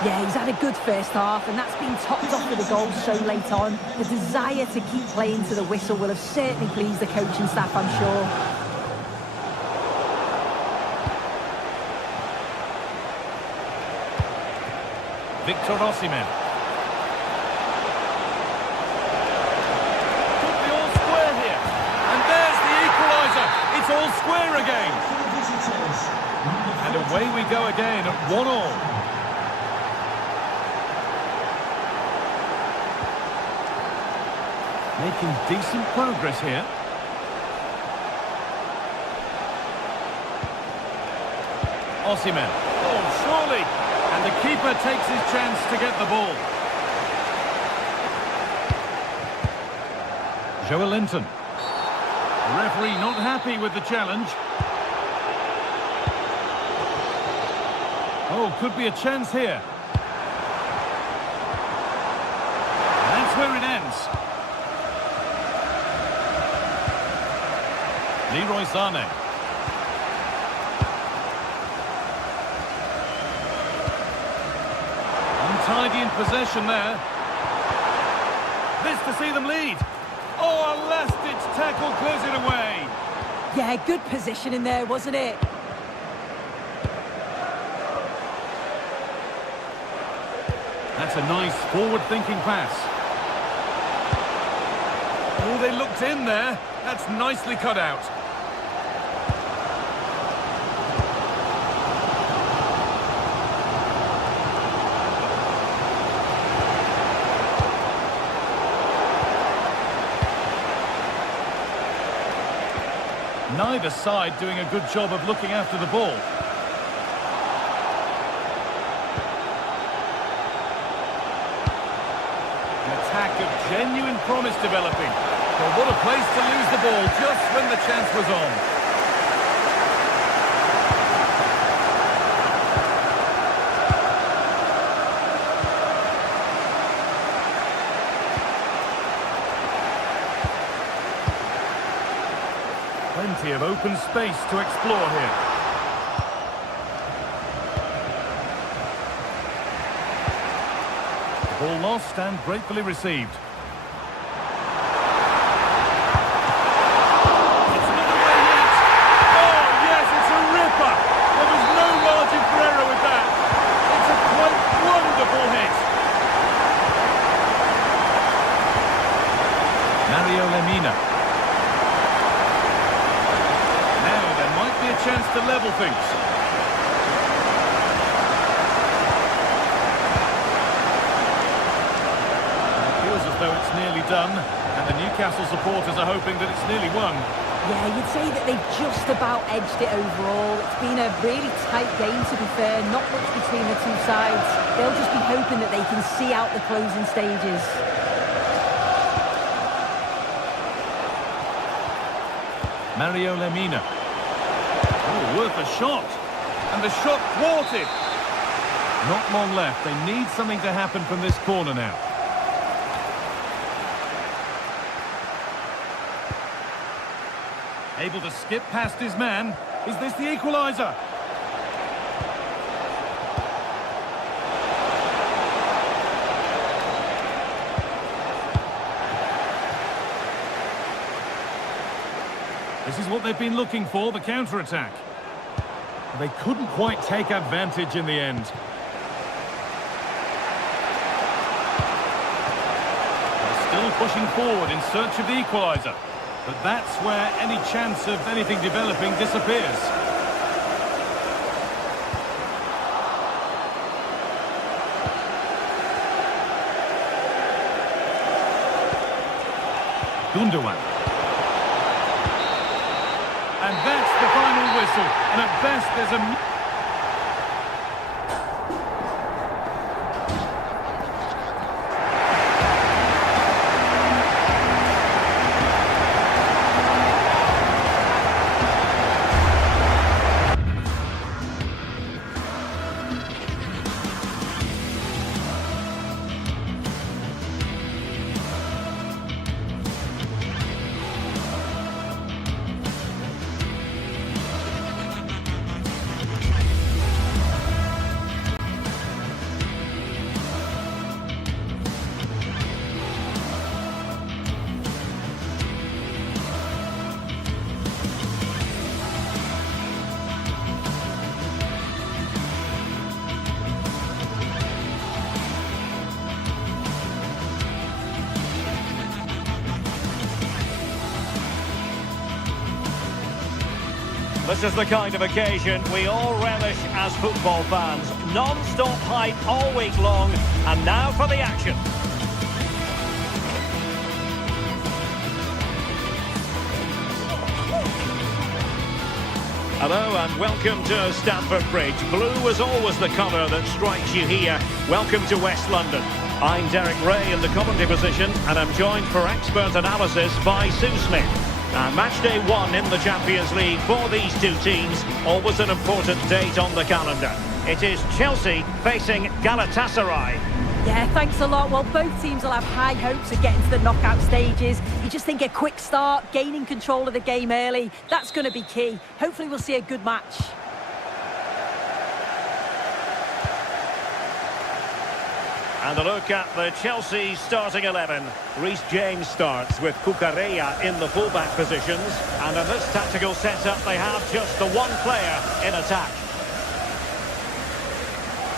Yeah, he's had a good first half, and that's been topped off with a goal so late on. The desire to keep playing to the whistle will have certainly pleased the coaching staff, I'm sure. Victor Osimhen. Could be all square here. And there's the equaliser. It's all square again. And away we go again at 1-1. Making decent progress here. Osimhen. Oh, surely. And the keeper takes his chance to get the ball. Joelinton. The referee not happy with the challenge. Oh, could be a chance here. And that's where it ends. Leroy Sané. Untidy in possession there. This to see them lead. Oh, a last-ditch tackle clears it away. Yeah, good position in there, wasn't it? That's a nice forward-thinking pass. Oh, they looked in there. That's nicely cut out. Neither side doing a good job of looking after the ball. An attack of genuine promise developing. But what a place to lose the ball just when the chance was on. Plenty of open space to explore here. The ball lost and gratefully received. It's another way yet. Oh, yes, it's a ripper. There was no margin for error with that. It's a quite wonderful hit. Mario Lemina. A chance to level things. It feels as though it's nearly done, and the Newcastle supporters are hoping that it's nearly won. Yeah, you'd say that they've just about edged it overall. It's been a really tight game, to be fair. Not much between the two sides. They'll just be hoping that they can see out the closing stages. Mario Lemina. Oh, worth a shot. And the shot thwarted. Not long left. They need something to happen from this corner now. Able to skip past his man. Is this the equaliser? This is what they've been looking for, the counter-attack. They couldn't quite take advantage in the end. They're still pushing forward in search of the equaliser. But that's where any chance of anything developing disappears. Gundogan. And that's the final whistle. And at best, there's a... This is the kind of occasion we all relish as football fans. Non-stop hype all week long, and now for the action. Hello and welcome to Stamford Bridge. Blue is always the colour that strikes you here. Welcome to West London. I'm Derek Ray in the commentary position, and I'm joined for expert analysis by Sue Smith. And match day 1 in the Champions League for these two teams. Always an important date on the calendar. It is Chelsea facing Galatasaray. Yeah, thanks a lot. Well, both teams will have high hopes of getting to the knockout stages. You just think a quick start, gaining control of the game early, that's going to be key. Hopefully we'll see a good match. And a look at the Chelsea starting 11. Reece James starts with Cucurella in the fullback positions. And in this tactical setup, they have just the one player in attack.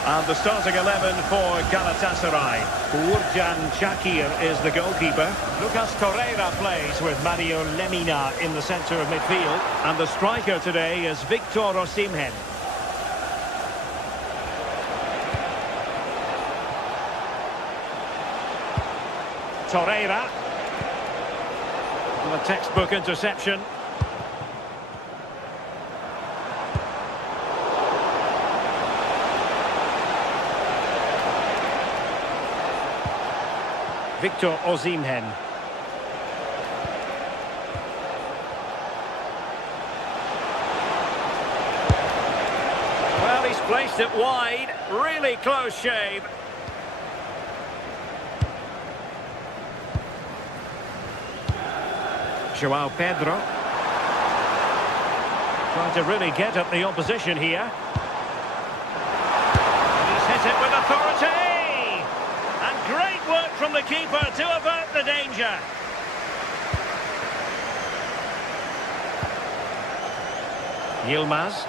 And the starting 11 for Galatasaray. Uğurcan Çakır is the goalkeeper. Lucas Torreira plays with Mario Lemina in the centre of midfield. And the striker today is Victor Osimhen. Torreira. And a textbook interception. Victor Osimhen. Well, he's placed it wide. Really close shave. João Pedro. Trying to really get at the opposition here. He's hit it with authority. And great work from the keeper to avert the danger. Yilmaz.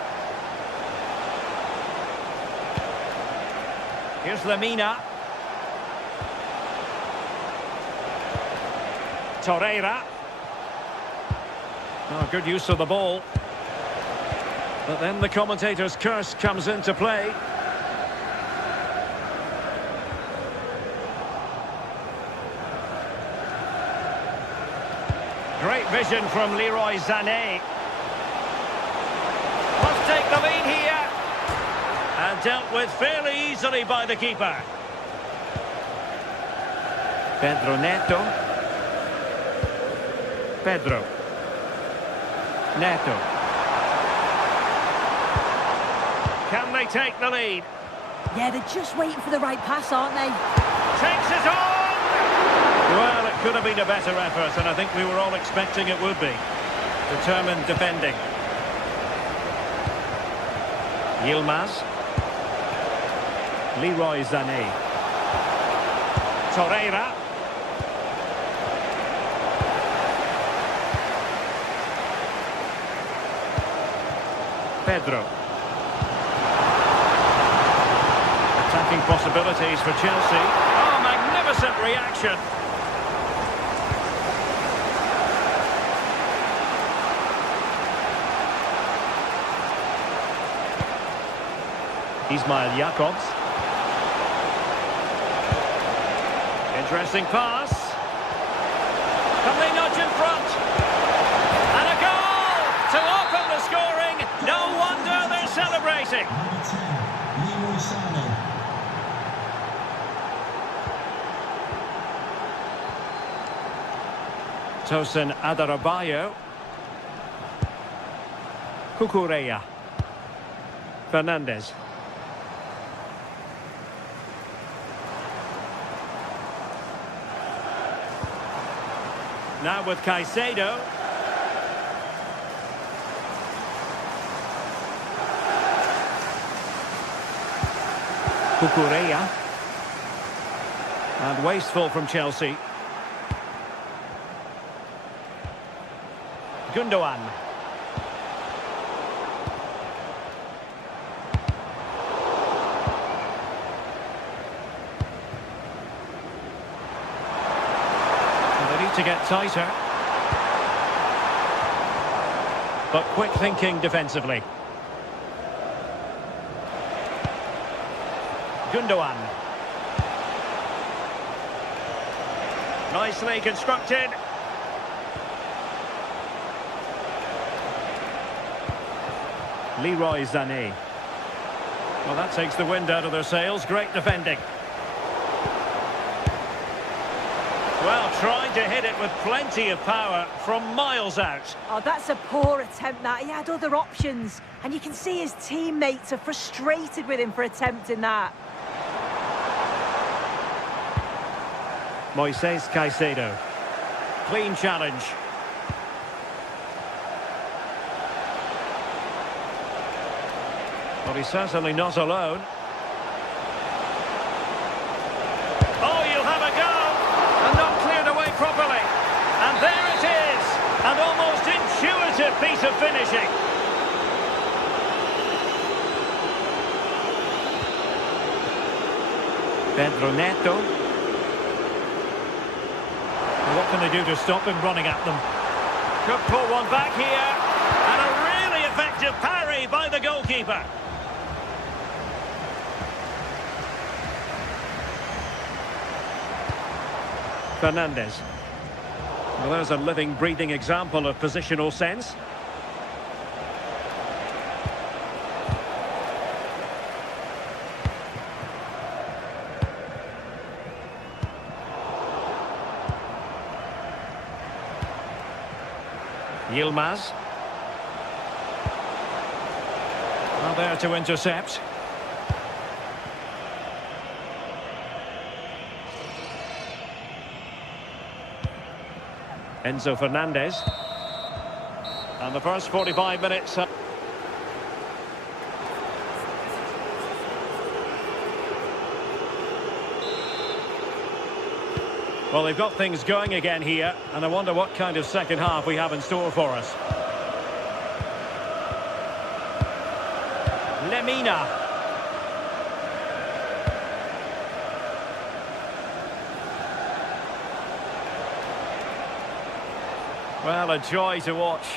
Here's Lemina. Torreira. Oh, good use of the ball. But then the commentator's curse comes into play. Great vision from Leroy Sané. Must take the lead here. And dealt with fairly easily by the keeper. Pedro Neto. Pedro. Neto. Can they take the lead? Yeah, they're just waiting for the right pass, aren't they? Takes it on! Well, it could have been a better effort, and I think we were all expecting it would be. Determined defending. Yilmaz. Leroy Sané. Torreira. Pedro. Attacking possibilities for Chelsea. Oh, magnificent reaction. Ismail Jakobs. Interesting pass. Can they nudge in front? And a goal to open the scoring. No wonder they're celebrating. Number 10, Leroy Sané. Tosin Adarabioyo. Cucurella. Fernandez. Now with Caicedo. Cucurella. And wasteful from Chelsea. Gundogan. They need to get tighter. But quick thinking defensively. Gundogan. Nicely constructed. Leroy Sané. Well, that takes the wind out of their sails. Great defending. Well, trying to hit it with plenty of power from miles out. Oh, that's a poor attempt, that. He had other options. And you can see his teammates are frustrated with him for attempting that. Moises Caicedo. Clean challenge. Well, he's certainly not alone. Pedro Neto. What can they do to stop him running at them? Could pull one back here. And a really effective parry by the goalkeeper. Fernandes. Well, there's a living, breathing example of positional sense. Yilmaz. Well, there to intercept. Enzo Fernandez. And the first 45 minutes. Well, they've got things going again here, and I wonder what kind of second half we have in store for us. Lemina. Well, a joy to watch.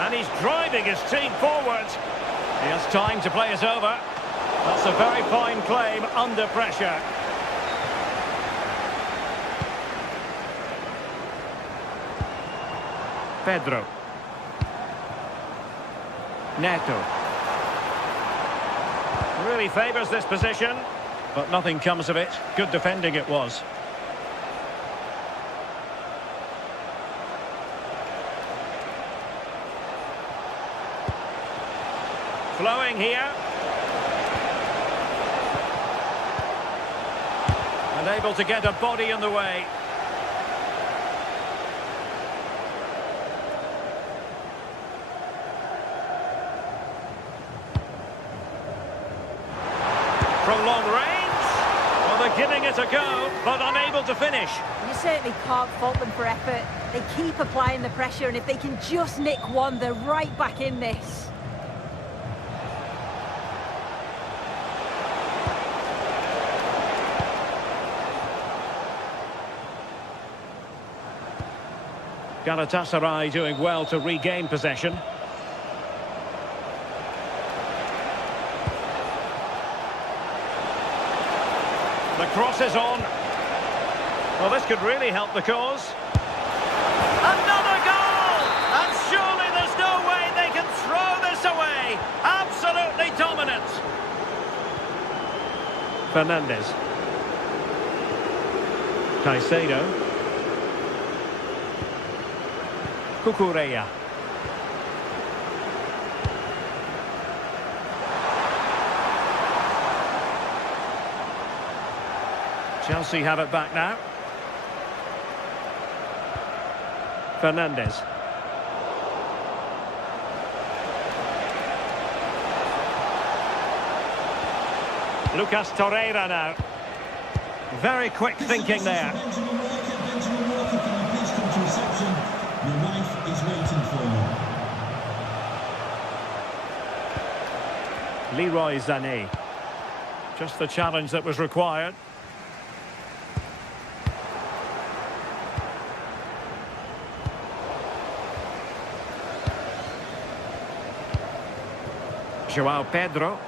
And he's driving his team forward. He has time to play it over. That's a very fine claim under pressure. Pedro. Neto. Really favours this position, but nothing comes of it. Good defending it was. Flowing here. And able to get a body in the way. From long range. Well, they're giving it a go, but unable to finish. You certainly can't fault them for effort. They keep applying the pressure, and if they can just nick one, they're right back in this. Galatasaray doing well to regain possession. The cross is on. Well, this could really help the cause. Another goal! And surely there's no way they can throw this away. Absolutely dominant. Fernandes. Caicedo. Cucurella. Chelsea have it back now. Fernandes. Lucas Torreira now. Very quick thinking there. Your wife is waiting for you. Leroy Sané. Just the challenge that was required. João Pedro.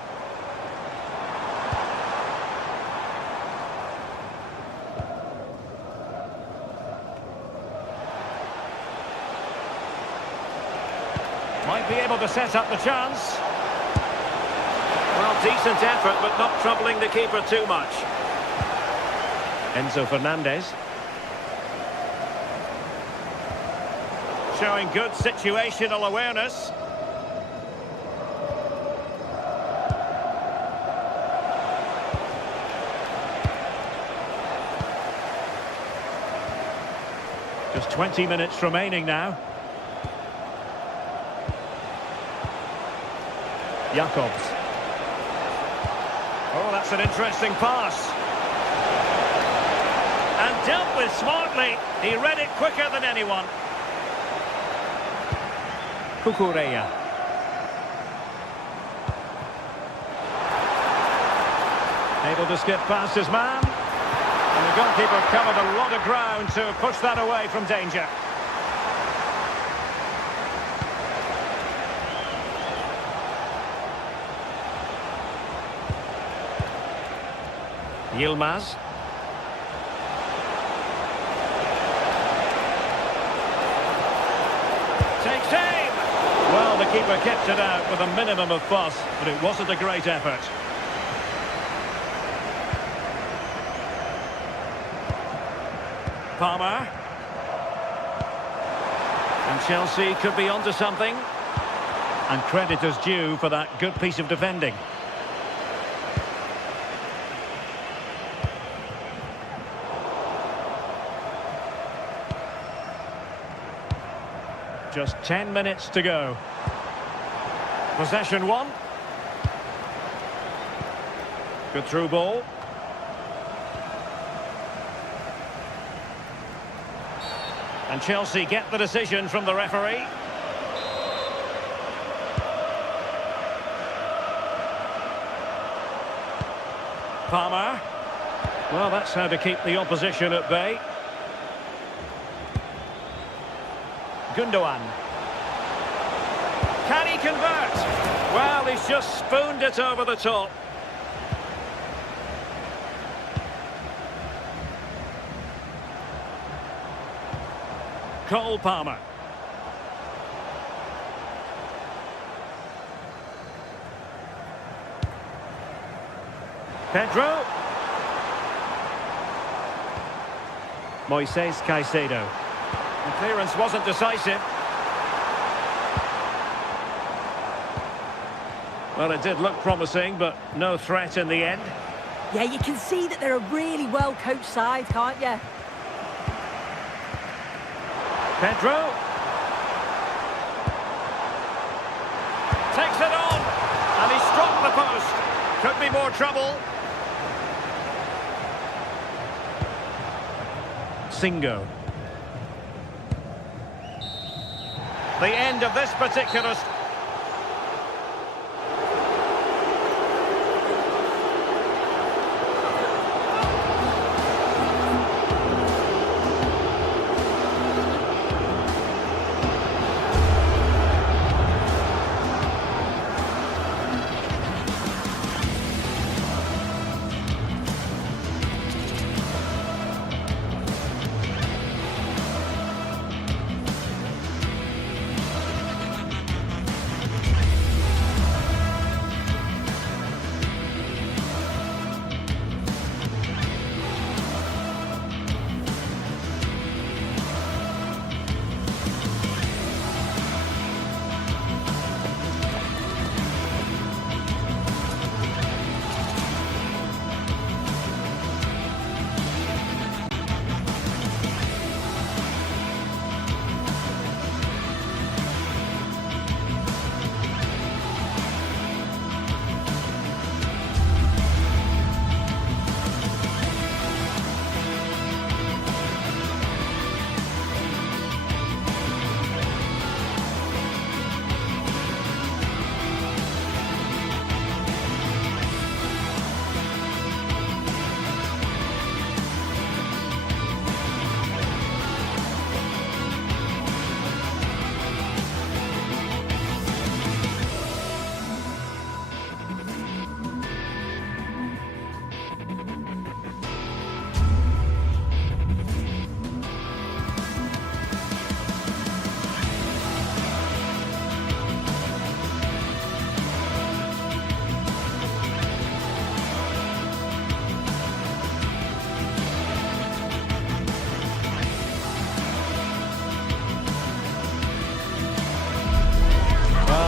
Might be able to set up the chance. Well, decent effort, but not troubling the keeper too much. Enzo Fernandez. Showing good situational awareness. Just 20 minutes remaining now. Jacobs. Oh, that's an interesting pass. And dealt with smartly. He read it quicker than anyone. Cucurella. Able to skip past his man. And the goalkeeper covered a lot of ground to push that away from danger. Yilmaz. Takes aim! Well, the keeper kept it out with a minimum of fuss, but it wasn't a great effort. Palmer. And Chelsea could be onto something. And credit is due for that good piece of defending. Just 10 minutes to go. Possession one. Good through ball. And Chelsea get the decision from the referee. Palmer. Well, that's how to keep the opposition at bay. Gundogan. Can he convert? Well, he's just spooned it over the top. Cole Palmer. Pedro. Moises Caicedo. The clearance wasn't decisive. Well, it did look promising, but no threat in the end. Yeah, you can see that they're a really well-coached side, can't you? Pedro. Takes it on. And he struck the post. Could be more trouble. Singo. The end of this particular...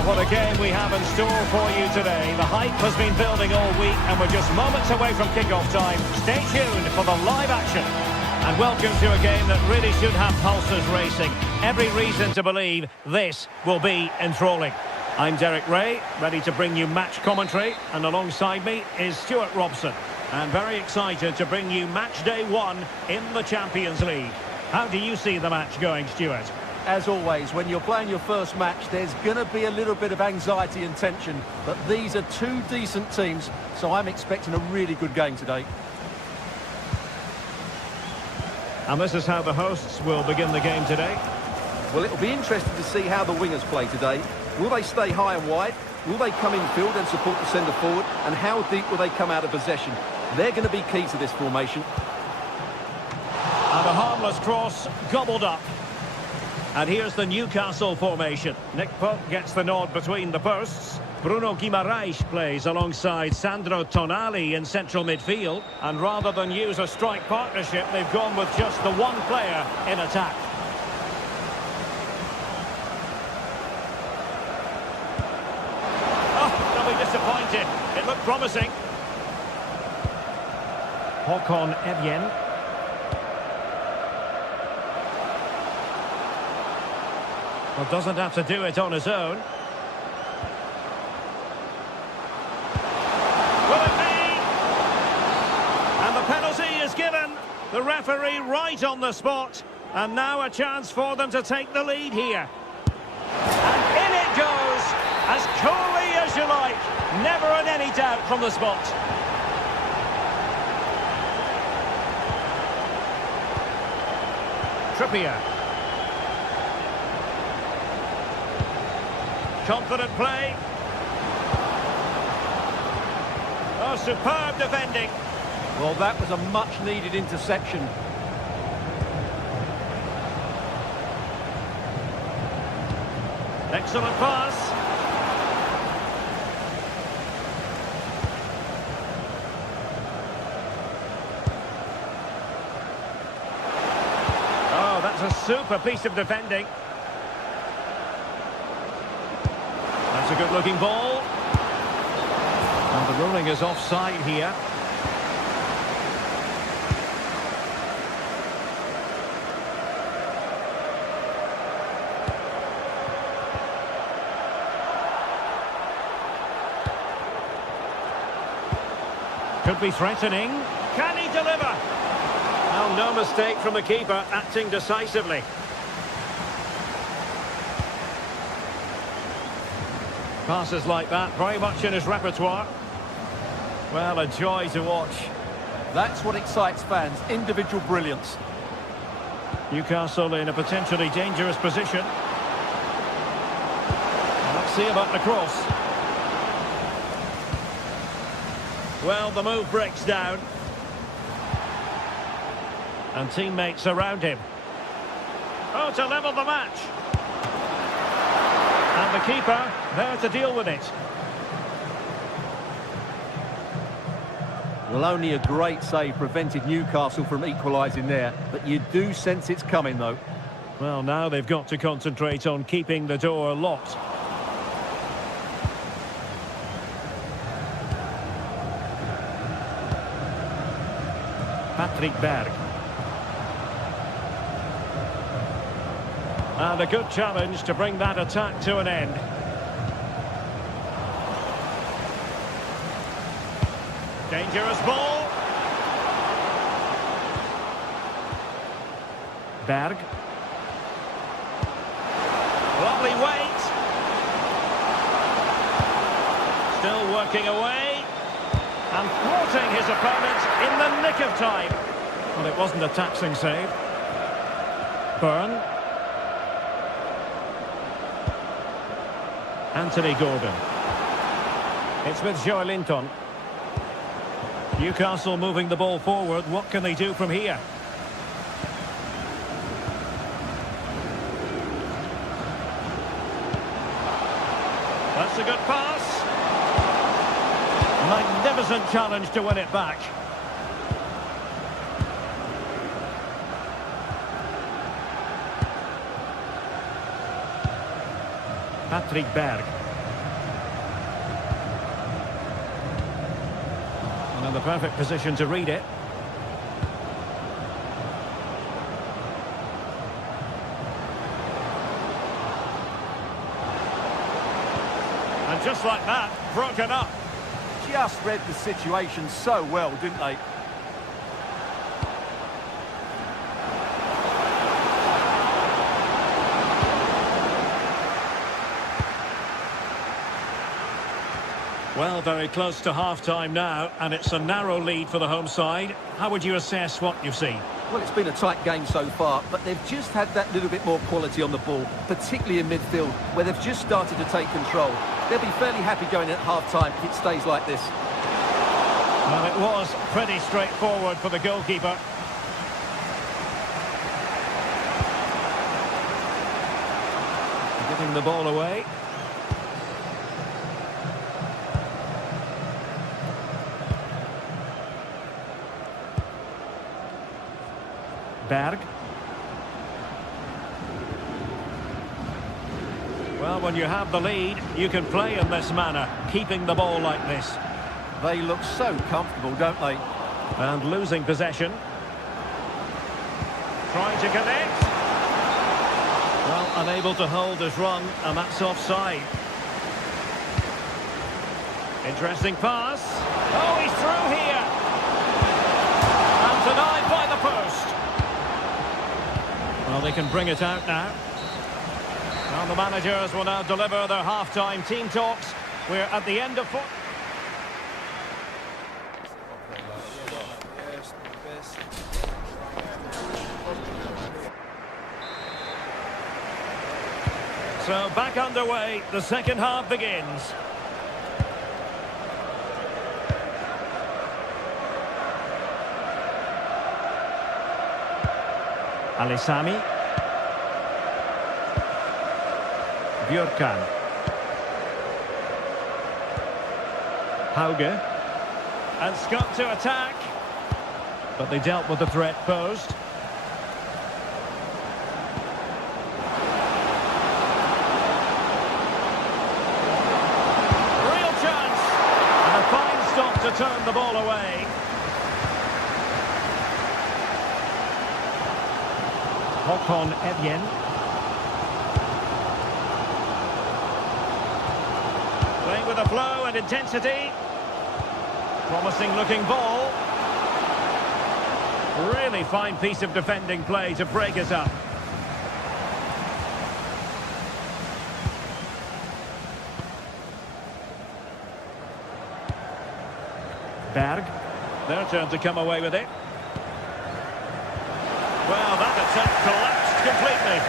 What a game we have in store for you today. The hype has been building all week and we're just moments away from kick-off time. Stay tuned for the live action. And welcome to a game that really should have pulses racing. Every reason to believe this will be enthralling. I'm Derek Ray, ready to bring you match commentary. And alongside me is Stuart Robson. And very excited to bring you match day one in the Champions League. How do you see the match going, Stuart? As always, when you're playing your first match, there's going to be a little bit of anxiety and tension. But these are two decent teams, so I'm expecting a really good game today. And this is how the hosts will begin the game today. Well, it'll be interesting to see how the wingers play today. Will they stay high and wide? Will they come infield and support the centre forward? And how deep will they come out of possession? They're going to be key to this formation. And a harmless cross, gobbled up. And here's the Newcastle formation. Nick Pope gets the nod between the posts. Bruno Guimaraes plays alongside Sandro Tonali in central midfield. And rather than use a strike partnership, they've gone with just the one player in attack. Oh, they'll be disappointed. It looked promising. Håkon Evjen. Well, doesn't have to do it on his own. Will it be? And the penalty is given. The referee right on the spot. And now a chance for them to take the lead here. And in it goes, as coolly as you like. Never in any doubt from the spot. Trippier. Confident play. Oh, superb defending. Well, that was a much-needed interception. Excellent pass. Oh, that's a super piece of defending. That's a good-looking ball. And the ruling is offside here. Could be threatening. Can he deliver? Well, no mistake from the keeper, acting decisively. Passes like that, very much in his repertoire. Well, a joy to watch. That's what excites fans, individual brilliance. Newcastle in a potentially dangerous position. Let's see about the cross. Well, the move breaks down. And teammates around him. Oh, to level the match. And the keeper there to deal with it. Well, only a great save prevented Newcastle from equalising there, but you do sense it's coming, though. Well, now they've got to concentrate on keeping the door locked. Patrick Berg. And a good challenge to bring that attack to an end. Dangerous ball. Berg. Lovely weight. Still working away. And thwarting his opponent in the nick of time. Well, it wasn't a taxing save. Byrne. Anthony Gordon. It's with Joelinton. Newcastle moving the ball forward. What can they do from here? That's a good pass. Magnificent challenge to win it back. Patrick Berg. And in the perfect position to read it. And just like that, broken up. Just read the situation so well, didn't they? Well, very close to half-time now, and it's a narrow lead for the home side. How would you assess what you've seen? Well, it's been a tight game so far, but they've just had that little bit more quality on the ball, particularly in midfield, where they've just started to take control. They'll be fairly happy going at half-time if it stays like this. Well, it was pretty straightforward for the goalkeeper. Giving the ball away. Berg. Well, when you have the lead, you can play in this manner, keeping the ball like this. They look so comfortable, don't they? And losing possession. Trying to connect. Well, unable to hold his run, and that's offside. Interesting pass. Oh, he's through here. And denied by the post. Well, they can bring it out now. Well, the managers will now deliver their half-time team talks. We're at the end of... So back underway, the second half begins. Alisami. Björkan. Hauge. And Scott to attack. But they dealt with the threat posed. Real chance. And a fine stop to turn the ball away. Håkon Evjen. Playing with a flow and intensity. Promising looking ball. Really fine piece of defending play to break us up. Berg. Their turn to come away with it. Well, that attack collapsed completely.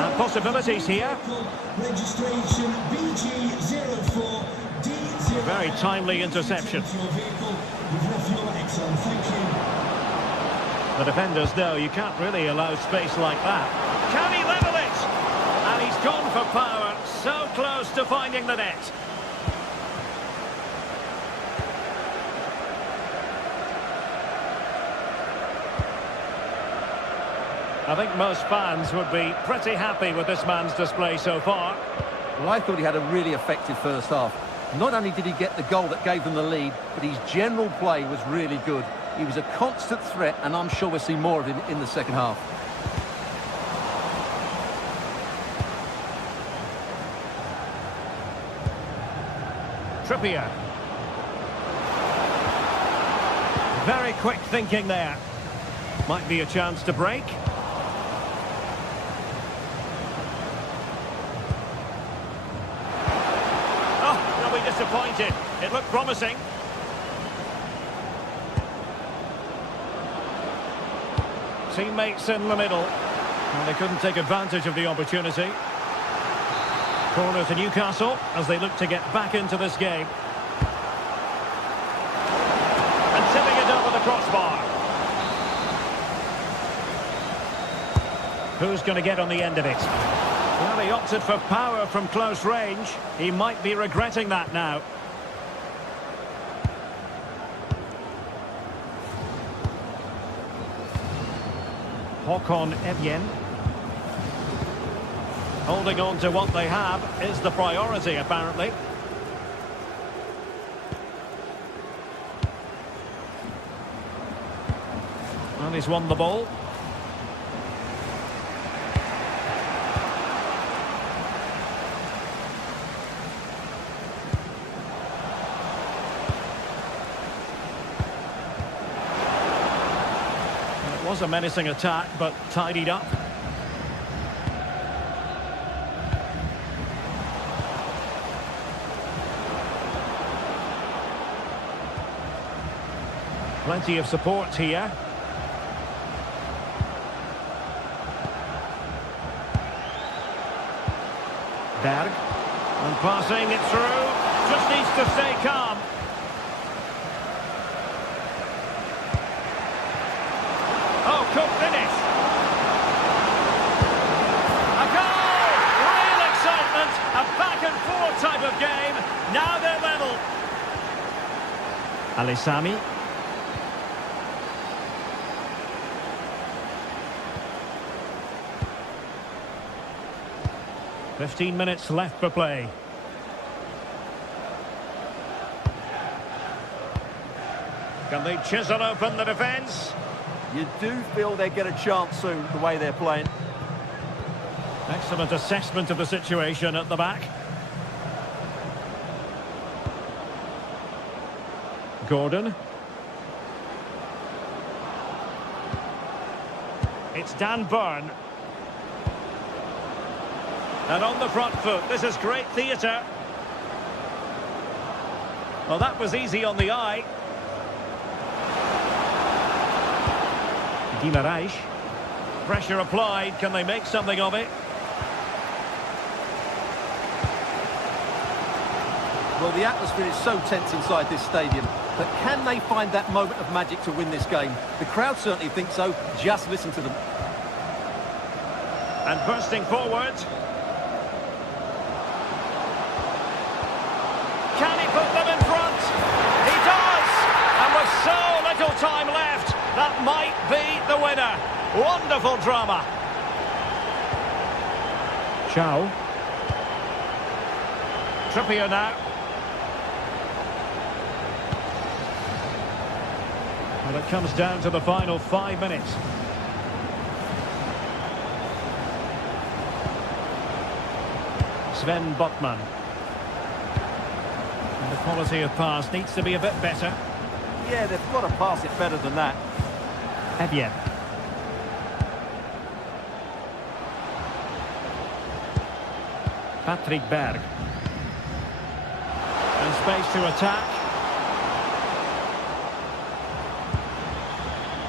And possibilities here. Registration BG04D0. Very timely interception. The defenders know you can't really allow space like that. Can he level it? And he's gone for power. So close to finding the net. I think most fans would be pretty happy with this man's display so far. Well, I thought he had a really effective first half. Not only did he get the goal that gave them the lead, but his general play was really good. He was a constant threat, and I'm sure we'll see more of him in the second half. Trippier. Very quick thinking there. Might be a chance to break. Disappointed. It looked promising. Teammates in the middle. And they couldn't take advantage of the opportunity. Corner to Newcastle as they look to get back into this game. And tipping it over the crossbar. Who's going to get on the end of it? Well, he opted for power from close range. He might be regretting that now. Håkon Evjen. Holding on to what they have is the priority, apparently. And he's won the ball. Was a menacing attack, but tidied up. Plenty of support here. Berg. And passing it through. Just needs to stay calm. Oh, could finish. A goal! Real excitement. A back and forth type of game. Now they're level. Alisami. 15 minutes left for play. Can they chisel open the defence? You do feel they get a chance soon, the way they're playing. Excellent assessment of the situation at the back. Gordon. It's Dan Burn. And on the front foot, this is great theatre. Well, that was easy on the eye. Guimaraes. Pressure applied. Can they make something of it? Well, the atmosphere is so tense inside this stadium, but can they find that moment of magic to win this game? The crowd certainly think so. Just listen to them. And bursting forward. Can he put them in front? He does! And with so little time left, that might be the winner. Wonderful drama. Chow. Trippier now. And it comes down to the final 5 minutes. Sven Botman. And the quality of pass needs to be a bit better. Yeah, they've got to pass it better than that. Evian. Patrick Berg. And space to attack.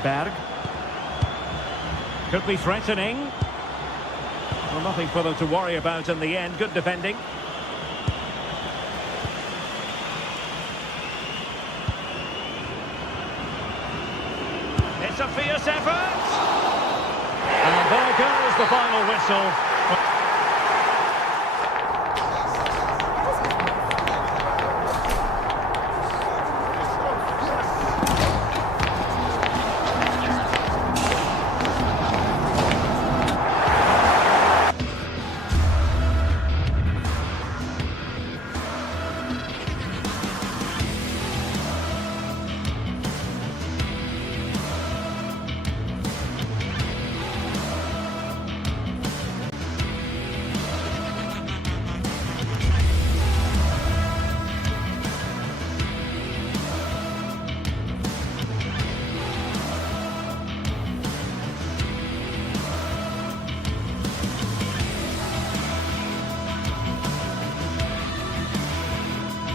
Berg. Could be threatening. Well, nothing for them to worry about in the end. Good defending. It's a fierce effort. And there goes the final whistle.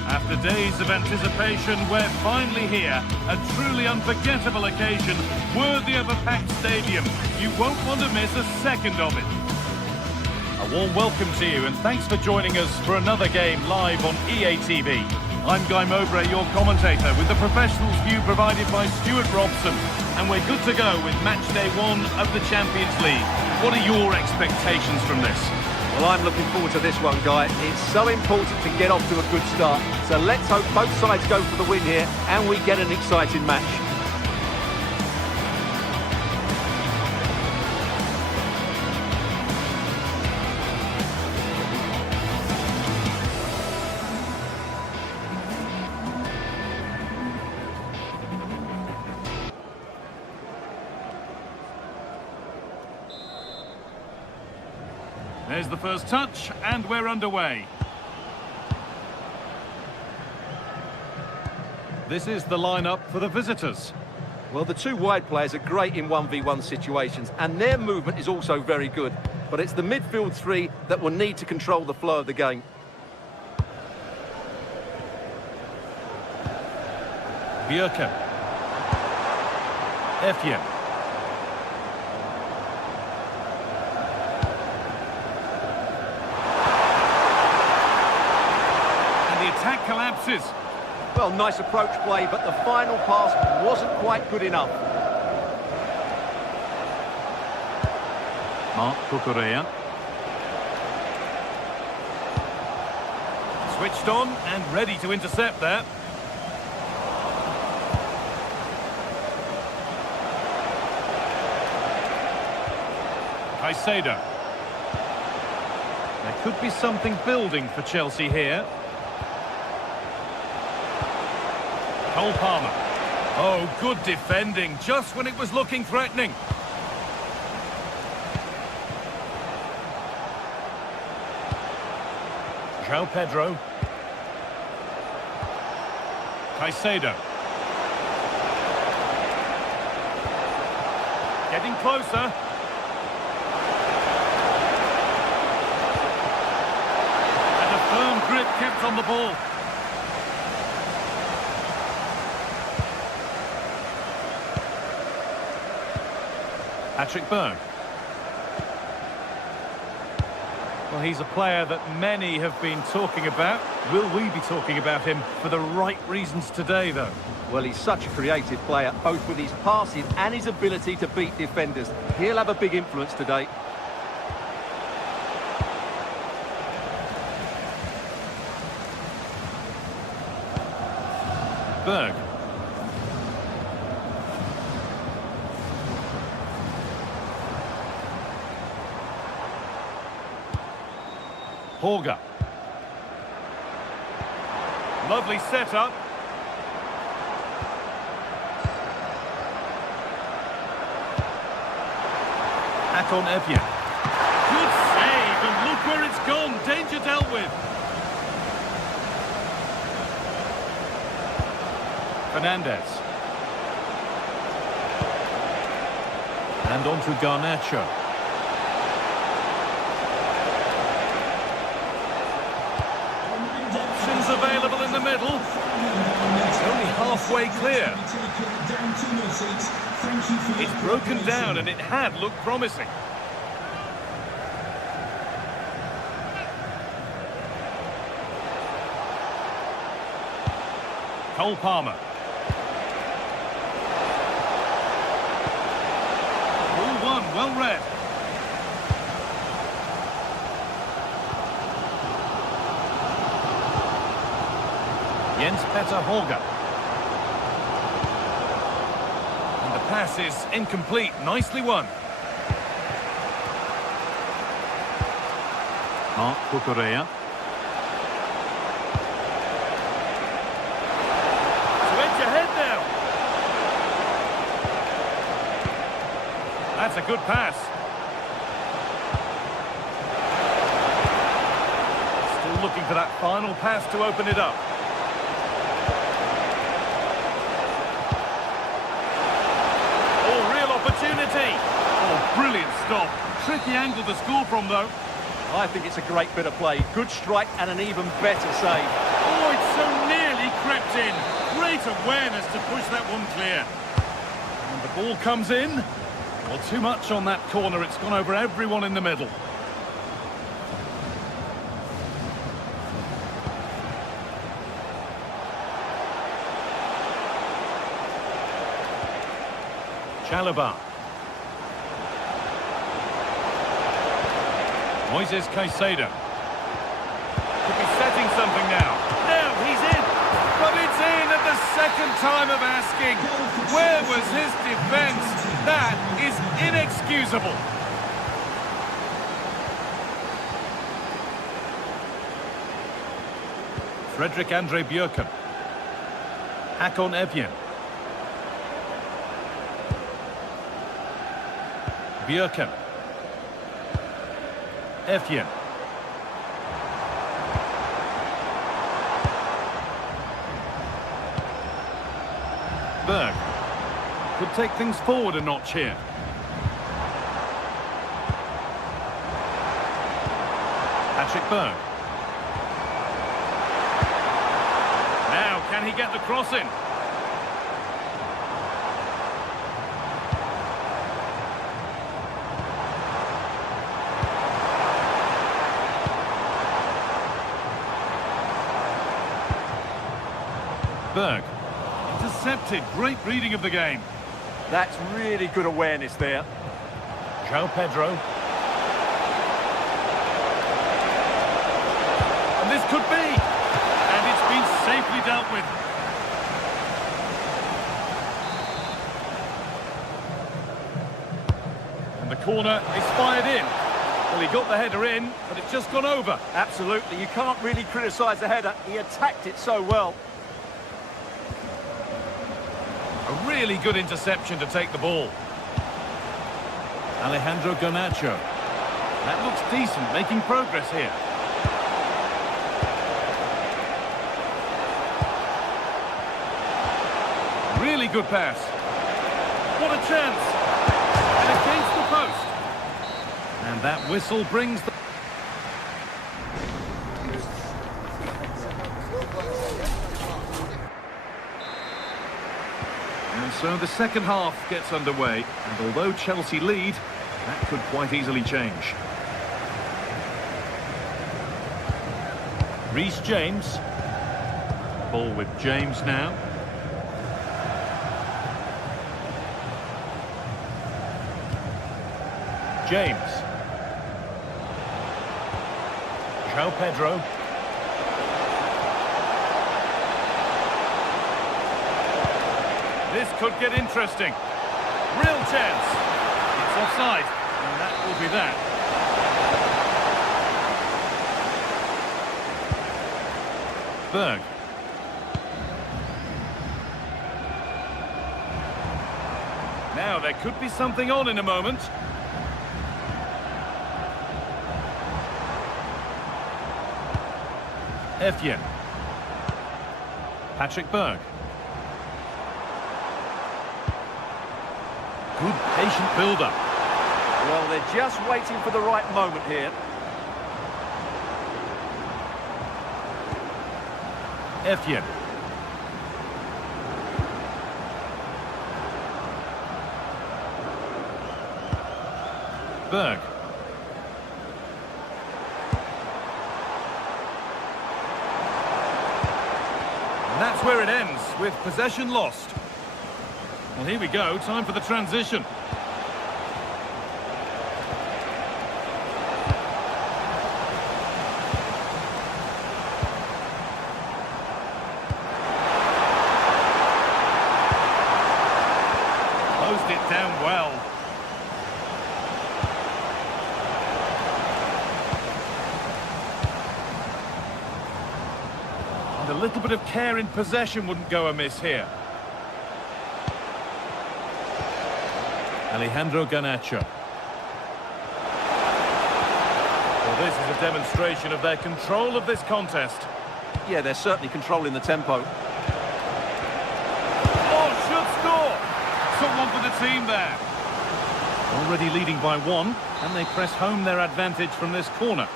After days of anticipation, we're finally here. A truly unforgettable occasion, worthy of a packed stadium. You won't want to miss a second of it. A warm welcome to you, and thanks for joining us for another game live on EA TV. I'm Guy Mowbray, your commentator, with the professionals view provided by Stuart Robson. And we're good to go with match day 1 of the Champions League. What are your expectations from this? Well, I'm looking forward to this one, Guy. It's so important to get off to a good start. So let's hope both sides go for the win here and we get an exciting match. There's the first touch, and we're underway. This is the lineup for the visitors. Well, the two wide players are great in 1v1 situations, and their movement is also very good. But it's the midfield three that will need to control the flow of the game. Bjerke. Effian. And the attack collapses. Well, nice approach play, but the final pass wasn't quite good enough. Marc Cucurella. Switched on and ready to intercept there. Caicedo. There could be something building for Chelsea here. Cole Palmer. Oh, good defending, just when it was looking threatening. João Pedro. Caicedo. Getting closer. And a firm grip kept on the ball. Patrick Berg. Well, he's a player that many have been talking about. Will we be talking about him for the right reasons today, though? Well, he's such a creative player, both with his passing and his ability to beat defenders. He'll have a big influence today. Berg. Horga. Lovely setup. Hakon Effian. Good save, and look where it's gone. Danger dealt with. Fernandez. And on to Garnacho. Options available in the middle. It's only halfway clear. It's broken down and it had looked promising. Cole Palmer. Ball one, well read. Jens Petter Horga. And the pass is incomplete. Nicely won. Marc Cucurella. To edge ahead now. That's a good pass. Still looking for that final pass to open it up. Opportunity. Oh, brilliant stop. Tricky angle to score from, though. I think it's a great bit of play. Good strike and an even better save. Oh, it's so nearly crept in. Great awareness to push that one clear. And the ball comes in. Well, too much on that corner. It's gone over everyone in the middle. Chalobah. Moises Caicedo. Could be setting something now. Now he's in. But it's in at the second time of asking. Where was his defence? That is inexcusable. Frederick Andre Bjørken. Hakon Effian. Bjørken. Effian. Berg. Could take things forward a notch here. Patrick Berg. Now, can he get the cross in? Berg. Intercepted. Great reading of the game. That's really good awareness there. João Pedro. And this could be. And it's been safely dealt with. And the corner is fired in. Well, he got the header in, but it's just gone over. Absolutely, you can't really criticise the header. He attacked it so well. A really good interception to take the ball. Alejandro Garnacho. That looks decent, making progress here. Really good pass. What a chance. And against the post. And that whistle brings the... And so the second half gets underway. And although Chelsea lead, that could quite easily change. Reece James. Ball with James now. James. João Pedro. This could get interesting. Real chance. It's offside, and that will be that. Berg. Now there could be something on in a moment. Effian. Patrick Berg. Good patient build-up. Well, they're just waiting for the right moment here. Effian. Berg. And that's where it ends, with possession lost. Well, here we go, time for the transition. Closed it down well. And a little bit of care in possession wouldn't go amiss here. Alejandro Garnacho. Well, this is a demonstration of their control of this contest. Yeah, they're certainly controlling the tempo. Oh, should score! Someone for the team there. Already leading by one, and they press home their advantage from this corner.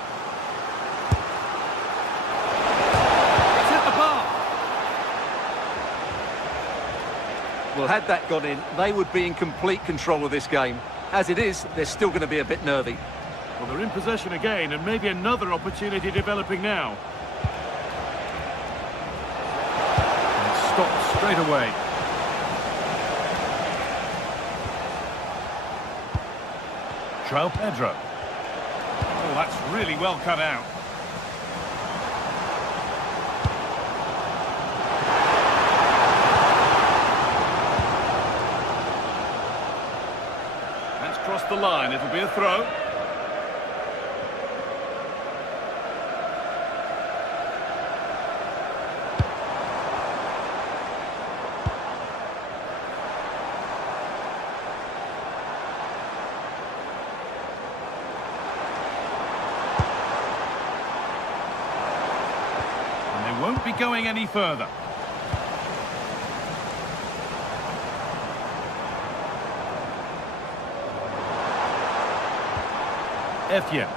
It's hit the bar. Well, had that gone in, they would be in complete control of this game. As it is, they're still going to be a bit nervy. Well, they're in possession again, and maybe another opportunity developing now. And stopped straight away. João Pedro. Oh, that's really well cut out. That's crossed the line. It'll be a throw. Won't be going any further. Effian.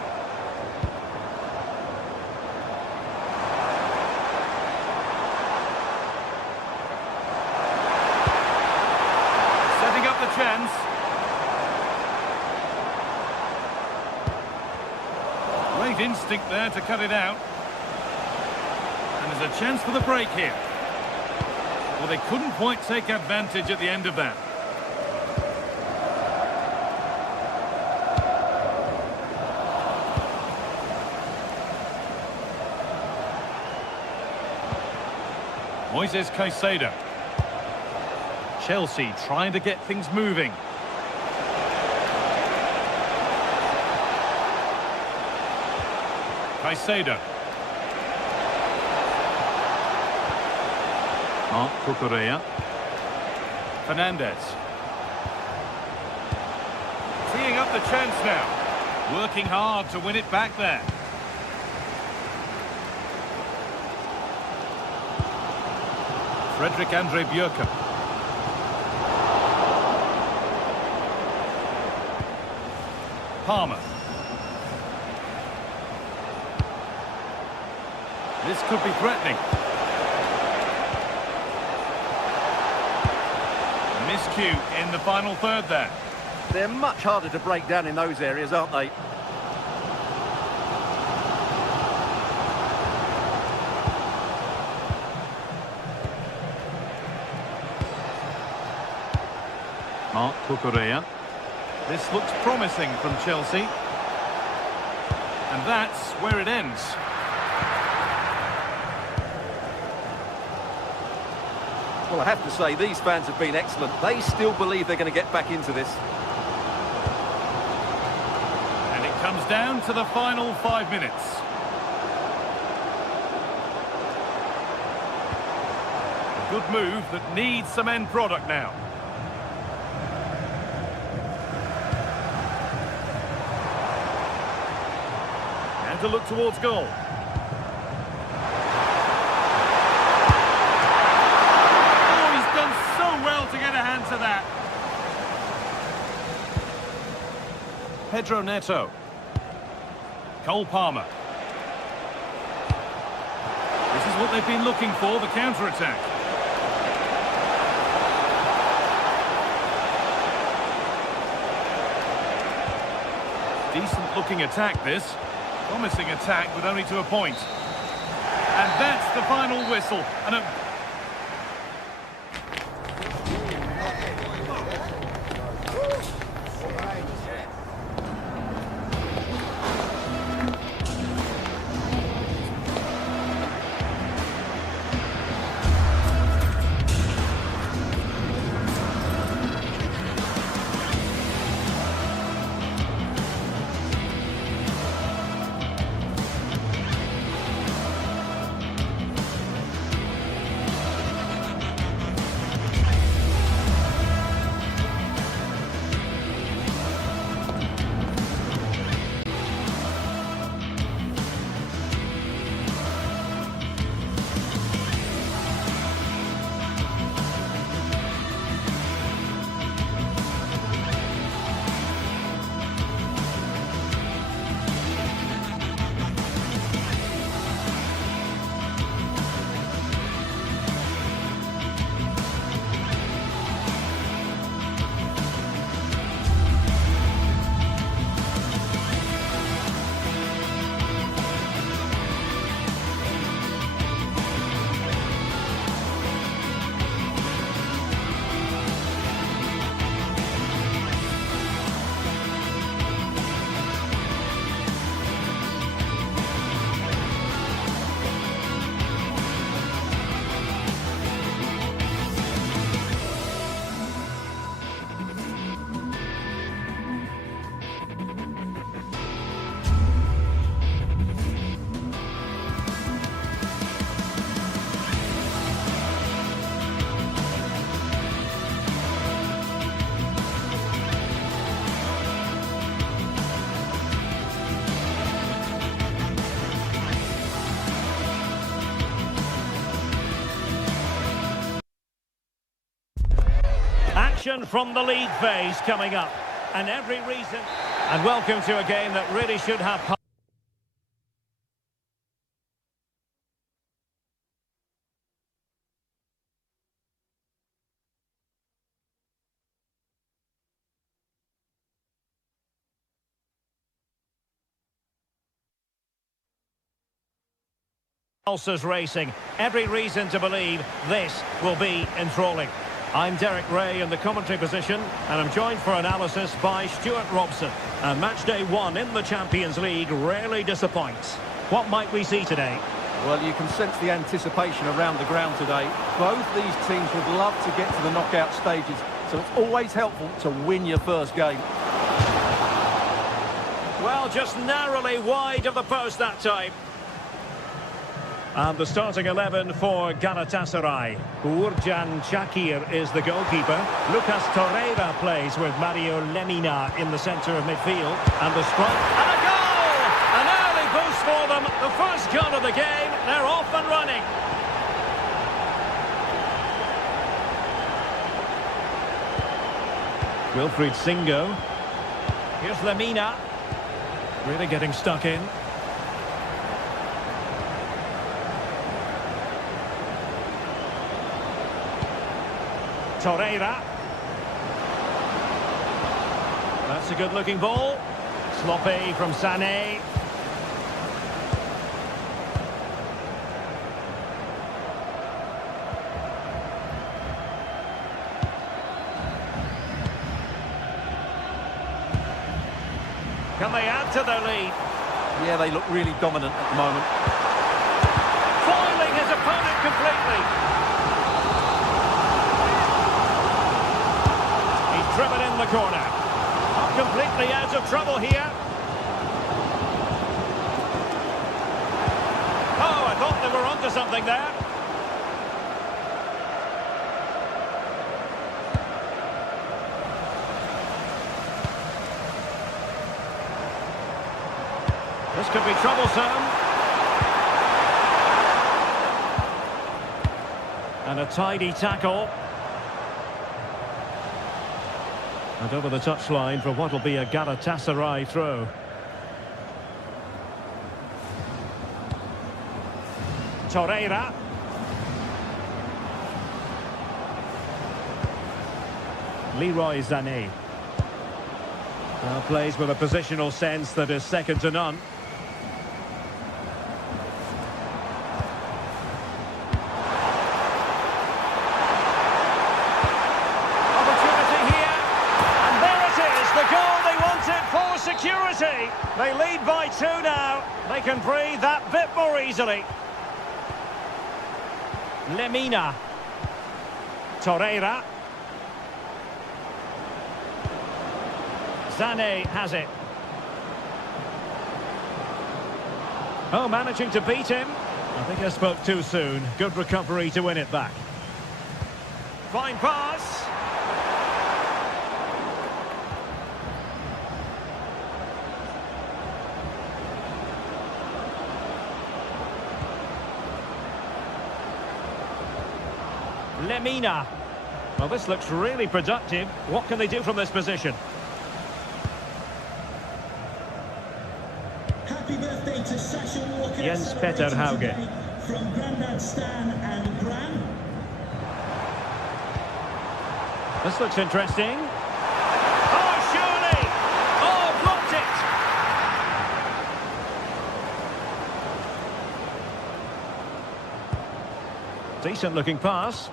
Setting up the chance. Great instinct there to cut it out. And there's a chance for the break here. Well, they couldn't quite take advantage at the end of that. Moises Caicedo. Chelsea trying to get things moving. Caicedo. Marc Cucurella. Fernandez. Teeing up the chance now. Working hard to win it back there. Frederick Andre Bjerke. Palmer. This could be threatening. Miscue in the final third there. They're much harder to break down in those areas, aren't they? Marc Cucurella. This looks promising from Chelsea. And that's where it ends. Well, I have to say, these fans have been excellent. They still believe they're going to get back into this. And it comes down to the final 5 minutes. A good move that needs some end product now. And to look towards goal. To get a hand to that. Pedro Neto. Cole Palmer. This is what they've been looking for, the counter-attack. Decent looking attack this. Promising attack with only to a point. And that's the final whistle. And a Action from the league phase coming up, and every reason. And welcome to a game that really should have Pulses racing. Every reason to believe this will be enthralling. I'm Derek Ray in the commentary position, and I'm joined for analysis by Stuart Robson. And match day 1 in the Champions League rarely disappoints. What might we see today? Well, you can sense the anticipation around the ground today. Both these teams would love to get to the knockout stages, so it's always helpful to win your first game. Well, just narrowly wide of the post that time. And the starting 11 for Galatasaray. Uğurcan Çakır is the goalkeeper. Lucas Torreira plays with Mario Lemina in the centre of midfield. And the strike. And a goal! An early boost for them. The first goal of the game. They're off and running. Wilfried Singo. Here's Lemina. Really getting stuck in. Torreira. That's a good-looking ball. Sloppy from Sané. Can they add to their lead? Yeah, they look really dominant at the moment. Foiling his opponent completely. Driven in the corner. Not completely out of trouble here. Oh, I thought they were onto something there. This could be troublesome. And a tidy tackle. And over the touchline for what will be a Galatasaray throw. Torreira. Leroy Sané. Now plays with a positional sense that is second to none. Security. They lead by 2 now. They can breathe that bit more easily. Lemina. Torreira. Sané has it. Oh, managing to beat him. I think I spoke too soon. Good recovery to win it back. Fine pass. Lemina. Well, this looks really productive. What can they do from this position? Happy birthday to Sasha Walker. Jens Petter Hauge. From Grandad Stan and Gran. This looks interesting. Oh, surely! Oh, blocked it! Decent looking pass.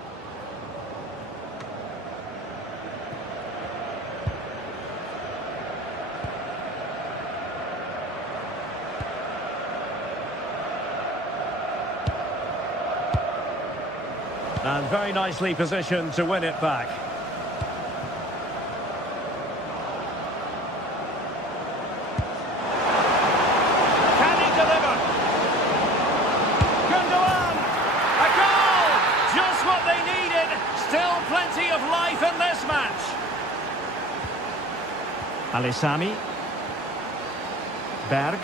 And very nicely positioned to win it back. Can he deliver? Gundogan! A goal! Just what they needed. Still plenty of life in this match. Alisami. Berg.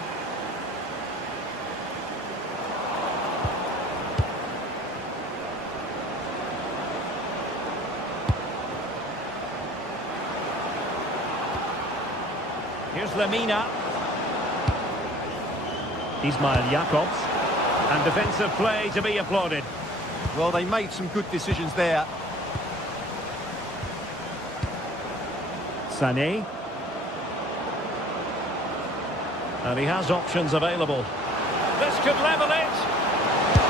Here's Lemina. Ismail Jakobs. And defensive play to be applauded. Well, they made some good decisions there. Sané. And he has options available. This could level it.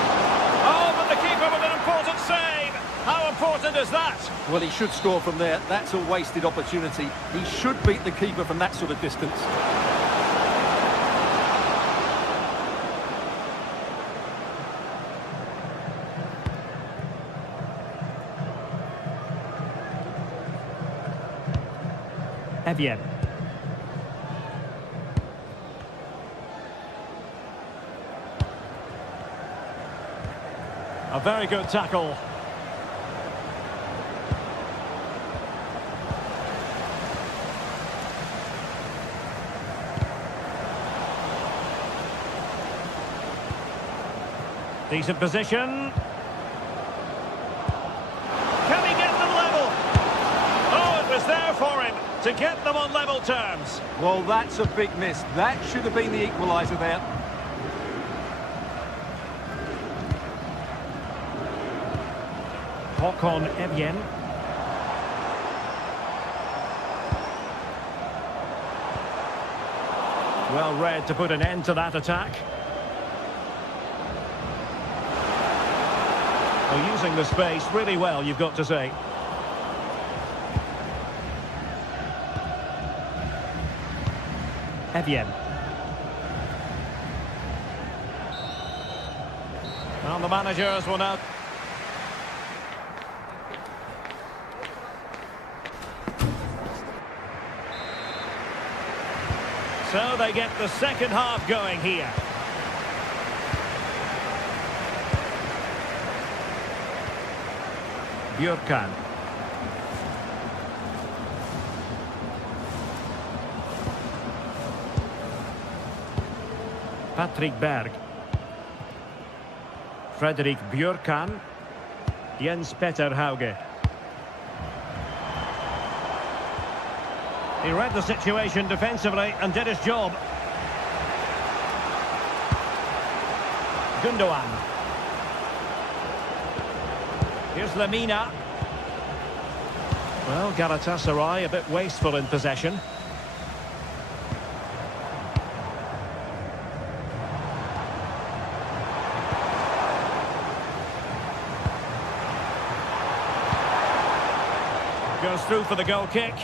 good as that? Well, he should score from there. That's a wasted opportunity. He should beat the keeper from that sort of distance. Evian. A very good tackle. Decent position. Can he get them level? Oh, it was there for him to get them on level terms. Well, that's a big miss. That should have been the equaliser there. Håkon Evian. Well read to put an end to that attack. Well, using the space really well, you've got to say. Evian. Well, the managers will now... So they get the second half going here. Björkan. Patrick Berg. Fredrik Björkan. Jens Petter Hauge. He read the situation defensively and did his job. Gundogan. Here's Lemina. Well, Galatasaray a bit wasteful in possession. Goes through for the goal kick.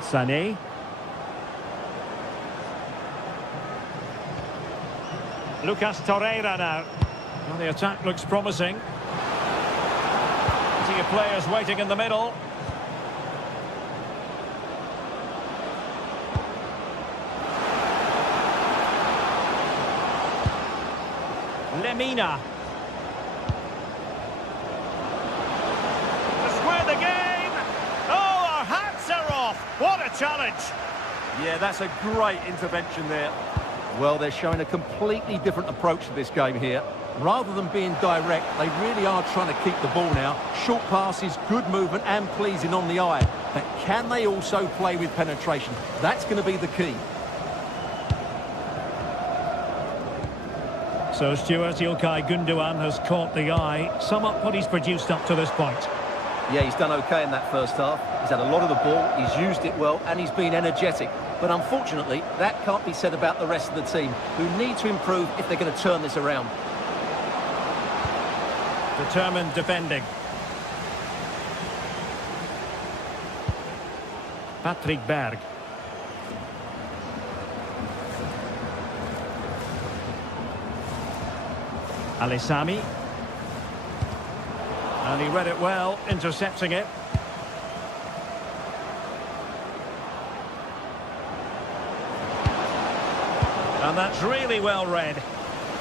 Sané. Lucas Torreira now. Well, the attack looks promising. Plenty of players waiting in the middle. Lemina. To square the game. Oh, our hats are off. What a challenge. Yeah, that's a great intervention there. Well, they're showing a completely different approach to this game here. Rather than being direct, they really are trying to keep the ball now. Short passes, good movement and pleasing on the eye. But can they also play with penetration? That's going to be the key. So Stuart, Ilkay Gundogan has caught the eye. Sum up what he's produced up to this point. Yeah, he's done okay in that first half. He's had a lot of the ball, he's used it well, and he's been energetic. But unfortunately, that can't be said about the rest of the team, who need to improve if they're going to turn this around. Determined defending. Patrick Berg. Alessami. And he read it well, intercepting it. And that's really well read.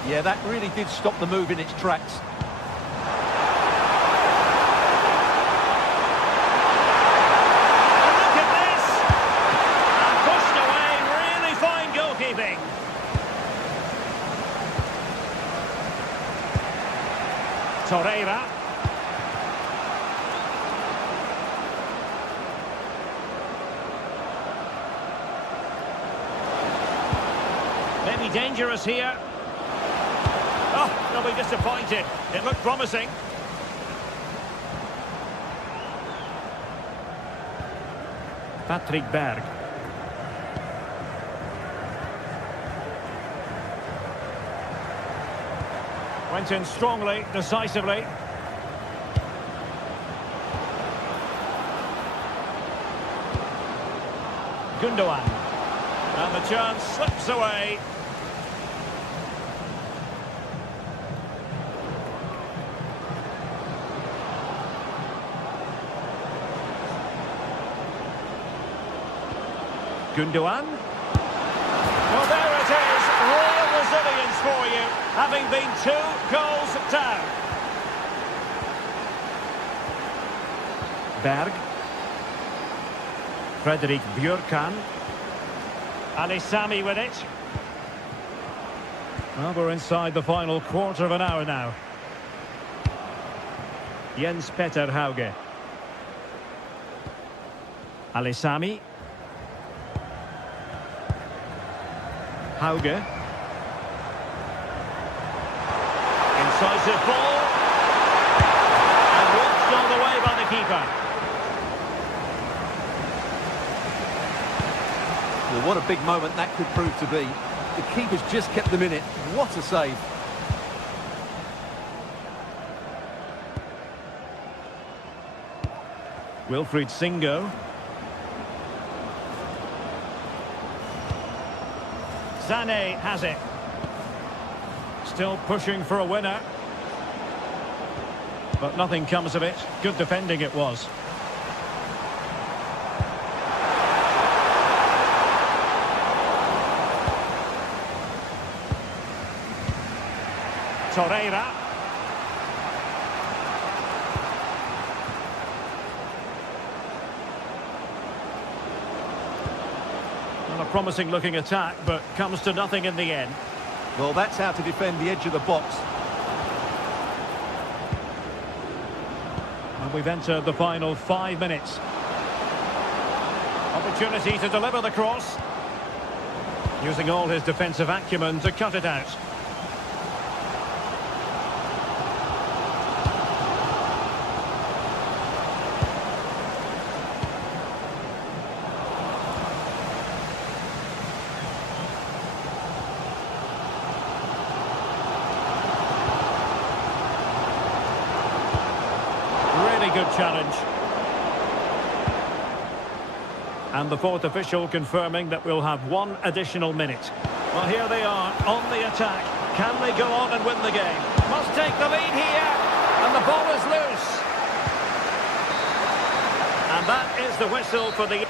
Yeah, that really did stop the move in its tracks. And look at this! And pushed away, really fine goalkeeping. Torreira. Maybe dangerous here. Oh, they'll be disappointed. It looked promising. Patrick Berg. Went in strongly, decisively. Gundogan. And the chance slips away. Gundogan. Well, there it is. Real resilience for you, having been 2 goals down. Berg. Fredrik Björkan. Ali Sami with it. Well, we're inside the final quarter of an hour now. Jens Petter Hauge. Ali Sami. Hauge. Incisive ball. And watched all the way by the keeper. Well, what a big moment that could prove to be. The keeper's just kept them in it. What a save. Wilfried Singo. Sané has it. Still pushing for a winner. But nothing comes of it. Good defending it was. Torreira. Well, a promising looking attack, but comes to nothing in the end. Well, that's how to defend the edge of the box. And we've entered the final 5 minutes. Opportunity to deliver the cross. Using all his defensive acumen to cut it out. Good challenge. And the fourth official confirming that we'll have 1 additional minute. Well, here they are on the attack. Can they go on and win the game? Must take the lead here. And the ball is loose. And that is the whistle for the...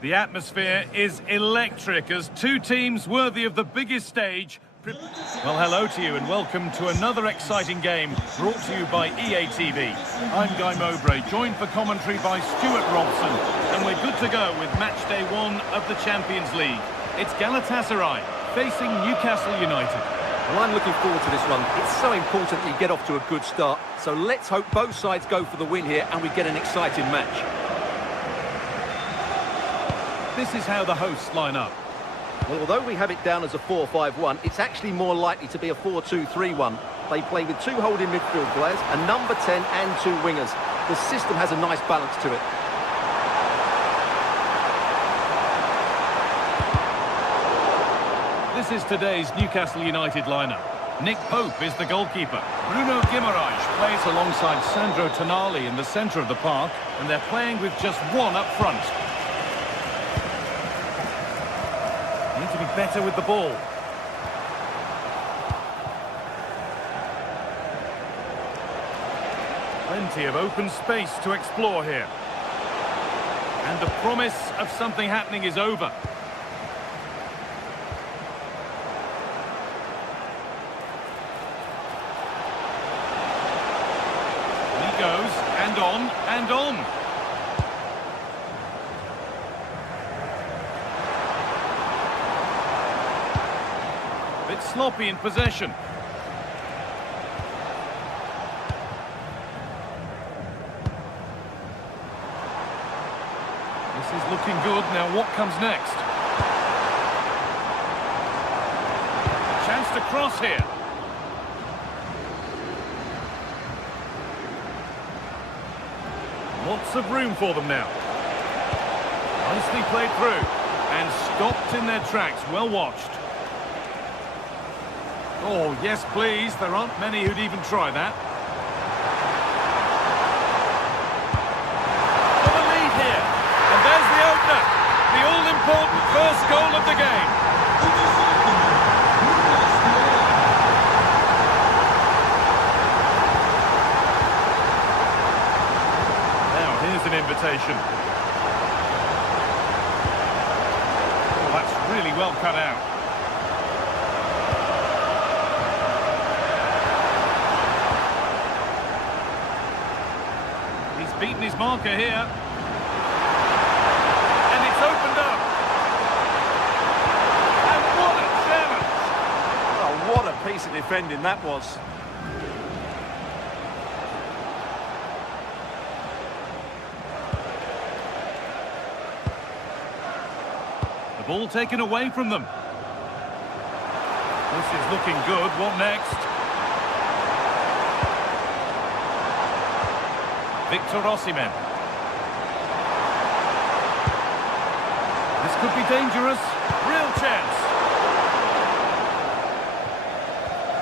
The atmosphere is electric as 2 teams worthy of the biggest stage. Well, hello to you and welcome to another exciting game brought to you by EA TV. I'm Guy Mowbray, joined for commentary by Stuart Robson, and we're good to go with match day 1 of the Champions League. It's Galatasaray facing Newcastle United. Well, I'm looking forward to this one. It's so important that you get off to a good start. So let's hope both sides go for the win here and we get an exciting match. This is how the hosts line up. Well, although we have it down as a 4-5-1, it's actually more likely to be a 4-2-3-1. They play with 2 holding midfield players, a number 10 and 2 wingers. The system has a nice balance to it. This is today's Newcastle United lineup. Nick Pope is the goalkeeper. Bruno Guimaraes plays alongside Sandro Tonali in the centre of the park, and they're playing with just one up front. Need to be better with the ball. Plenty of open space to explore here. And the promise of something happening is over. He goes, and on, and on. Bit sloppy in possession. This is looking good. Now what comes next? Chance to cross here. Lots of room for them now. Nicely played through. And stopped in their tracks. Well watched. Oh, yes, please. There aren't many who'd even try that. For the lead here. And there's the opener. The all-important first goal of the game. Now, here's an invitation. Oh, that's really well cut out. Beaten his marker here. And it's opened up. And what a challenge! Oh, what a piece of defending that was. The ball taken away from them. This is looking good. What next? Victor Osimhen. This could be dangerous. Real chance.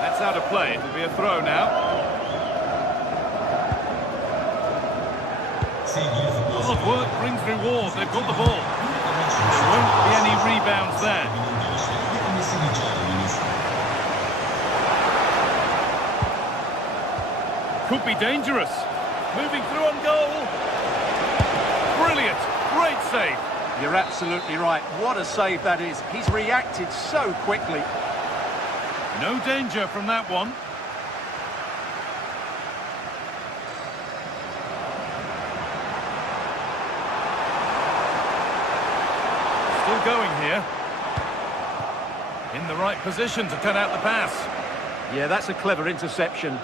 That's out of play. It'll be a throw now. Hard work brings reward. They've got the ball. There won't be any rebounds there. Could be dangerous. Moving through on goal. Brilliant. Great save. You're absolutely right. What a save that is. He's reacted so quickly. No danger from that one. Still going here. In the right position to cut out the pass. Yeah, that's a clever interception.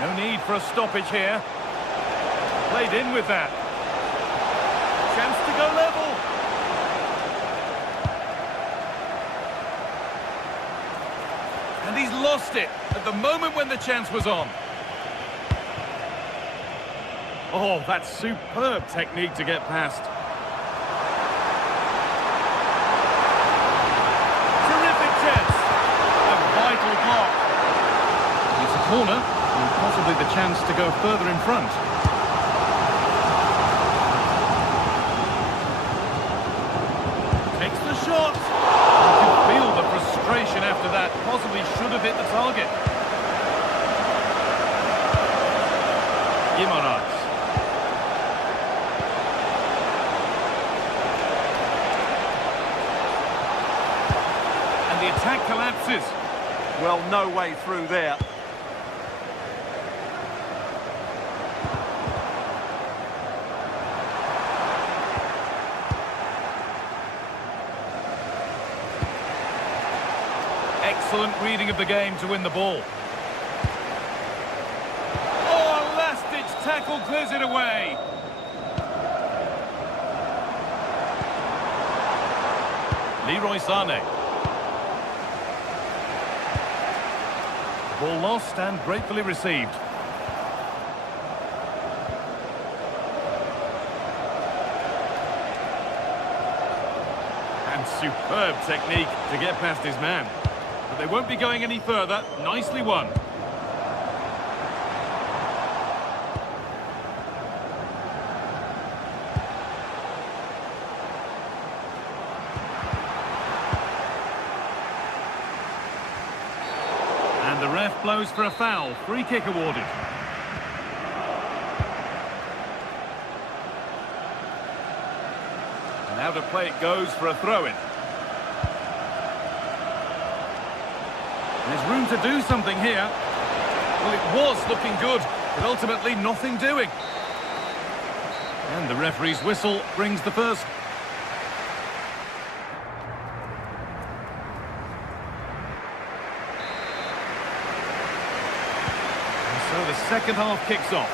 No need for a stoppage here. Played in with that. Chance to go level. And he's lost it at the moment when the chance was on. Oh, that's superb technique to get past. Terrific chance. A vital block. It's a corner. And possibly the chance to go further in front. Takes the shot. You can feel the frustration after that. Possibly should have hit the target. Guimaraes. And the attack collapses. Well, no way through there. Excellent reading of the game to win the ball. Oh, a last-ditch tackle clears it away. Leroy Sané. Ball lost and gratefully received. And superb technique to get past his man. But they won't be going any further. Nicely won. And the ref blows for a foul. Free kick awarded. And out of play it goes for a throw-in. There's room to do something here. Well, it was looking good, but ultimately nothing doing. And the referee's whistle brings the first. So the second half kicks off.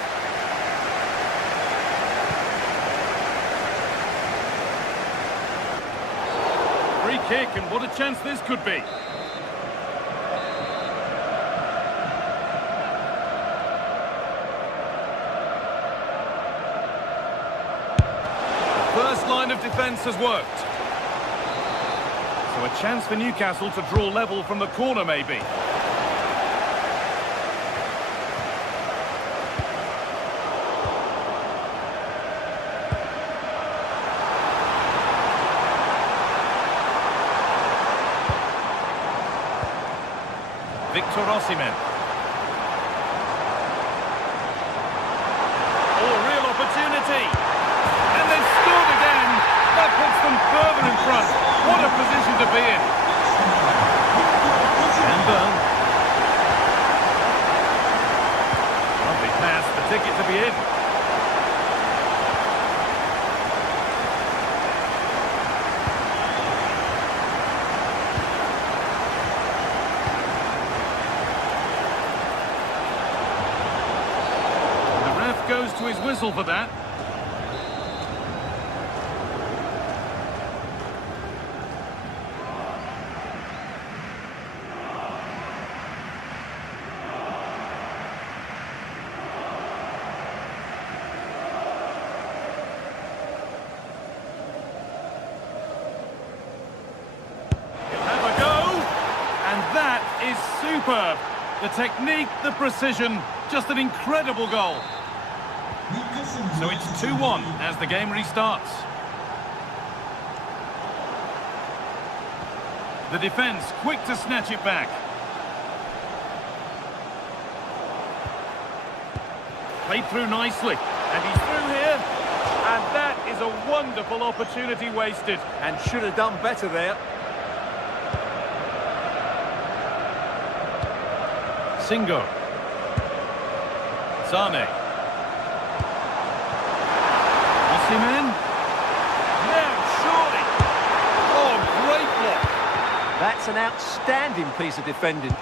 Free kick, and what a chance this could be. The first line of defence has worked. So a chance for Newcastle to draw level from the corner, maybe. Victor Osimhen. Oh, real opportunity. And they've scored again. That puts them further in front. What a position to be in. And Byrne. Lovely pass, the ticket to be in. Goes to his whistle for that. He'll have a go, and that is superb. The technique, the precision, just an incredible goal. So it's 2-1 as the game restarts. The defence quick to snatch it back. Played through nicely. And he's through here. And that is a wonderful opportunity wasted. And should have done better there. Singo. Sané. Osimhen. Now, surely. Oh, great block. That's an outstanding piece of defending.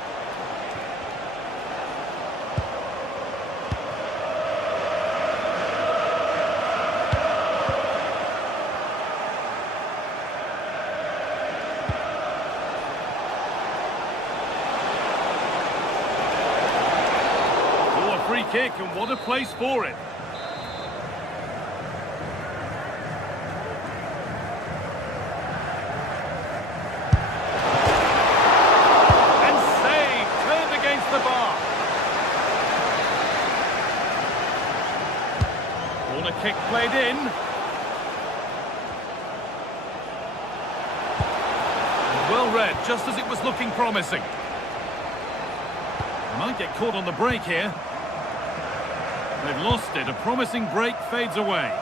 Oh, a free kick, and what a place for it. Kick played in. Well read, just as it was looking promising. Might get caught on the break here. They've lost it. A promising break fades away.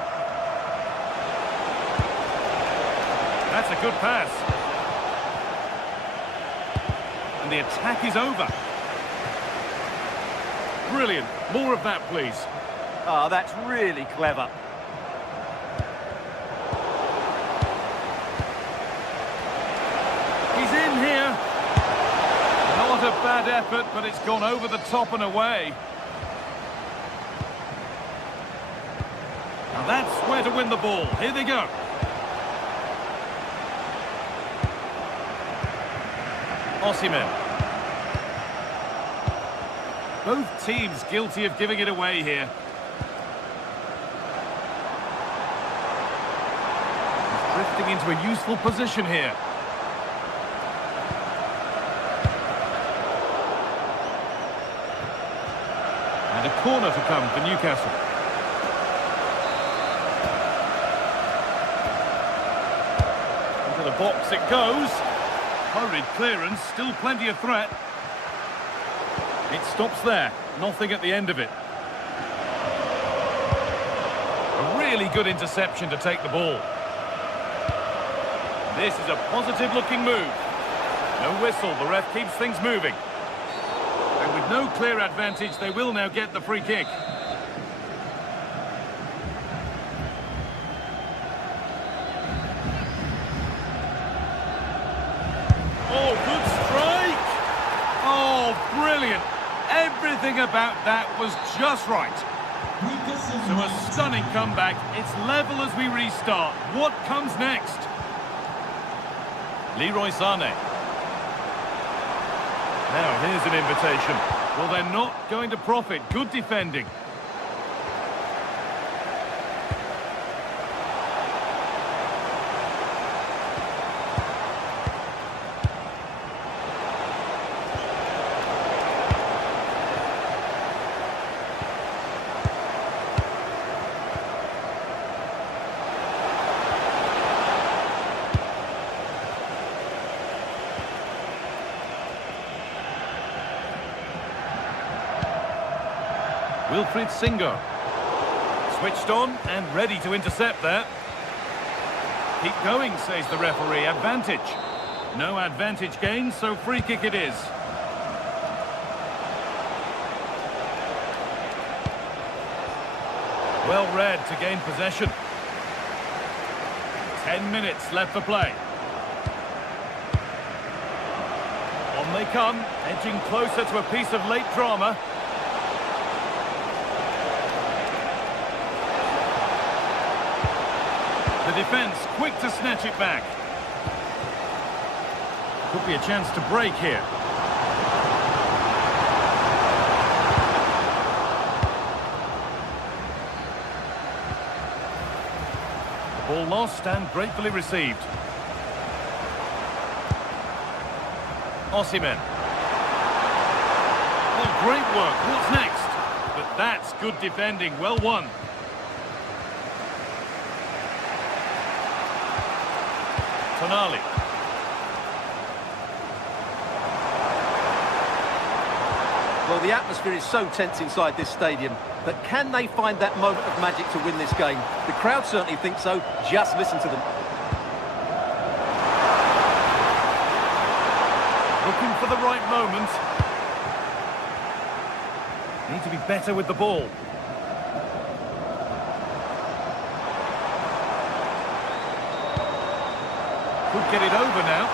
That's a good pass. And the attack is over. Brilliant. More of that, please. Oh, that's really clever. He's in here. Not a bad effort, but it's gone over the top and away. Now that's where to win the ball. Here they go. Osimhen. Both teams guilty of giving it away here. He's drifting into a useful position here. And a corner to come for Newcastle. Into the box it goes. Hurried clearance, still plenty of threat. It stops there, nothing at the end of it. A really good interception to take the ball. This is a positive-looking move. No whistle, the ref keeps things moving. And with no clear advantage, they will now get the free kick. Oh, good strike! Oh, brilliant! Everything about that was just right. So a stunning comeback. It's level as we restart. What comes next? Leroy Sané. Now, here's an invitation. Well, they're not going to profit. Good defending. Wilfried Singo. Switched on and ready to intercept there. Keep going, says the referee. Advantage. No advantage gained, so free kick it is. Well read to gain possession. 10 minutes left for play. On they come, edging closer to a piece of late drama. The defence quick to snatch it back. Could be a chance to break here. The ball lost and gratefully received. Osimhen. Oh, great work. What's next? But that's good defending. Well won. Tonali. Well, the atmosphere is so tense inside this stadium, but can they find that moment of magic to win this game? The crowd certainly think so. Just listen to them. Looking for the right moment. Need to be better with the ball. Could get it over now.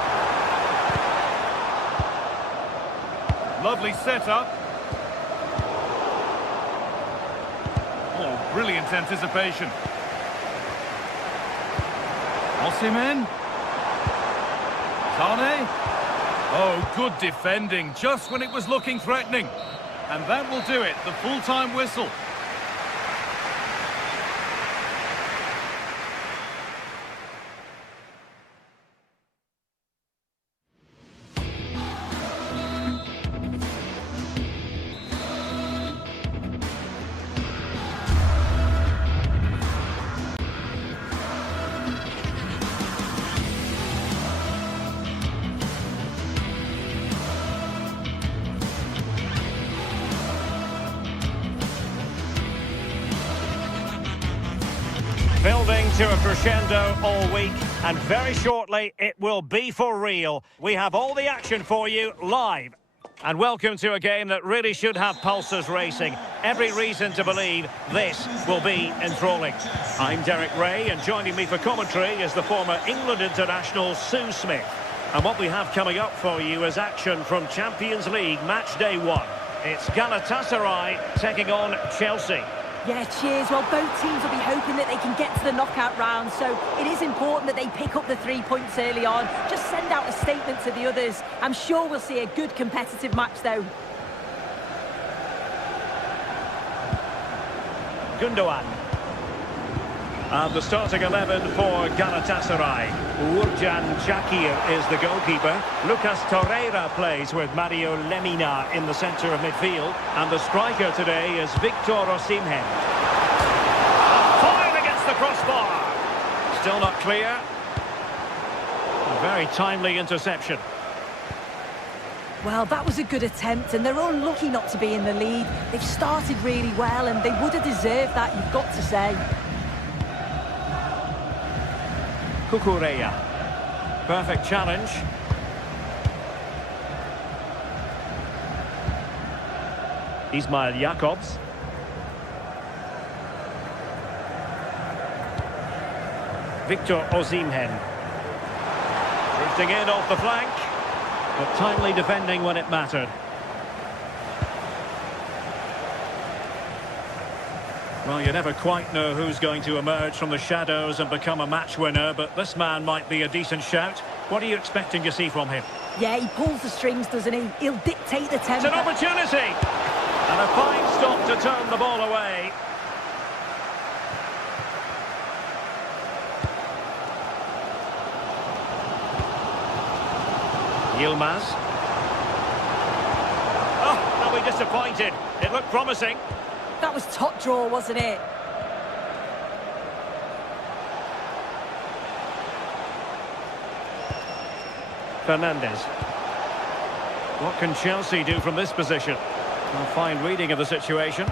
Lovely setup. Oh, brilliant anticipation. Osimhen. Sané. Oh, good defending, just when it was looking threatening. And that will do it, the full-time whistle. Building to a crescendo all week, and very shortly it will be for real. We have all the action for you live. And welcome to a game that really should have pulses racing. Every reason to believe this will be enthralling. I'm Derek Ray, and joining me for commentary is the former England international Sue Smith. And what we have coming up for you is action from Champions League match day 1. It's Galatasaray taking on Chelsea. Yeah, cheers. Well, both teams will be hoping that they can get to the knockout round, so it is important that they pick up the 3 points early on. Just send out a statement to the others. I'm sure we'll see a good competitive match, though. Gundogan. And the starting 11 for Galatasaray. Uğurcan Çakır is the goalkeeper. Lucas Torreira plays with Mario Lemina in the centre of midfield. And the striker today is Victor Osimhen. Fired against the crossbar. Still not clear. A very timely interception. Well, that was a good attempt, and they're unlucky not to be in the lead. They've started really well, and they would have deserved that, you've got to say. Kukureya. Perfect challenge. Ismail Jakobs. Victor Osimhen. Drifting in off the flank, but timely defending when it mattered. Well, you never quite know who's going to emerge from the shadows and become a match winner, but this man might be a decent shout. What are you expecting to see from him? Yeah, he pulls the strings, doesn't he? He'll dictate the tempo. It's an opportunity! And a fine stop to turn the ball away. Yilmaz. Oh, they'll be disappointed. It looked promising. That was top draw, wasn't it? Fernandes. What can Chelsea do from this position? A fine reading of the situation.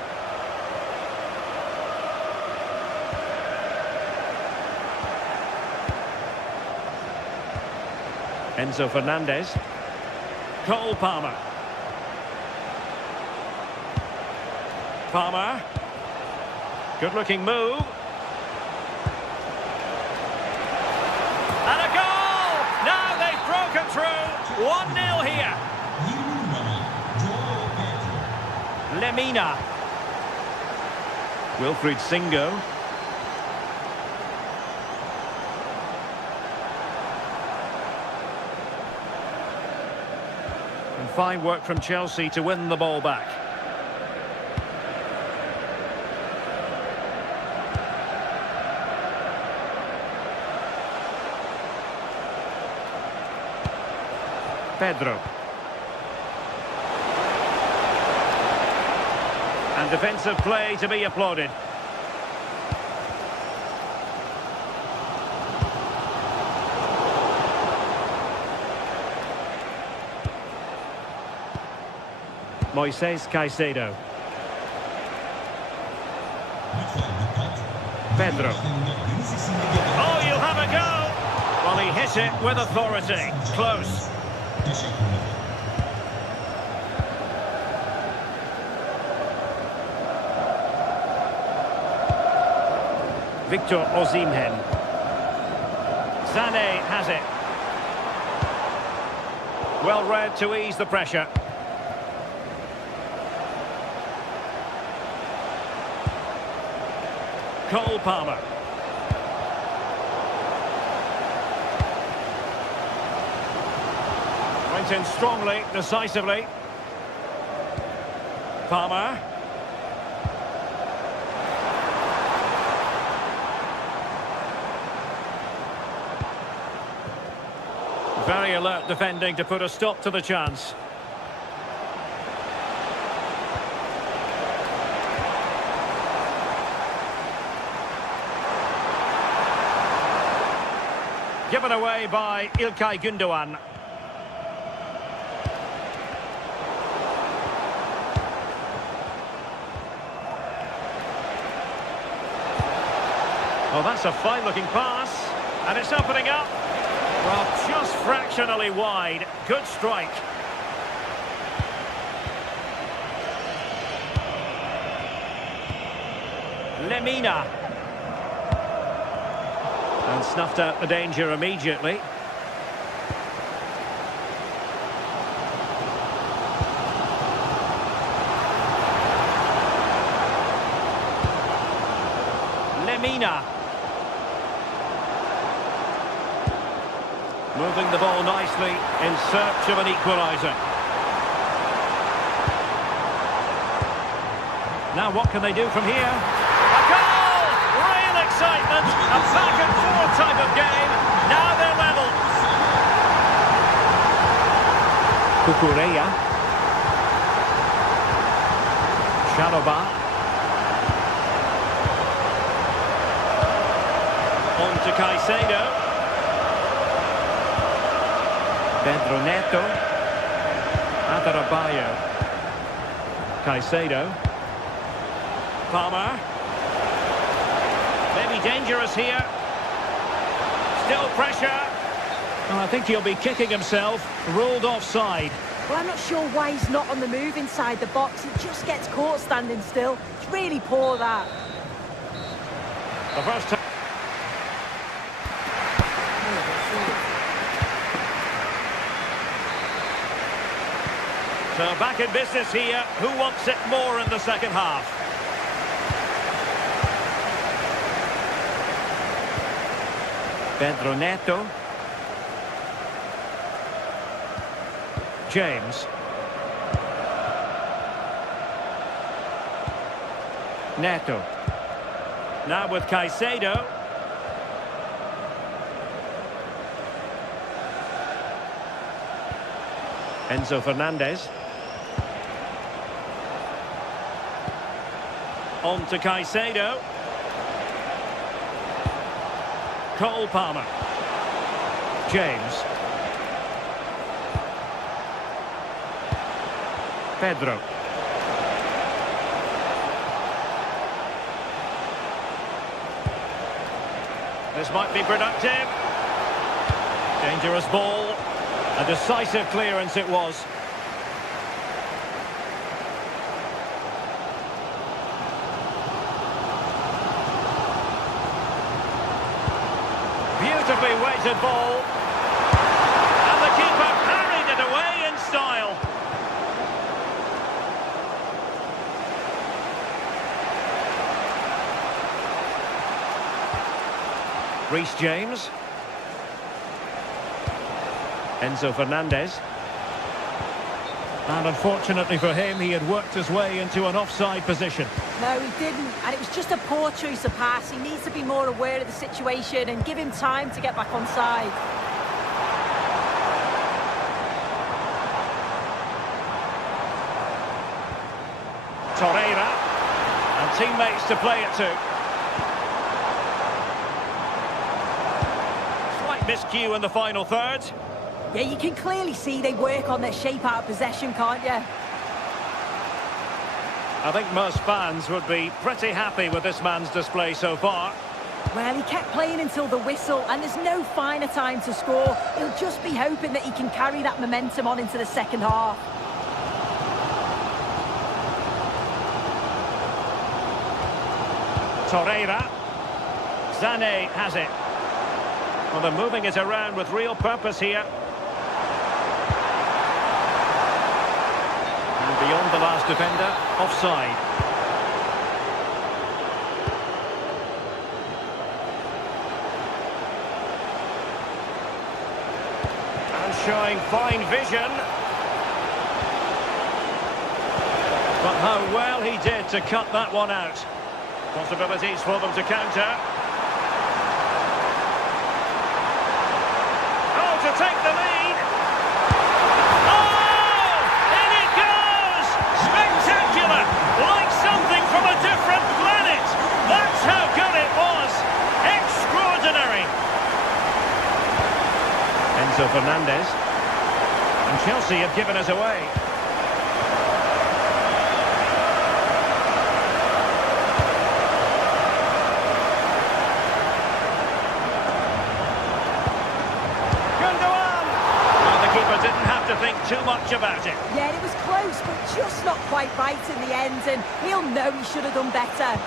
Enzo Fernandez. Cole Palmer. Palmer. Good-looking move. And a goal! Now they've broken through. 1-0 here. Lemina. Wilfried Singo. And fine work from Chelsea to win the ball back. Pedro. And defensive play to be applauded. Moises Caicedo. Pedro. Oh, you'll have a go! Well, he hit it with authority. Close. Victor Osimhen. Sané has it. Well read to ease the pressure. Cole Palmer. Went in strongly, decisively. Palmer. Very alert defending to put a stop to the chance. Given away by İlkay Gündoğan. Oh, that's a fine-looking pass. And it's opening up. Well, just fractionally wide. Good strike. Lemina. And snuffed out the danger immediately. Moving the ball nicely in search of an equaliser. Now what can they do from here? A goal! Real excitement! A back and forth type of game. Now they're level. Kukureya. Shaloba. On to Caicedo. Pedro Neto. Adarabioyo. Caicedo. Palmer. Maybe dangerous here. Still pressure. Well, I think he'll be kicking himself. Ruled offside. Well, I'm not sure why he's not on the move inside the box. He just gets caught standing still. It's really poor, that. The first time. So back in business here. Who wants it more in the second half? Pedro Neto. James. Neto. Now with Caicedo. Enzo Fernandez. On to Caicedo. Cole Palmer. James. Pedro. This might be productive. Dangerous ball. A decisive clearance it was. Beautifully weighted ball. And the keeper parried it away in style. Reece James. Enzo Fernandez. And unfortunately for him, he had worked his way into an offside position. No, he didn't, and it was just a poor choice of pass. He needs to be more aware of the situation and give him time to get back on side. Torreira. And teammates to play it to. Slight miscue in the final third. Yeah, you can clearly see they work on their shape out of possession, can't you? I think most fans would be pretty happy with this man's display so far. Well, he kept playing until the whistle, and there's no finer time to score. He'll just be hoping that he can carry that momentum on into the second half. Torreira. Sané has it. Well, they're moving it around with real purpose here. And beyond the last defender, offside. And showing fine vision. But how well he did to cut that one out. Possibilities for them to counter. Oh, to take the lead. Oh! In it goes! Spectacular! Like something from a different planet. That's how good it was. Extraordinary. Enzo Fernandez. And Chelsea have given us away. To think too much about it. Yeah, it was close, but just not quite right in the end, and he'll know he should have done better.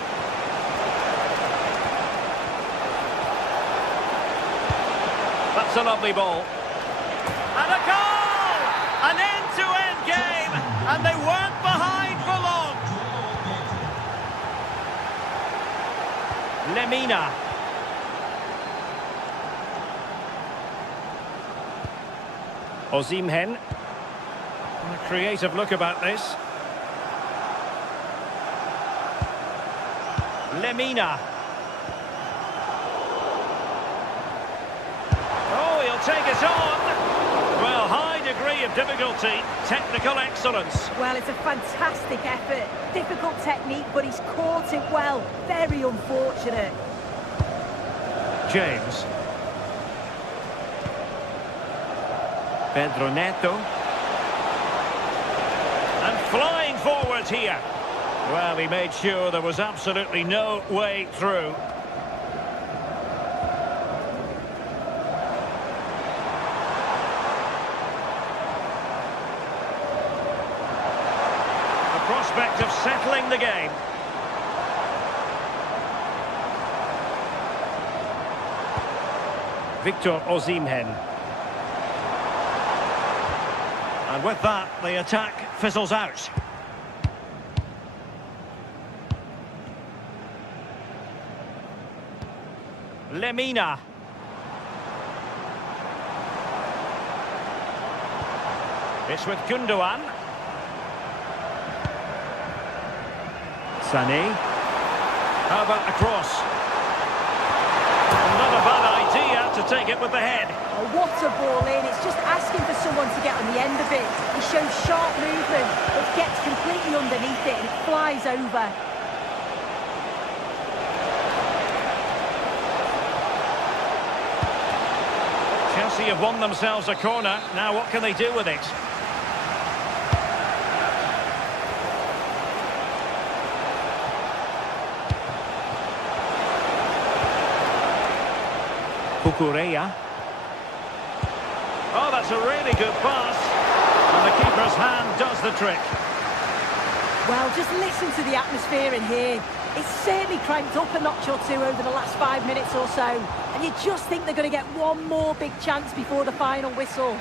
That's a lovely ball. And a goal! An end-to-end game, and they weren't behind for long. Lemina. Osimhen. A creative look about this. Lemina. Oh, he'll take it on. Well, high degree of difficulty, technical excellence. Well, it's a fantastic effort. Difficult technique, but he's caught it well. Very unfortunate. James. Pedro Neto. And flying forwards here. Well, he made sure there was absolutely no way through. The prospect of settling the game. Victor Osimhen. And with that, the attack fizzles out. Lemina. It's with Gundogan. Sané. How about the cross? Not a bad idea to take it with the head. Oh, what a ball in. It's just asking for someone to get on the end of it. He shows sharp movement, but gets completely underneath it and it flies over. Chelsea have won themselves a corner. Now what can they do with it? Cucurella. Oh, that's a really good pass. And the keeper's hand does the trick. Well, just listen to the atmosphere in here. It's certainly cranked up a notch or two over the last 5 minutes or so. And you just think they're going to get one more big chance before the final whistle.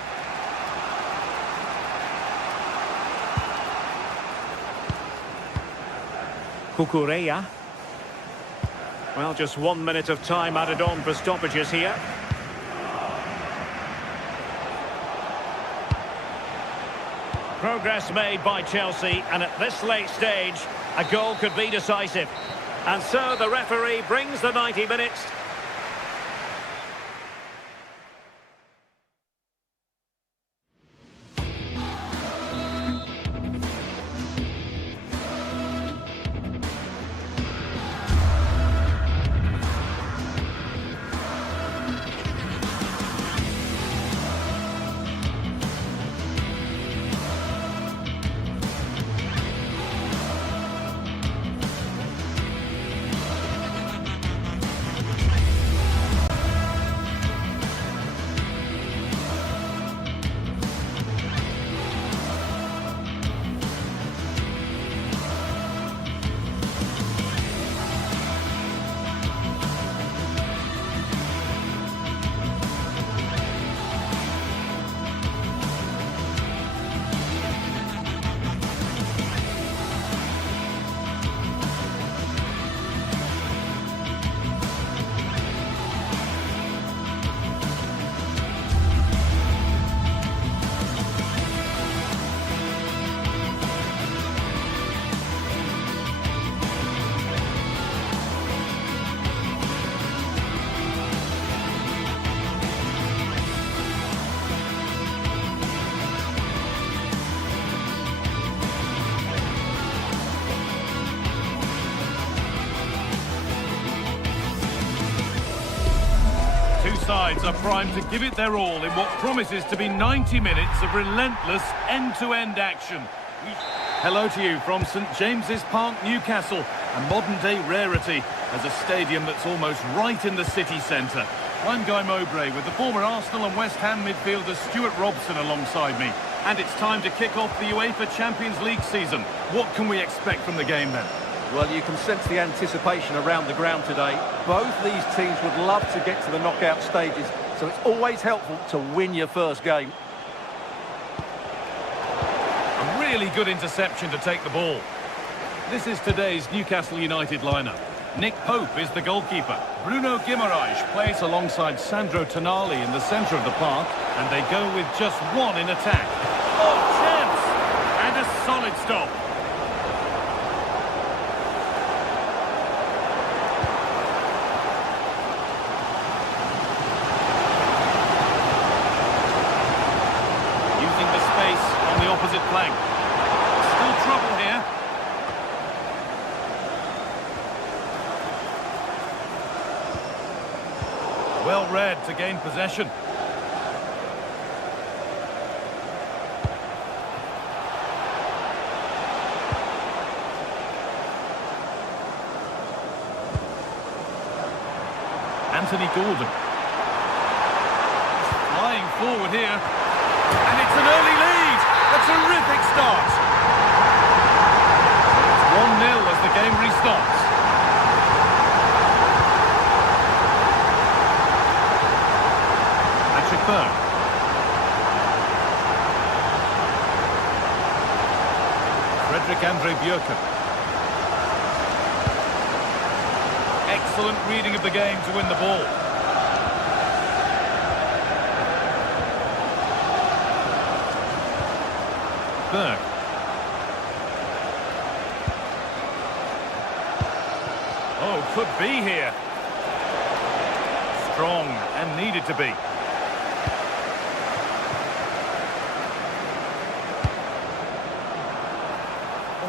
Cucurella. Well, just 1 minute of time added on for stoppages here. Progress made by Chelsea, and at this late stage, a goal could be decisive. And so the referee brings the 90 minutes. Sides are primed to give it their all in what promises to be 90 minutes of relentless end-to-end action. Hello to you from St James's Park, Newcastle, a modern-day rarity as a stadium that's almost right in the city centre. I'm Guy Mowbray with the former Arsenal and West Ham midfielder Stuart Robson alongside me. And it's time to kick off the UEFA Champions League season. What can we expect from the game then? Well, you can sense the anticipation around the ground today. Both these teams would love to get to the knockout stages, so it's always helpful to win your first game. A really good interception to take the ball. This is today's Newcastle United lineup. Nick Pope is the goalkeeper. Bruno Guimaraes plays alongside Sandro Tonali in the centre of the park, and they go with just one in attack. Oh, chance! And a solid stop. Using the space on the opposite flank. Still trouble here. Well read to gain possession. Anthony Gordon. Flying forward here. And it's an early lead. A terrific start. It's 1-0 as the game restarts. Berg. Frederick Andre Björken. Excellent reading of the game to win the ball. Berg. Oh, could be here. Strong and needed to be.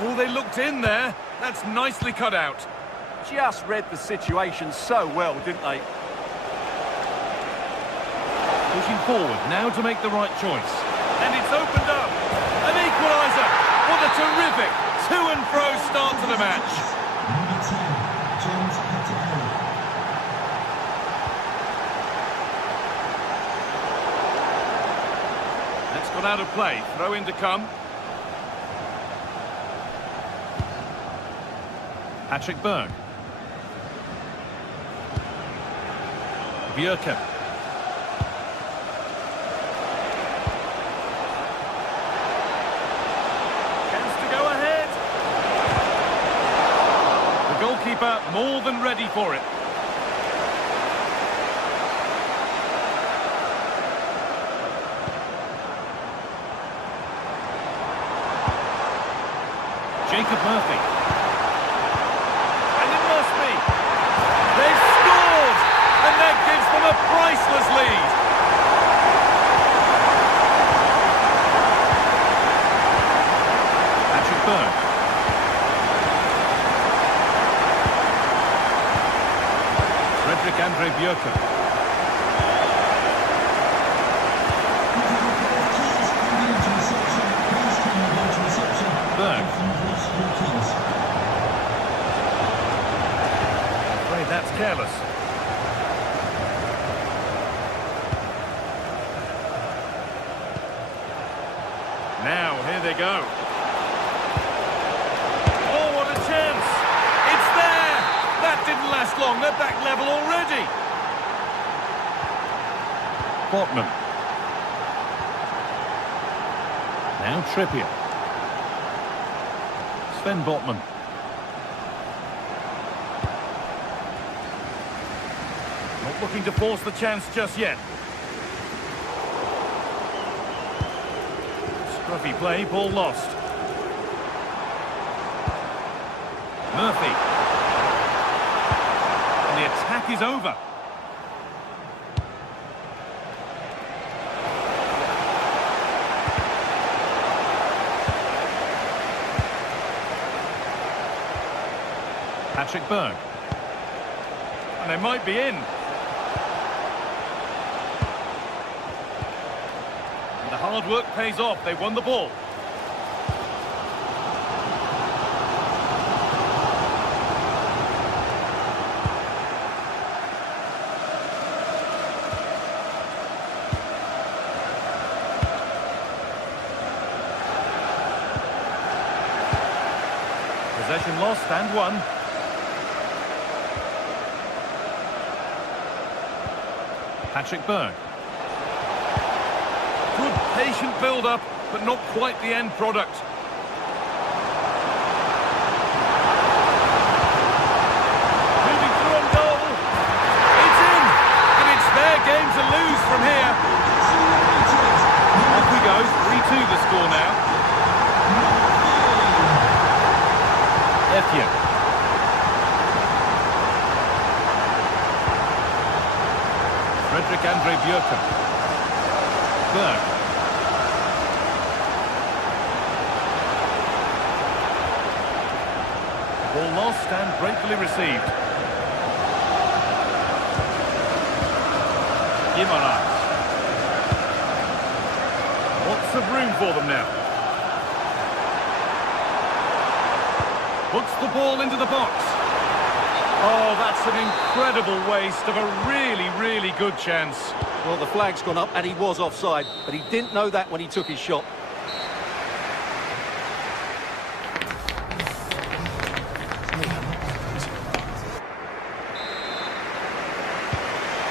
Oh, they looked in there. That's nicely cut out. Just read the situation so well, didn't they? Pushing forward now to make the right choice. And it's opened up. An equaliser. What a terrific to-and-fro start to the match. Number 10, James Pettigrew. That's got out of play. Throw in to come. Patrick Berg. Björken. Chance to go ahead. The goalkeeper more than ready for it. Jacob Murphy. They've scored, and that gives them a priceless lead. Patrick Berg. Frederick Andre Björken. Berg. That's careless. Now, here they go. Oh, what a chance! It's there! That didn't last long. They're back level already. Botman. Now Trippier. Sven Botman. Not looking to force the chance just yet. Scruffy play, ball lost. Murphy. And the attack is over. Patrick Berg. And they might be in. And the hard work pays off. They won the ball. Possession lost and won. Patrick Berg. Good patient build-up, but not quite the end product. the score now. Effian. Frederick Andre Björken. Berg. Ball lost and gratefully received. Guimaraes. Lots of room for them now. Puts the ball into the box. Oh, that's an incredible waste of a really, really good chance. Well, the flag's gone up and he was offside, but he didn't know that when he took his shot.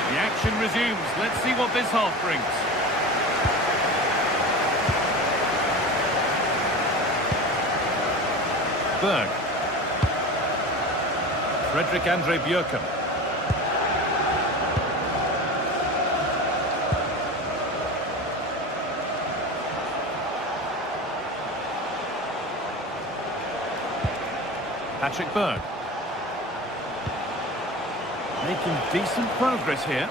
The action resumes. Let's see what this half brings. Berg. Frederick Andre Björken. Patrick Berg. Making decent progress here.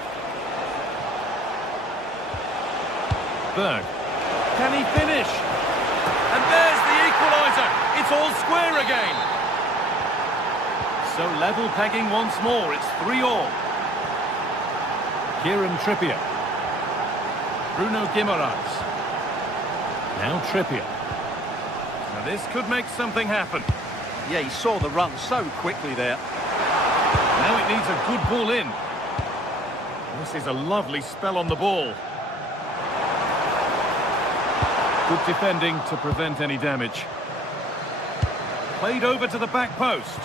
Berg. Can he finish? And there's the equaliser. It's all square again. So level pegging once more. It's 3-3. Kieran Trippier. Bruno Guimaraes. Now Trippier. Now this could make something happen. Yeah, he saw the run so quickly there. Now it needs a good ball in. This is a lovely spell on the ball. Good defending to prevent any damage. Played over to the back post.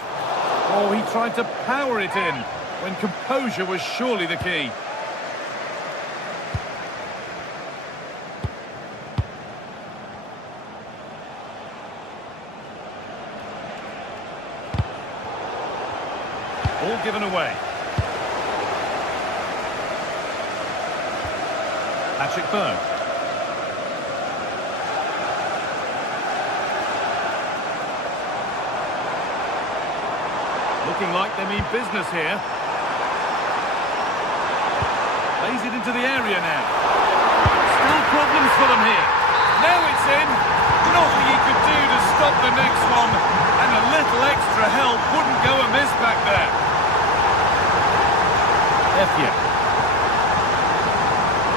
Oh, he tried to power it in when composure was surely the key. Ball given away. Patrick Berg. Looking like they mean business here. Plays it into the area now. Still problems for them here. Now it's in. Nothing he could do to stop the next one. And a little extra help wouldn't go amiss back there. Effian.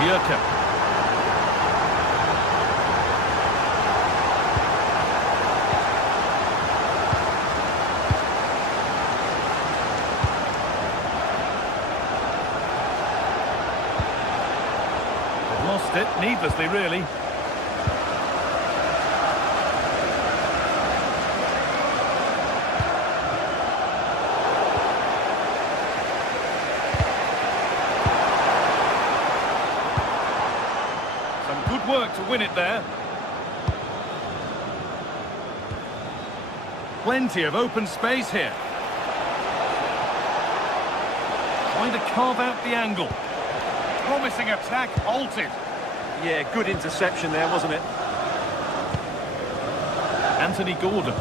Björken. Lost it needlessly, really. Some good work to win it there. Plenty of open space here. Trying to carve out the angle. Promising attack halted. Yeah, good interception there, wasn't it? Anthony Gordon.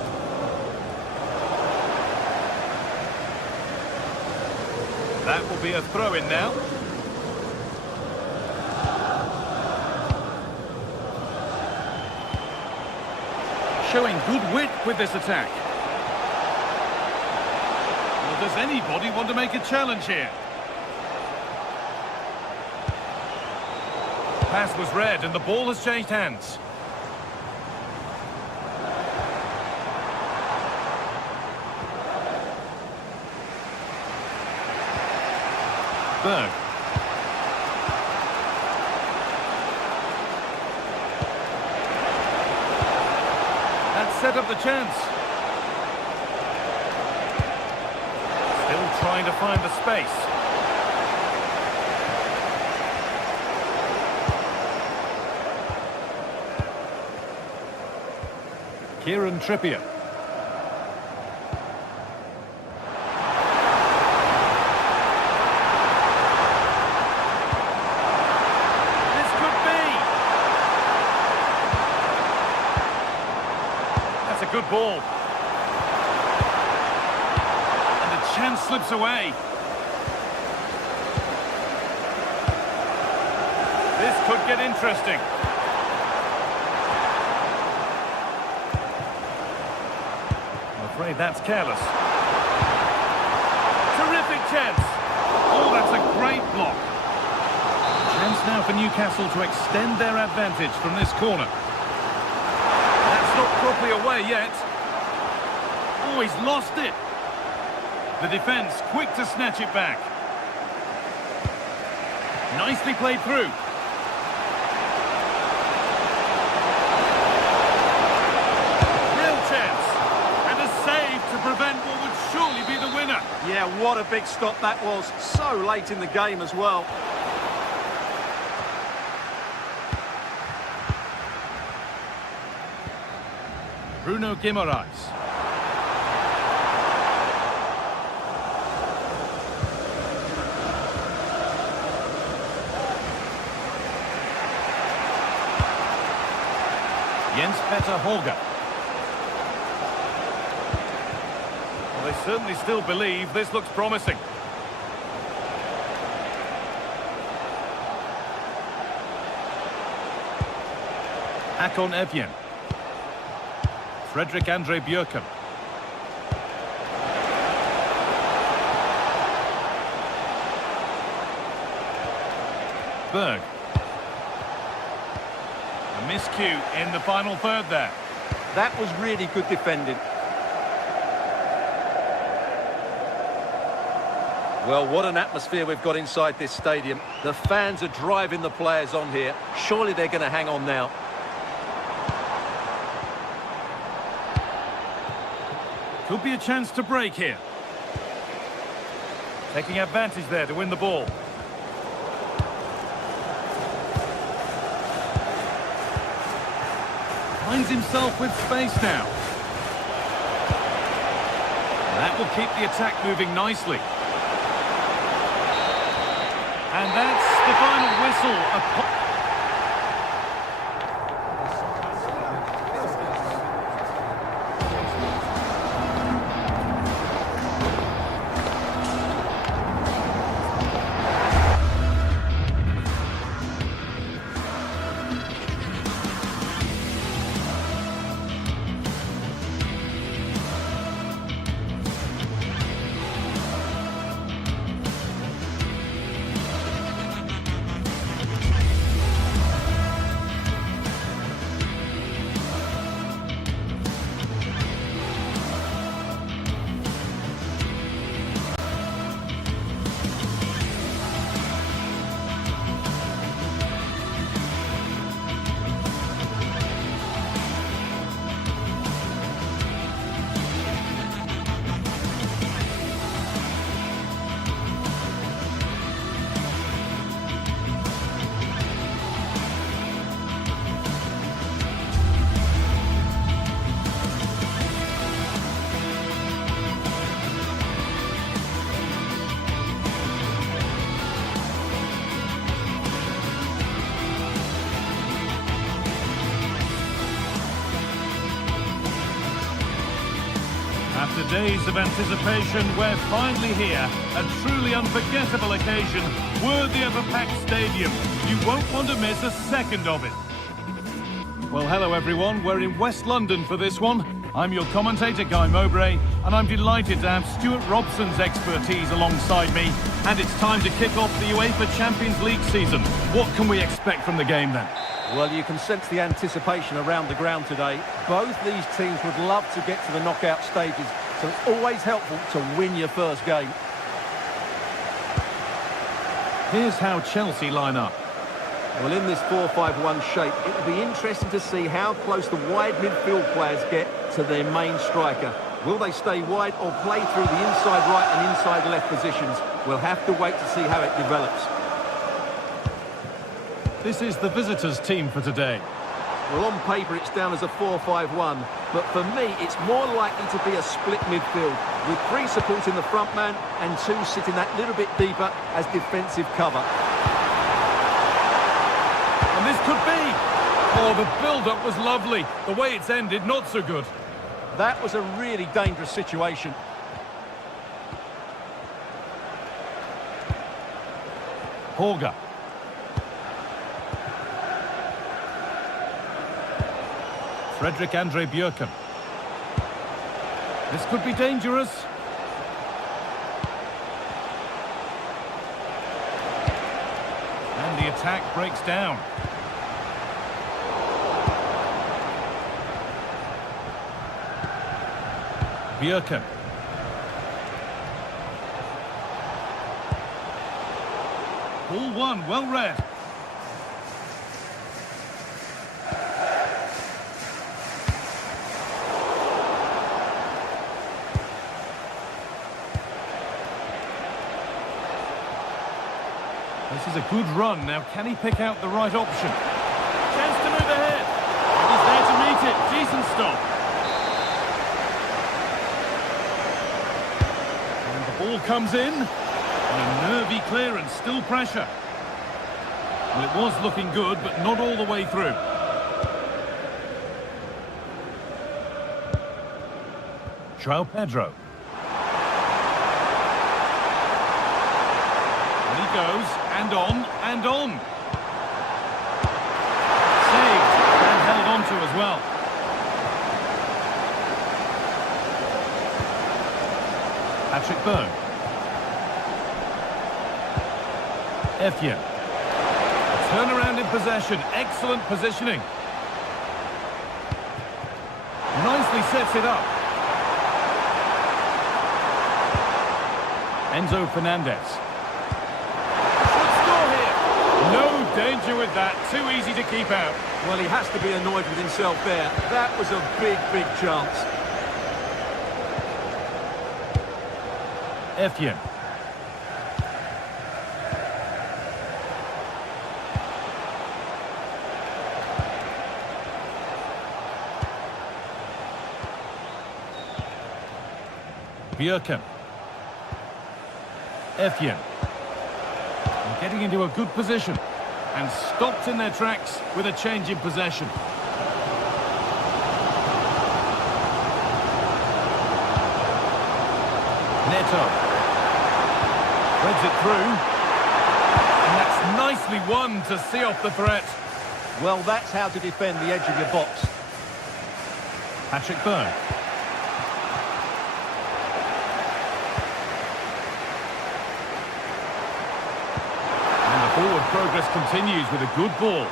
That will be a throw-in now. Showing good wit with this attack. Well, does anybody want to make a challenge here? Pass was read and the ball has changed hands. Berg. That set up the chance. Still trying to find the space. Kieran Trippier. This could be. good ball. And the chance slips away. This could get interesting. I'm afraid that's careless. Terrific chance. Oh, that's a great block. Chance now for Newcastle to extend their advantage from this corner. That's not properly away yet. Oh, he's lost it. The defence quick to snatch it back. Nicely played through. Real chance. And a save to prevent what would surely be the winner. Yeah, what a big stop that was. So late in the game as well. Bruno Guimaraes. Jens-Peter Holger. Well, they certainly still believe this looks promising. Hakon Evjen. Fredrik Andre Bjørken. Berg. A miscue in the final third there. That was really good defending. Well, what an atmosphere we've got inside this stadium. The fans are driving the players on here. Surely they're going to hang on now. Could be a chance to break here. Taking advantage there to win the ball. Finds himself with space now. That will keep the attack moving nicely. And that's the final whistle. After days of anticipation, we're finally here. A truly unforgettable occasion, worthy of a packed stadium. You won't want to miss a second of it. Well, hello everyone. We're in West London for this one. I'm your commentator, Guy Mowbray, and I'm delighted to have Stuart Robson's expertise alongside me. And it's time to kick off the UEFA Champions League season. What can we expect from the game then? Well, you can sense the anticipation around the ground today. Both these teams would love to get to the knockout stages, so it's always helpful to win your first game. Here's how Chelsea line up. Well, in this 4-5-1 shape, it will be interesting to see how close the wide midfield players get to their main striker. Will they stay wide or play through the inside right and inside left positions? We'll have to wait to see how it develops. This is the visitors' team for today. Well, on paper, it's down as a 4-5-1, but for me, it's more likely to be a split midfield, with 3 supporting the front man and 2 sitting that little bit deeper as defensive cover. And this could be. Oh, the build-up was lovely. The way it's ended, not so good. That was a really dangerous situation. Holger. Fredrik Andre Björken. This could be dangerous. And the attack breaks down. Björken. Ball one, well read. This is a good run. Now, can he pick out the right option? Chance to move ahead. He's there to meet it. Decent stop. And the ball comes in. And a nervy clearance, still pressure. Well, it was looking good, but not all the way through. João Pedro. Goes, and on, and on. Saved, and held on to as well. Patrick Berg. Effian. Turnaround in possession, excellent positioning. Nicely sets it up. Enzo Fernandez. No danger with that, too easy to keep out. Well, he has to be annoyed with himself there. That was a big, big chance. Effian. Björken. Effian. Getting into a good position and stopped in their tracks with a change in possession. Neto threads it through, and that's nicely won to see off the threat. Well, that's how to defend the edge of your box. Patrick Berg. Forward progress continues with a good ball.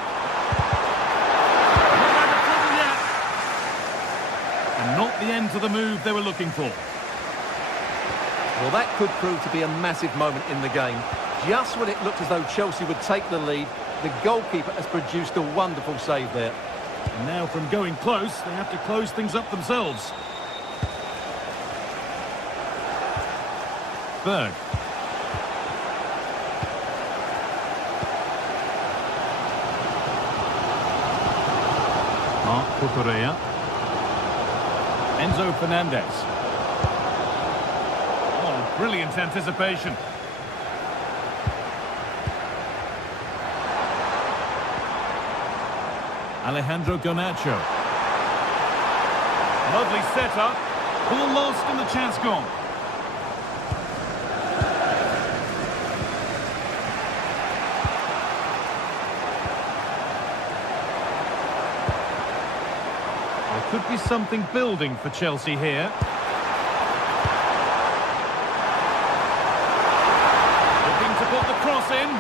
Not out of trouble yet. And not the end to the move they were looking for. Well, that could prove to be a massive moment in the game. Just when it looked as though Chelsea would take the lead, the goalkeeper has produced a wonderful save there. And now from going close, they have to close things up themselves. Berg. Cucurella. Enzo Fernandez. Oh, brilliant anticipation. Alejandro Garnacho. Lovely setup. Ball lost and the chance gone. Could be something building for Chelsea here. Looking to put the cross in.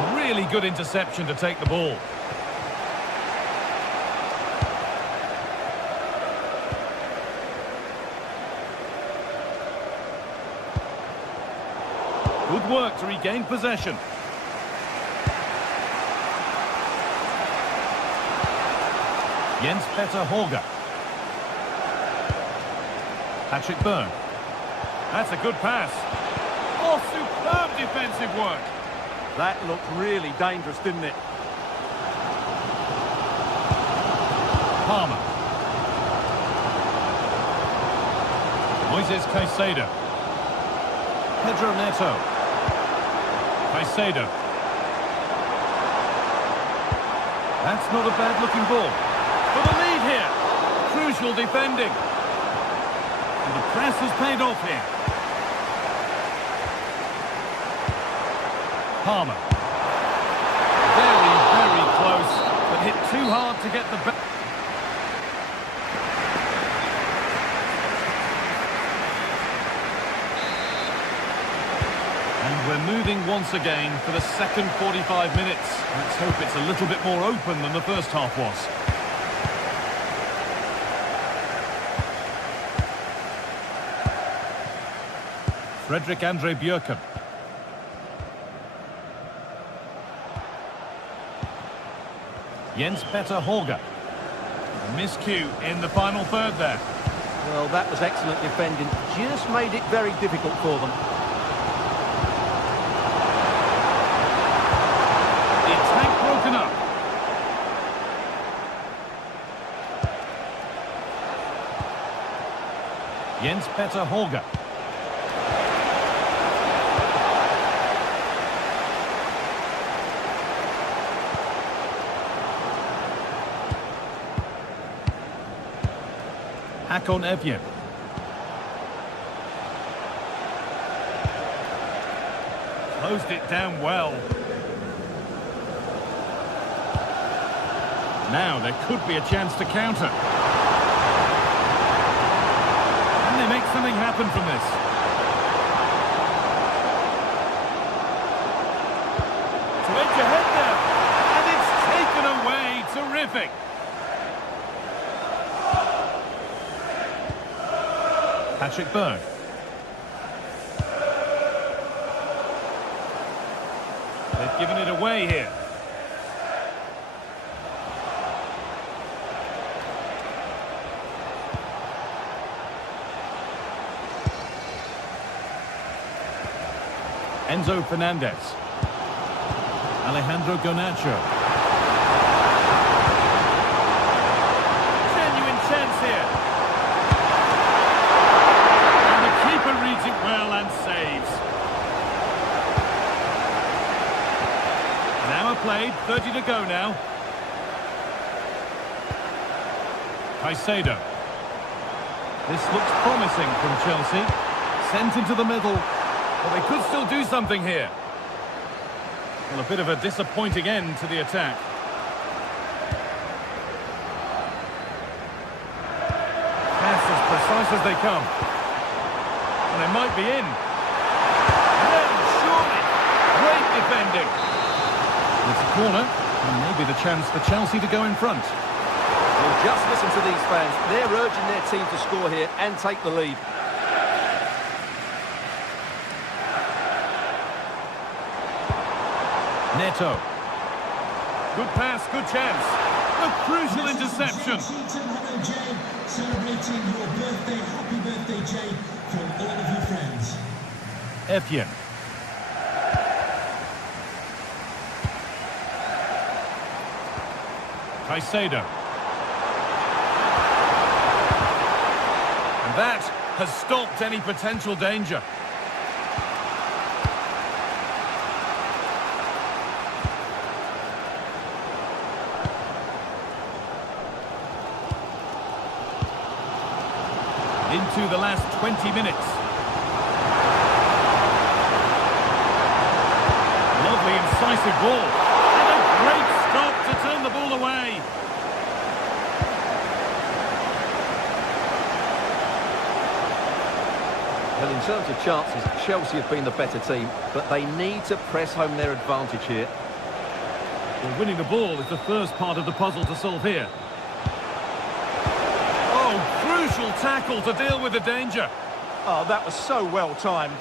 A really good interception to take the ball. Good work to regain possession. Jens Petter Holger. Patrick Berg. That's a good pass. Oh, superb defensive work. That looked really dangerous, didn't it? Palmer. Moises Caicedo. Pedro Neto. Caicedo. That's not a bad-looking ball. For the lead here. Crucial defending. And the press has paid off here. Palmer. Very, very close, but hit too hard to get the back. And we're moving once again for the second 45 minutes. Let's hope it's a little bit more open than the first half was. Fredrik Andre Bjørken. Jens Petter Hauge. Miscue in the final third there. Well, that was excellent defending. Just made it very difficult for them. The attack broken up. Jens Petter Hauge. Hakon Evjen. Closed it down well. Now there could be a chance to counter. Can they make something happen from this? To edge ahead there. And it's taken away. Terrific. Patrick Berg. They've given it away here. Enzo Fernandez. Alejandro Garnacho. Genuine chance here. Reads it well and saves. An hour played, 30 to go now. Caicedo. This looks promising from Chelsea. Sent into the middle. But they could still do something here. Well, a bit of a disappointing end to the attack. Pass as precise as they come. And they might be in. No, surely. Great defending. It's a corner, and maybe the chance for Chelsea to go in front. Well, just listen to these fans. They're urging their team to score here and take the lead. Neto. Good pass, good chance. A crucial interception. Hello, Jay. Celebrating your birthday. Happy birthday, Jay, from all of your friends. Evjen. Caicedo. And that has stopped any potential danger. Into the last 20 minutes. Lovely incisive ball. And a great stop to turn the ball away. Well, in terms of chances, Chelsea have been the better team, but they need to press home their advantage here. Well, winning the ball is the first part of the puzzle to solve here. Crucial tackle to deal with the danger. Oh, that was so well timed.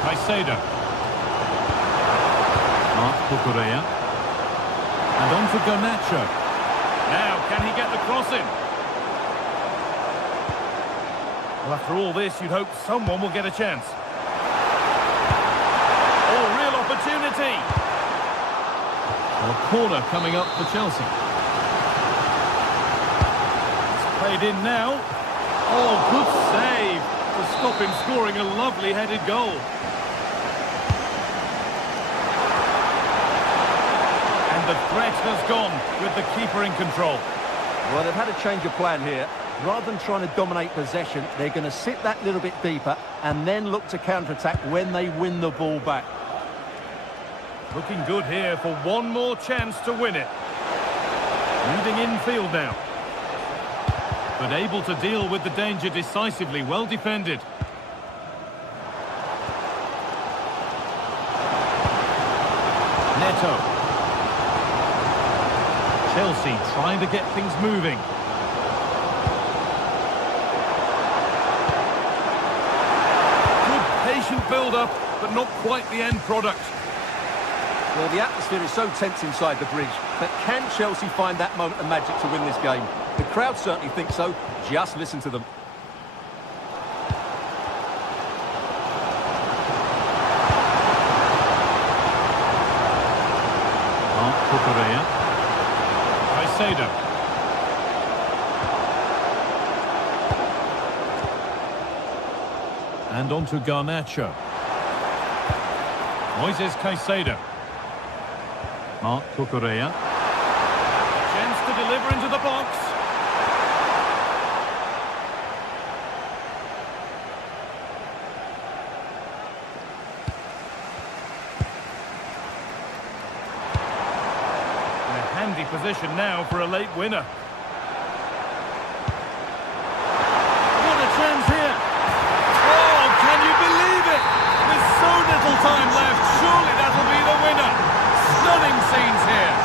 Caicedo. Marc Cucurella. And on for Garnacho. Now, can he get the cross in? Well, after all this, you'd hope someone will get a chance. Oh, real opportunity. Well, a corner coming up for Chelsea. Played in now. Oh, good save to stop him scoring a lovely headed goal. The threat has gone with the keeper in control. Well, they've had a change of plan here. Rather than trying to dominate possession, they're going to sit that little bit deeper and then look to counter-attack when they win the ball back. Looking good here for one more chance to win it. Moving infield now. But able to deal with the danger decisively, well defended. Neto. Chelsea trying to get things moving. Good patient build-up, but not quite the end product. Well, the atmosphere is so tense inside the bridge, but can Chelsea find that moment of magic to win this game? The crowd certainly think so. Just listen to them. Correa. Caicedo. And on to Garnacho. Moises Caicedo. Marc Cucurella. A chance to deliver into the box. Handy position now for a late winner. What a chance here! Oh, can you believe it? With so little time left, surely that'll be the winner. Stunning scenes here.